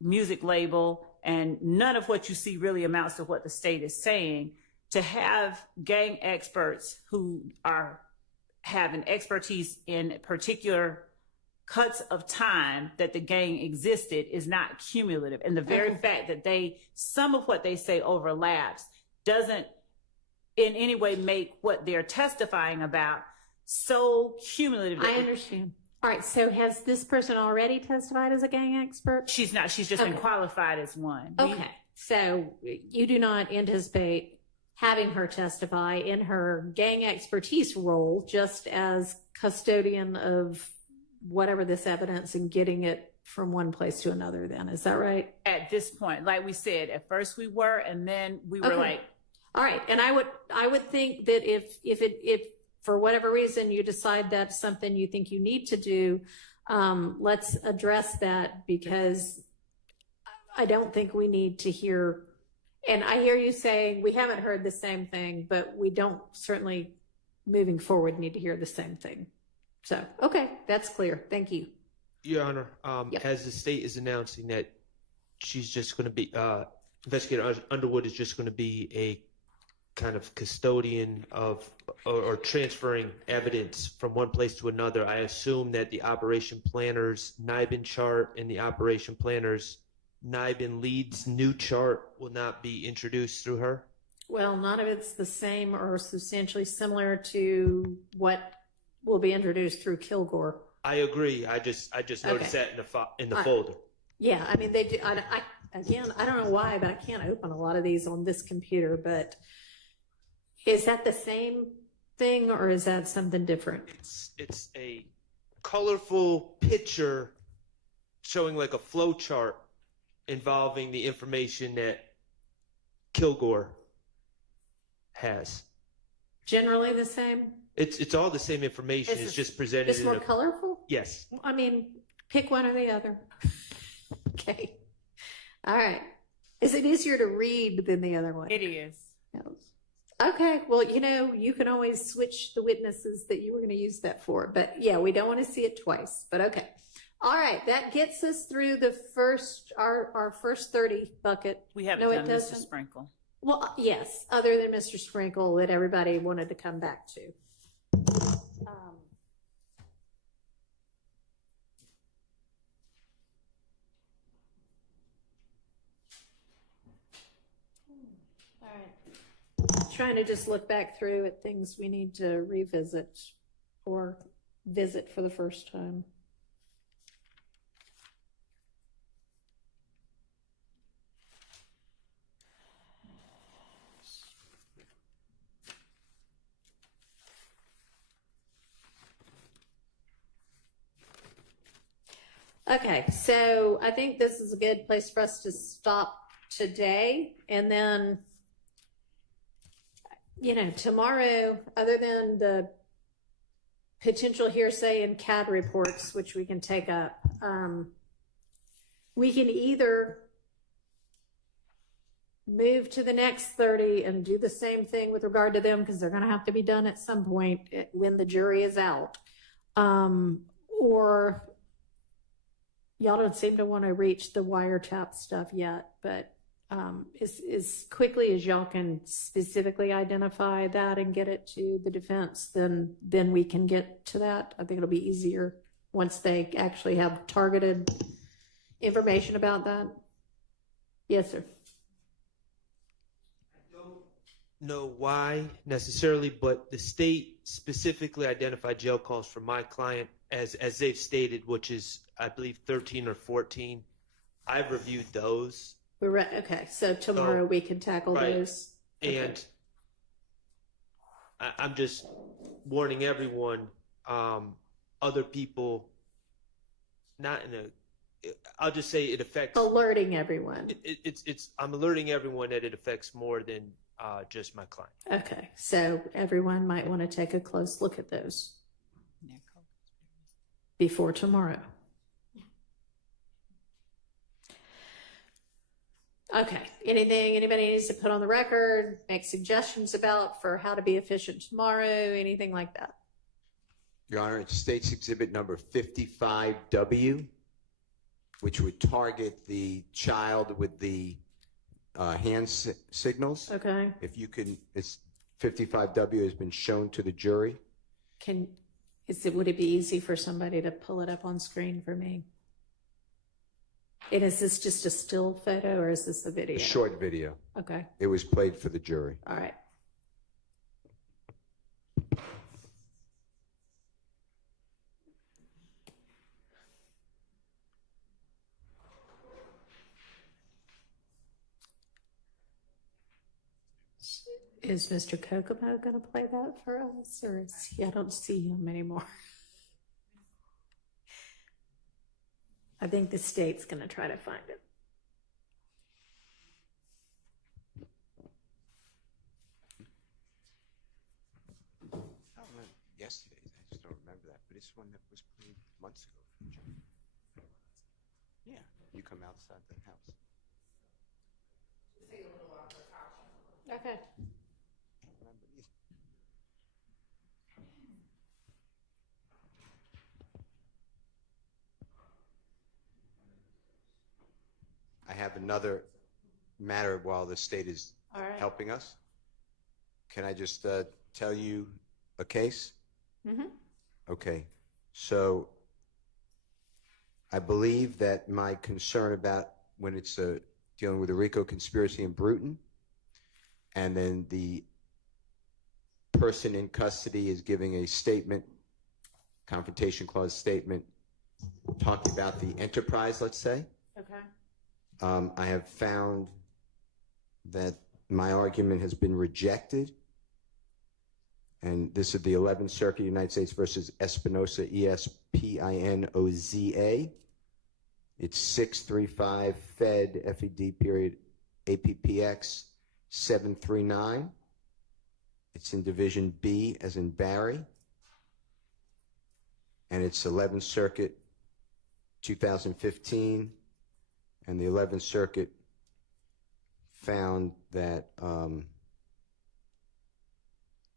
music label, and none of what you see really amounts to what the state is saying, to have gang experts who have an expertise in particular cuts of time that the gang existed is not cumulative. And the very fact that some of what they say overlaps doesn't in any way make what they're testifying about so cumulative. I understand. All right, so has this person already testified as a gang expert? She's not. She's just been qualified as one. Okay, so you do not anticipate having her testify in her gang expertise role just as custodian of whatever this evidence and getting it from one place to another then, is that right? At this point, like we said, at first we were, and then we were like. All right, and I would think that if for whatever reason you decide that's something you think you need to do, let's address that, because I don't think we need to hear, and I hear you saying we haven't heard the same thing, but we don't certainly moving forward need to hear the same thing. So, okay, that's clear. Thank you. Your Honor, as the state is announcing that she's just going to be, Investigator Underwood is just going to be a kind of custodian of or transferring evidence from one place to another, I assume that the operation planner's NIBIN chart and the operation planner's NIBIN leads new chart will not be introduced through her? Well, none of it's the same or substantially similar to what will be introduced through Kilgore. I agree. I just noticed that in the folder. Yeah, I mean, they do. Again, I don't know why, but I can't open a lot of these on this computer. But is that the same thing, or is that something different? It's a colorful picture showing like a flow chart involving the information that Kilgore has. Generally the same? It's all the same information. It's just presented. It's more colorful? Yes. I mean, pick one or the other. Okay. All right. Is it easier to read than the other one? It is. Okay. Well, you can always switch the witnesses that you were going to use that for. But yeah, we don't want to see it twice. But okay. All right. That gets us through our first 30 bucket. We haven't done Mr. Sprinkle. Well, yes, other than Mr. Sprinkle that everybody wanted to come back to. All right. Trying to just look back through at things we need to revisit or visit for the first time. Okay, so I think this is a good place for us to stop today. And then, tomorrow, other than the potential hearsay and CAD reports, which we can take up, we can either move to the next 30 and do the same thing with regard to them, because they're going to have to be done at some point when the jury is out, or y'all don't seem to want to reach the wiretap stuff yet, but as quickly as y'all can specifically identify that and get it to the defense, then we can get to that. I think it'll be easier once they actually have targeted information about that. Yes, sir. I don't know why necessarily, but the state specifically identified jail calls for my client as they've stated, which is, I believe, 13 or 14. I've reviewed those. Okay, so tomorrow we can tackle those. And okay. I'm just warning everyone, other people, I'll just say it affects. Alerting everyone. I'm alerting everyone that it affects more than just my client. Okay, so everyone might want to take a close look at those before tomorrow. Okay, anything anybody needs to put on the record, make suggestions about for how to be efficient tomorrow, anything like that? Your Honor, it states exhibit number 55W, which would target the child with the hand signals. Okay. If you can, it's 55W has been shown to the jury. Would it be easy for somebody to pull it up on screen for me? And is this just a still photo or is this a video? A short video. Okay. It was played for the jury. All right. Is Mr. Kokomo going to play that for us, or is he? I don't see him anymore. I think the state's going to try to find it. I don't remember yesterday's. I just don't remember that. But it's one that was played months ago. Yeah, you come outside the house. Okay. I have another matter while the state is helping us. Can I just tell you a case? Mm-hmm. Okay. So I believe that my concern about when it's dealing with the RICO conspiracy in Bruton, and then the person in custody is giving a statement, confrontation clause statement, talking about the enterprise, let's say. Okay. I have found that my argument has been rejected, and this is the 11th Circuit, United States versus Espinoza, ESPINOZA. It's 635 Fed FED period APPX 739. It's in Division B, as in Barry, and it's 11th Circuit, 2015. And the 11th Circuit found that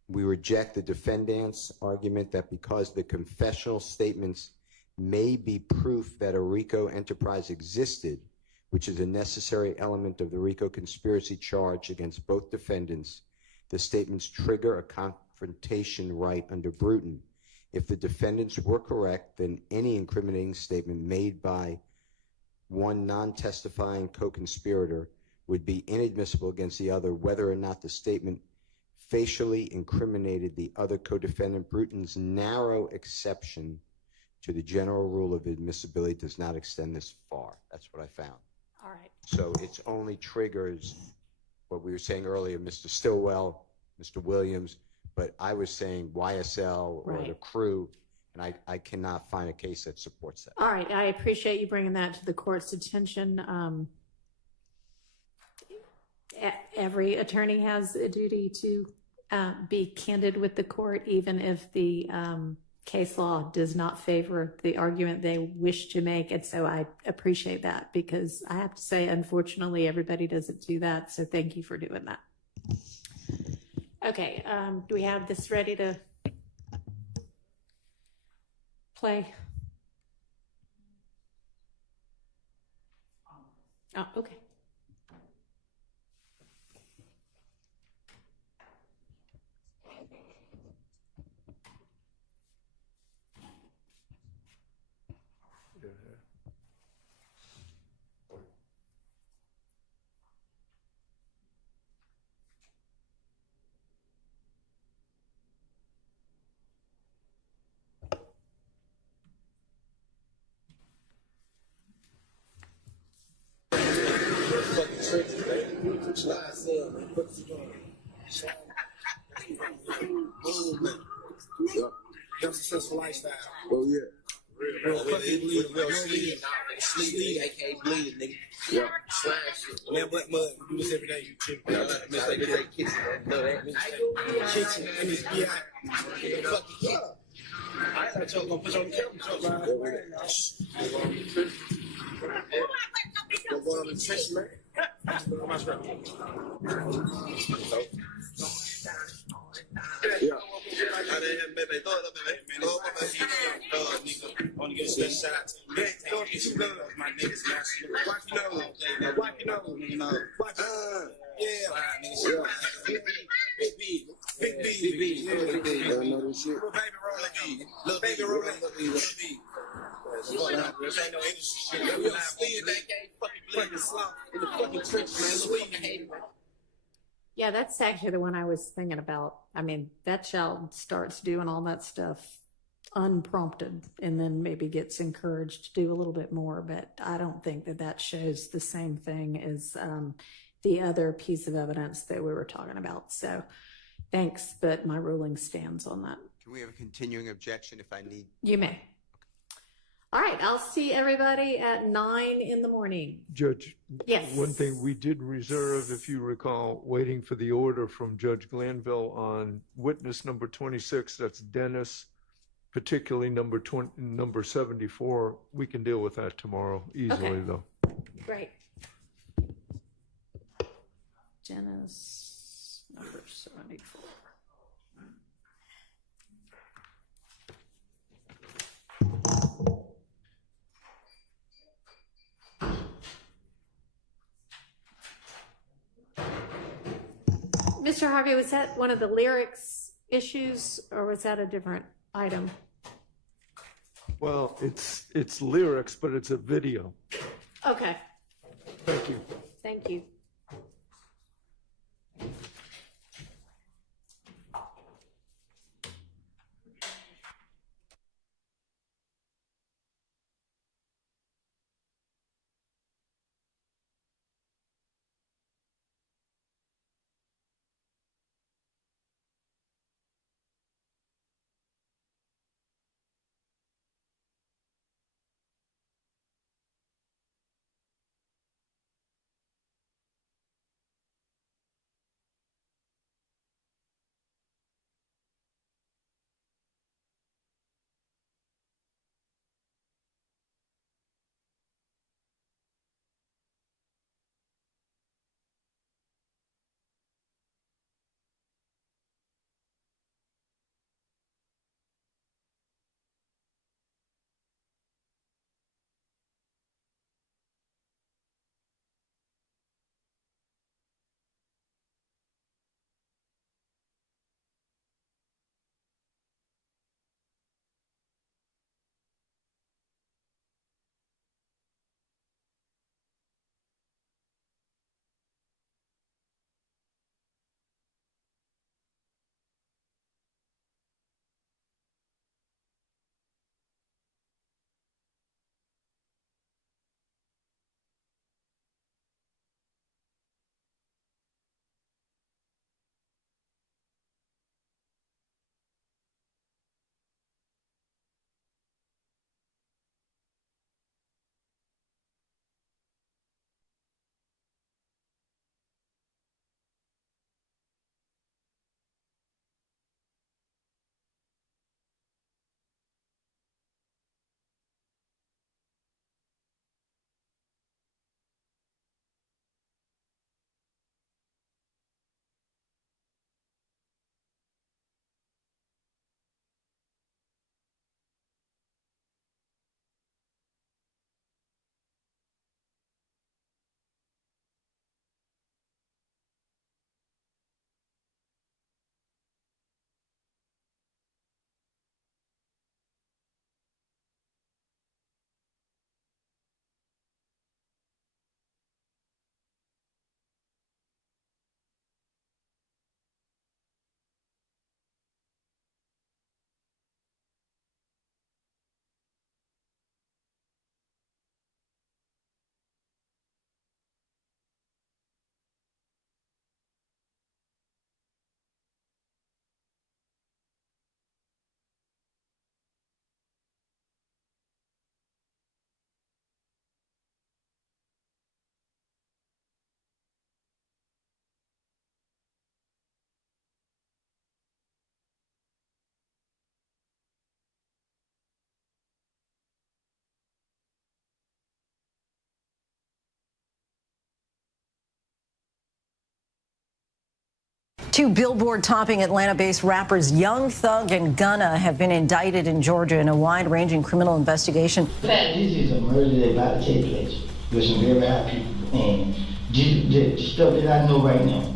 we reject the defendant's argument that because the confessional statements may be proof that a RICO enterprise existed, which is a necessary element of the RICO conspiracy charge against both defendants, the statements trigger a confrontation right under Bruton. If the defendants were correct, then any incriminating statement made by one non-testifying co-conspirator would be inadmissible against the other, whether or not the statement facially incriminated the other co-defendant. Bruton's narrow exception to the general rule of admissibility does not extend this far. That's what I found. All right. So it only triggers what we were saying earlier, Mr. Stillwell, Mr. Williams, but I was saying YSL or the crew, and I cannot find a case that supports that. All right. I appreciate you bringing that to the court's attention. Every attorney has a duty to be candid with the court, even if the case law does not favor the argument they wish to make. And so I appreciate that, because I have to say, unfortunately, everybody doesn't do that. So thank you for doing that. Okay. Do we have this ready to play? Oh, okay. Successful lifestyle. Oh yeah. Real fucking bleed, sleep, aka bleed, nigga. Yeah. Slash shit. Man, but mud, we do this every day. You trip. Miss like this kitchen. Kitchen and this BI. Fucking kitchen. I thought you were gonna put you on the camera. Go on the trench, man. Come on, strap. Yeah. man. Love what I see, nigga. Want to give a special shout out to the man. Love you, love my niggas, man. Watch your nose, watch your nose, nigga. Watch your yeah. Big B, Big B, Big B, Big B. Don't know this shit. Little baby rolling, little baby rolling, little B. This ain't no industry shit. We don't steal that game, fucking slump in the fucking trenches, man. Sweet. Yeah, that's actually the one I was thinking about. I mean, that child starts doing all that stuff unprompted and then maybe gets encouraged to do a little bit more, but I don't think that that shows the same thing as the other piece of evidence that we were talking about. So thanks, but my ruling stands on that. Can we have a continuing objection if I need? You may. All right, I'll see everybody at 9 in the morning. Judge, yes. One thing we did reserve, if you recall, waiting for the order from Judge Glanville on witness number 26, that's Dennis, particularly number 74. We can deal with that tomorrow easily, though. Great. Dennis, number 74. Mr. Harvey, was that one of the lyrics issues or was that a different item? Well, it's lyrics, but it's a video. Okay. Thank you. Thank you. Two Billboard-topping Atlanta-based rappers Young Thug and Gunna have been indicted in Georgia in a wide-ranging criminal investigation. This is a murder that's about to take place with some very high people. And just the stuff that I know right now,